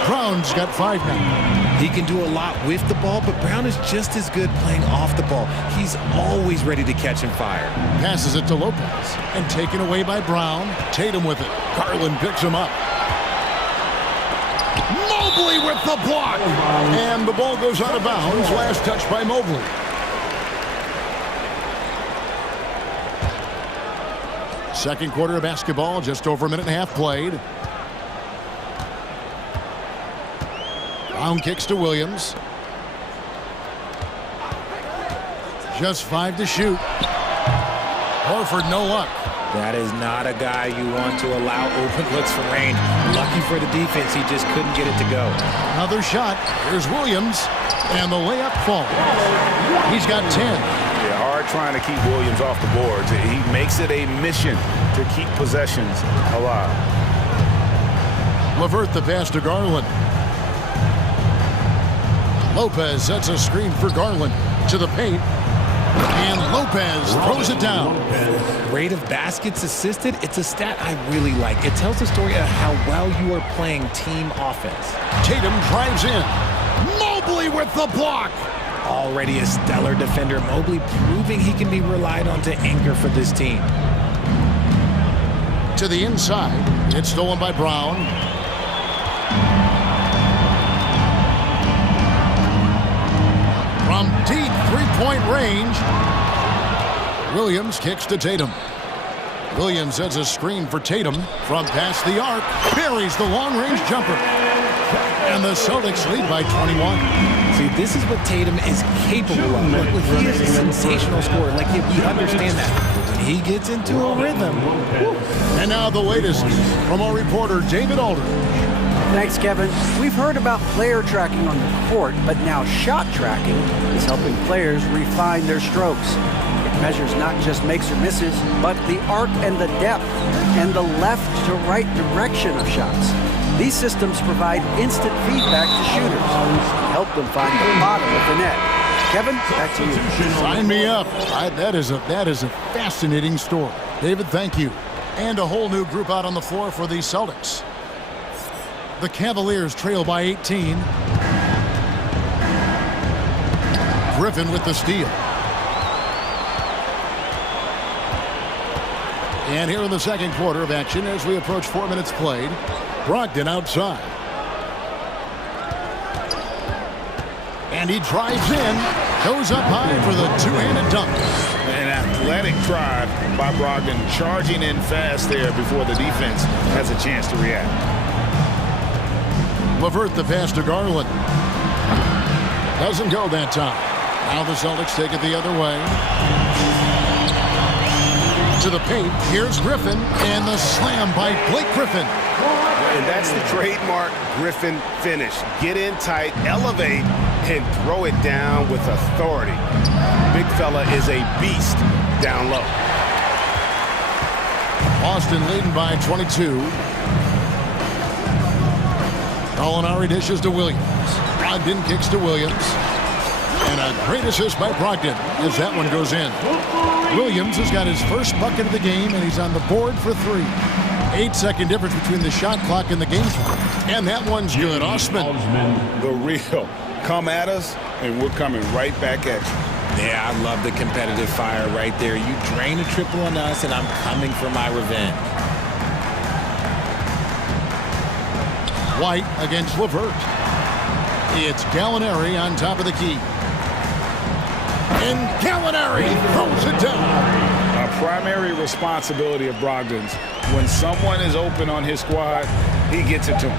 Brown's got 5 now. He can do a lot with the ball, but Brown is just as good playing off the ball. He's always ready to catch and fire. Passes it to Lopez. And taken away by Brown. Tatum with it. Garland picks him up. Mobley with the block. And the ball goes out of bounds. Last touch by Mobley. Second quarter of basketball, just over a minute and a half played. Brown kicks to Williams. Just 5 to shoot. Horford, no luck. That is not a guy you want to allow open looks from range. Lucky for the defense, he just couldn't get it to go. Another shot. Here's Williams. And the layup falls. He's got 10. Yeah, hard trying to keep Williams off the boards. He makes it a mission to keep possessions alive. LeVert the pass to Garland. Lopez sets a screen for Garland to the paint. And Lopez throws it down. Rate of baskets assisted, it's a stat I really like. It tells the story of how well you are playing team offense. Tatum drives in. Mobley with the block. Already a stellar defender, Mobley proving he can be relied on to anchor for this team. To the inside. It's stolen by Brown. From deep three-point range. Williams kicks to Tatum. Williams sets a screen for Tatum from past the arc. Buries the long-range jumper. And the Celtics lead by 21. See, this is what Tatum is capable of. Look, he is a sensational scorer. Like, we understand that. When he gets into a rhythm. And now the latest from our reporter, David Alder. Thanks, Kevin. We've heard about player tracking on the court, but now shot tracking is helping players refine their strokes. It measures not just makes or misses, but the arc and the depth, and the left to right direction of shots. These systems provide instant feedback to shooters and help them find the bottom of the net. Kevin, back to you. Sign me up. That is a fascinating story. David, thank you. And a whole new group out on the floor for the Celtics. The Cavaliers trail by 18. Griffin with the steal. And here in the second quarter of action as we approach 4 minutes played. Brogdon outside. And he drives in. Goes up high for the two-handed dunk. An athletic drive by Brogdon, charging in fast there before the defense has a chance to react. LeVert the pass to Garland. Doesn't go that time. Now the Celtics take it the other way. To the paint. Here's Griffin. And the slam by Blake Griffin. And that's the trademark Griffin finish. Get in tight, elevate, and throw it down with authority. Big fella is a beast down low. Boston leading by 22. Gallinari dishes to Williams. Brogdon kicks to Williams. And a great assist by Brogdon as that one goes in. Williams has got his first bucket of the game, and he's on the board for 3. 8-second difference between the shot clock and the game clock. And that one's good. Osman. The real. Come at us, and we're coming right back at you. Yeah, I love the competitive fire right there. You drain a triple on us, and I'm coming for my revenge. White against LeVert. It's Gallinari on top of the key. And Gallinari throws it down. A primary responsibility of Brogdon's. When someone is open on his squad, he gets it to him.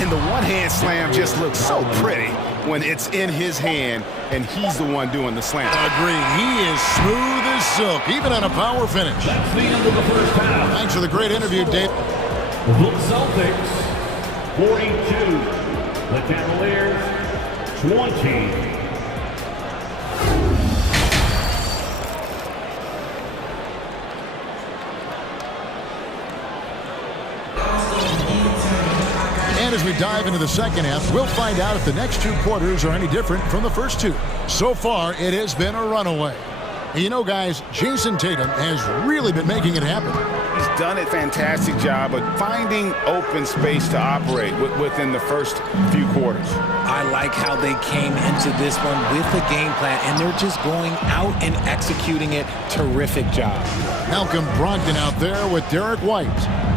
And the one-hand slam just looks so pretty when it's in his hand and he's the one doing the slam. Agreed. He is smooth as silk, even on a power finish. That's the end of the first half. Thanks for the great interview, Dave. The Celtics, 42. The Cavaliers, 20. And as we dive into the second half, we'll find out if the next 2 quarters are any different from the first 2. So far, it has been a runaway. And you know, guys, Jason Tatum has really been making it happen. He's done a fantastic job of finding open space to operate within the first few quarters. I like how they came into this one with a game plan, and they're just going out and executing it. Terrific job. Malcolm Brogdon out there with Derek White.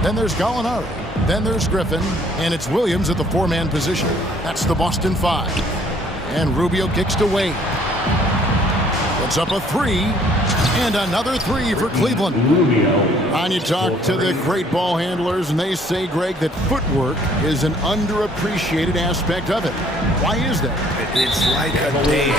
Then there's Gallinari. Then there's Griffin, and it's Williams at the 4-man position. That's the Boston 5. And Rubio kicks to Wade. Puts up a 3, and another 3 for Cleveland. And you talk to the great ball handlers, and they say, Greg, that footwork is an underappreciated aspect of it. Why is that? It's like a dance.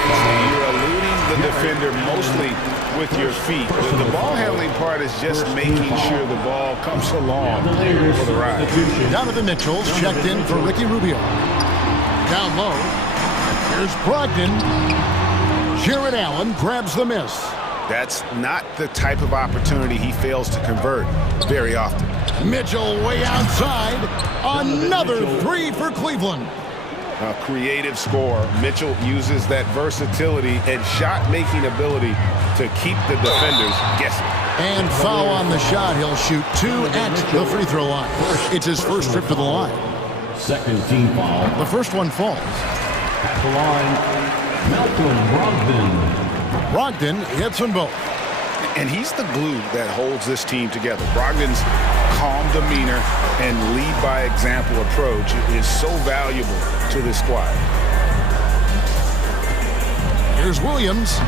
You're eluding the defender mostly with your feet. The ball handling part is just making sure the ball comes along for the ride. Donovan Mitchell's checked in for Ricky Rubio. Down low. Here's Brogdon. Jared Allen grabs the miss. That's not the type of opportunity he fails to convert very often. Mitchell way outside. Another 3 for Cleveland. A creative scorer. Mitchell uses that versatility and shot-making ability to keep the defenders guessing. And foul on the shot. He'll shoot 2 at the free throw line. It's his first trip to the line. Second team foul. The first one falls. At the line, Malcolm Brogdon hits them both. And he's the glue that holds this team together. Brogdon's calm demeanor and lead by example approach is so valuable to this squad. Here's Williams.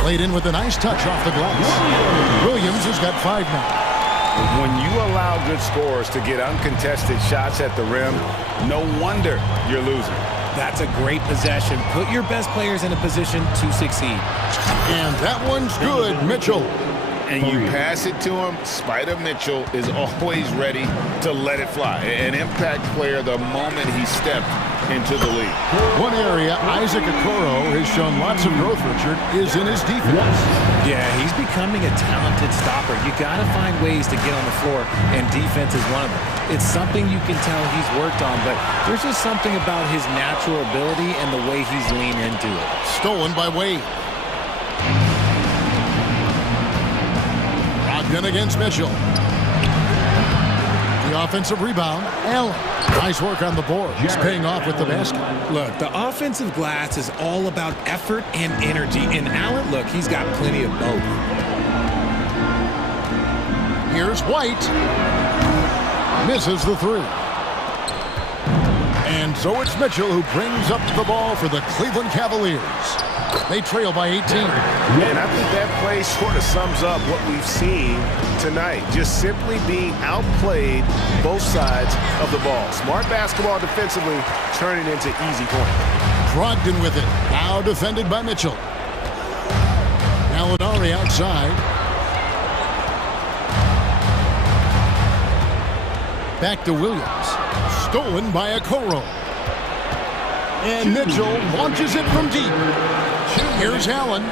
Played in with a nice touch off the glass. Williams has got 5 now. When you allow good scorers to get uncontested shots at the rim, no wonder you're losing. That's a great possession. Put your best players in a position to succeed. And that one's good, Mitchell. And you pass it to him. Spider Mitchell is always ready to let it fly. An impact player the moment he stepped into the league. One area Isaac Okoro has shown lots of growth, Richard, is in his defense. Yeah, he's becoming a talented stopper. You got to find ways to get on the floor, and defense is one of them. It's something you can tell he's worked on, but there's just something about his natural ability and the way he's leaned into it. Stolen by Wade. Brogdon against Mitchell. The offensive rebound, Allen. Nice work on the board. He's paying off with the basket. Look, the offensive glass is all about effort and energy. And Allen, look, he's got plenty of both. Here's White. Misses the three. And so it's Mitchell who brings up the ball for the Cleveland Cavaliers. They trail by 18. And I think that play sort of sums up what we've seen tonight. Just simply being outplayed both sides of the ball. Smart basketball defensively, turning into easy points. Brogdon with it. Now defended by Mitchell. Gallinari outside. Back to Williams. Stolen by Okoro. And Mitchell launches it from deep. Here's Allen.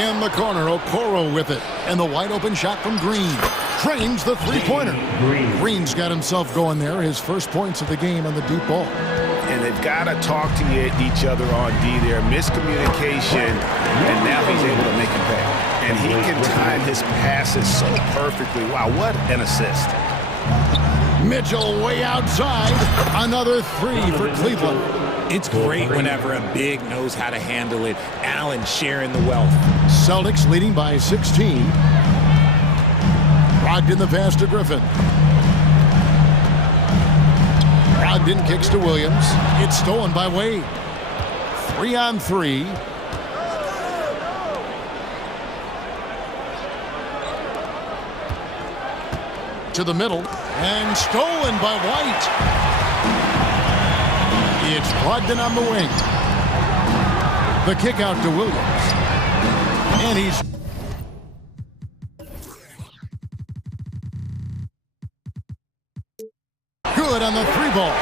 In the corner, Okoro with it. And the wide open shot from Green. Trains the three-pointer. Green's got himself going there. His first points of the game on the deep ball. And they've got to talk to each other on D there. Miscommunication, and now he's able to make it pay. And he can time his passes so perfectly. Wow, what an assist. Mitchell way outside. Another three for Cleveland. It's great whenever a big knows how to handle it. Allen sharing the wealth. Celtics leading by 16. Brogdon the pass to Griffin. Brogdon kicks to Williams. It's stolen by Wade. 3-on-3. To the middle. And stolen by White. It's Brogdon on the wing. The kick out to Williams. And he's... good on the three ball.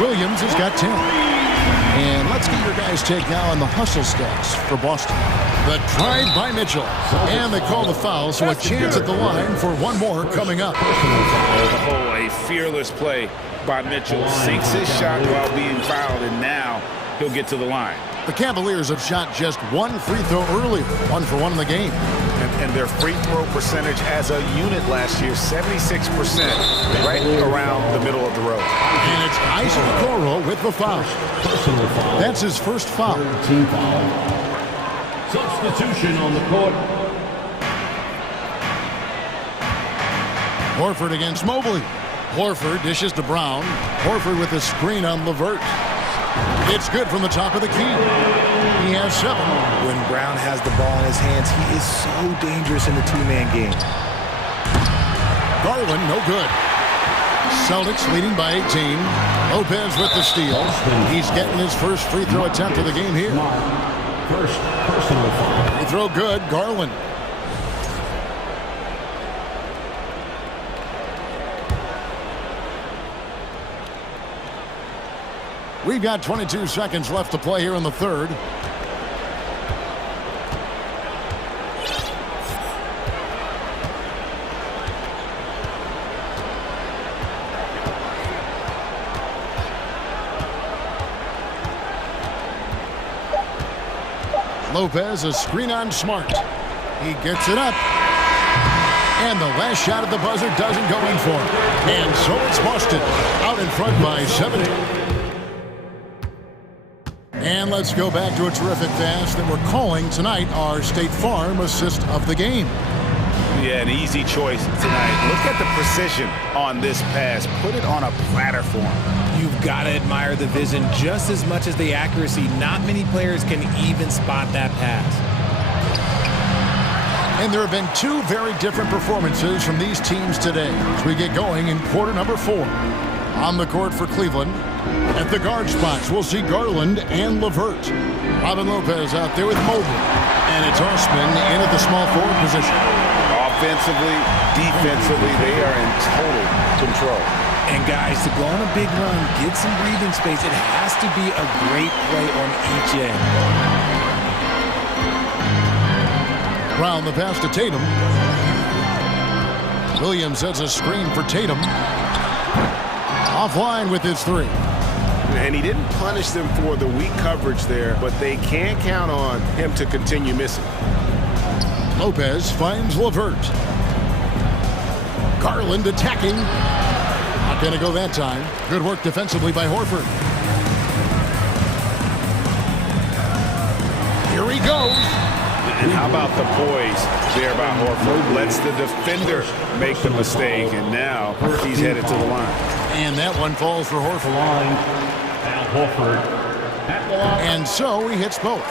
Williams has got 10. And let's get your guys' take now on the hustle stats for Boston. The drive by Mitchell. And they call the foul, so a chance at the line for one more coming up. Oh, a fearless play by Mitchell. Sinks his shot while being fouled, and now he'll get to the line. The Cavaliers have shot just one free throw earlier, 1 for 1 in the game. And their free throw percentage as a unit last year, 76%, right around the middle of the road. And it's Isaac Okoro with the foul. That's his first foul. Team foul. Substitution on the court. Horford against Mobley. Horford dishes to Brown. Horford with a screen on LeVert. It's good from the top of the key. He has 7. When Brown has the ball in his hands, he is so dangerous in the two-man game. Garland, no good. Celtics leading by 18. Lopez with the steal. He's getting his first free throw attempt of the game here. First personal foul. Free throw good. Garland. We've got 22 seconds left to play here in the third. Lopez, a screen on Smart. He gets it up. And the last shot at the buzzer doesn't go in for him. And so it's Boston out in front by 70. And let's go back to a terrific pass that we're calling tonight our State Farm assist of the game. Yeah, an easy choice tonight. Look at the precision on this pass. Put it on a platter for him. You've got to admire the vision just as much as the accuracy. Not many players can even spot that pass. And there have been 2 very different performances from these teams today as we get going in quarter number 4. On the court for Cleveland, at the guard spots, we'll see Garland and LeVert. Robin Lopez out there with Mobley. And it's Osman in at the small forward position. Offensively, defensively, they are in total control. And guys, to go on a big run, get some breathing space, it has to be a great play on each end. Brown the pass to Tatum. Williams sets a screen for Tatum. Offline with his 3. And he didn't punish them for the weak coverage there, but they can't count on him to continue missing. Lopez finds LeVert. Garland attacking. Not going to go that time. Good work defensively by Horford. Here he goes. And how about the poise there by Horford? Lets the defender make the mistake, and now he's headed to the line. And that one falls for Horford. And so he hits both.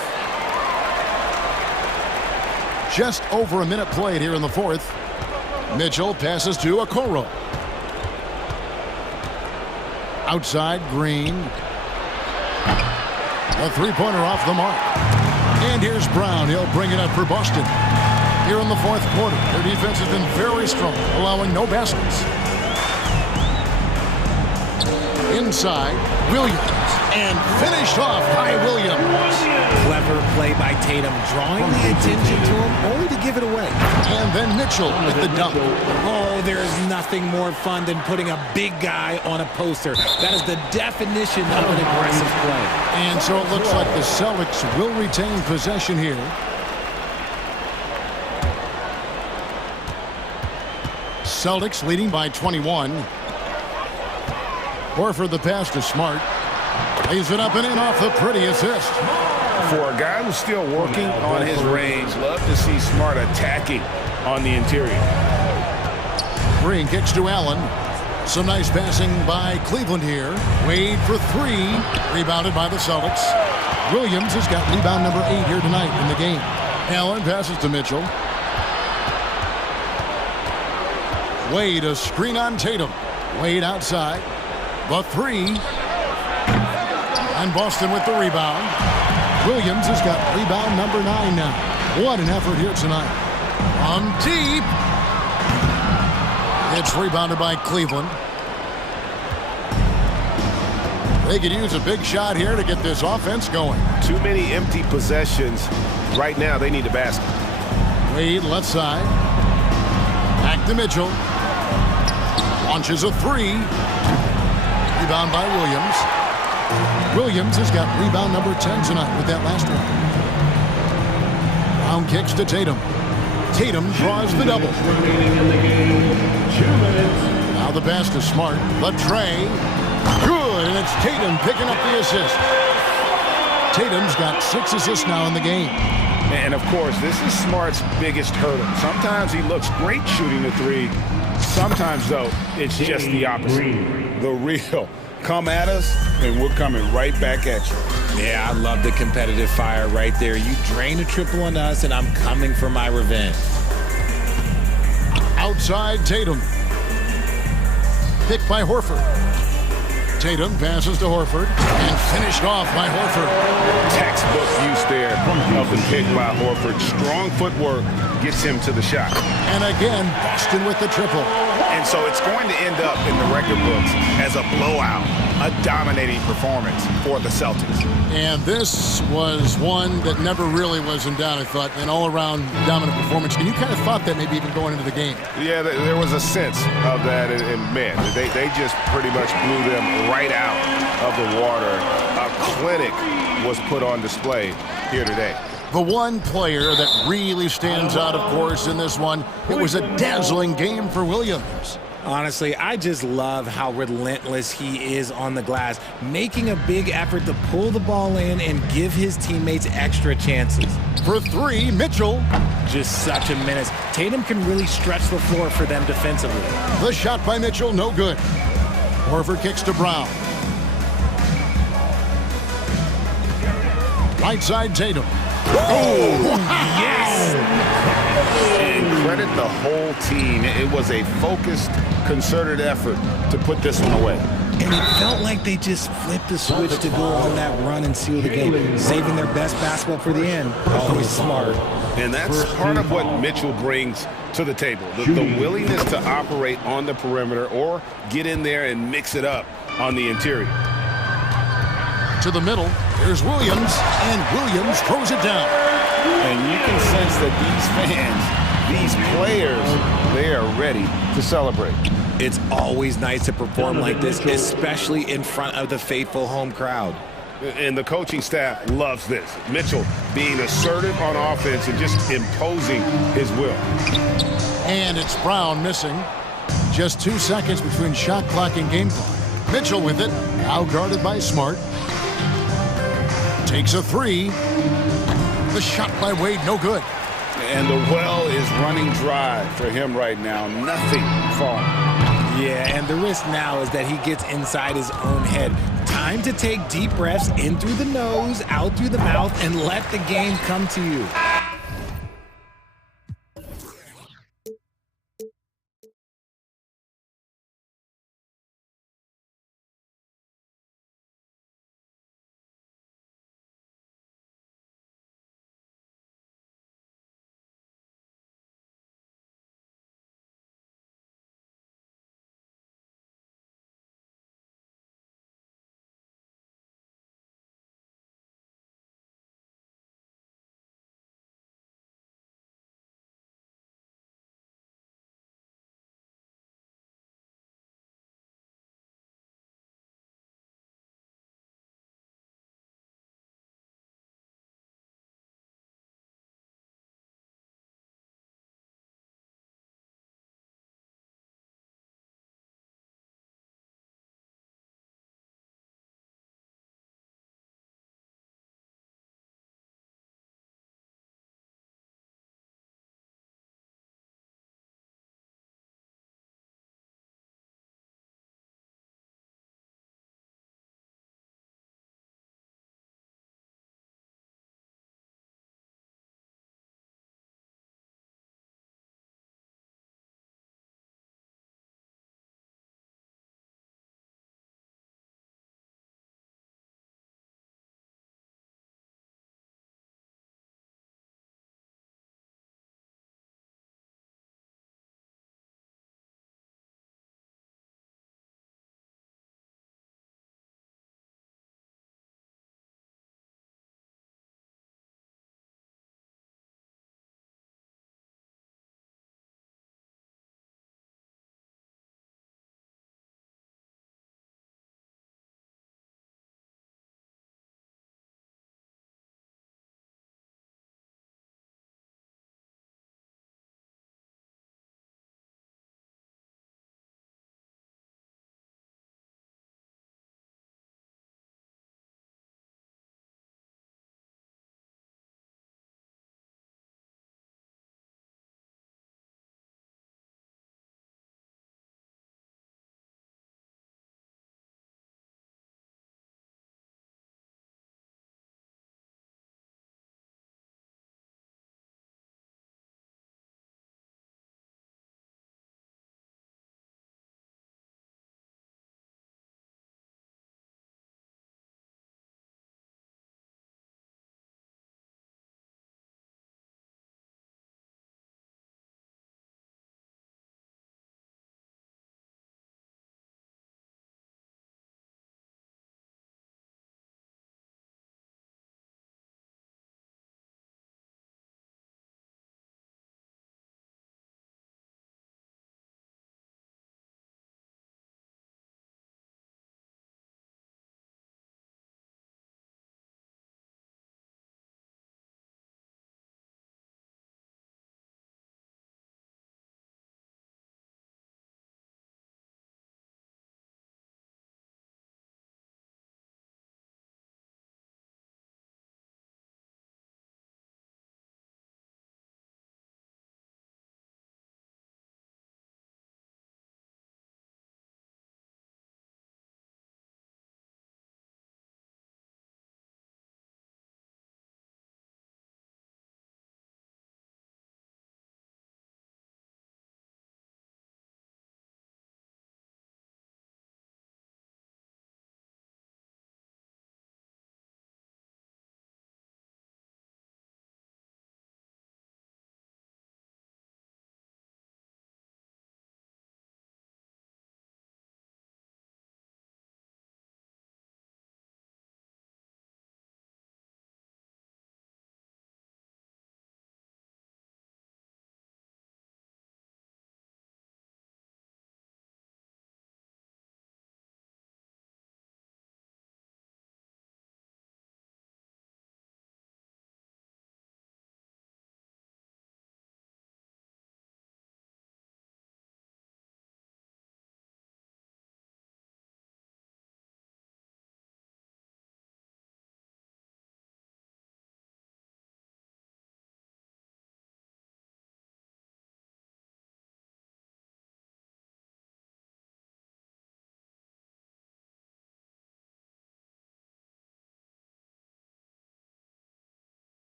Just over a minute played here in the fourth. Mitchell passes to Okoro. Outside, Green. A three-pointer off the mark. And here's Brown. He'll bring it up for Boston. Here in the fourth quarter, their defense has been very strong, allowing no baskets. Inside, Williams. And finished off by Williams. Clever play by Tatum, drawing the attention to him, only to give it away. And then Mitchell with the dunk. Oh, there is nothing more fun than putting a big guy on a poster. That is the definition of an aggressive play. And so it looks like the Celtics will retain possession here. Celtics leading by 21. Horford the pass to Smart. Lays it up and in off the pretty assist. For a guy who's still working on his range, love to see Smart attacking on the interior. Green kicks to Allen. Some nice passing by Cleveland here. Wade for three. Rebounded by the Celtics. Williams has got rebound number 8 here tonight in the game. Allen passes to Mitchell. Wade, a screen on Tatum. Wade outside. The three. And Boston with the rebound. Williams has got rebound number 9 now. What an effort here tonight. From deep. It's rebounded by Cleveland. They could use a big shot here to get this offense going. Too many empty possessions. Right now, they need a basket. Wade left side. Back to Mitchell. Launches a three. Rebound by Williams. Williams has got rebound number 10 tonight with that last one. Brown kicks to Tatum. Tatum draws the double. Now the pass to Smart. The tray. Good, and it's Tatum picking up the assist. Tatum's got 6 assists now in the game. And of course, this is Smart's biggest hurdle. Sometimes he looks great shooting the three. Sometimes, though, it's just the opposite. The real. Come at us, and we're coming right back at you. Yeah, I love the competitive fire right there. You drain a triple on us, and I'm coming for my revenge. Outside Tatum. Picked by Horford. Tatum passes to Horford and finished off by Horford. Textbook use there of the pick by Horford. Strong footwork gets him to the shot. And again, Boston with the triple. And so it's going to end up in the record books as a blowout, a dominating performance for the Celtics. And this was one that never really was in doubt, I thought, an all-around dominant performance. And you kind of thought that maybe even going into the game. Yeah, there was a sense of that, and man, they just pretty much blew them right out of the water. A clinic was put on display here today. The one player that really stands out, of course, in this one, it was a dazzling game for Williams. Honestly, I just love how relentless he is on the glass, making a big effort to pull the ball in and give his teammates extra chances. For three, Mitchell. Just such a menace. Tatum can really stretch the floor for them defensively. The shot by Mitchell, no good. Horford kicks to Brown. Right side, Tatum. Oh, yes! And credit the whole team. It was a focused, concerted effort to put this one away. And it felt like they just flipped the switch to go on that run and seal the game, saving their best basketball for the end. Always smart. And that's part of what Mitchell brings to the table, the willingness to operate on the perimeter or get in there and mix it up on the interior. To the middle, here's Williams, and Williams throws it down. And you can sense that these fans, these players, they are ready to celebrate. It's always nice to perform like this, especially in front of the faithful home crowd. And the coaching staff loves this. Mitchell being assertive on offense and just imposing his will. And it's Brown missing. Just 2 seconds between shot clock and game clock. Mitchell with it, now guarded by Smart. Takes a three. The shot by Wade, no good. And the well is running dry for him right now. Nothing falling. Yeah, and the risk now is that he gets inside his own head. Time to take deep breaths in through the nose, out through the mouth, and let the game come to you.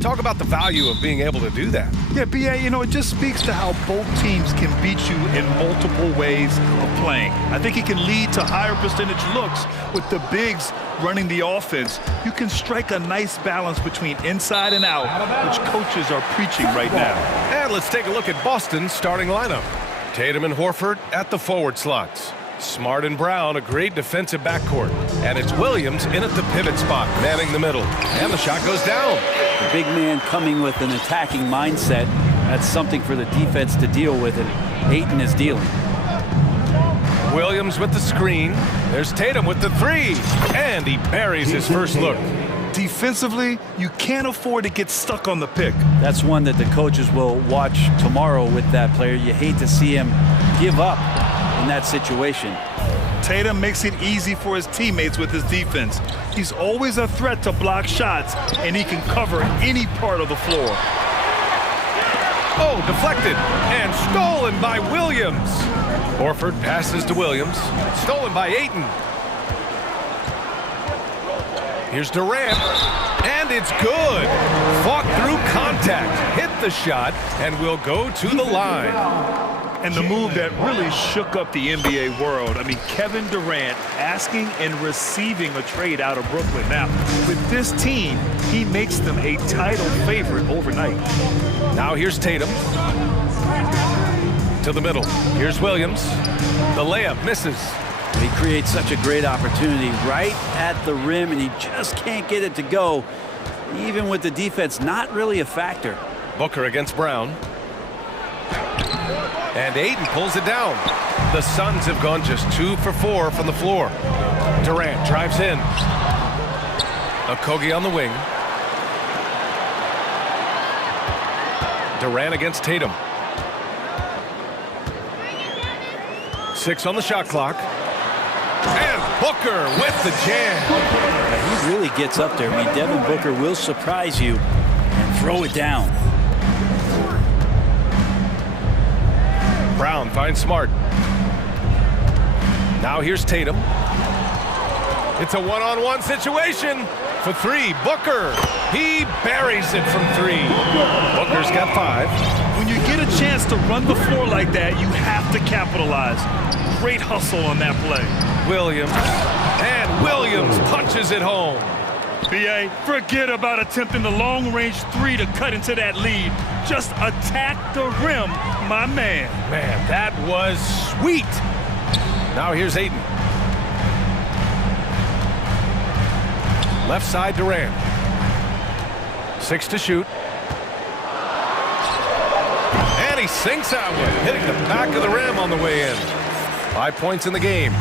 Talk about the value of being able to do that. Yeah, B.A., you know, it just speaks to how both teams can beat you in multiple ways of playing. I think he can lead to higher percentage looks with the bigs running the offense. You can strike a nice balance between inside and out, which coaches are preaching right now. And let's take a look at Boston's starting lineup. Tatum and Horford at the forward slots. Smart and Brown, a great defensive backcourt. And it's Williams in at the pivot spot, manning the middle. And the shot goes down. The big man coming with an attacking mindset. That's something for the defense to deal with, and Ayton is dealing. Williams with the screen. There's Tatum with the three. And he buries his first look. Defensively, you can't afford to get stuck on the pick. That's one that the coaches will watch tomorrow with that player. You hate to see him give up in that situation. Tatum makes it easy for his teammates with his defense. He's always a threat to block shots, and he can cover any part of the floor. Oh, deflected and stolen by Williams. Horford passes to Williams, stolen by Ayton. Here's Durant, and it's good. Fought through contact, hit the shot, and will go to the line. And the move that really shook up the NBA world. I mean, Kevin Durant asking and receiving a trade out of Brooklyn. Now, with this team, he makes them a title favorite overnight. Now here's Tatum. To the middle. Here's Williams. The layup misses. He creates such a great opportunity right at the rim, and he just can't get it to go, even with the defense not really a factor. Booker against Brown. And Ayton pulls it down. The Suns have gone just 2 for 4 from the floor. Durant drives in. Okogie on the wing. Durant against Tatum. 6 on the shot clock. And Booker with the jam. He really gets up there. I mean, Devin Booker will surprise you and throw it down. Brown finds Smart. Now here's Tatum. It's a one-on-one situation for 3. Booker. He buries it from 3. Booker's got 5. When you get a chance to run the floor like that, you have to capitalize. Great hustle on that play. Williams. And Williams punches it home. B.A., forget about attempting the long-range 3 to cut into that lead. Just attack the rim, my man. Man, that was sweet. Now here's Ayton. Left side Durant. 6 to shoot. And he sinks that one, hitting the back of the rim on the way in. 5 points in the game.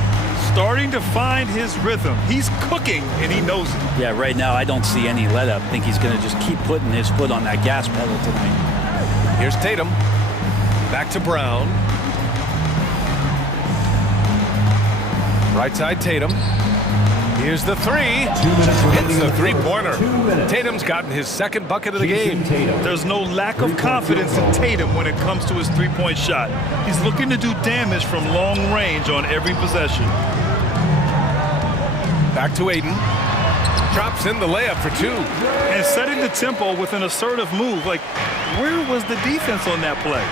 Starting to find his rhythm. He's cooking, and he knows it. Yeah, right now I don't see any let-up. I think he's going to just keep putting his foot on that gas pedal tonight. Here's Tatum. Back to Brown. Right side Tatum. Here's the 3. It's a 3-pointer. Tatum's gotten his 2nd bucket of the game. There's no lack of confidence in Tatum when it comes to his 3-point shot. He's looking to do damage from long range on every possession. Back to Ayton. Drops in the layup for 2. And setting the tempo with an assertive move. Like, where was the defense on that play?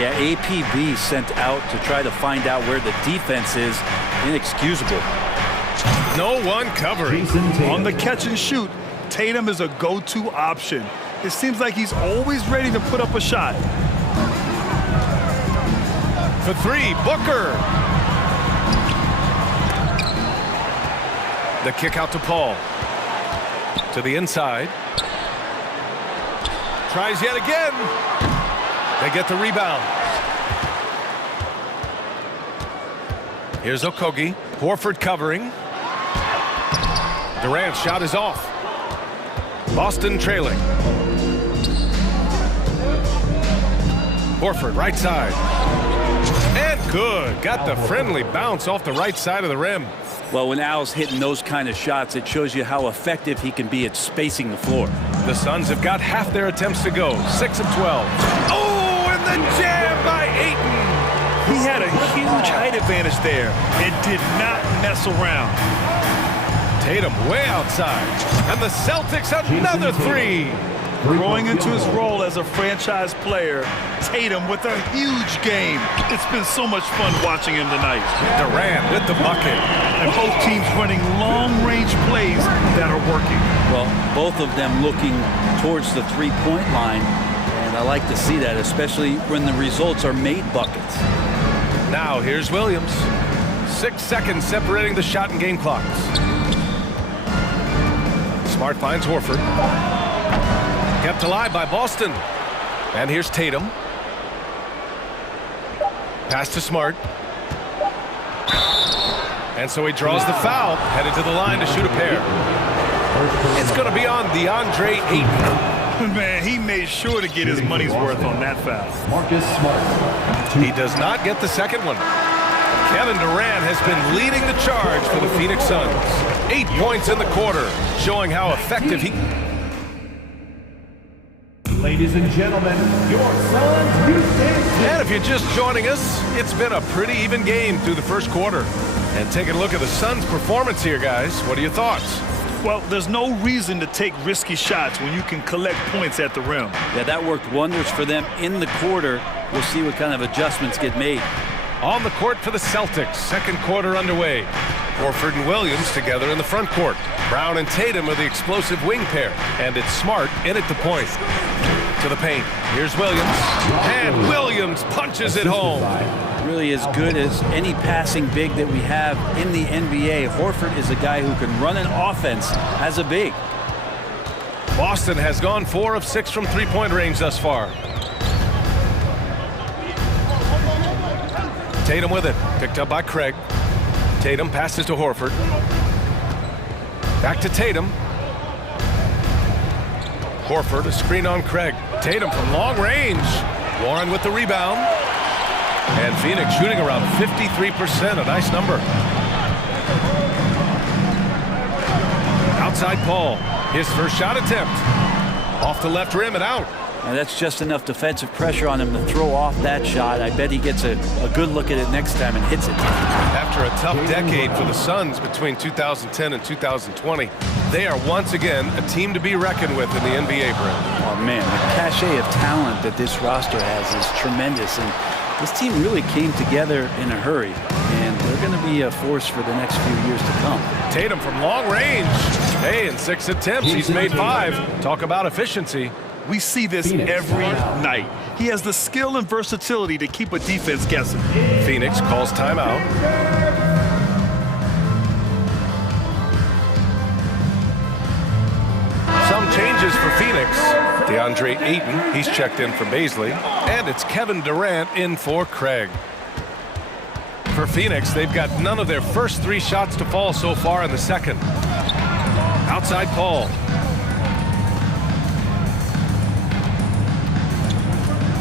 Yeah, APB sent out to try to find out where the defense is. Inexcusable. No one covering. On the catch and shoot, Tatum is a go-to option. It seems like he's always ready to put up a shot. For 3, Booker. The kick out to Paul. To the inside. Tries yet again. They get the rebound. Here's Okogie. Horford covering. Durant's shot is off. Boston trailing. Horford right side. And good. Got the friendly bounce off the right side of the rim. Well, when Al's hitting those kind of shots, it shows you how effective he can be at spacing the floor. The Suns have got half their attempts to go. 6 of 12. Oh, and the jam by Ayton. He had a huge height advantage there and did not mess around. Tatum way outside. And the Celtics another 3. Growing into his role as a franchise player, Tatum with a huge game. It's been so much fun watching him tonight. Durant with the bucket. And both teams running long-range plays that are working. Well, both of them looking towards the three-point line, and I like to see that, especially when the results are made buckets. Now here's Williams. 6 seconds separating the shot and game clocks. Smart finds Horford. Kept alive by Boston. And here's Tatum. Pass to Smart. And so he draws the foul, headed to the line to shoot a pair. It's going to be on DeAndre Ayton. Man, he made sure to get his money's worth on that foul. Marcus Smart. He does not get the second one. Kevin Durant has been leading the charge for the Phoenix Suns. 8 points in the quarter, showing how effective he... Ladies and gentlemen, your Suns Houston. And if you're just joining us, it's been a pretty even game through the first quarter. And taking a look at the Suns' performance here, guys, what are your thoughts? Well, there's no reason to take risky shots when you can collect points at the rim. Yeah, that worked wonders for them in the quarter. We'll see what kind of adjustments get made. On the court for the Celtics, second quarter underway. Horford and Williams together in the front court. Brown and Tatum are the explosive wing pair. And it's Smart in at the point. To the paint. Here's Williams. And Williams punches it home. Really as good as any passing big that we have in the NBA. Horford is a guy who can run an offense as a big. Boston has gone 4 of 6 from three-point range thus far. Tatum with it. Picked up by Craig. Tatum passes to Horford. Back to Tatum. Horford, a screen on Craig. Tatum from long range. Warren with the rebound. And Phoenix shooting around 53%, a nice number. Outside Paul. His first shot attempt. Off the left rim and out. And that's just enough defensive pressure on him to throw off that shot. I bet he gets a good look at it next time and hits it. After a tough decade for the Suns between 2010 and 2020, they are once again a team to be reckoned with in the NBA, Brent. Oh, man, the cachet of talent that this roster has is tremendous. And this team really came together in a hurry. And they're going to be a force for the next few years to come. Tatum from long range. Hey, in 6 attempts, he's made 5. Talk about efficiency. We see this every night. He has the skill and versatility to keep a defense guessing. Phoenix calls timeout. Some changes for Phoenix. DeAndre Ayton, he's checked in for Baisley. And it's Kevin Durant in for Craig. For Phoenix, they've got none of their first 3 shots to fall so far in the second. Outside Paul.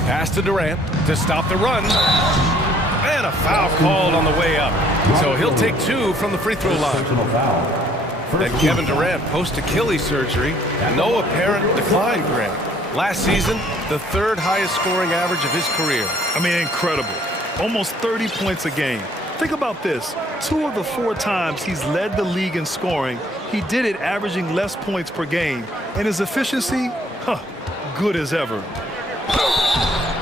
Pass to Durant to stop the run. And a foul called on the way up. So he'll take 2 from the free throw line. And Kevin Durant post Achilles surgery. No apparent decline, Grant. Last season, the 3rd highest scoring average of his career. I mean, incredible. Almost 30 points a game. Think about this. 2 of the 4 times he's led the league in scoring, he did it averaging less points per game. And his efficiency, good as ever.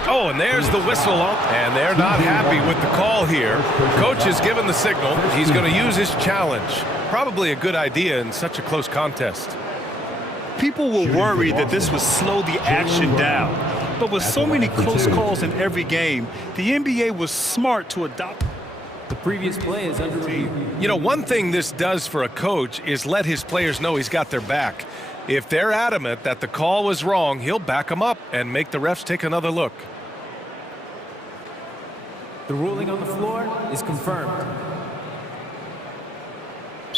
Oh, and there's the whistle. And they're not happy with the call here. Coach has given the signal. He's going to use his challenge. Probably a good idea in such a close contest. People were worried that this would slow the action down. But with so many close calls in every game, the NBA was smart to adopt. The previous play is under review. You know, one thing this does for a coach is let his players know he's got their back. If they're adamant that the call was wrong, he'll back them up and make the refs take another look. The ruling on the floor is confirmed.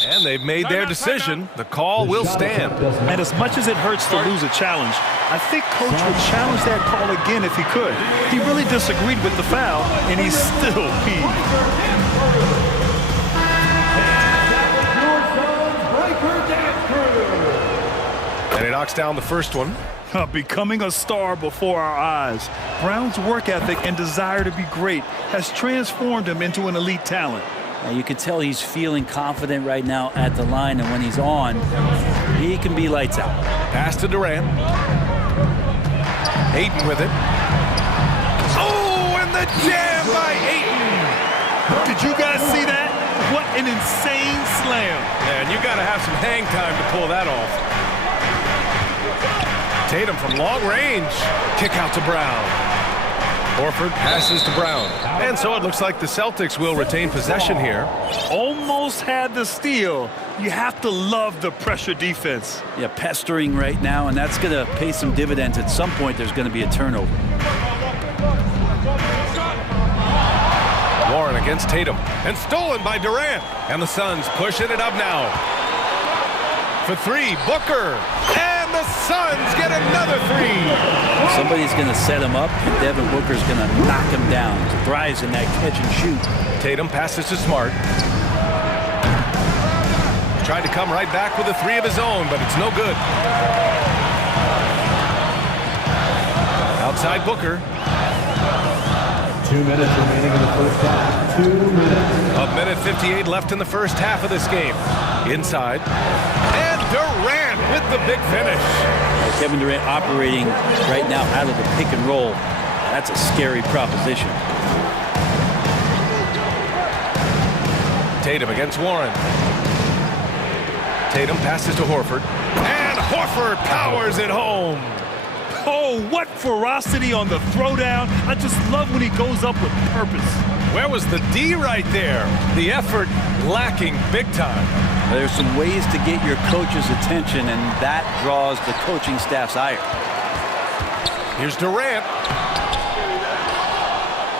And they've made their decision. The call will stand. And as much as it hurts to lose a challenge, I think Coach would challenge that call again if he could. He really disagreed with the foul, and he's still peeved. And he knocks down the first one. Becoming a star before our eyes. Brown's work ethic and desire to be great has transformed him into an elite talent. You can tell he's feeling confident right now at the line, and when he's on, he can be lights out. Pass to Durant. Ayton with it. Oh, and the jam by Ayton. Did you guys see that? What an insane slam. Man, you got to have some hang time to pull that off. Tatum from long range. Kick out to Brown. Horford passes to Brown. And so it looks like the Celtics will retain possession here. Almost had the steal. You have to love the pressure defense. Yeah, pestering right now, and that's going to pay some dividends. At some point, there's going to be a turnover. Warren against Tatum. And stolen by Durant. And the Suns pushing it up now. For three, Booker. And the Suns get another three. Somebody's going to set him up, and Devin Booker's going to knock him down. Thrives in that catch and shoot. Tatum passes to Smart. Tried to come right back with a three of his own, but it's no good. Outside Booker. 2 minutes remaining in the first half. 2 minutes. A minute 58 left in the first half of this game. Inside. And Durant with the big finish. Kevin Durant operating right now out of the pick and roll. That's a scary proposition. Tatum against Warren. Tatum passes to Horford. And Horford powers it home. Oh, what ferocity on the throwdown. I just love when he goes up with purpose. Where was the D right there? The effort lacking big time. There's some ways to get your coach's attention, and that draws the coaching staff's ire. Here's Durant.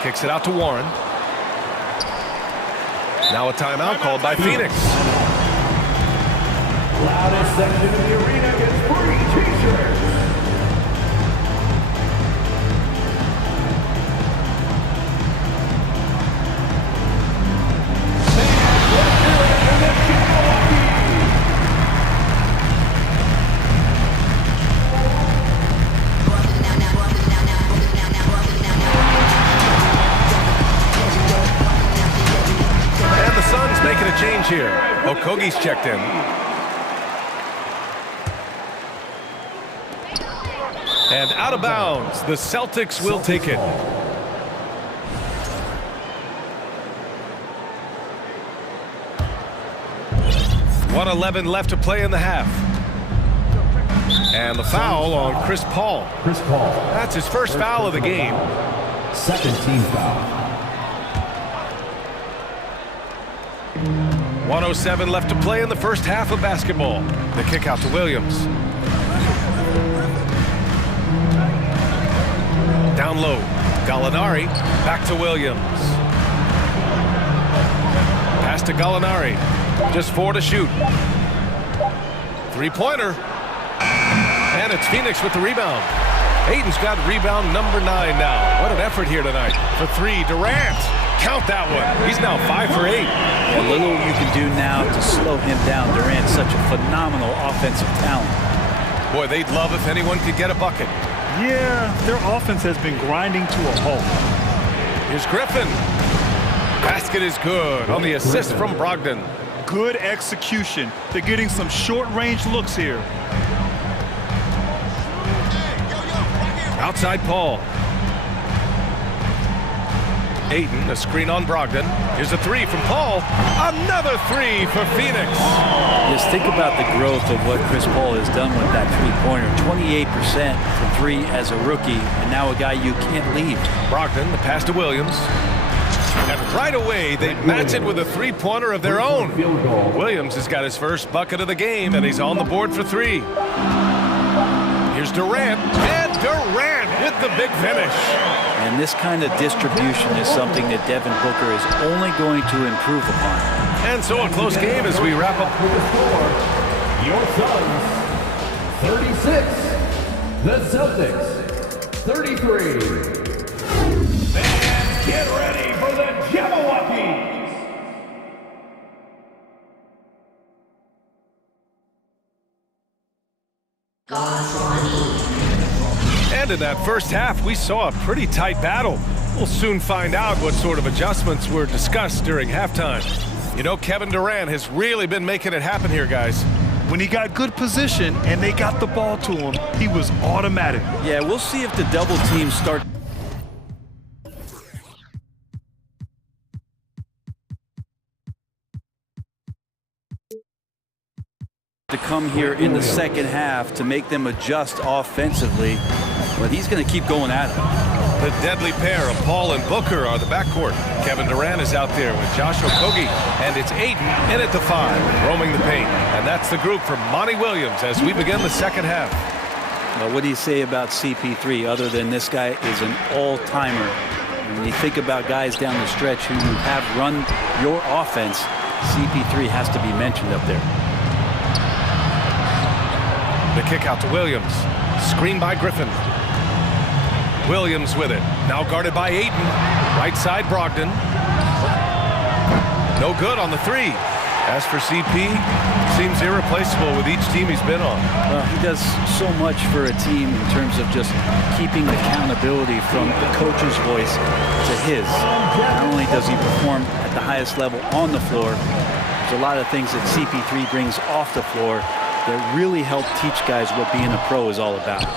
Kicks it out to Warren. Now a timeout called by Phoenix. Loudest section in the arena gets free t-shirts. Making a change here. Okogie's checked in. And out of bounds. The Celtics will take it. .111 left to play in the half. And the foul on Chris Paul. Chris Paul. That's his first foul of the game. Second team foul. 1:07 left to play in the first half of basketball. The kick out to Williams. Down low. Gallinari. Back to Williams. Pass to Gallinari. Just 4 to shoot. Three-pointer. And it's Phoenix with the rebound. Ayton's got rebound number 9 now. What an effort here tonight. For 3, Durant. Count that one. He's now 5 for 8. A little you can do now to slow him down. Durant's such a phenomenal offensive talent. Boy, they'd love if anyone could get a bucket. Yeah, their offense has been grinding to a halt. Here's Griffin. Basket is good on the assist from Brogdon. Good execution. They're getting some short-range looks here. Outside Paul. Ayton, a screen on Brogdon. Here's a 3 from Paul. Another 3 for Phoenix. Just think about the growth of what Chris Paul has done with that three-pointer. 28% from 3 as a rookie, and now a guy you can't leave. Brogdon, the pass to Williams. And right away, they match it with a three-pointer of their own. Williams has got his first bucket of the game, and he's on the board for 3. Here's Durant, and Durant with the big finish. And this kind of distribution is something that Devin Booker is only going to improve upon. And so a close game as we wrap up. Your Suns, 36. The Celtics, 33. And get ready for the Jabberwockies. And in that first half, we saw a pretty tight battle. We'll soon find out what sort of adjustments were discussed during halftime. You know, Kevin Durant has really been making it happen here, guys. When he got good position and they got the ball to him, he was automatic. Yeah, we'll see if the double teams start. To come here in the second half to make them adjust offensively, but he's going to keep going at it. The deadly pair of Paul and Booker are the backcourt. Kevin Durant is out there with Josh Okogie, and it's Ayton in at the 5, roaming the paint. And that's the group from Monty Williams as we begin the second half. Well, what do you say about CP3 other than this guy is an all-timer? When you think about guys down the stretch who have run your offense, CP3 has to be mentioned up there. The kick out to Williams. Screen by Griffin. Williams with it. Now guarded by Ayton. Right side, Brogdon. No good on the 3. As for CP, seems irreplaceable with each team he's been on. Well, he does so much for a team in terms of just keeping accountability from the coach's voice to his. Not only does he perform at the highest level on the floor, there's a lot of things that CP3 brings off the floor that really help teach guys what being a pro is all about.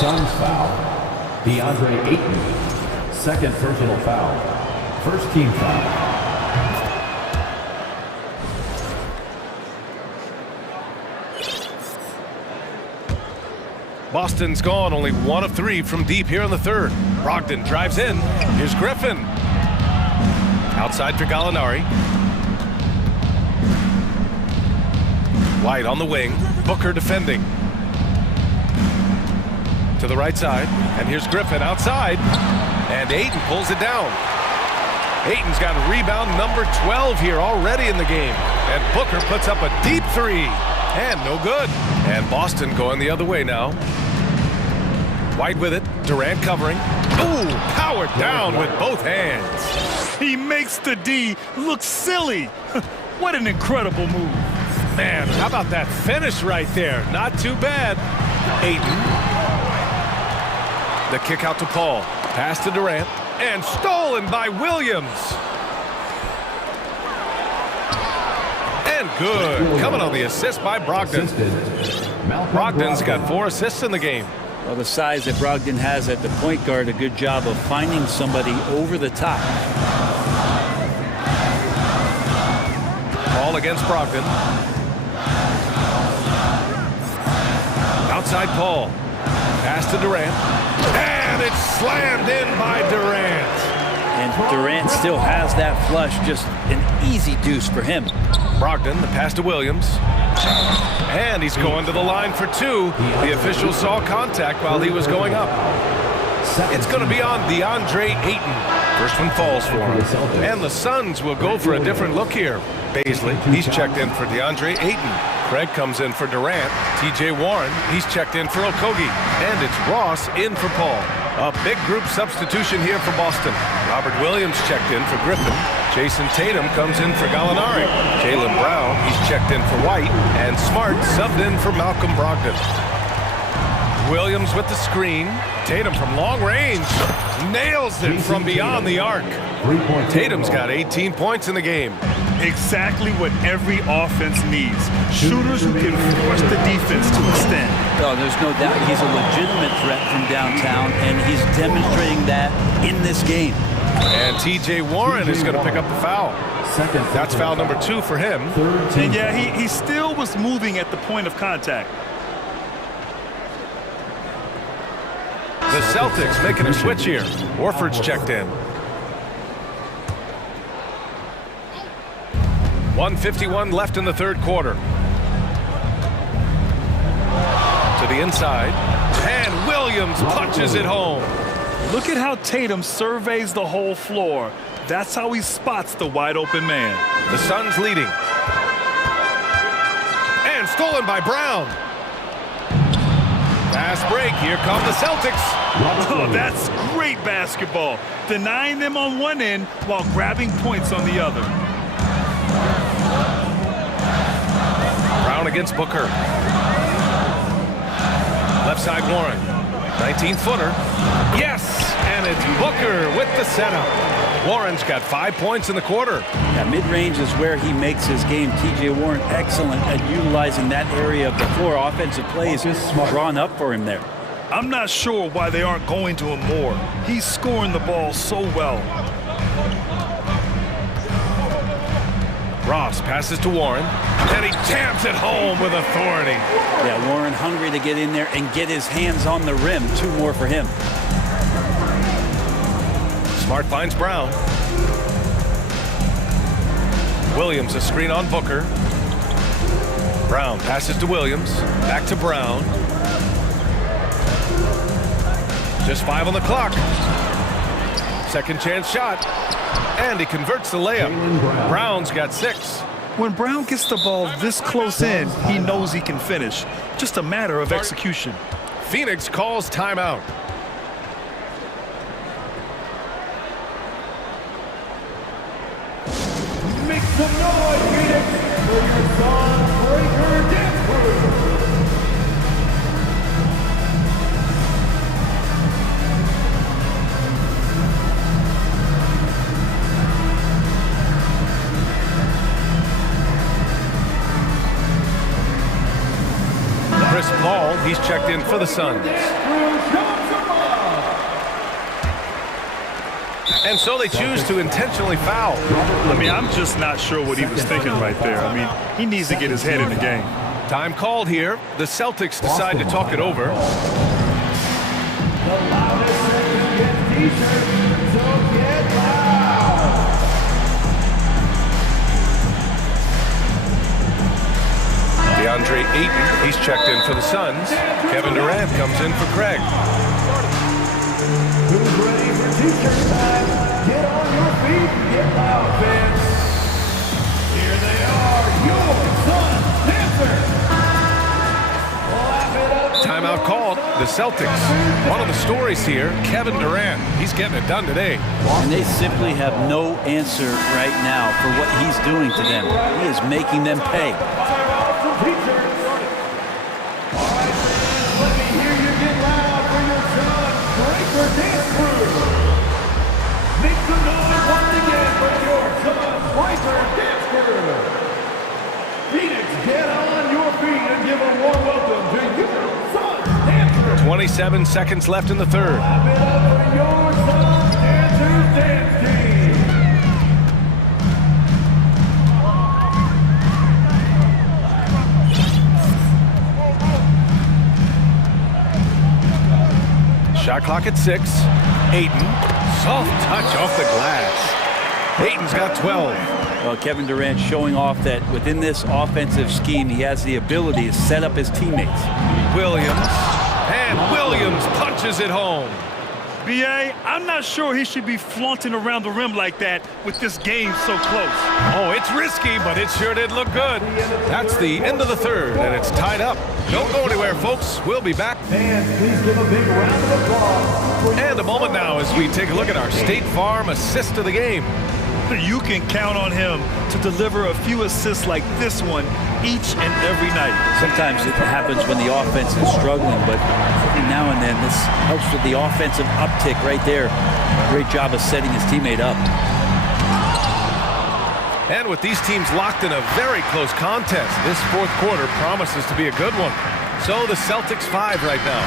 Suns foul. DeAndre Ayton. Second personal foul. First team foul. Boston's gone only 1 of 3 from deep here in the third. Brogdon drives in. Here's Griffin. Outside for Gallinari. White on the wing. Booker defending. To the right side. And here's Griffin outside. And Ayton pulls it down. Ayton's got rebound number 12 here already in the game. And Booker puts up a deep 3. And no good. And Boston going the other way now. White with it. Durant covering. Ooh, powered down with both hands. He makes the D look silly. What an incredible move. Man, how about that finish right there? Not too bad. Ayton. The kick out to Paul. Pass to Durant. And stolen by Williams. And good. Coming on the assist by Brogdon. Brogdon's got 4 assists in the game. Well, the size that Brogdon has at the point guard, a good job of finding somebody over the top. Ball against Brogdon. Outside Paul. Pass to Durant. And it's slammed in by Durant. And Durant still has that flush, just an easy deuce for him. Brogdon, the pass to Williams. And he's going to the line for 2. The official saw contact while he was going up. It's going to be on DeAndre Ayton. First one falls for him. And the Suns will go for a different look here. Baisley, he's checked in for DeAndre Ayton. Craig comes in for Durant. T.J. Warren, he's checked in for Okogie. And it's Ross in for Paul. A big group substitution here for Boston. Robert Williams checked in for Griffin. Jason Tatum comes in for Gallinari. Jaylen Brown, he's checked in for White. And Smart subbed in for Malcolm Brogdon. Williams with the screen. Tatum from long range. Nails it from beyond the arc. Tatum's got 18 points in the game. Exactly what every offense needs. Shooters who can force the defense to extend. Oh, there's no doubt he's a legitimate threat from downtown, and he's demonstrating that in this game. And T.J. Warren is going to pick up the foul. That's foul number 2 for him. And yeah, he still was moving at the point of contact. The Celtics making a switch here. Horford's checked in. 1:51 left in the third quarter. To the inside. And Williams punches it home. Look at how Tatum surveys the whole floor. That's how he spots the wide open man. The Suns leading. And stolen by Brown. Fast break. Here come the Celtics. Oh, that's great basketball. Denying them on one end while grabbing points on the other. Brown against Booker. Left side Warren. 19-footer. Yes! And And it's Booker with the setup. Warren's got 5 points in the quarter. Yeah, mid-range is where he makes his game. T.J. Warren excellent at utilizing that area of the floor. Offensive plays drawn up for him there. I'm not sure why they aren't going to him more. He's scoring the ball so well. Ross passes to Warren, and he jams it home with authority. Yeah, Warren hungry to get in there and get his hands on the rim. 2 more for him. Smart finds Brown. Williams a screen on Booker. Brown passes to Williams. Back to Brown. Just 5 on the clock. Second chance shot. And he converts the layup. Brown's got 6. When Brown gets the ball this close in, he knows he can finish. Just a matter of execution. Phoenix calls timeout. Make some noise, Phoenix, for your Dawn Breaker Dance Crew. Chris Paul, he's checked in for the Suns. And so they choose to intentionally foul. I mean, I'm just not sure what he was thinking right there. I mean, he needs to get his head in the game. Time called here. The Celtics decide to talk it over. The loudest T-shirt, so get loud. DeAndre Ayton, he's checked in for the Suns. Kevin Durant comes in for Craig. Who's ready for T-shirt time? Get on your feet and get loud, fans. Here they are, your Suns dancers. Clap it up. Timeout called. The Celtics. One of the stories here, Kevin Durant. He's getting it done today. And they simply have no answer right now for what he's doing to them. He is making them pay. Phoenix, get on your feet and give a warm welcome to your Suns dancers. 27 seconds left in the third. Clap it up for your Suns dancers dance team. Shot clock at 6. Ayton, soft touch off the glass. Ayton's got 12. Well, Kevin Durant showing off that within this offensive scheme, he has the ability to set up his teammates. Williams, and Williams punches it home. B.A., I'm not sure he should be flaunting around the rim like that with this game so close. Oh, it's risky, but it sure did look good. That's the end of the third, and it's tied up. Don't go anywhere, folks. We'll be back. Fans, please give a big round of applause. And a moment now as we take a look at our State Farm assist of the game. You can count on him to deliver a few assists like this one each and every night. Sometimes it happens when the offense is struggling, but every now and then this helps with the offensive uptick right there. Great job of setting his teammate up. And with these teams locked in a very close contest, this fourth quarter promises to be a good one. So the Celtics 5 right now.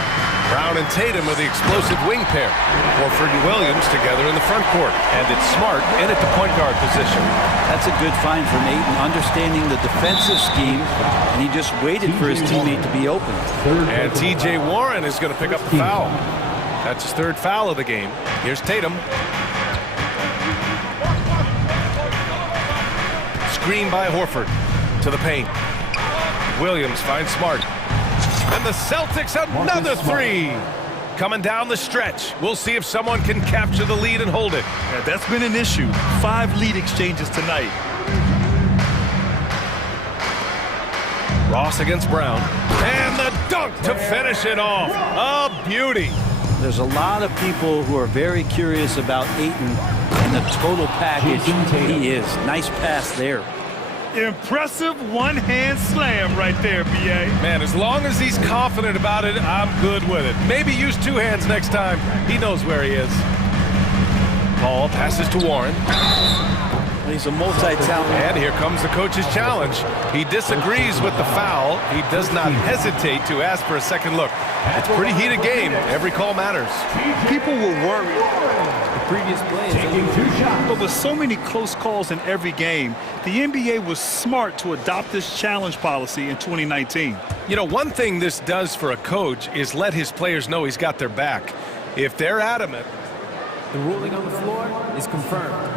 Brown and Tatum are the explosive wing pair. Horford and Williams together in the front court. And it's Smart in at the point guard position. That's a good find from Ayton, understanding the defensive scheme, and he just waited for his teammate to be open. And T.J. Warren is going to pick up the foul. That's his third foul of the game. Here's Tatum. Screen by Horford to the paint. Williams finds Smart. And the Celtics another three. Coming down the stretch. We'll see if someone can capture the lead and hold it. Yeah, that's been an issue. 5 lead exchanges tonight. Ross against Brown. And the dunk to finish it off. A beauty. There's a lot of people who are very curious about Ayton and the total package he is. Nice pass there. Impressive one-hand slam right there, B.A. Man, as long as he's confident about it, I'm good with it. Maybe use 2 hands next time. He knows where he is. Paul passes to Warren. He's a multi-talent. And here comes the coach's challenge. He disagrees with the foul. He does not hesitate to ask for a second look. It's a pretty heated game. Every call matters. People will worry. The previous play is Taking 2 shots. But with so many close calls in every game, the NBA was smart to adopt this challenge policy in 2019. You know, one thing this does for a coach is let his players know he's got their back. If they're adamant, the ruling on the floor is confirmed.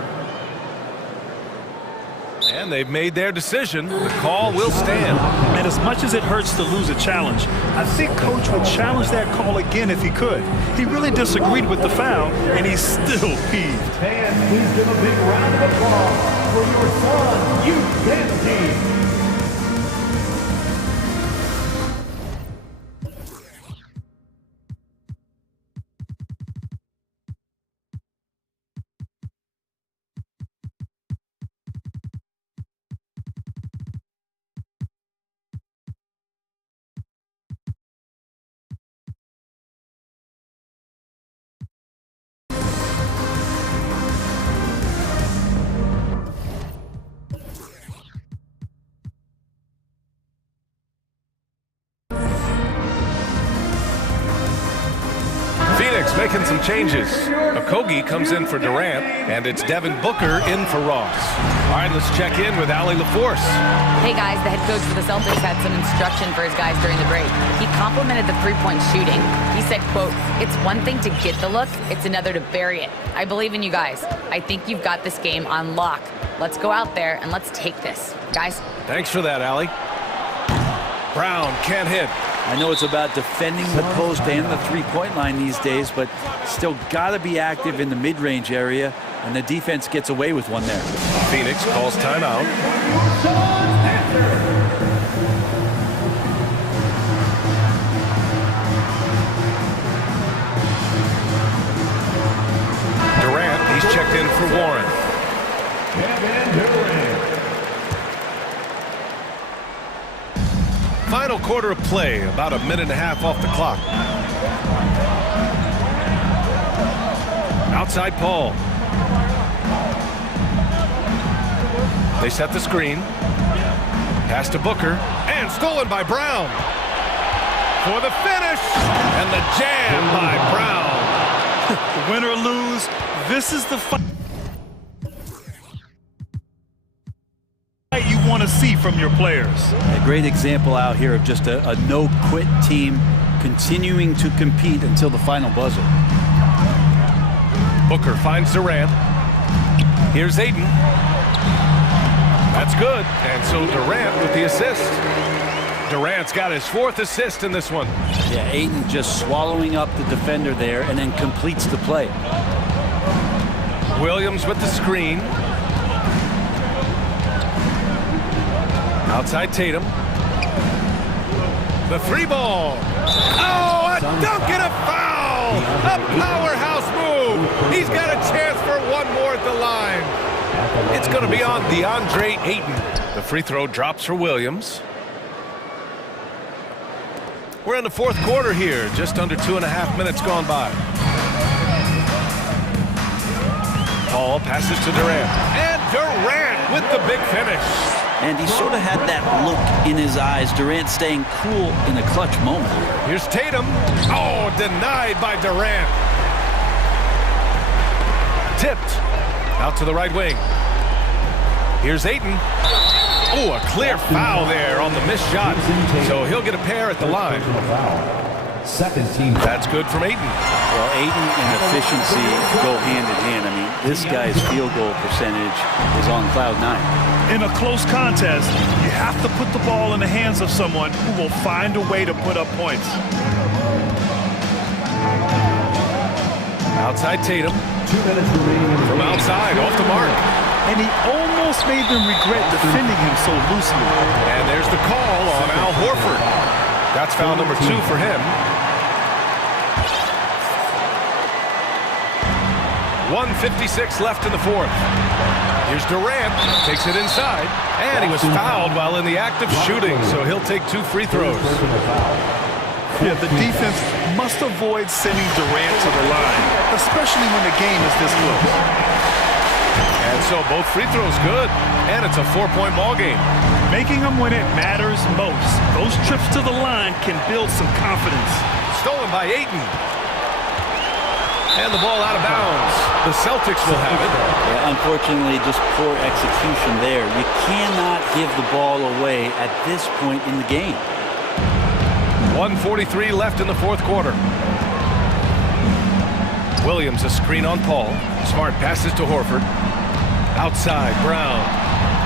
And they've made their decision. The call will stand. And as much as it hurts to lose a challenge, I think Coach would challenge that call again if he could. He really disagreed with the foul, and he's still peeved. Fans, please give a big round of applause for your son, youth dance team. Making some changes. Okogie comes in for Durant, and it's Devin Booker in for Ross. All right, let's check in with Allie LaForce. Hey guys, the head coach for the Celtics had some instruction for his guys during the break. He complimented the three-point shooting. He said, quote, "It's one thing to get the look, it's another to bury it. I believe in you guys. I think you've got this game on lock. Let's go out there and let's take this. Guys." Thanks for that, Allie. Brown can't hit. I know it's about defending the post and the three-point line these days, but still got to be active in the mid-range area, and the defense gets away with one there. Phoenix calls timeout. Durant, he's checked in for Warren. Kevin Durant. Final quarter of play, about a minute and a half off the clock. Outside Paul. They set the screen. Pass to Booker. And stolen by Brown. For the finish. And the jam by Brown. Win or lose, this is the fight you want to see from your players. A great example out here of just a no-quit team continuing to compete until the final buzzer. Booker finds Durant. Here's Ayton. That's good. And so Durant with the assist. Durant's got his 4th assist in this one. Yeah, Ayton just swallowing up the defender there and then completes the play. Williams with the screen. Outside Tatum. The 3-ball. Oh, a dunk and a foul! A powerhouse move! He's got a chance for one more at the line. It's going to be on DeAndre Ayton. The free throw drops for Williams. We're in the 4th quarter here. Just under 2.5 minutes gone by. Paul passes to Durant. And Durant with the big finish. And he sort of had that look in his eyes. Durant staying cool in a clutch moment. Here's Tatum. Oh, denied by Durant. Tipped. Out to the right wing. Here's Ayton. Oh, a clear foul there on the missed shot. So he'll get a pair at the line. Second team. That's good from Ayton. Well, Ayton and efficiency go hand in hand. I mean, this guy's field goal percentage is on cloud 9. In a close contest, you have to put the ball in the hands of someone who will find a way to put up points. Outside Tatum. 2 minutes remaining. From outside, off the mark. And he almost made them regret defending him so loosely. And there's the call on Al Horford. That's foul number 2 for him. 1:56 left in the 4th. Here's Durant, takes it inside, and he was fouled while in the act of shooting, so he'll take 2 free throws. Yeah, the defense must avoid sending Durant to the line, especially when the game is this close. And so both free throws good, and it's a 4-point ball game. Making them when it matters most. Those trips to the line can build some confidence. Stolen by Ayton. And the ball out of bounds. The Celtics will have it. Yeah, unfortunately, just poor execution there. You cannot give the ball away at this point in the game. 1:43 left in the fourth quarter. Williams, a screen on Paul. Smart passes to Horford. Outside, Brown.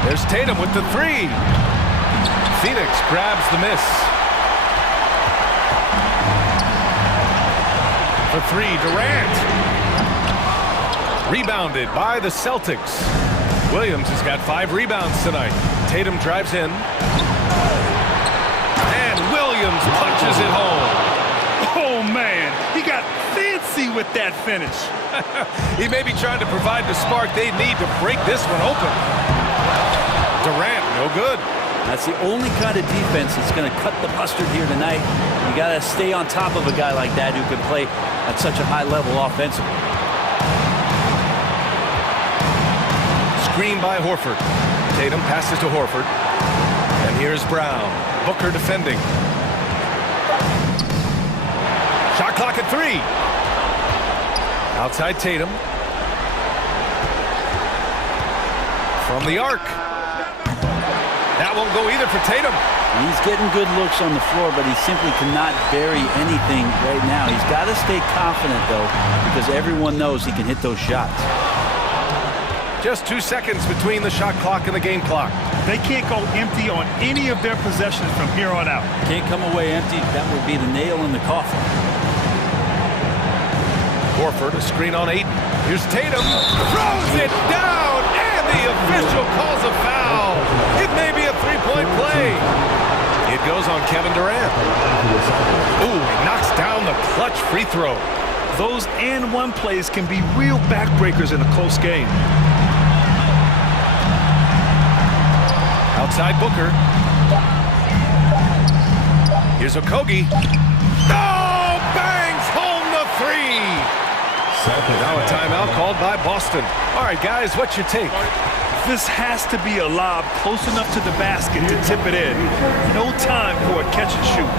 There's Tatum with the three. Phoenix grabs the miss. For three, Durant. Rebounded by the Celtics. Williams has got 5 rebounds tonight. Tatum drives in. And Williams punches it home. Oh, man. He got fancy with that finish. He may be trying to provide the spark they need to break this one open. Durant, no good. That's the only kind of defense that's going to cut the mustard here tonight. You got to stay on top of a guy like that who can play at such a high level offensively. Screen by Horford. Tatum passes to Horford. And here's Brown. Booker defending. Shot clock at 3. Outside Tatum. From the arc. That won't go either for Tatum. He's getting good looks on the floor, but he simply cannot bury anything right now. He's got to stay confident, though, because everyone knows he can hit those shots. Just 2 seconds between the shot clock and the game clock. They can't go empty on any of their possessions from here on out. Can't come away empty. That would be the nail in the coffin. Horford, a screen on Ayton. Here's Tatum. Throws it down, and the official calls a foul. It may be a 3-point play. It goes on Kevin Durant. Ooh, he knocks down the clutch free throw. Those and-one plays can be real backbreakers in a close game. Outside Booker. Here's Okogie. Oh, bangs home the 3. Now a timeout called by Boston. All right, guys, what's your take? This has to be a lob close enough to the basket to tip it in. No time for a catch and shoot.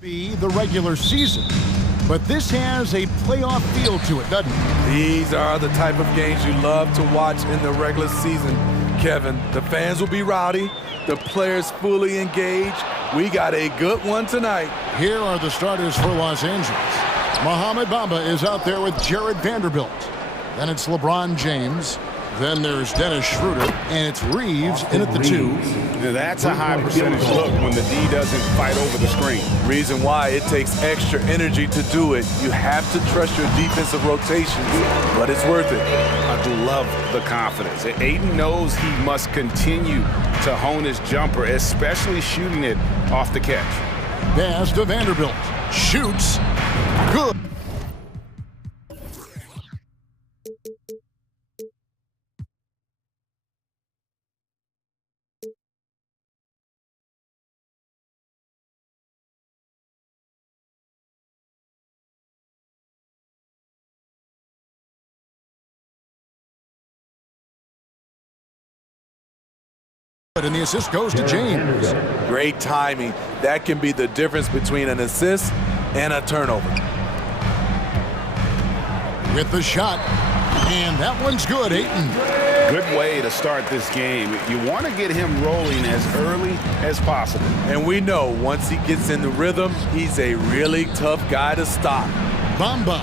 Be the regular season, but this has a playoff feel to it, doesn't it? These are the type of games you love to watch in the regular season, Kevin. The fans will be rowdy, the players fully engaged. We got a good one tonight. Here are the starters for Los Angeles. Mohamed Bamba is out there with Jared Vanderbilt. Then it's LeBron James. Then there's Dennis Schroeder, and it's Reeves in at the 2. Now that's a high percentage look when the D doesn't fight over the screen. Reason why it takes extra energy to do it. You have to trust your defensive rotations, but it's worth it. I love the confidence. Ayton knows he must continue to hone his jumper, especially shooting it off the catch. Pass to Vanderbilt. Shoots. Good. And the assist goes to James. Great timing. That can be the difference between an assist and a turnover. With the shot, and that one's good, Ayton. Good way to start this game. You want to get him rolling as early as possible. And we know once he gets in the rhythm, he's a really tough guy to stop. Bamba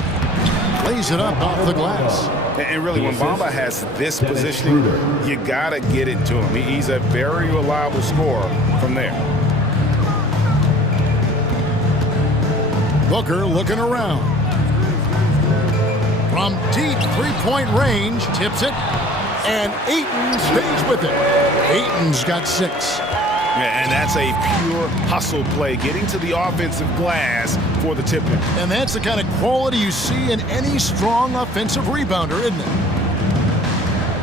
lays it up off the glass. And really, when Bamba has this positioning, you got to get it to him. He's a very reliable scorer from there. Booker looking around. From deep three-point range, tips it, and Ayton stays with it. Ayton's got 6. Yeah, and that's a pure hustle play, getting to the offensive glass for the tip-in. And that's the kind of quality you see in any strong offensive rebounder, isn't it?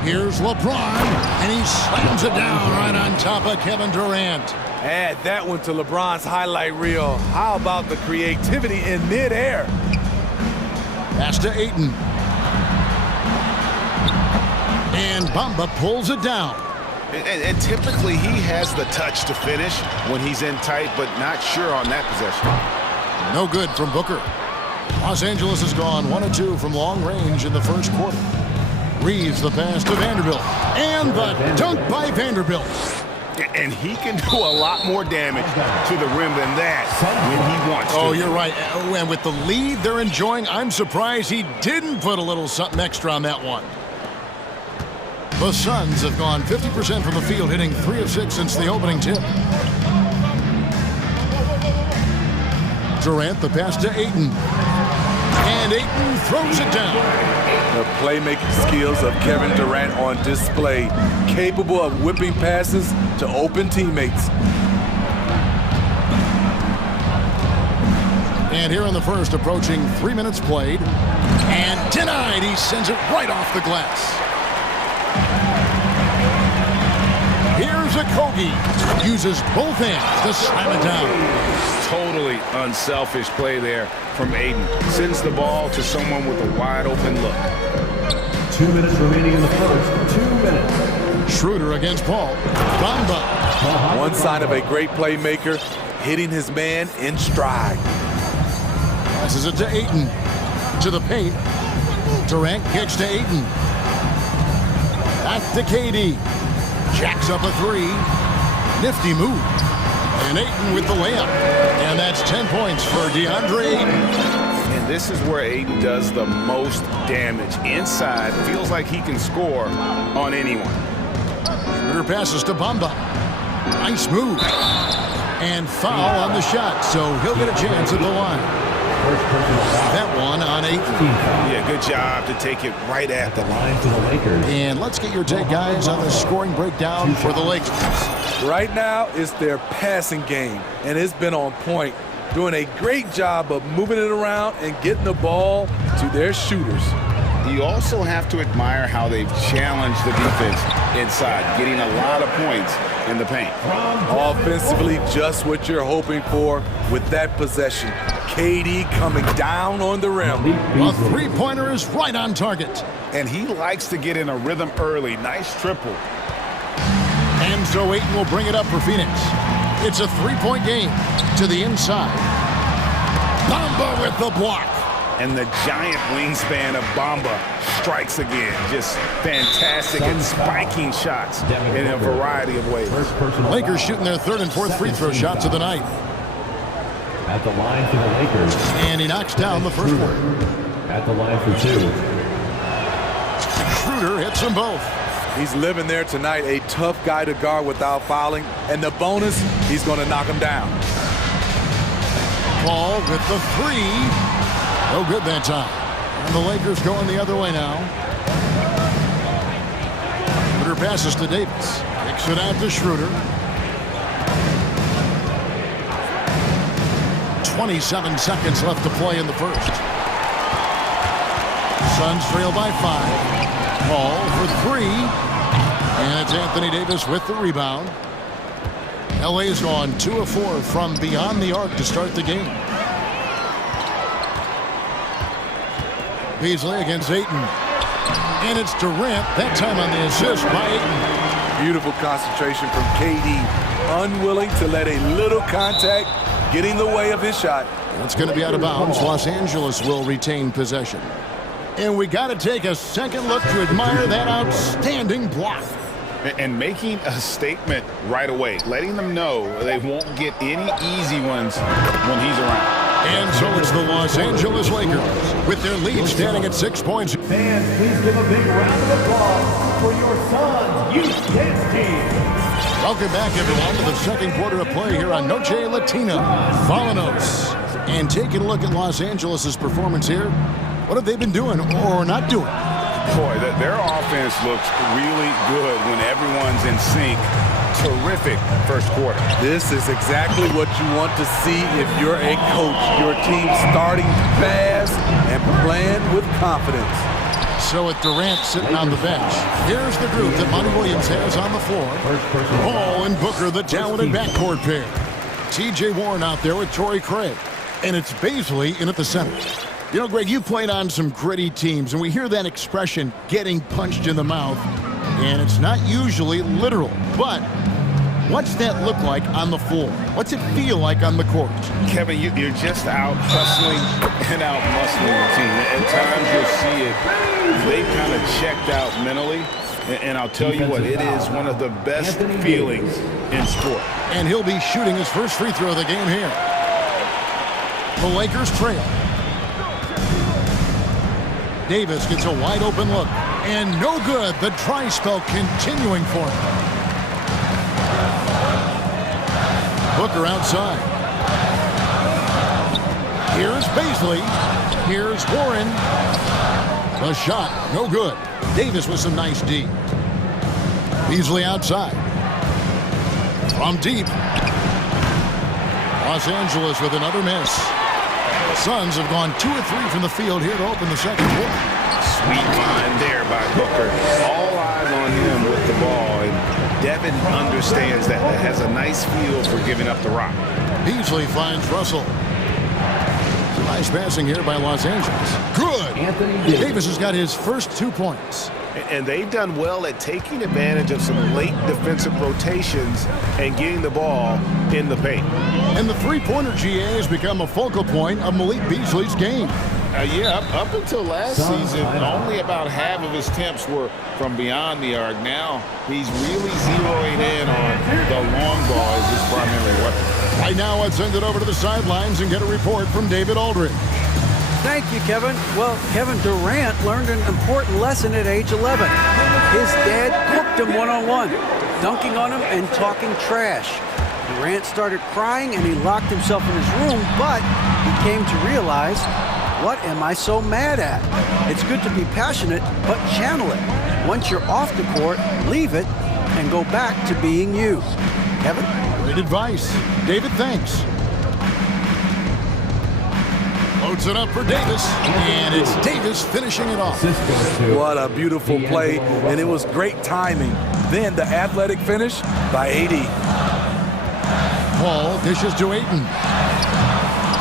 Here's LeBron, and he slams it down right on top of Kevin Durant. Add that one to LeBron's highlight reel. How about the creativity in midair? Pass to Ayton. And Bamba pulls it down. And typically he has the touch to finish when he's in tight, but not sure on that possession. No good from Booker. Los Angeles has gone 1 of 2 from long range in the first quarter. Reeves the pass to Vanderbilt. And the dunk by Vanderbilt. And he can do a lot more damage to the rim than that when he wants to. Oh, you're right. And with the lead they're enjoying, I'm surprised he didn't put a little something extra on that one. The Suns have gone 50% from the field, hitting 3 of 6 since the opening tip. Durant the pass to Ayton. And Ayton throws it down. The playmaking skills of Kevin Durant on display, capable of whipping passes to open teammates. And here in the first, approaching 3 minutes played. And denied. He sends it right off the glass. Here's a Kogi. Uses both hands to slam it down. Totally unselfish play there from Ayton. Sends the ball to someone with a wide open look. 2 minutes remaining in the first. 2 minutes. Schroeder against Paul. Bamba. One sign of a great playmaker, hitting his man in stride. Passes it to Ayton. To the paint. Durant kicks to Ayton. Back to KD. Jacks up a 3. Nifty move. And Ayton with the layup. And that's 10 points for DeAndre Ayton. And this is where Ayton does the most damage. Inside, feels like he can score on anyone. Schroeder passes to Bamba. Nice move. And foul on the shot, so he'll get a chance at the line. That one on Ayton. Yeah, good job to take it right at the line. To the Lakers. And let's get your take, guys, on the scoring breakdown for the Lakers. Right now, it's their passing game, and it's been on point, doing a great job of moving it around and getting the ball to their shooters. You also have to admire how they've challenged the defense inside, getting a lot of points in the paint. Offensively, just what you're hoping for with that possession. KD coming down on the rim. A three-pointer is right on target. And he likes to get in a rhythm early. Nice triple. And so Ayton will bring it up for Phoenix. It's a three-point game to the inside. Bamba with the block. And the giant wingspan of Bamba strikes again. Just fantastic and spiking shots in a variety of ways. Lakers shooting their third and fourth free throw shots of the night. At the line for the Lakers. And he knocks down the first one. At the line for two. Schroeder hits them both. He's living there tonight, a tough guy to guard without fouling. And the bonus, he's going to knock him down. Paul with the three. No good that time. And the Lakers going the other way now. Schroeder passes to Davis. Kicks it out to Schroeder. 27 seconds left to play in the first. Suns trail by 5. Paul for three. And it's Anthony Davis with the rebound. LA's gone 2 of 4 from beyond the arc to start the game. Beasley against Ayton. And it's Durant, that time on the assist by Ayton. Beautiful concentration from KD. Unwilling to let a little contact get in the way of his shot. It's going to be out of bounds. Los Angeles will retain possession. And we got to take a second look to admire that outstanding block. And making a statement right away, letting them know they won't get any easy ones when he's around. And so it's the Los Angeles Lakers with their lead standing at 6 points. Fans, please give a big round of applause for your Suns Youth Dance Team. Welcome back, everyone, to the second quarter of play here on Noche Latina. Vámonos. And taking a look at Los Angeles' performance here, what have they been doing or not doing? Boy, their offense looks really good when everyone's in sync. Terrific first quarter. This is exactly what you want to see if you're a coach. Your team starting fast and playing with confidence. So with Durant sitting on the bench, here's the group that Monty Williams has on the floor. Paul and Booker, the talented backcourt pair. T.J. Warren out there with Torrey Craig. And it's Beasley in at the center. You know, Greg, you played on some gritty teams, and we hear that expression, getting punched in the mouth. And it's not usually literal, but what's that look like on the floor? What's it feel like on the court? Kevin, you're just out hustling and out muscling the team. At times you'll see it. They kind of checked out mentally. And I'll tell you what, it is one of the best feelings in sport. And he'll be shooting his first free throw of the game here. The Lakers trail. Davis gets a wide open look. And no good. The dry spell continuing for him. Booker outside. Here's Beasley. Here's Warren. The shot, no good. Davis with some nice D. Beasley outside. From deep. Los Angeles with another miss. The Suns have gone 2 of 3 from the field here to open the second quarter. Sweet find there by Booker. All eyes on him with the ball. And Devin understands that. Has a nice feel for giving up the rock. Beasley finds Russell. Nice passing here by Los Angeles. Good. Davis has got his first 2 points. And they've done well at taking advantage of some late defensive rotations and getting the ball in the paint. And the three-pointer GA has become a focal point of Malik Beasley's game. Yeah, up until last season, only about half of his attempts were from beyond the arc. Now he's really zeroing in on the long ball as his primary weapon. Right now, let's send it over to the sidelines and get a report from David Aldridge. Thank you, Kevin. Well, Kevin Durant learned an important lesson at age 11. His dad cooked him one-on-one, dunking on him and talking trash. Durant started crying and he locked himself in his room, but he came to realize, what am I so mad at? It's good to be passionate, but channel it. Once you're off the court, leave it and go back to being you. Kevin? Great advice. David, thanks. Loads it up for Davis, and it's Davis finishing it off. What a beautiful play, and it was great timing. Then the athletic finish by AD. Paul dishes to Ayton.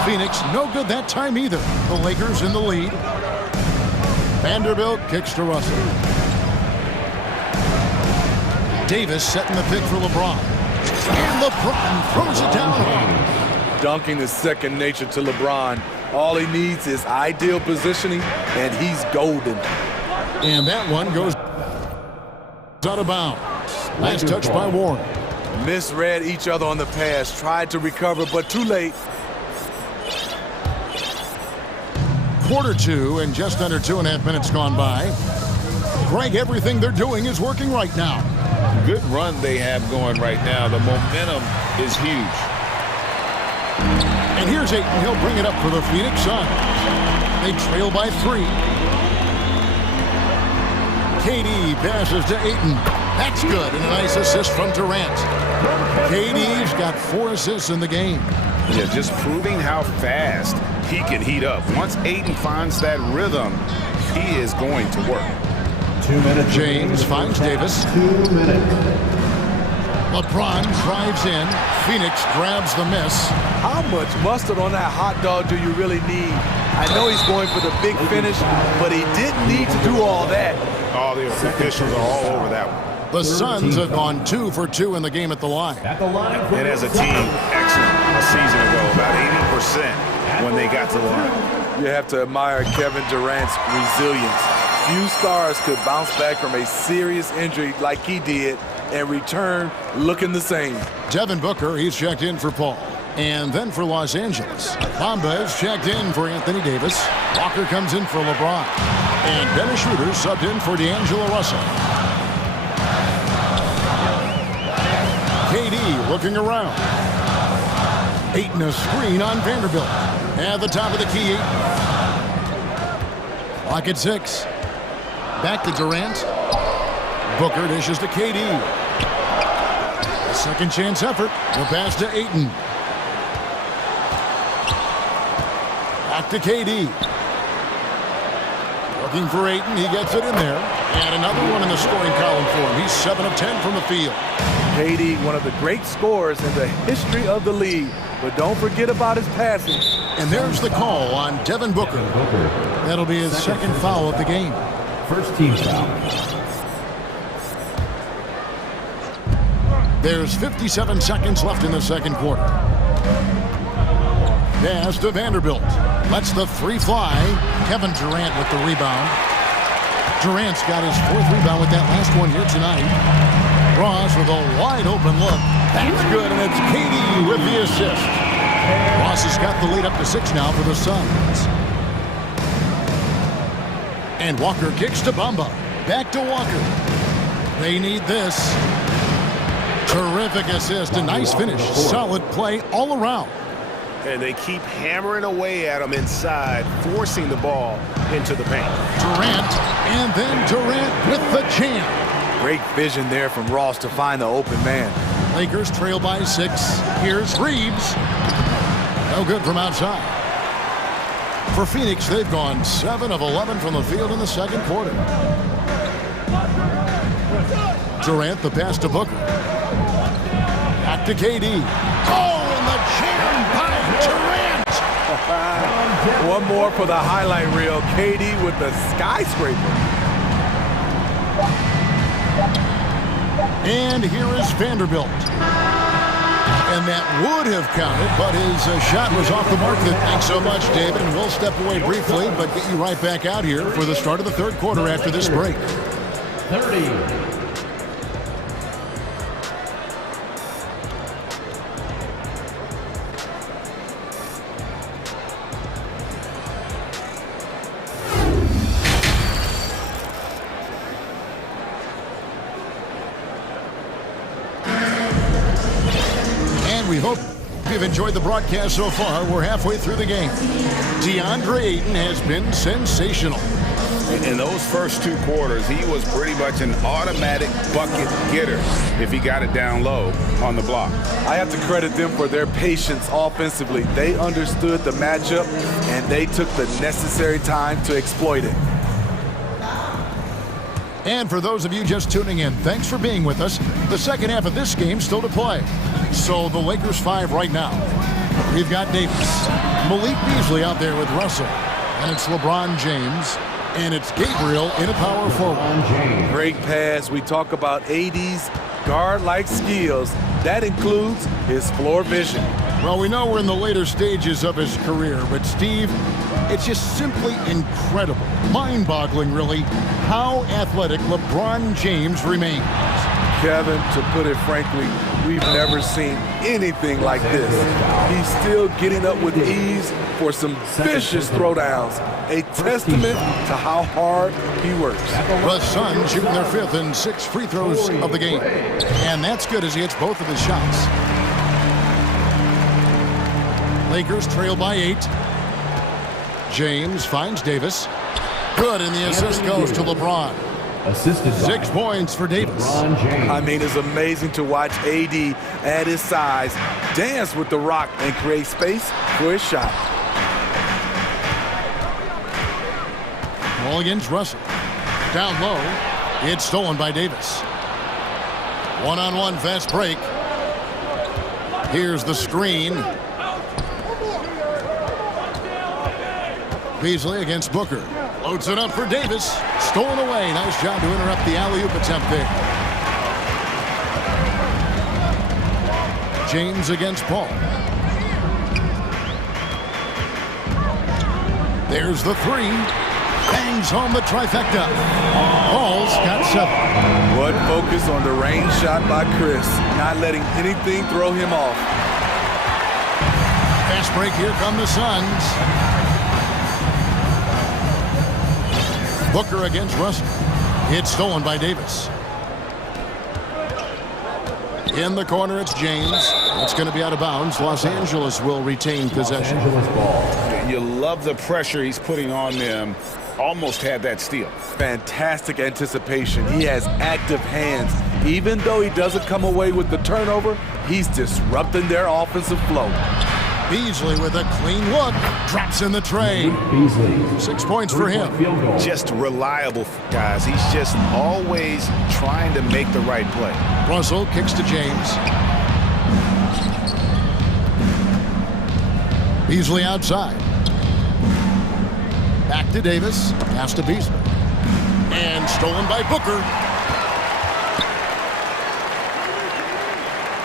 Phoenix no good that time either. The Lakers in the lead. Vanderbilt kicks to Russell. Davis setting the pick for LeBron. And LeBron throws it down hard. Dunking is second nature to LeBron. All he needs is ideal positioning, and he's golden. And that one goes out of bounds. Last touch by Warren. Misread each other on the pass, tried to recover, but too late. Quarter two, and just under 2.5 minutes gone by. Greg, everything they're doing is working right now. Good run they have going right now. The momentum is huge. And here's Ayton. He'll bring it up for the Phoenix Suns. They trail by 3. KD passes to Ayton. That's good, and a nice assist from Durant. KD's got 4 assists in the game. Yeah, just proving how fast he can heat up. Once Ayton finds that rhythm, he is going to work. 2 minutes. James finds Davis. 2 minutes. LeBron drives in. Phoenix grabs the miss. How much mustard on that hot dog do you really need? I know he's going for the big finish, but he didn't need to do all that. All the officials are all over that one. The Suns have gone 2 for 2 in the game at the line. And as a team, excellent a season ago, about 80% when they got to the line. You have to admire Kevin Durant's resilience. Few stars could bounce back from a serious injury like he did and return looking the same. Devin Booker, he's checked in for Paul. And then for Los Angeles, Bamba is checked in for Anthony Davis. Walker comes in for LeBron. And Dennis Schroeder subbed in for D'Angelo Russell. KD looking around. Ayton a screen on Vanderbilt. At the top of the key, Clock at 6. Back to Durant. Booker dishes to KD. A second chance effort. The pass to Ayton. Back to KD. Looking for Ayton. He gets it in there. And another one in the scoring column for him. He's 7 of 10 from the field. KD, one of the great scorers in the history of the league. But don't forget about his passing. And there's the call on Devin Booker. That'll be his second foul of the game. First team foul. There's 57 seconds left in the second quarter. Pass to Vanderbilt. Lets the 3 fly. Kevin Durant with the rebound. Durant's got his 4th rebound with that last one here tonight. Ross with a wide open look. That's good, and it's KD with the assist. Ross has got the lead up to 6 now for the Suns. And Walker kicks to Bamba. Back to Walker. They need this. Terrific assist. A nice finish. Solid play all around. And they keep hammering away at him inside, forcing the ball into the paint. Durant, and then Durant with the jam. Great vision there from Ross to find the open man. Lakers trail by 6. Here's Reeves. No good from outside. For Phoenix, they've gone 7 of 11 from the field in the second quarter. Durant, the pass to Booker. Back to KD. Oh, and the jam by Durant! One more for the highlight reel. KD with the skyscraper. And here is Vanderbilt. And that would have counted, but his shot was off the mark. Thanks so much, David. And we'll step away briefly, but get you right back out here for the start of the third quarter after this break. 30. We hope you've enjoyed the broadcast so far. We're halfway through the game. DeAndre Ayton has been sensational. In those first 2 quarters, he was pretty much an automatic bucket getter if he got it down low on the block. I have to credit them for their patience offensively. They understood the matchup, and they took the necessary time to exploit it. And for those of you just tuning in, thanks for being with us. The second half of this game still to play. So the Lakers 5 right now. We've got Davis. Malik Beasley out there with Russell. And it's LeBron James. And it's Gabriel in a power forward. Great pass. We talk about AD's guard-like skills. That includes his floor vision. Well, we know we're in the later stages of his career, but Steve, it's just simply incredible, mind-boggling really, how athletic LeBron James remains. Kevin, to put it frankly, we've never seen anything like this. He's still getting up with ease for some vicious throwdowns, a testament to how hard he works. The Suns shooting their 5th and 6th free throws of the game. And that's good as he hits both of his shots. Lakers trail by 8. James finds Davis. Good, and the assist goes to LeBron. Assisted 6 points for Davis. I mean, it's amazing to watch AD at his size dance with the rock and create space for his shot. Ball against Russell. Down low. It's stolen by Davis. One-on-one fast break. Here's the screen. Beasley against Booker. Loads it up for Davis. Stolen away. Nice job to interrupt the alley-oop attempt there. James against Paul. There's the 3. Bangs home the trifecta. Paul's got 7. What focus on the range shot by Chris. Not letting anything throw him off. Fast break. Here come the Suns. Booker against Russell. It's stolen by Davis. In the corner, it's James. It's going to be out of bounds. Los Angeles will retain possession. You love the pressure he's putting on them. Almost had that steal. Fantastic anticipation. He has active hands. Even though he doesn't come away with the turnover, he's disrupting their offensive flow. Beasley with a clean look. Drops in the tray. Beasley. 6 points for him. Just reliable, guys. He's just always trying to make the right play. Russell kicks to James. Beasley outside. Back to Davis. Pass to Beasley. And stolen by Booker.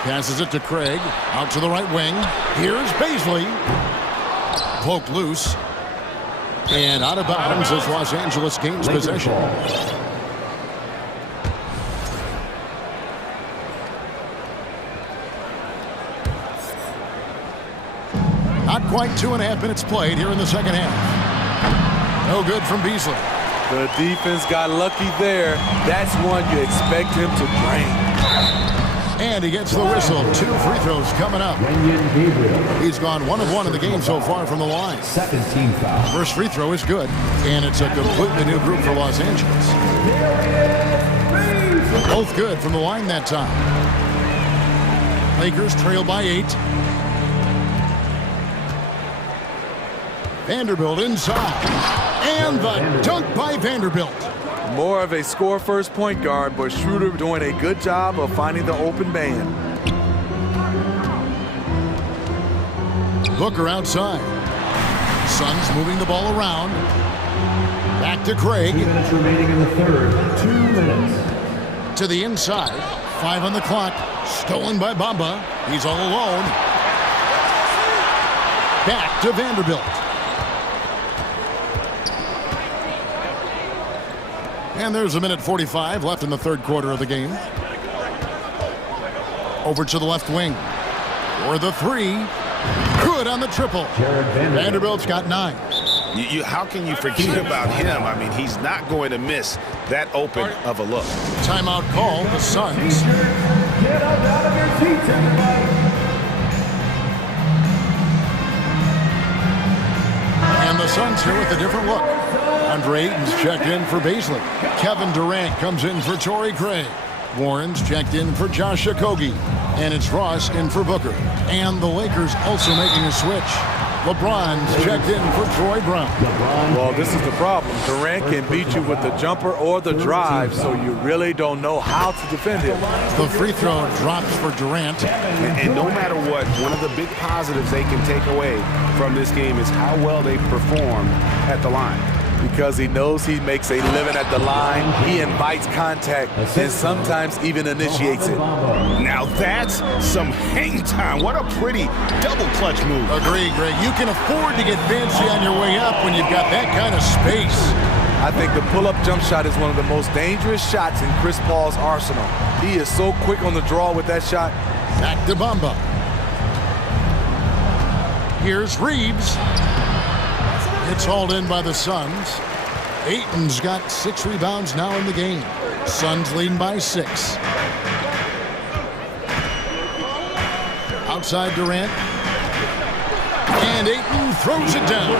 Passes it to Craig. Out to the right wing. Here's Beasley. Poked loose. And out of bounds as Los Angeles gains possession. Not quite 2.5 minutes played here in the second half. No good from Beasley. The defense got lucky there. That's one you expect him to drain. And he gets the whistle. 2 free throws coming up. He's gone 1 of 1 in the game so far from the line. Second team foul. First free throw is good. And it's a completely new group for Los Angeles. Both good from the line that time. Lakers trail by 8. Vanderbilt inside. And the dunk by Vanderbilt. More of a score-first point guard, but Schroeder doing a good job of finding the open man. Booker outside. Suns moving the ball around. Back to Craig. 2 minutes remaining in the third. 2 minutes. To the inside. 5 on the clock. Stolen by Bamba. He's all alone. Back to Vanderbilt. And there's 1:45 left in the third quarter of the game. Over to the left wing. For the 3. Good on the triple. Vanderbilt's got 9. How can you forget about him? I mean, he's not going to miss that open of a look. Timeout call, the Suns. Get up out of your seats, everybody. And the Suns here with a different look. Andre Ayton's checked in for Beasley. Kevin Durant comes in for Torrey Craig. Warren's checked in for Josh Okogie. And it's Ross in for Booker. And the Lakers also making a switch. LeBron's checked in for Troy Brown. Well, this is the problem. Durant can beat you with the jumper or the drive, so you really don't know how to defend him. The free throw drops for Durant. And no matter what, one of the big positives they can take away from this game is how well they performed at the line. Because he knows he makes a living at the line, he invites contact and sometimes even initiates it. Now that's some hang time. What a pretty double clutch move. Agree, Greg. You can afford to get fancy on your way up when you've got that kind of space. I think the pull-up jump shot is one of the most dangerous shots in Chris Paul's arsenal. He is so quick on the draw with that shot. Back to Bamba. Here's Reeves. It's hauled in by the Suns. Ayton's got 6 rebounds now in the game. Suns leading by 6. Outside Durant. And Ayton throws it down.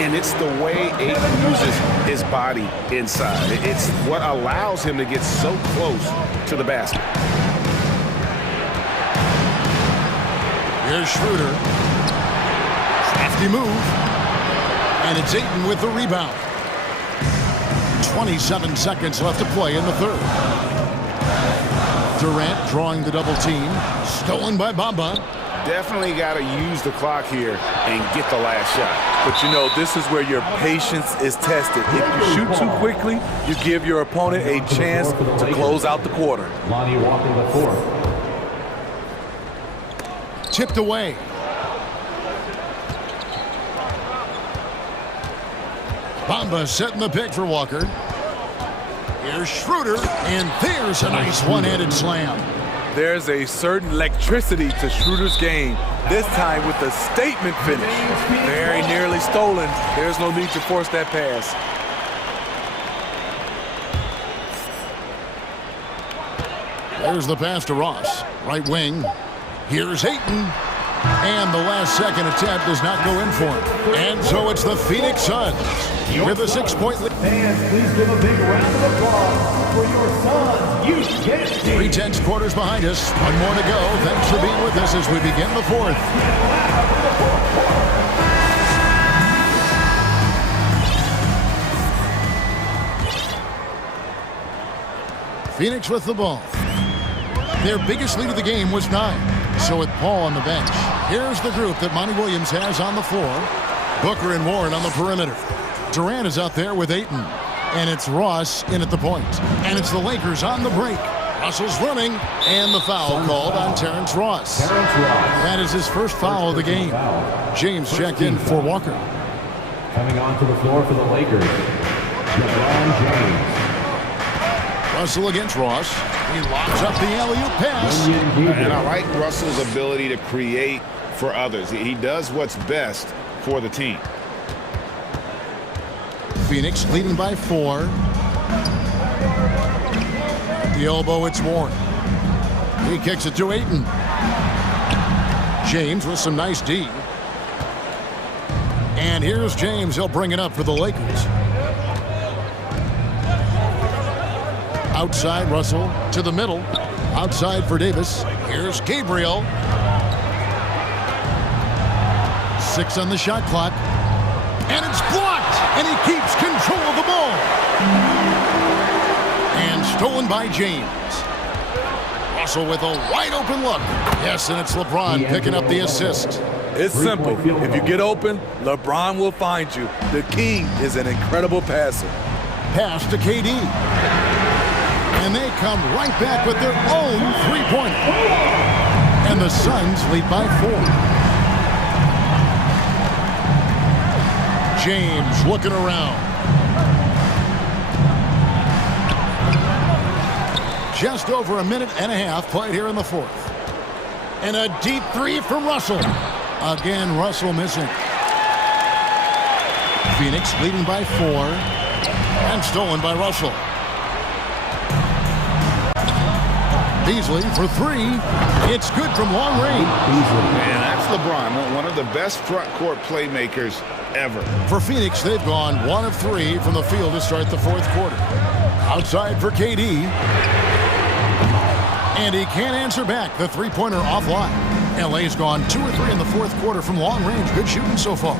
And it's the way Ayton uses his body inside. It's what allows him to get so close to the basket. Here's Schroeder. Crafty move. And it's Ayton with the rebound. 27 seconds left to play in the third. Durant drawing the double team. Stolen by Bamba. Definitely got to use the clock here and get the last shot. But you know, this is where your patience is tested. If you shoot too quickly, you give your opponent a chance to close out the quarter. Lonnie Walker the fourth. Tipped away. Bamba setting the pick for Walker. Here's Schroeder, and there's a nice one-handed slam. There's a certain electricity to Schroeder's game, this time with a statement finish. Very nearly stolen. There's no need to force that pass. There's the pass to Ross. Right wing. Here's Ayton. And the last second attempt does not go in for him. And so it's the Phoenix Suns with a 6-point lead. Fans, please give a big round of applause for your Suns youth dance team. 3/10 quarters behind us. One more to go. Thanks for being with us as we begin the fourth. Phoenix with the ball. Their biggest lead of the game was 9. So with Paul on the bench, here's the group that Monty Williams has on the floor. Booker and Warren on the perimeter. Durant is out there with Ayton. And it's Ross in at the point. And it's the Lakers on the break. Russell's running, and the foul called on Terrence Ross. That is his first foul of the game. James checked in for Walker. Coming onto the floor for the Lakers, LeBron James. Russell against Ross. He lobs up the alley-oop pass. And I like Russell's ability to create for others. He does what's best for the team. Phoenix leading by 4. At the elbow, it's Warren. He kicks it to Ayton. James with some nice D. And here's James. He'll bring it up for the Lakers. Outside Russell to the middle. Outside for Davis. Here's Gabriel. 6 on the shot clock. And it's blocked. And he keeps control of the ball. And stolen by James. Russell with a wide open look. Yes, and it's LeBron picking up the assist. It's simple. If you get open, LeBron will find you. The king is an incredible passer. Pass to KD. And they come right back with their own three-pointer. And the Suns lead by 4. James looking around. Just over a minute and a half played here in the fourth. And a deep 3 from Russell. Again, Russell missing. Phoenix leading by 4. And stolen by Russell. Beasley for 3. It's good from long range. Man, that's LeBron, one of the best front court playmakers ever. For Phoenix, they've gone 1 of 3 from the field to start the fourth quarter. Outside for KD. And he can't answer back. The three-pointer offline. LA's gone 2 or 3 in the fourth quarter from long range. Good shooting so far.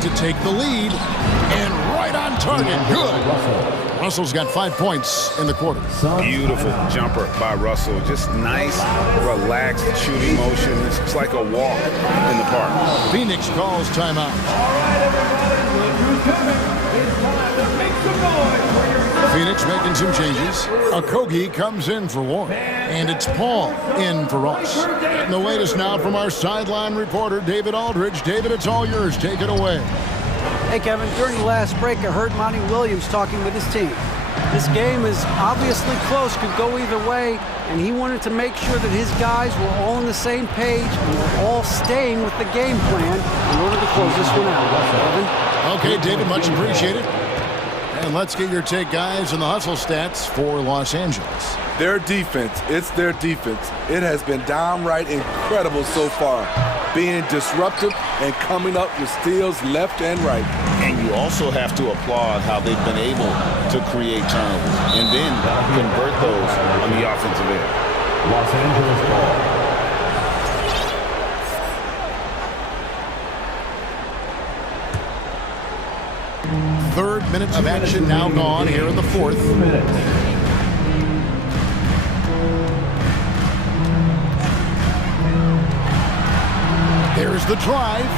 To take the lead. And right on target. Good. Russell's got 5 points in the quarter. Beautiful jumper by Russell. Just nice, relaxed shooting motion. It's like a walk in the park. Phoenix calls timeout. Phoenix making some changes. Okogie comes in for Warren. And it's Paul in for Ross. And the latest now from our sideline reporter, David Aldridge. David, it's all yours. Take it away. Hey, Kevin, during the last break, I heard Monty Williams talking with his team. This game is obviously close, could go either way, and he wanted to make sure that his guys were all on the same page and were all staying with the game plan in order to close this one out. Kevin? Okay, David, much appreciated. And let's get your take, guys, on the hustle stats for Los Angeles. Their defense, it's their defense. It has been downright incredible so far, being disruptive and coming up with steals left and right. And you also have to applaud how they've been able to create turnovers and then convert those on the offensive end. Los Angeles ball. Third minute of action now gone here in the fourth. Here's the drive.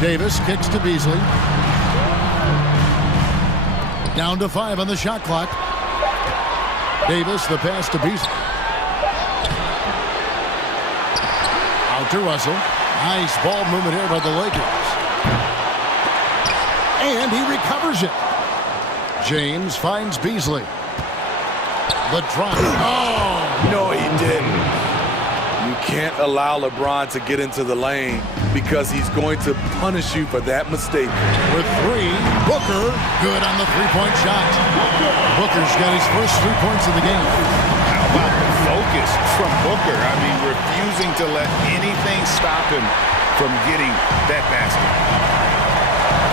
Davis kicks to Beasley. Down to 5 on the shot clock. Davis, the pass to Beasley. Out to Russell. Nice ball movement here by the Lakers. And he recovers it. James finds Beasley. The drive. Oh! No, he didn't. You can't allow LeBron to get into the lane because he's going to punish you for that mistake. With 3, Booker, good on the three-point shot. Booker's got his first 3 points of the game. How about the focus from Booker? I mean, refusing to let anything stop him from getting that basket.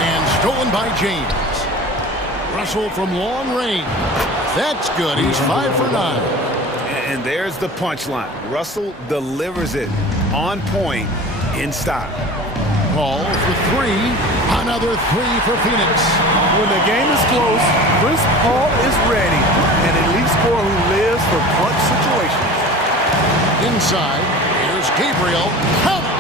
And stolen by James. Russell from long range. That's good. He's 5 for 9. And there's the punchline. Russell delivers it on point in style. Paul for 3. Another 3 for Phoenix. When the game is close, Chris Paul is ready. An elite scorer who lives for clutch situations. Inside, here's Gabriel. Count it!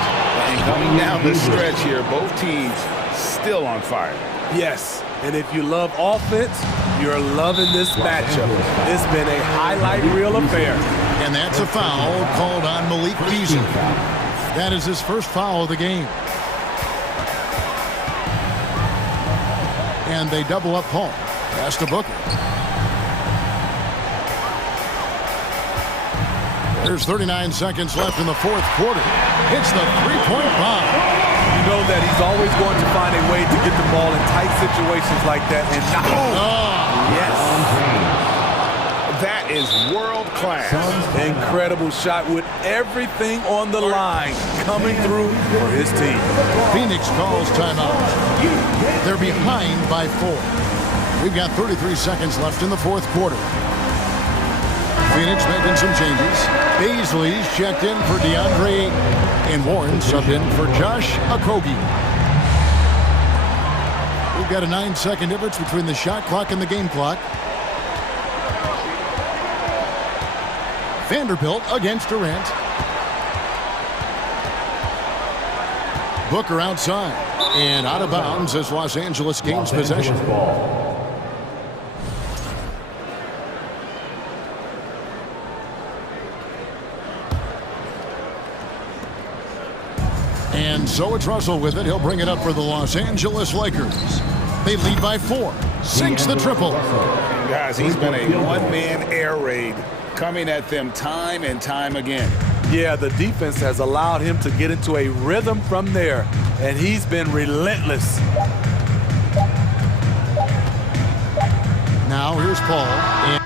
And coming down the stretch here, both teams still on fire. Yes, and if you love offense, you're loving this matchup. It's been a highlight reel affair. And that's a foul called on Malik Beasley. That is his first foul of the game. And they double up Paul. Pass to Booker. There's 39 seconds left in the fourth quarter. It's the three-point bomb. You know that he's always going to find a way to get the ball in tight situations like that and not. Yes. That is world class. Incredible shot with everything on the line coming through for his team. Phoenix calls timeout. They're behind by 4. We've got 33 seconds left in the fourth quarter. Phoenix making some changes. Beasley's checked in for DeAndre, and Warren subbed in for Josh Okogie. We've got a 9-second difference between the shot clock and the game clock. Vanderbilt against Durant. Booker outside and out of bounds as Los Angeles gains possession. And so it's Russell with it. He'll bring it up for the Los Angeles Lakers. They lead by 4. Sinks the triple. Guys, he's been a one-man air raid coming at them time and time again. Yeah, the defense has allowed him to get into a rhythm from there, and he's been relentless. Now here's Paul. And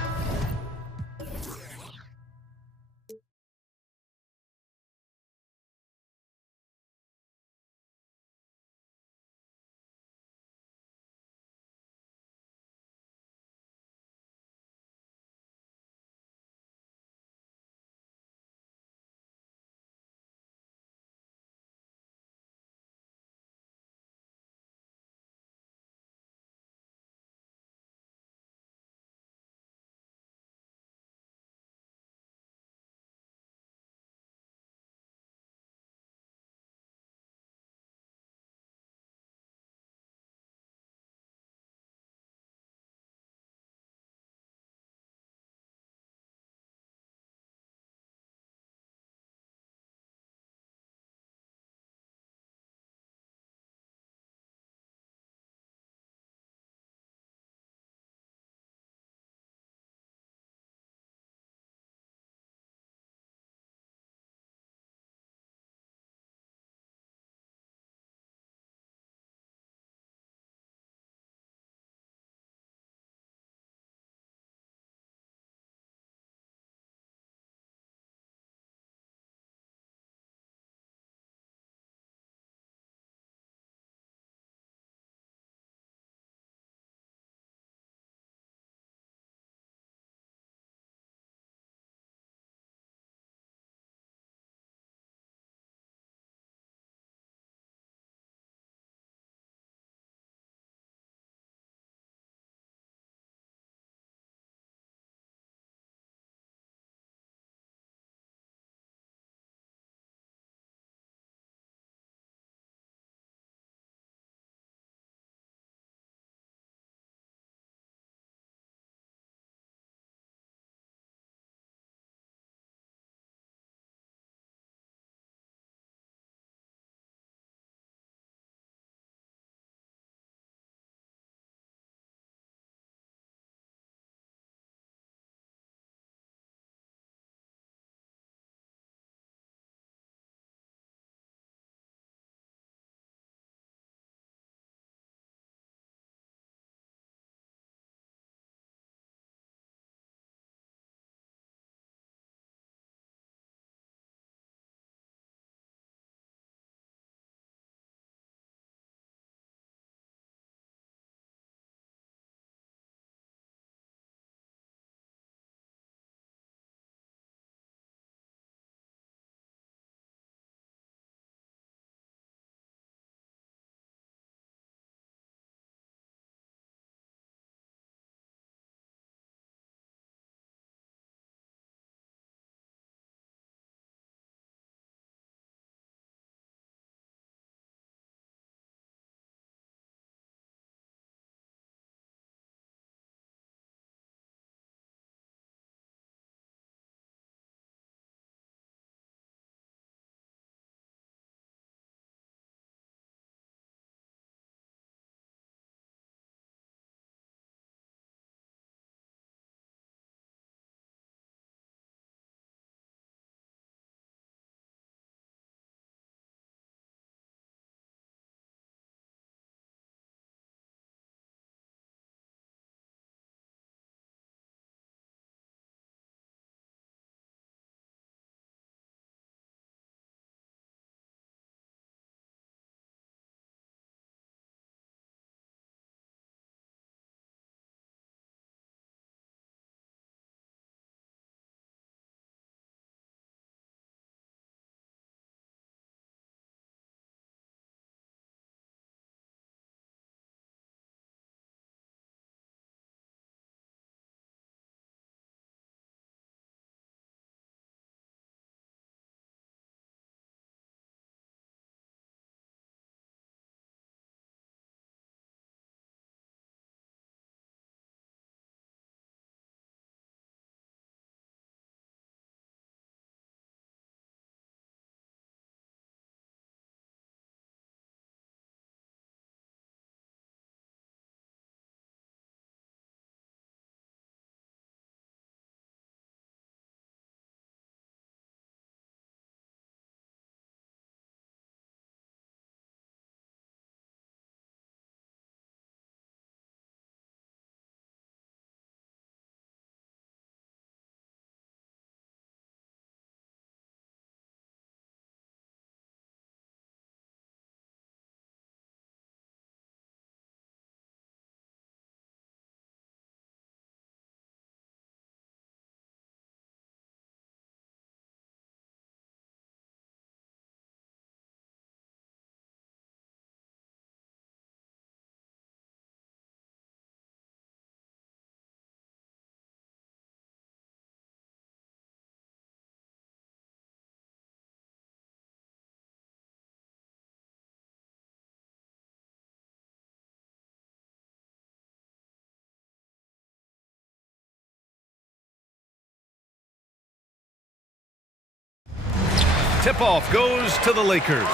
tip-off goes to the Lakers.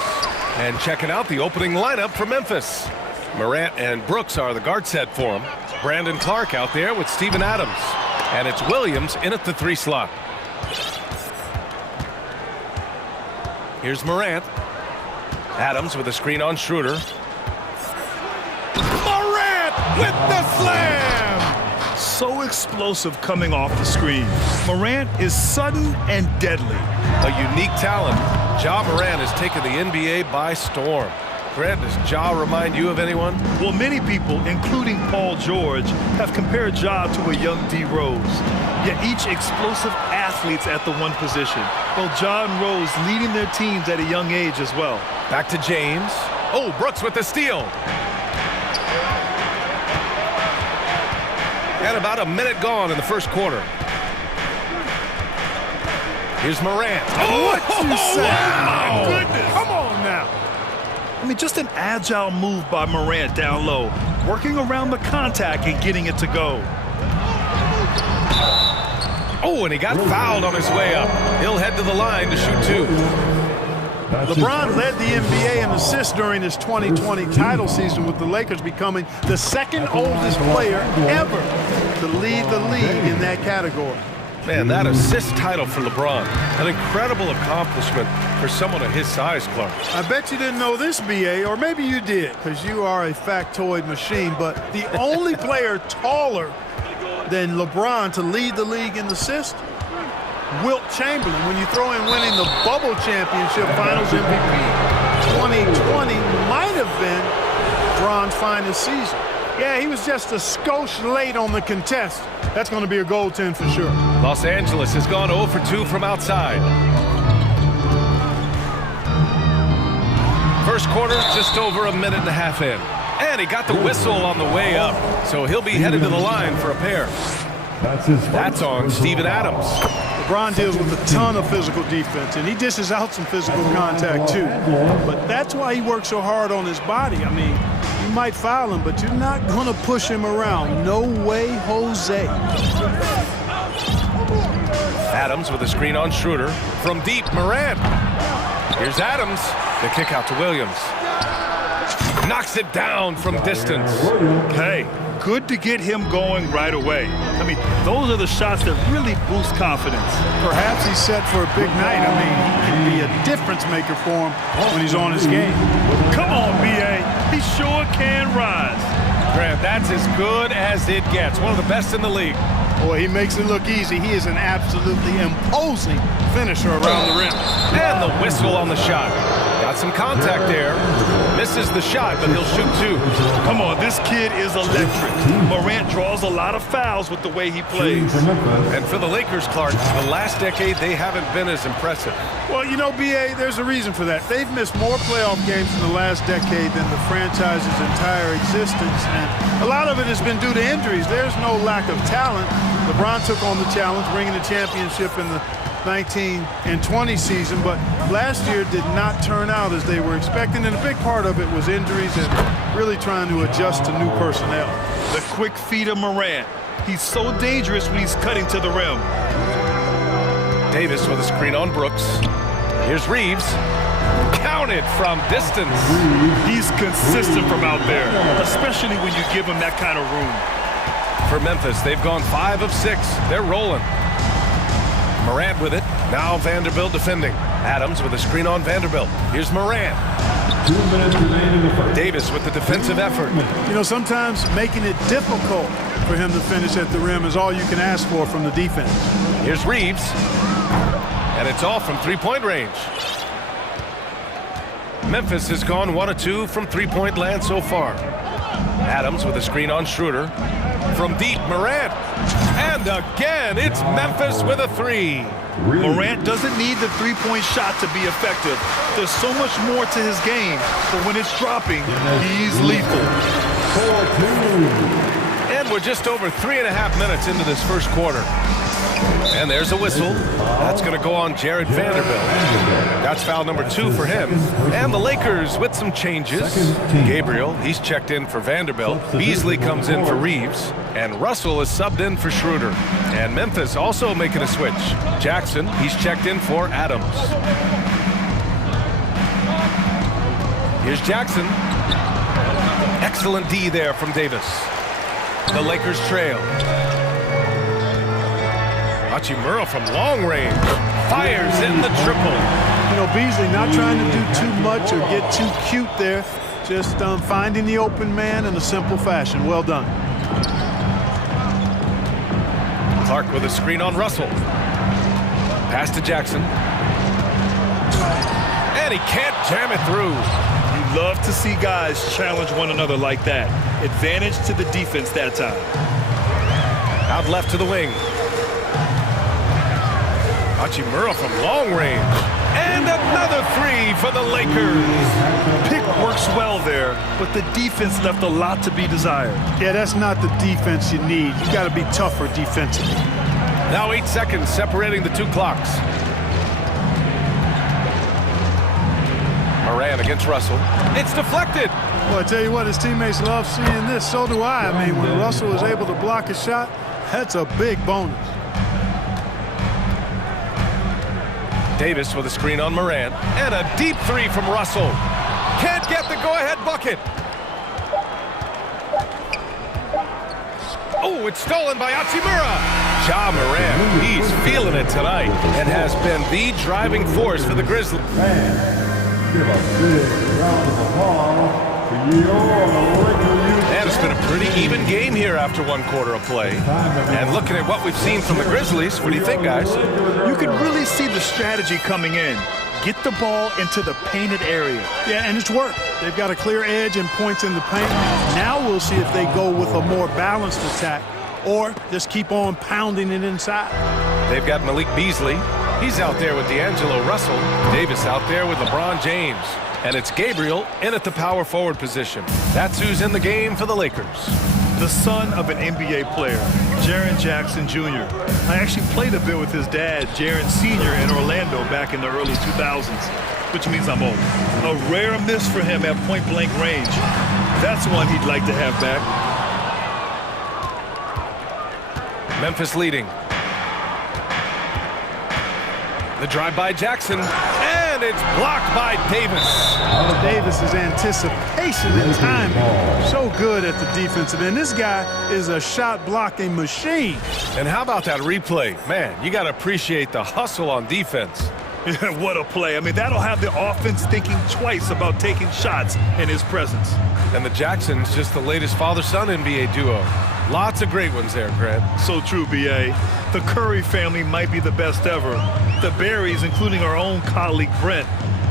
And checking out the opening lineup for Memphis. Morant and Brooks are the guard set for him. Brandon Clark out there with Steven Adams. And it's Williams in at the 3 slot. Here's Morant. Adams with a screen on Schroeder. Morant with the slam! So explosive coming off the screen. Morant is sudden and deadly. A unique talent. Ja Morant has taken the NBA by storm. Grant, does Ja remind you of anyone? Well, many people, including Paul George, have compared Ja to a young D. Rose. Yet each explosive athletes at the one position. Well, Ja and Rose leading their teams at a young age as well. Back to James. Oh, Brooks with the steal. And about a minute gone in the first quarter. Here's Morant. Oh, what you say? Wow. My goodness. Come on now. I mean, just an agile move by Morant down low, working around the contact and getting it to go. Oh, and he got fouled on his way up. He'll head to the line to shoot 2. LeBron led the NBA in assists during his 2020 title season, with the Lakers becoming the second oldest player ever to lead the league in that category. Man, that assist title for LeBron, an incredible accomplishment for someone of his size, Clark. I bet you didn't know this, BA, or maybe you did, because you are a factoid machine, but the only player taller than LeBron to lead the league in assists, Wilt Chamberlain, when you throw in winning the Bubble Championship Finals MVP. 2020 might have been LeBron's finest season. Yeah, he was just a skosh late on the contest. That's going to be a goaltend for sure. Los Angeles has gone 0 for 2 from outside. First quarter, just over a minute and a half in. And he got the whistle on the way up, so he'll be headed to the line for a pair. That's on Steven Adams. LeBron deals with a ton of physical defense, and he dishes out some physical contact too. But that's why he works so hard on his body. I mean, you might foul him, but you're not going to push him around. No way, Jose. Adams with a screen on Schroeder. From deep, Morant. Here's Adams. The kick out to Williams. Knocks it down from distance. Hey, good to get him going right away. I mean, those are the shots that really boost confidence. Perhaps he's set for a big night. I mean, he can be a difference maker for him when he's on his game. Come on, B.A. He sure can rise. Grant, that's as good as it gets. One of the best in the league. Boy, he makes it look easy. He is an absolutely imposing finisher around the rim. And the whistle on the shot. Got some contact there. Misses the shot, but he'll shoot 2. Come on, this kid is electric. Morant draws a lot of fouls with the way he plays. And for the Lakers, Clark, the last decade, they haven't been as impressive. Well, you know, B.A., there's a reason for that. They've missed more playoff games in the last decade than the franchise's entire existence. And a lot of it has been due to injuries. There's no lack of talent. LeBron took on the challenge, bringing the championship in the 19 and 20 season, but last year did not turn out as they were expecting, and a big part of it was injuries and really trying to adjust to new personnel. The quick feet of Morant. He's so dangerous when he's cutting to the rim. Davis with a screen on Brooks. Here's Reeves. Counted from distance. He's consistent from out there, especially when you give him that kind of room. For Memphis, they've gone 5 of 6. They're rolling. Morant with it. Now Vanderbilt defending. Adams with a screen on Vanderbilt. Here's Morant. 2 minutes remaining in the first. Davis with the defensive effort. You know, sometimes making it difficult for him to finish at the rim is all you can ask for from the defense. Here's Reeves. And it's off from three-point range. Memphis has gone 1 of 2 from three-point land so far. Adams with a screen on Schroeder. From deep, Morant. And again, it's Memphis with a 3. Morant doesn't need the three-point shot to be effective. There's so much more to his game, but when it's dropping, he's lethal. 4-2. And we're just over 3.5 minutes into this first quarter. And there's a whistle. That's going to go on Jared Vanderbilt. That's foul number 2 for him. And the Lakers with some changes. Gabriel, he's checked in for Vanderbilt. Beasley comes in for Reeves. And Russell is subbed in for Schroeder. And Memphis also making a switch. Jackson, he's checked in for Adams. Here's Jackson. Excellent D there from Davis. The Lakers trail. Hachimura from long range. Fires in the triple. You know, Beasley not trying to do too much or get too cute there. Just finding the open man in a simple fashion. Well done. Clark with a screen on Russell. Pass to Jackson. And he can't jam it through. You love to see guys challenge one another like that. Advantage to the defense that time. Out left to the wing. Hachimura from long range. And another three for the Lakers. Pick works well there, but the defense left a lot to be desired. Yeah, that's not the defense you need. You got to be tougher defensively. Now 8 seconds separating the two clocks. Moran against Russell. It's deflected. Well, I tell you what, his teammates love seeing this. So do I. I mean, when Russell is able to block a shot, that's a big bonus. Davis with a screen on Moran. And a deep three from Russell. Can't get the go-ahead bucket. Oh, it's stolen by Hachimura. Ja Moran, he's feeling it tonight and has been the driving force for the Grizzlies. Give a big round of applause for your Lakers. And it's been a pretty even game here after one quarter of play. And looking at what we've seen from the Grizzlies, what do you think, guys? You can really see the strategy coming in. Get the ball into the painted area. Yeah, and it's worked. They've got a clear edge and points in the paint. Now we'll see if they go with a more balanced attack or just keep on pounding it inside. They've got Malik Beasley. He's out there with D'Angelo Russell. Davis out there with LeBron James. And it's Gabriel in at the power forward position. That's who's in the game for the Lakers. The son of an NBA player, Jaren Jackson Jr. I actually played a bit with his dad, Jaren Sr. in Orlando back in the early 2000s, which means I'm old. A rare miss for him at point-blank range. That's one he'd like to have back. Memphis leading. The drive by Jackson, and it's blocked by Davis. Davis's anticipation and timing, so good at the defensive end. This guy is a shot-blocking machine. And how about that replay? Man, you got to appreciate the hustle on defense. What a play. I mean, that'll have the offense thinking twice about taking shots in his presence. And the Jacksons, just the latest father-son NBA duo. Lots of great ones there, Grant. So true, B.A. The Curry family might be the best ever. The Berrys, including our own colleague Brent.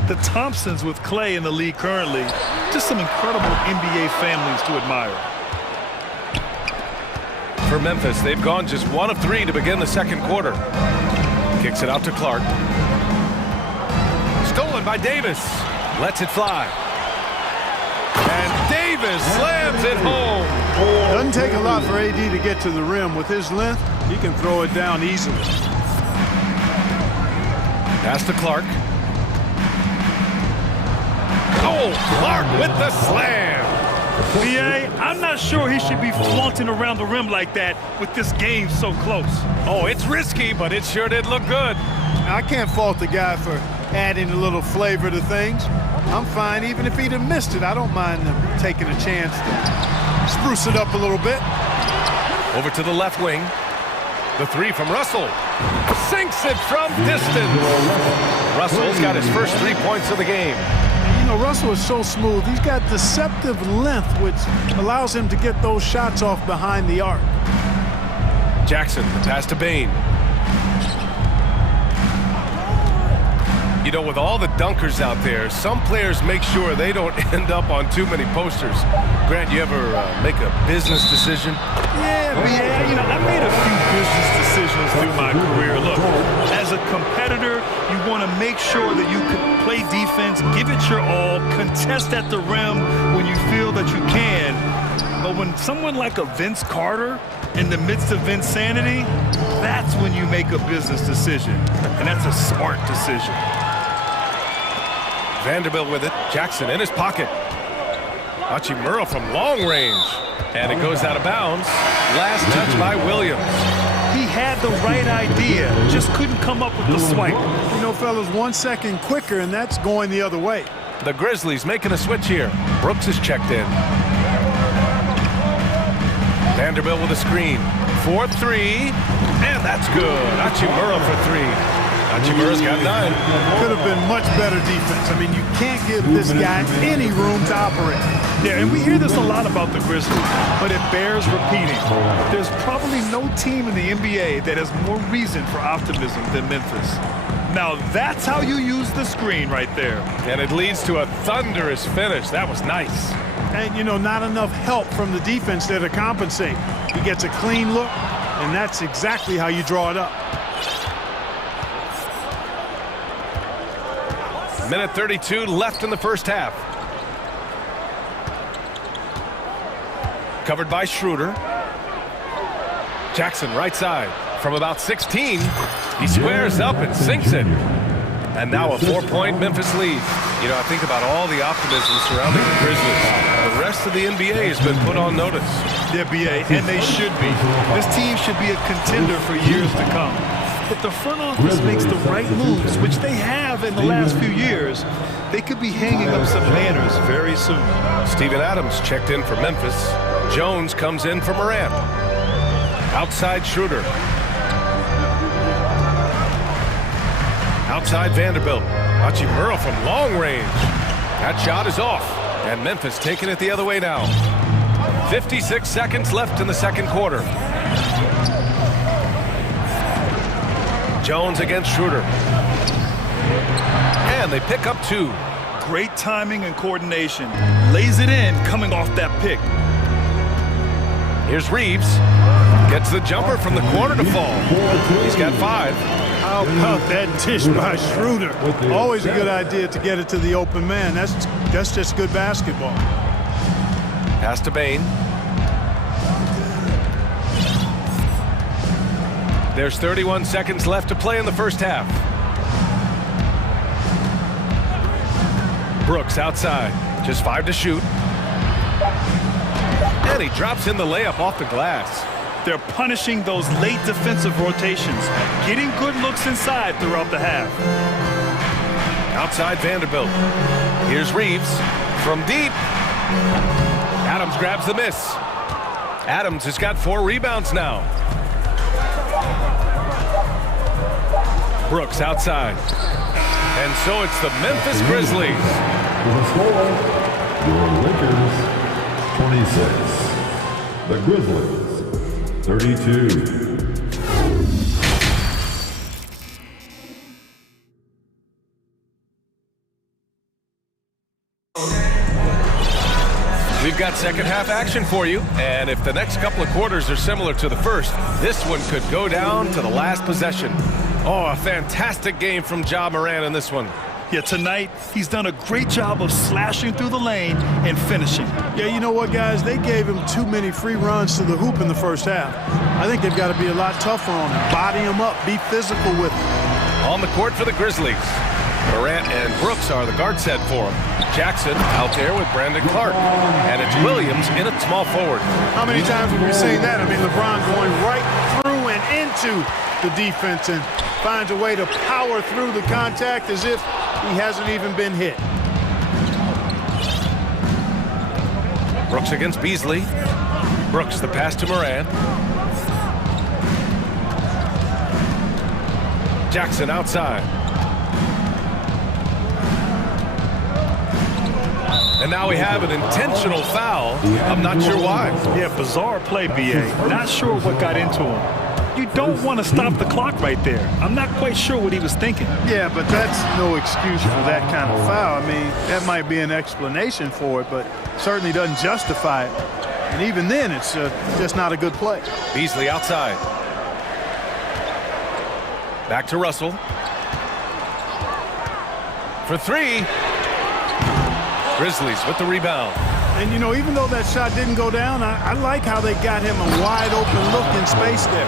The Thompsons with Clay in the league currently. Just some incredible NBA families to admire. For Memphis, they've gone just 1 of 3 to begin the second quarter. Kicks it out to Clark. Stolen by Davis. Lets it fly. And Davis slams it home. Doesn't take a lot for AD to get to the rim. With his length, he can throw it down easily. Pass to Clark. Oh, Clark with the slam. B.A., I'm not sure he should be flaunting around the rim like that with this game so close. Oh, it's risky, but it sure did look good. Now, I can't fault the guy for adding a little flavor to things. I'm fine, even if he'd have missed it. I don't mind him taking a chance to spruce it up a little bit. Over to the left wing. The three from Russell. Sinks it from distance. Russell's got his first 3 points of the game. You know, Russell is so smooth. He's got deceptive length, which allows him to get those shots off behind the arc. Jackson, the pass to Bain. You know, with all the dunkers out there, some players make sure they don't end up on too many posters. Grant, you ever make a business decision? Yeah, you know, I made a few business decisions through my career. Look, as a competitor, you want to make sure that you can play defense, give it your all, contest at the rim when you feel that you can. But when someone like a Vince Carter in the midst of insanity, that's when you make a business decision. And that's a smart decision. Vanderbilt with it. Jackson in his pocket. Hachimura from long range. And it goes out of bounds. Last touch by Williams. He had the right idea, just couldn't come up with the swipe. You know, fellas, 1 second quicker, and that's going the other way. The Grizzlies making a switch here. Brooks is checked in. Vanderbilt with a screen. 4-3, and that's good. Hachimura for 3. Hachimura's got 9. Could have been much better defense. I mean, you can't give this guy any room to operate. Yeah, and we hear this a lot about the Grizzlies, but it bears repeating. There's probably no team in the NBA that has more reason for optimism than Memphis. Now that's how you use the screen right there. And it leads to a thunderous finish. That was nice. And, you know, not enough help from the defense there to compensate. He gets a clean look, and that's exactly how you draw it up. Minute 32 left in the first half. Covered by Schroeder. Jackson right side from about 16. He squares up and sinks it. And now a 4-point Memphis lead. You know, I think about all the optimism surrounding the Grizzlies. The rest of the NBA has been put on notice. The NBA, and they should be. This team should be a contender for years to come. If the front office makes the right moves, which they have in the last few years, they could be hanging up some banners very soon. Steven Adams checked in for Memphis. Jones comes in for Morant. Outside Schroeder. Outside Vanderbilt. Hachimura from long range. That shot is off. And Memphis taking it the other way now. 56 seconds left in the second quarter. Jones against Schroeder. And they pick up 2. Great timing and coordination. Lays it in coming off that pick. Here's Reeves. Gets the jumper from the corner to fall. He's got 5. How about that dish by Schroeder? Always a good idea to get it to the open man. That's just good basketball. Pass to Bain. There's 31 seconds left to play in the first half. Brooks outside. Just 5 to shoot. And he drops in the layup off the glass. They're punishing those late defensive rotations, getting good looks inside throughout the half. Outside Vanderbilt. Here's Reeves from deep. Adams grabs the miss. Adams has got 4 rebounds now. Brooks outside. And so it's the Memphis Grizzlies. With a score, your Lakers 26. The Grizzlies 32. We've got second half action for you, and if the next couple of quarters are similar to the first, this one could go down to the last possession. Oh, a fantastic game from Ja Morant in this one. Yeah, tonight, he's done a great job of slashing through the lane and finishing. Yeah, you know what, guys? They gave him too many free runs to the hoop in the first half. I think they've got to be a lot tougher on him. Body him up, be physical with him. On the court for the Grizzlies. Morant and Brooks are the guard set for him. Jackson out there with Brandon Clark. And it's Williams in at small forward. How many times have we seen that? I mean, LeBron going right through and into the defense and finds a way to power through the contact as if he hasn't even been hit. Brooks against Beasley. Brooks the pass to Morant. Jackson outside. And now we have an intentional foul. I'm not sure why. Yeah, bizarre play, B.A. Not sure what got into him. You don't want to stop the clock right there. I'm not quite sure what he was thinking. Yeah, but that's no excuse for that kind of foul. I mean, that might be an explanation for it, but certainly doesn't justify it. And even then, it's just not a good play. Beasley outside. Back to Russell. For 3. Grizzlies with the rebound. And, you know, even though that shot didn't go down, I like how they got him a wide-open look in space there.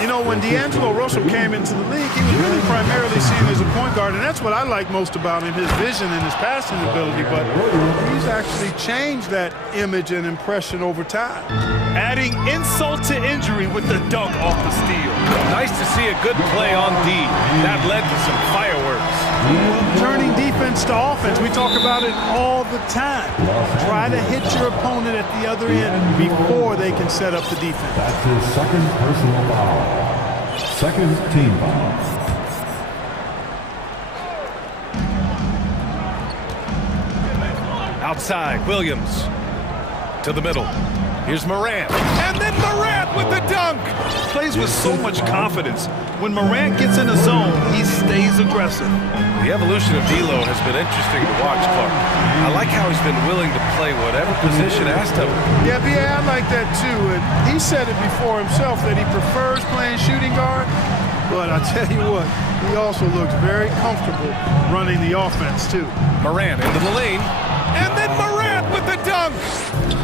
You know, when D'Angelo Russell came into the league, he was really primarily seen as a point guard, and that's what I like most about him, his vision and his passing ability. But he's actually changed that image and impression over time. Adding insult to injury with the dunk off the steal. Nice to see a good play on D. That led to some fireworks. Turning defense defense to offense. We talk about it all the time. Try to hit your opponent at the other end before they can set up the defense. That's his second personal foul. Second team foul. Outside, Williams to the middle. Here's Morant, and then Morant with the dunk. Plays with so much confidence. When Morant gets in the zone, he stays aggressive. The evolution of D'Lo has been interesting to watch, Clark. I like how he's been willing to play whatever position asked of him. Yeah, B.A., I like that too. And he said it before himself that he prefers playing shooting guard. But I tell you what, he also looks very comfortable running the offense too. Morant into the lane, and then Morant with the dunk.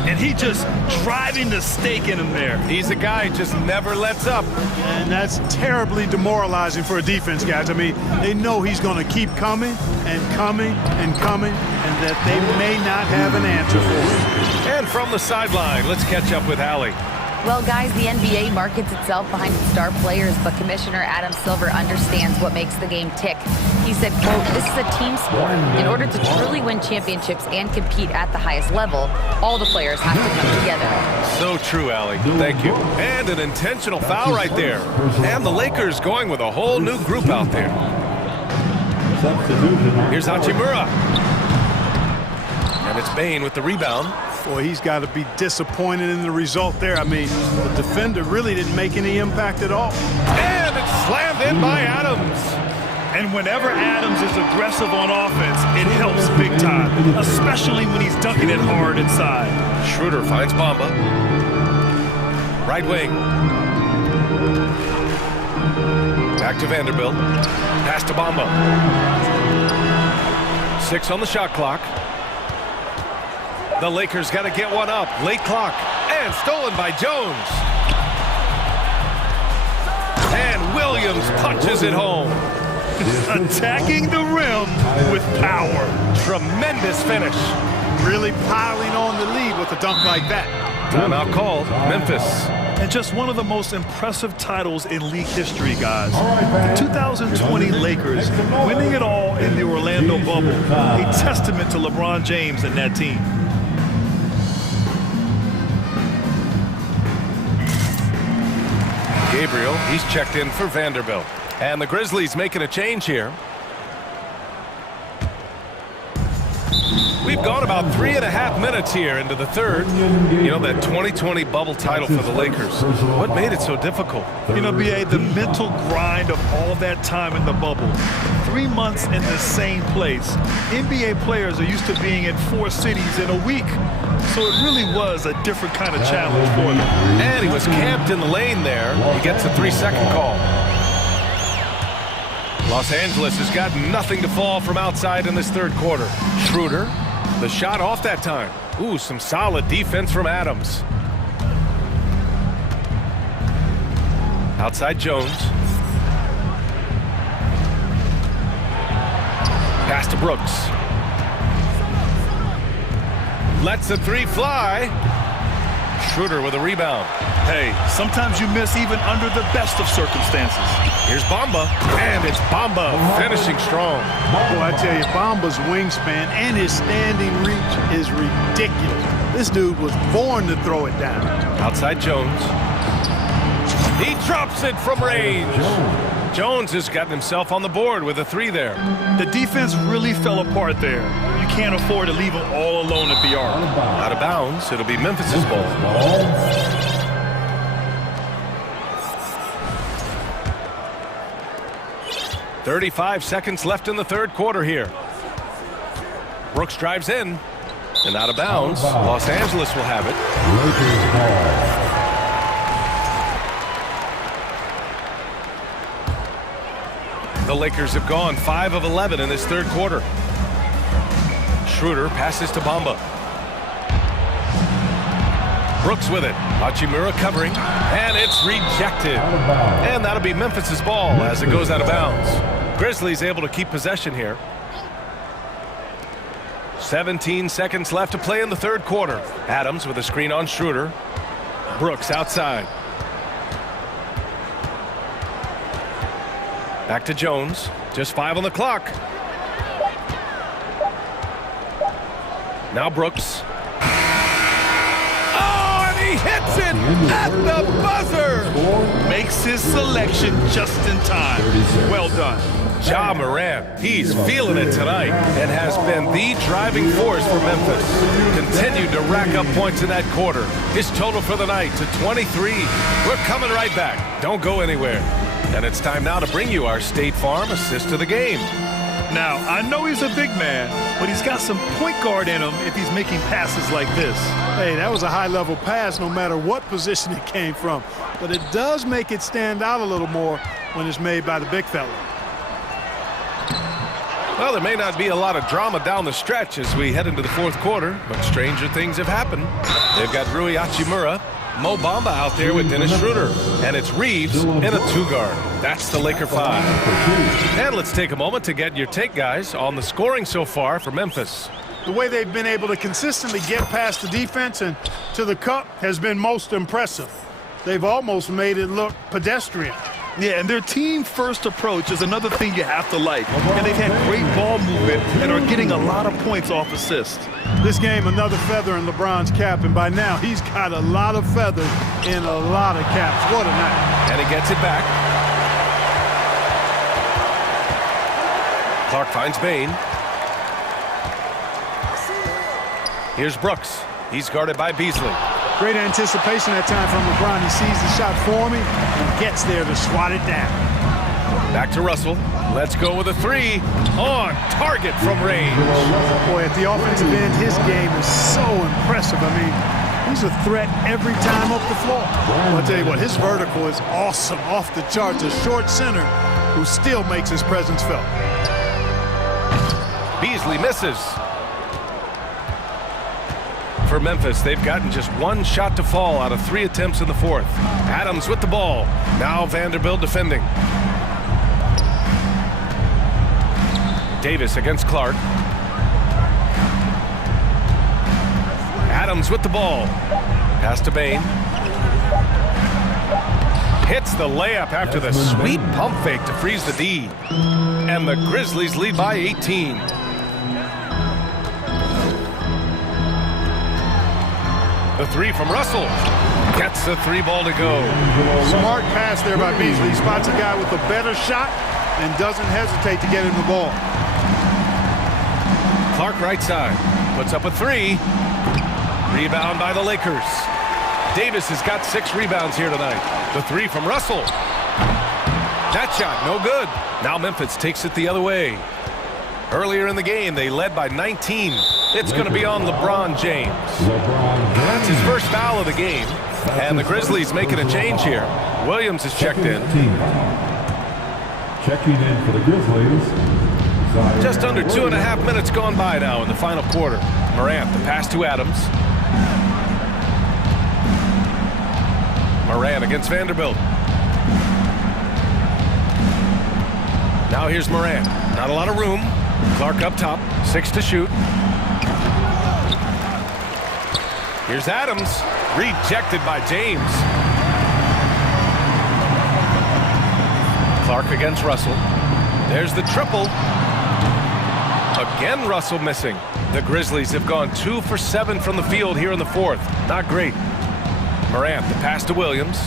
And he just driving the stake in him there. He's a guy who just never lets up. And that's terribly demoralizing for a defense, guys. I mean, they know he's going to keep coming and coming and coming, and that they may not have an answer for him. And from the sideline, let's catch up with Allie. Well, guys, the NBA markets itself behind its star players, but Commissioner Adam Silver understands what makes the game tick. He said, quote, "This is a team sport. In order to truly win championships and compete at the highest level, all the players have to come together." So true, Allie. Thank you. And an intentional foul right there. And the Lakers going with a whole new group out there. Here's Hachimura. And it's Bane with the rebound. Boy, he's got to be disappointed in the result there. I mean, the defender really didn't make any impact at all. And it's slammed in by Adams. And whenever Adams is aggressive on offense, it helps big time, especially when he's dunking it hard inside. Schroeder finds Bamba. Right wing. Back to Vanderbilt. Pass to Bamba. 6 on the shot clock. The Lakers got to get one up. Late clock. And stolen by Jones. And Williams punches it home. Attacking the rim with power. Tremendous finish. Really piling on the lead with a dunk like that. Timeout called. Memphis. And just one of the most impressive titles in league history, guys. The 2020 Lakers winning it all in the Orlando bubble. A testament to LeBron James and that team. Gabriel, he's checked in for Vanderbilt. And the Grizzlies making a change here. We've gone about 3.5 minutes here into the third. You know, that 2020 bubble title for the Lakers. What made it so difficult? You know, B.A., the mental grind of all that time in the bubble. 3 months in the same place. NBA players are used to being in 4 cities in a week. So it really was a different kind of challenge for them. And he was camped in the lane there. He gets a 3-second call. Los Angeles has got nothing to fall from outside in this third quarter. Schroeder, the shot off that time. Ooh, some solid defense from Adams. Outside Jones. Pass to Brooks. Lets the 3 fly. Schroeder with a rebound. Hey, sometimes you miss even under the best of circumstances. Here's Bamba, and it's Bamba finishing strong. Boy, I tell you, Bamba's wingspan and his standing reach is ridiculous. This dude was born to throw it down. Outside Jones. He drops it from range. Jones has gotten himself on the board with a 3 there. The defense really fell apart there. You can't afford to leave him all alone at the arc. Out of bounds, it'll be Memphis's ball. 35 seconds left in the third quarter here. Brooks drives in, and out of bounds. Los Angeles will have it. The Lakers have gone 5 of 11 in this third quarter. Schroeder passes to Bamba. Brooks with it. Hachimura covering, and it's rejected. And that'll be Memphis's ball as it goes out of bounds. Grizzlies able to keep possession here. 17 seconds left to play in the third quarter. Adams with a screen on Schroeder. Brooks outside. Back to Jones. Just 5 on the clock. Now Brooks. Oh, and he hits it at the buzzer. Makes his selection just in time. Well done. Ja Morant, he's feeling it tonight and has been the driving force for Memphis. Continued to rack up points in that quarter. His total for the night to 23. We're coming right back. Don't go anywhere. And it's time now to bring you our State Farm assist of the game. Now, I know he's a big man, but he's got some point guard in him if he's making passes like this. Hey, that was a high-level pass no matter what position it came from. But it does make it stand out a little more when it's made by the big fella. Well, there may not be a lot of drama down the stretch as we head into the fourth quarter, but stranger things have happened. They've got Rui Hachimura, Mo Bamba out there with Dennis Schroeder, and it's Reeves in a two-guard. That's the Laker 5. And let's take a moment to get your take, guys, on the scoring so far for Memphis. The way they've been able to consistently get past the defense and to the cup has been most impressive. They've almost made it look pedestrian. Yeah, and their team-first approach is another thing you have to like. And they've had great ball movement and are getting a lot of points off assists. This game, another feather in LeBron's cap, and by now he's got a lot of feathers in a lot of caps. What a night. And he gets it back. Clark finds Bain. Here's Brooks. He's guarded by Beasley. Great anticipation that time from LeBron. He sees the shot forming and gets there to swat it down. Back to Russell. Let's go with a three. On target from range. Boy, at the offensive end, his game is so impressive. I mean, he's a threat every time up the floor. Well, I'll tell you what, his vertical is awesome, off the charts. A short center who still makes his presence felt. Beasley misses. For Memphis, they've gotten just one shot to fall out of 3 attempts in the fourth. Adams with the ball. Now Vanderbilt defending. Davis against Clark. Adams with the ball. Pass to Bain. Hits the layup after the sweet pump fake to freeze the D. And the Grizzlies lead by 18. The three from Russell. Gets the three ball to go. Smart pass there by Beasley. He spots a guy with a better shot and doesn't hesitate to get him the ball. Clark right side. Puts up a three. Rebound by the Lakers. Davis has got 6 rebounds here tonight. The three from Russell. That shot, no good. Now Memphis takes it the other way. Earlier in the game, they led by 19. It's going to be on LeBron James. That's his first foul of the game. And the Grizzlies making a change here. Williams is checked in. Checking in for the Grizzlies. Just under 2.5 minutes gone by now in the final quarter. Morant, the pass to Adams. Morant against Vanderbilt. Now here's Morant. Not a lot of room. Clark up top. 6 to shoot. Here's Adams. Rejected by James. Clark against Russell. There's the triple. Again, Russell missing. The Grizzlies have gone 2 for 7 from the field here in the fourth. Not great. Morant, the pass to Williams.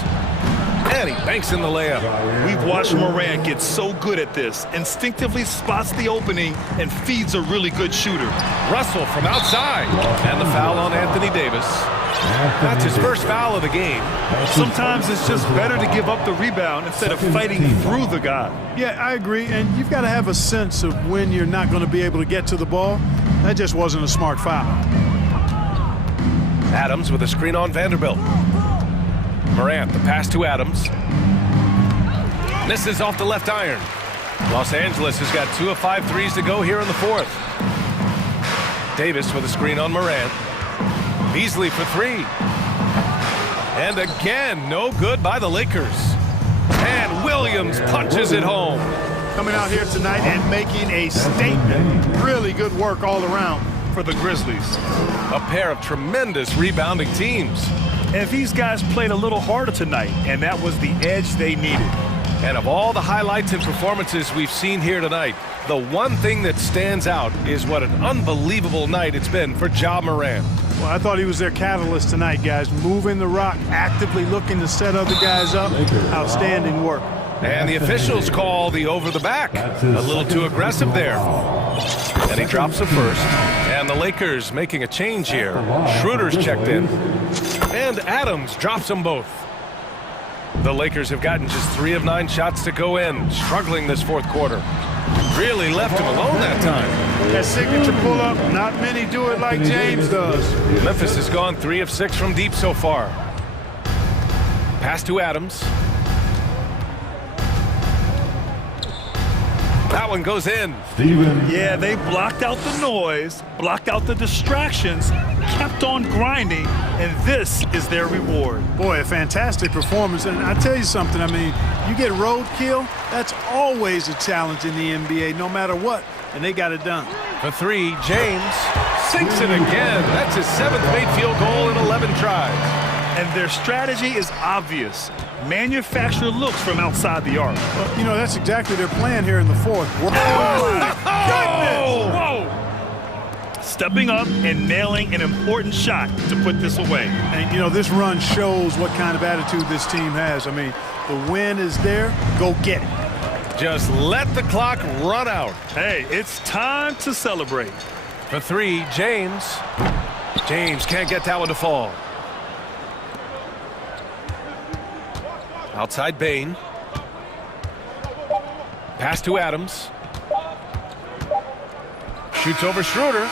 And he banks in the layup. We've watched Morant get so good at this. Instinctively spots the opening and feeds a really good shooter. Russell from outside. And the foul on Anthony Davis. That's his first foul of the game. Sometimes it's just better to give up the rebound instead of fighting through the guy. Yeah, I agree. And you've got to have a sense of when you're not going to be able to get to the ball. That just wasn't a smart foul. Adams with a screen on Vanderbilt. Morant, the pass to Adams. Misses off the left iron. Los Angeles has got 2 of 5 threes to go here in the fourth. Davis with a screen on Morant. Beasley for 3. And again, no good by the Lakers. And Williams punches it home. Coming out here tonight and making a statement. Really good work all around for the Grizzlies. A pair of tremendous rebounding teams. And these guys played a little harder tonight, and that was the edge they needed. And of all the highlights and performances we've seen here tonight, the one thing that stands out is what an unbelievable night it's been for Ja Morant. Well, I thought he was their catalyst tonight, guys. Moving the rock, actively looking to set other guys up. Outstanding work. And the officials call the over the back. A little too aggressive there. And he drops the first. And the Lakers making a change here. Schroeder's checked in. And Adams drops them both. The Lakers have gotten just 3 of 9 shots to go in, struggling this fourth quarter. Really left him alone that time. That signature pull-up, not many do it like James does. Memphis has gone 3 of 6 from deep so far. Pass to Adams. That one goes in. Yeah, they blocked out the noise, blocked out the distractions, kept on grinding, and this is their reward. Boy, a fantastic performance. And I tell you something, I mean, you get roadkill, that's always a challenge in the NBA, no matter what. And they got it done. For 3, James sinks it again. That's his 7th made field goal in 11 tries. And their strategy is obvious. Manufacture looks from outside the arc. Well, you know, that's exactly their plan here in the fourth. Oh, my goodness! Whoa! Stepping up and nailing an important shot to put this away. And, you know, this run shows what kind of attitude this team has. I mean, the win is there. Go get it. Just let the clock run out. Hey, it's time to celebrate. For 3, James. James can't get that one to fall. Outside Bain. Pass to Adams. Shoots over Schroeder.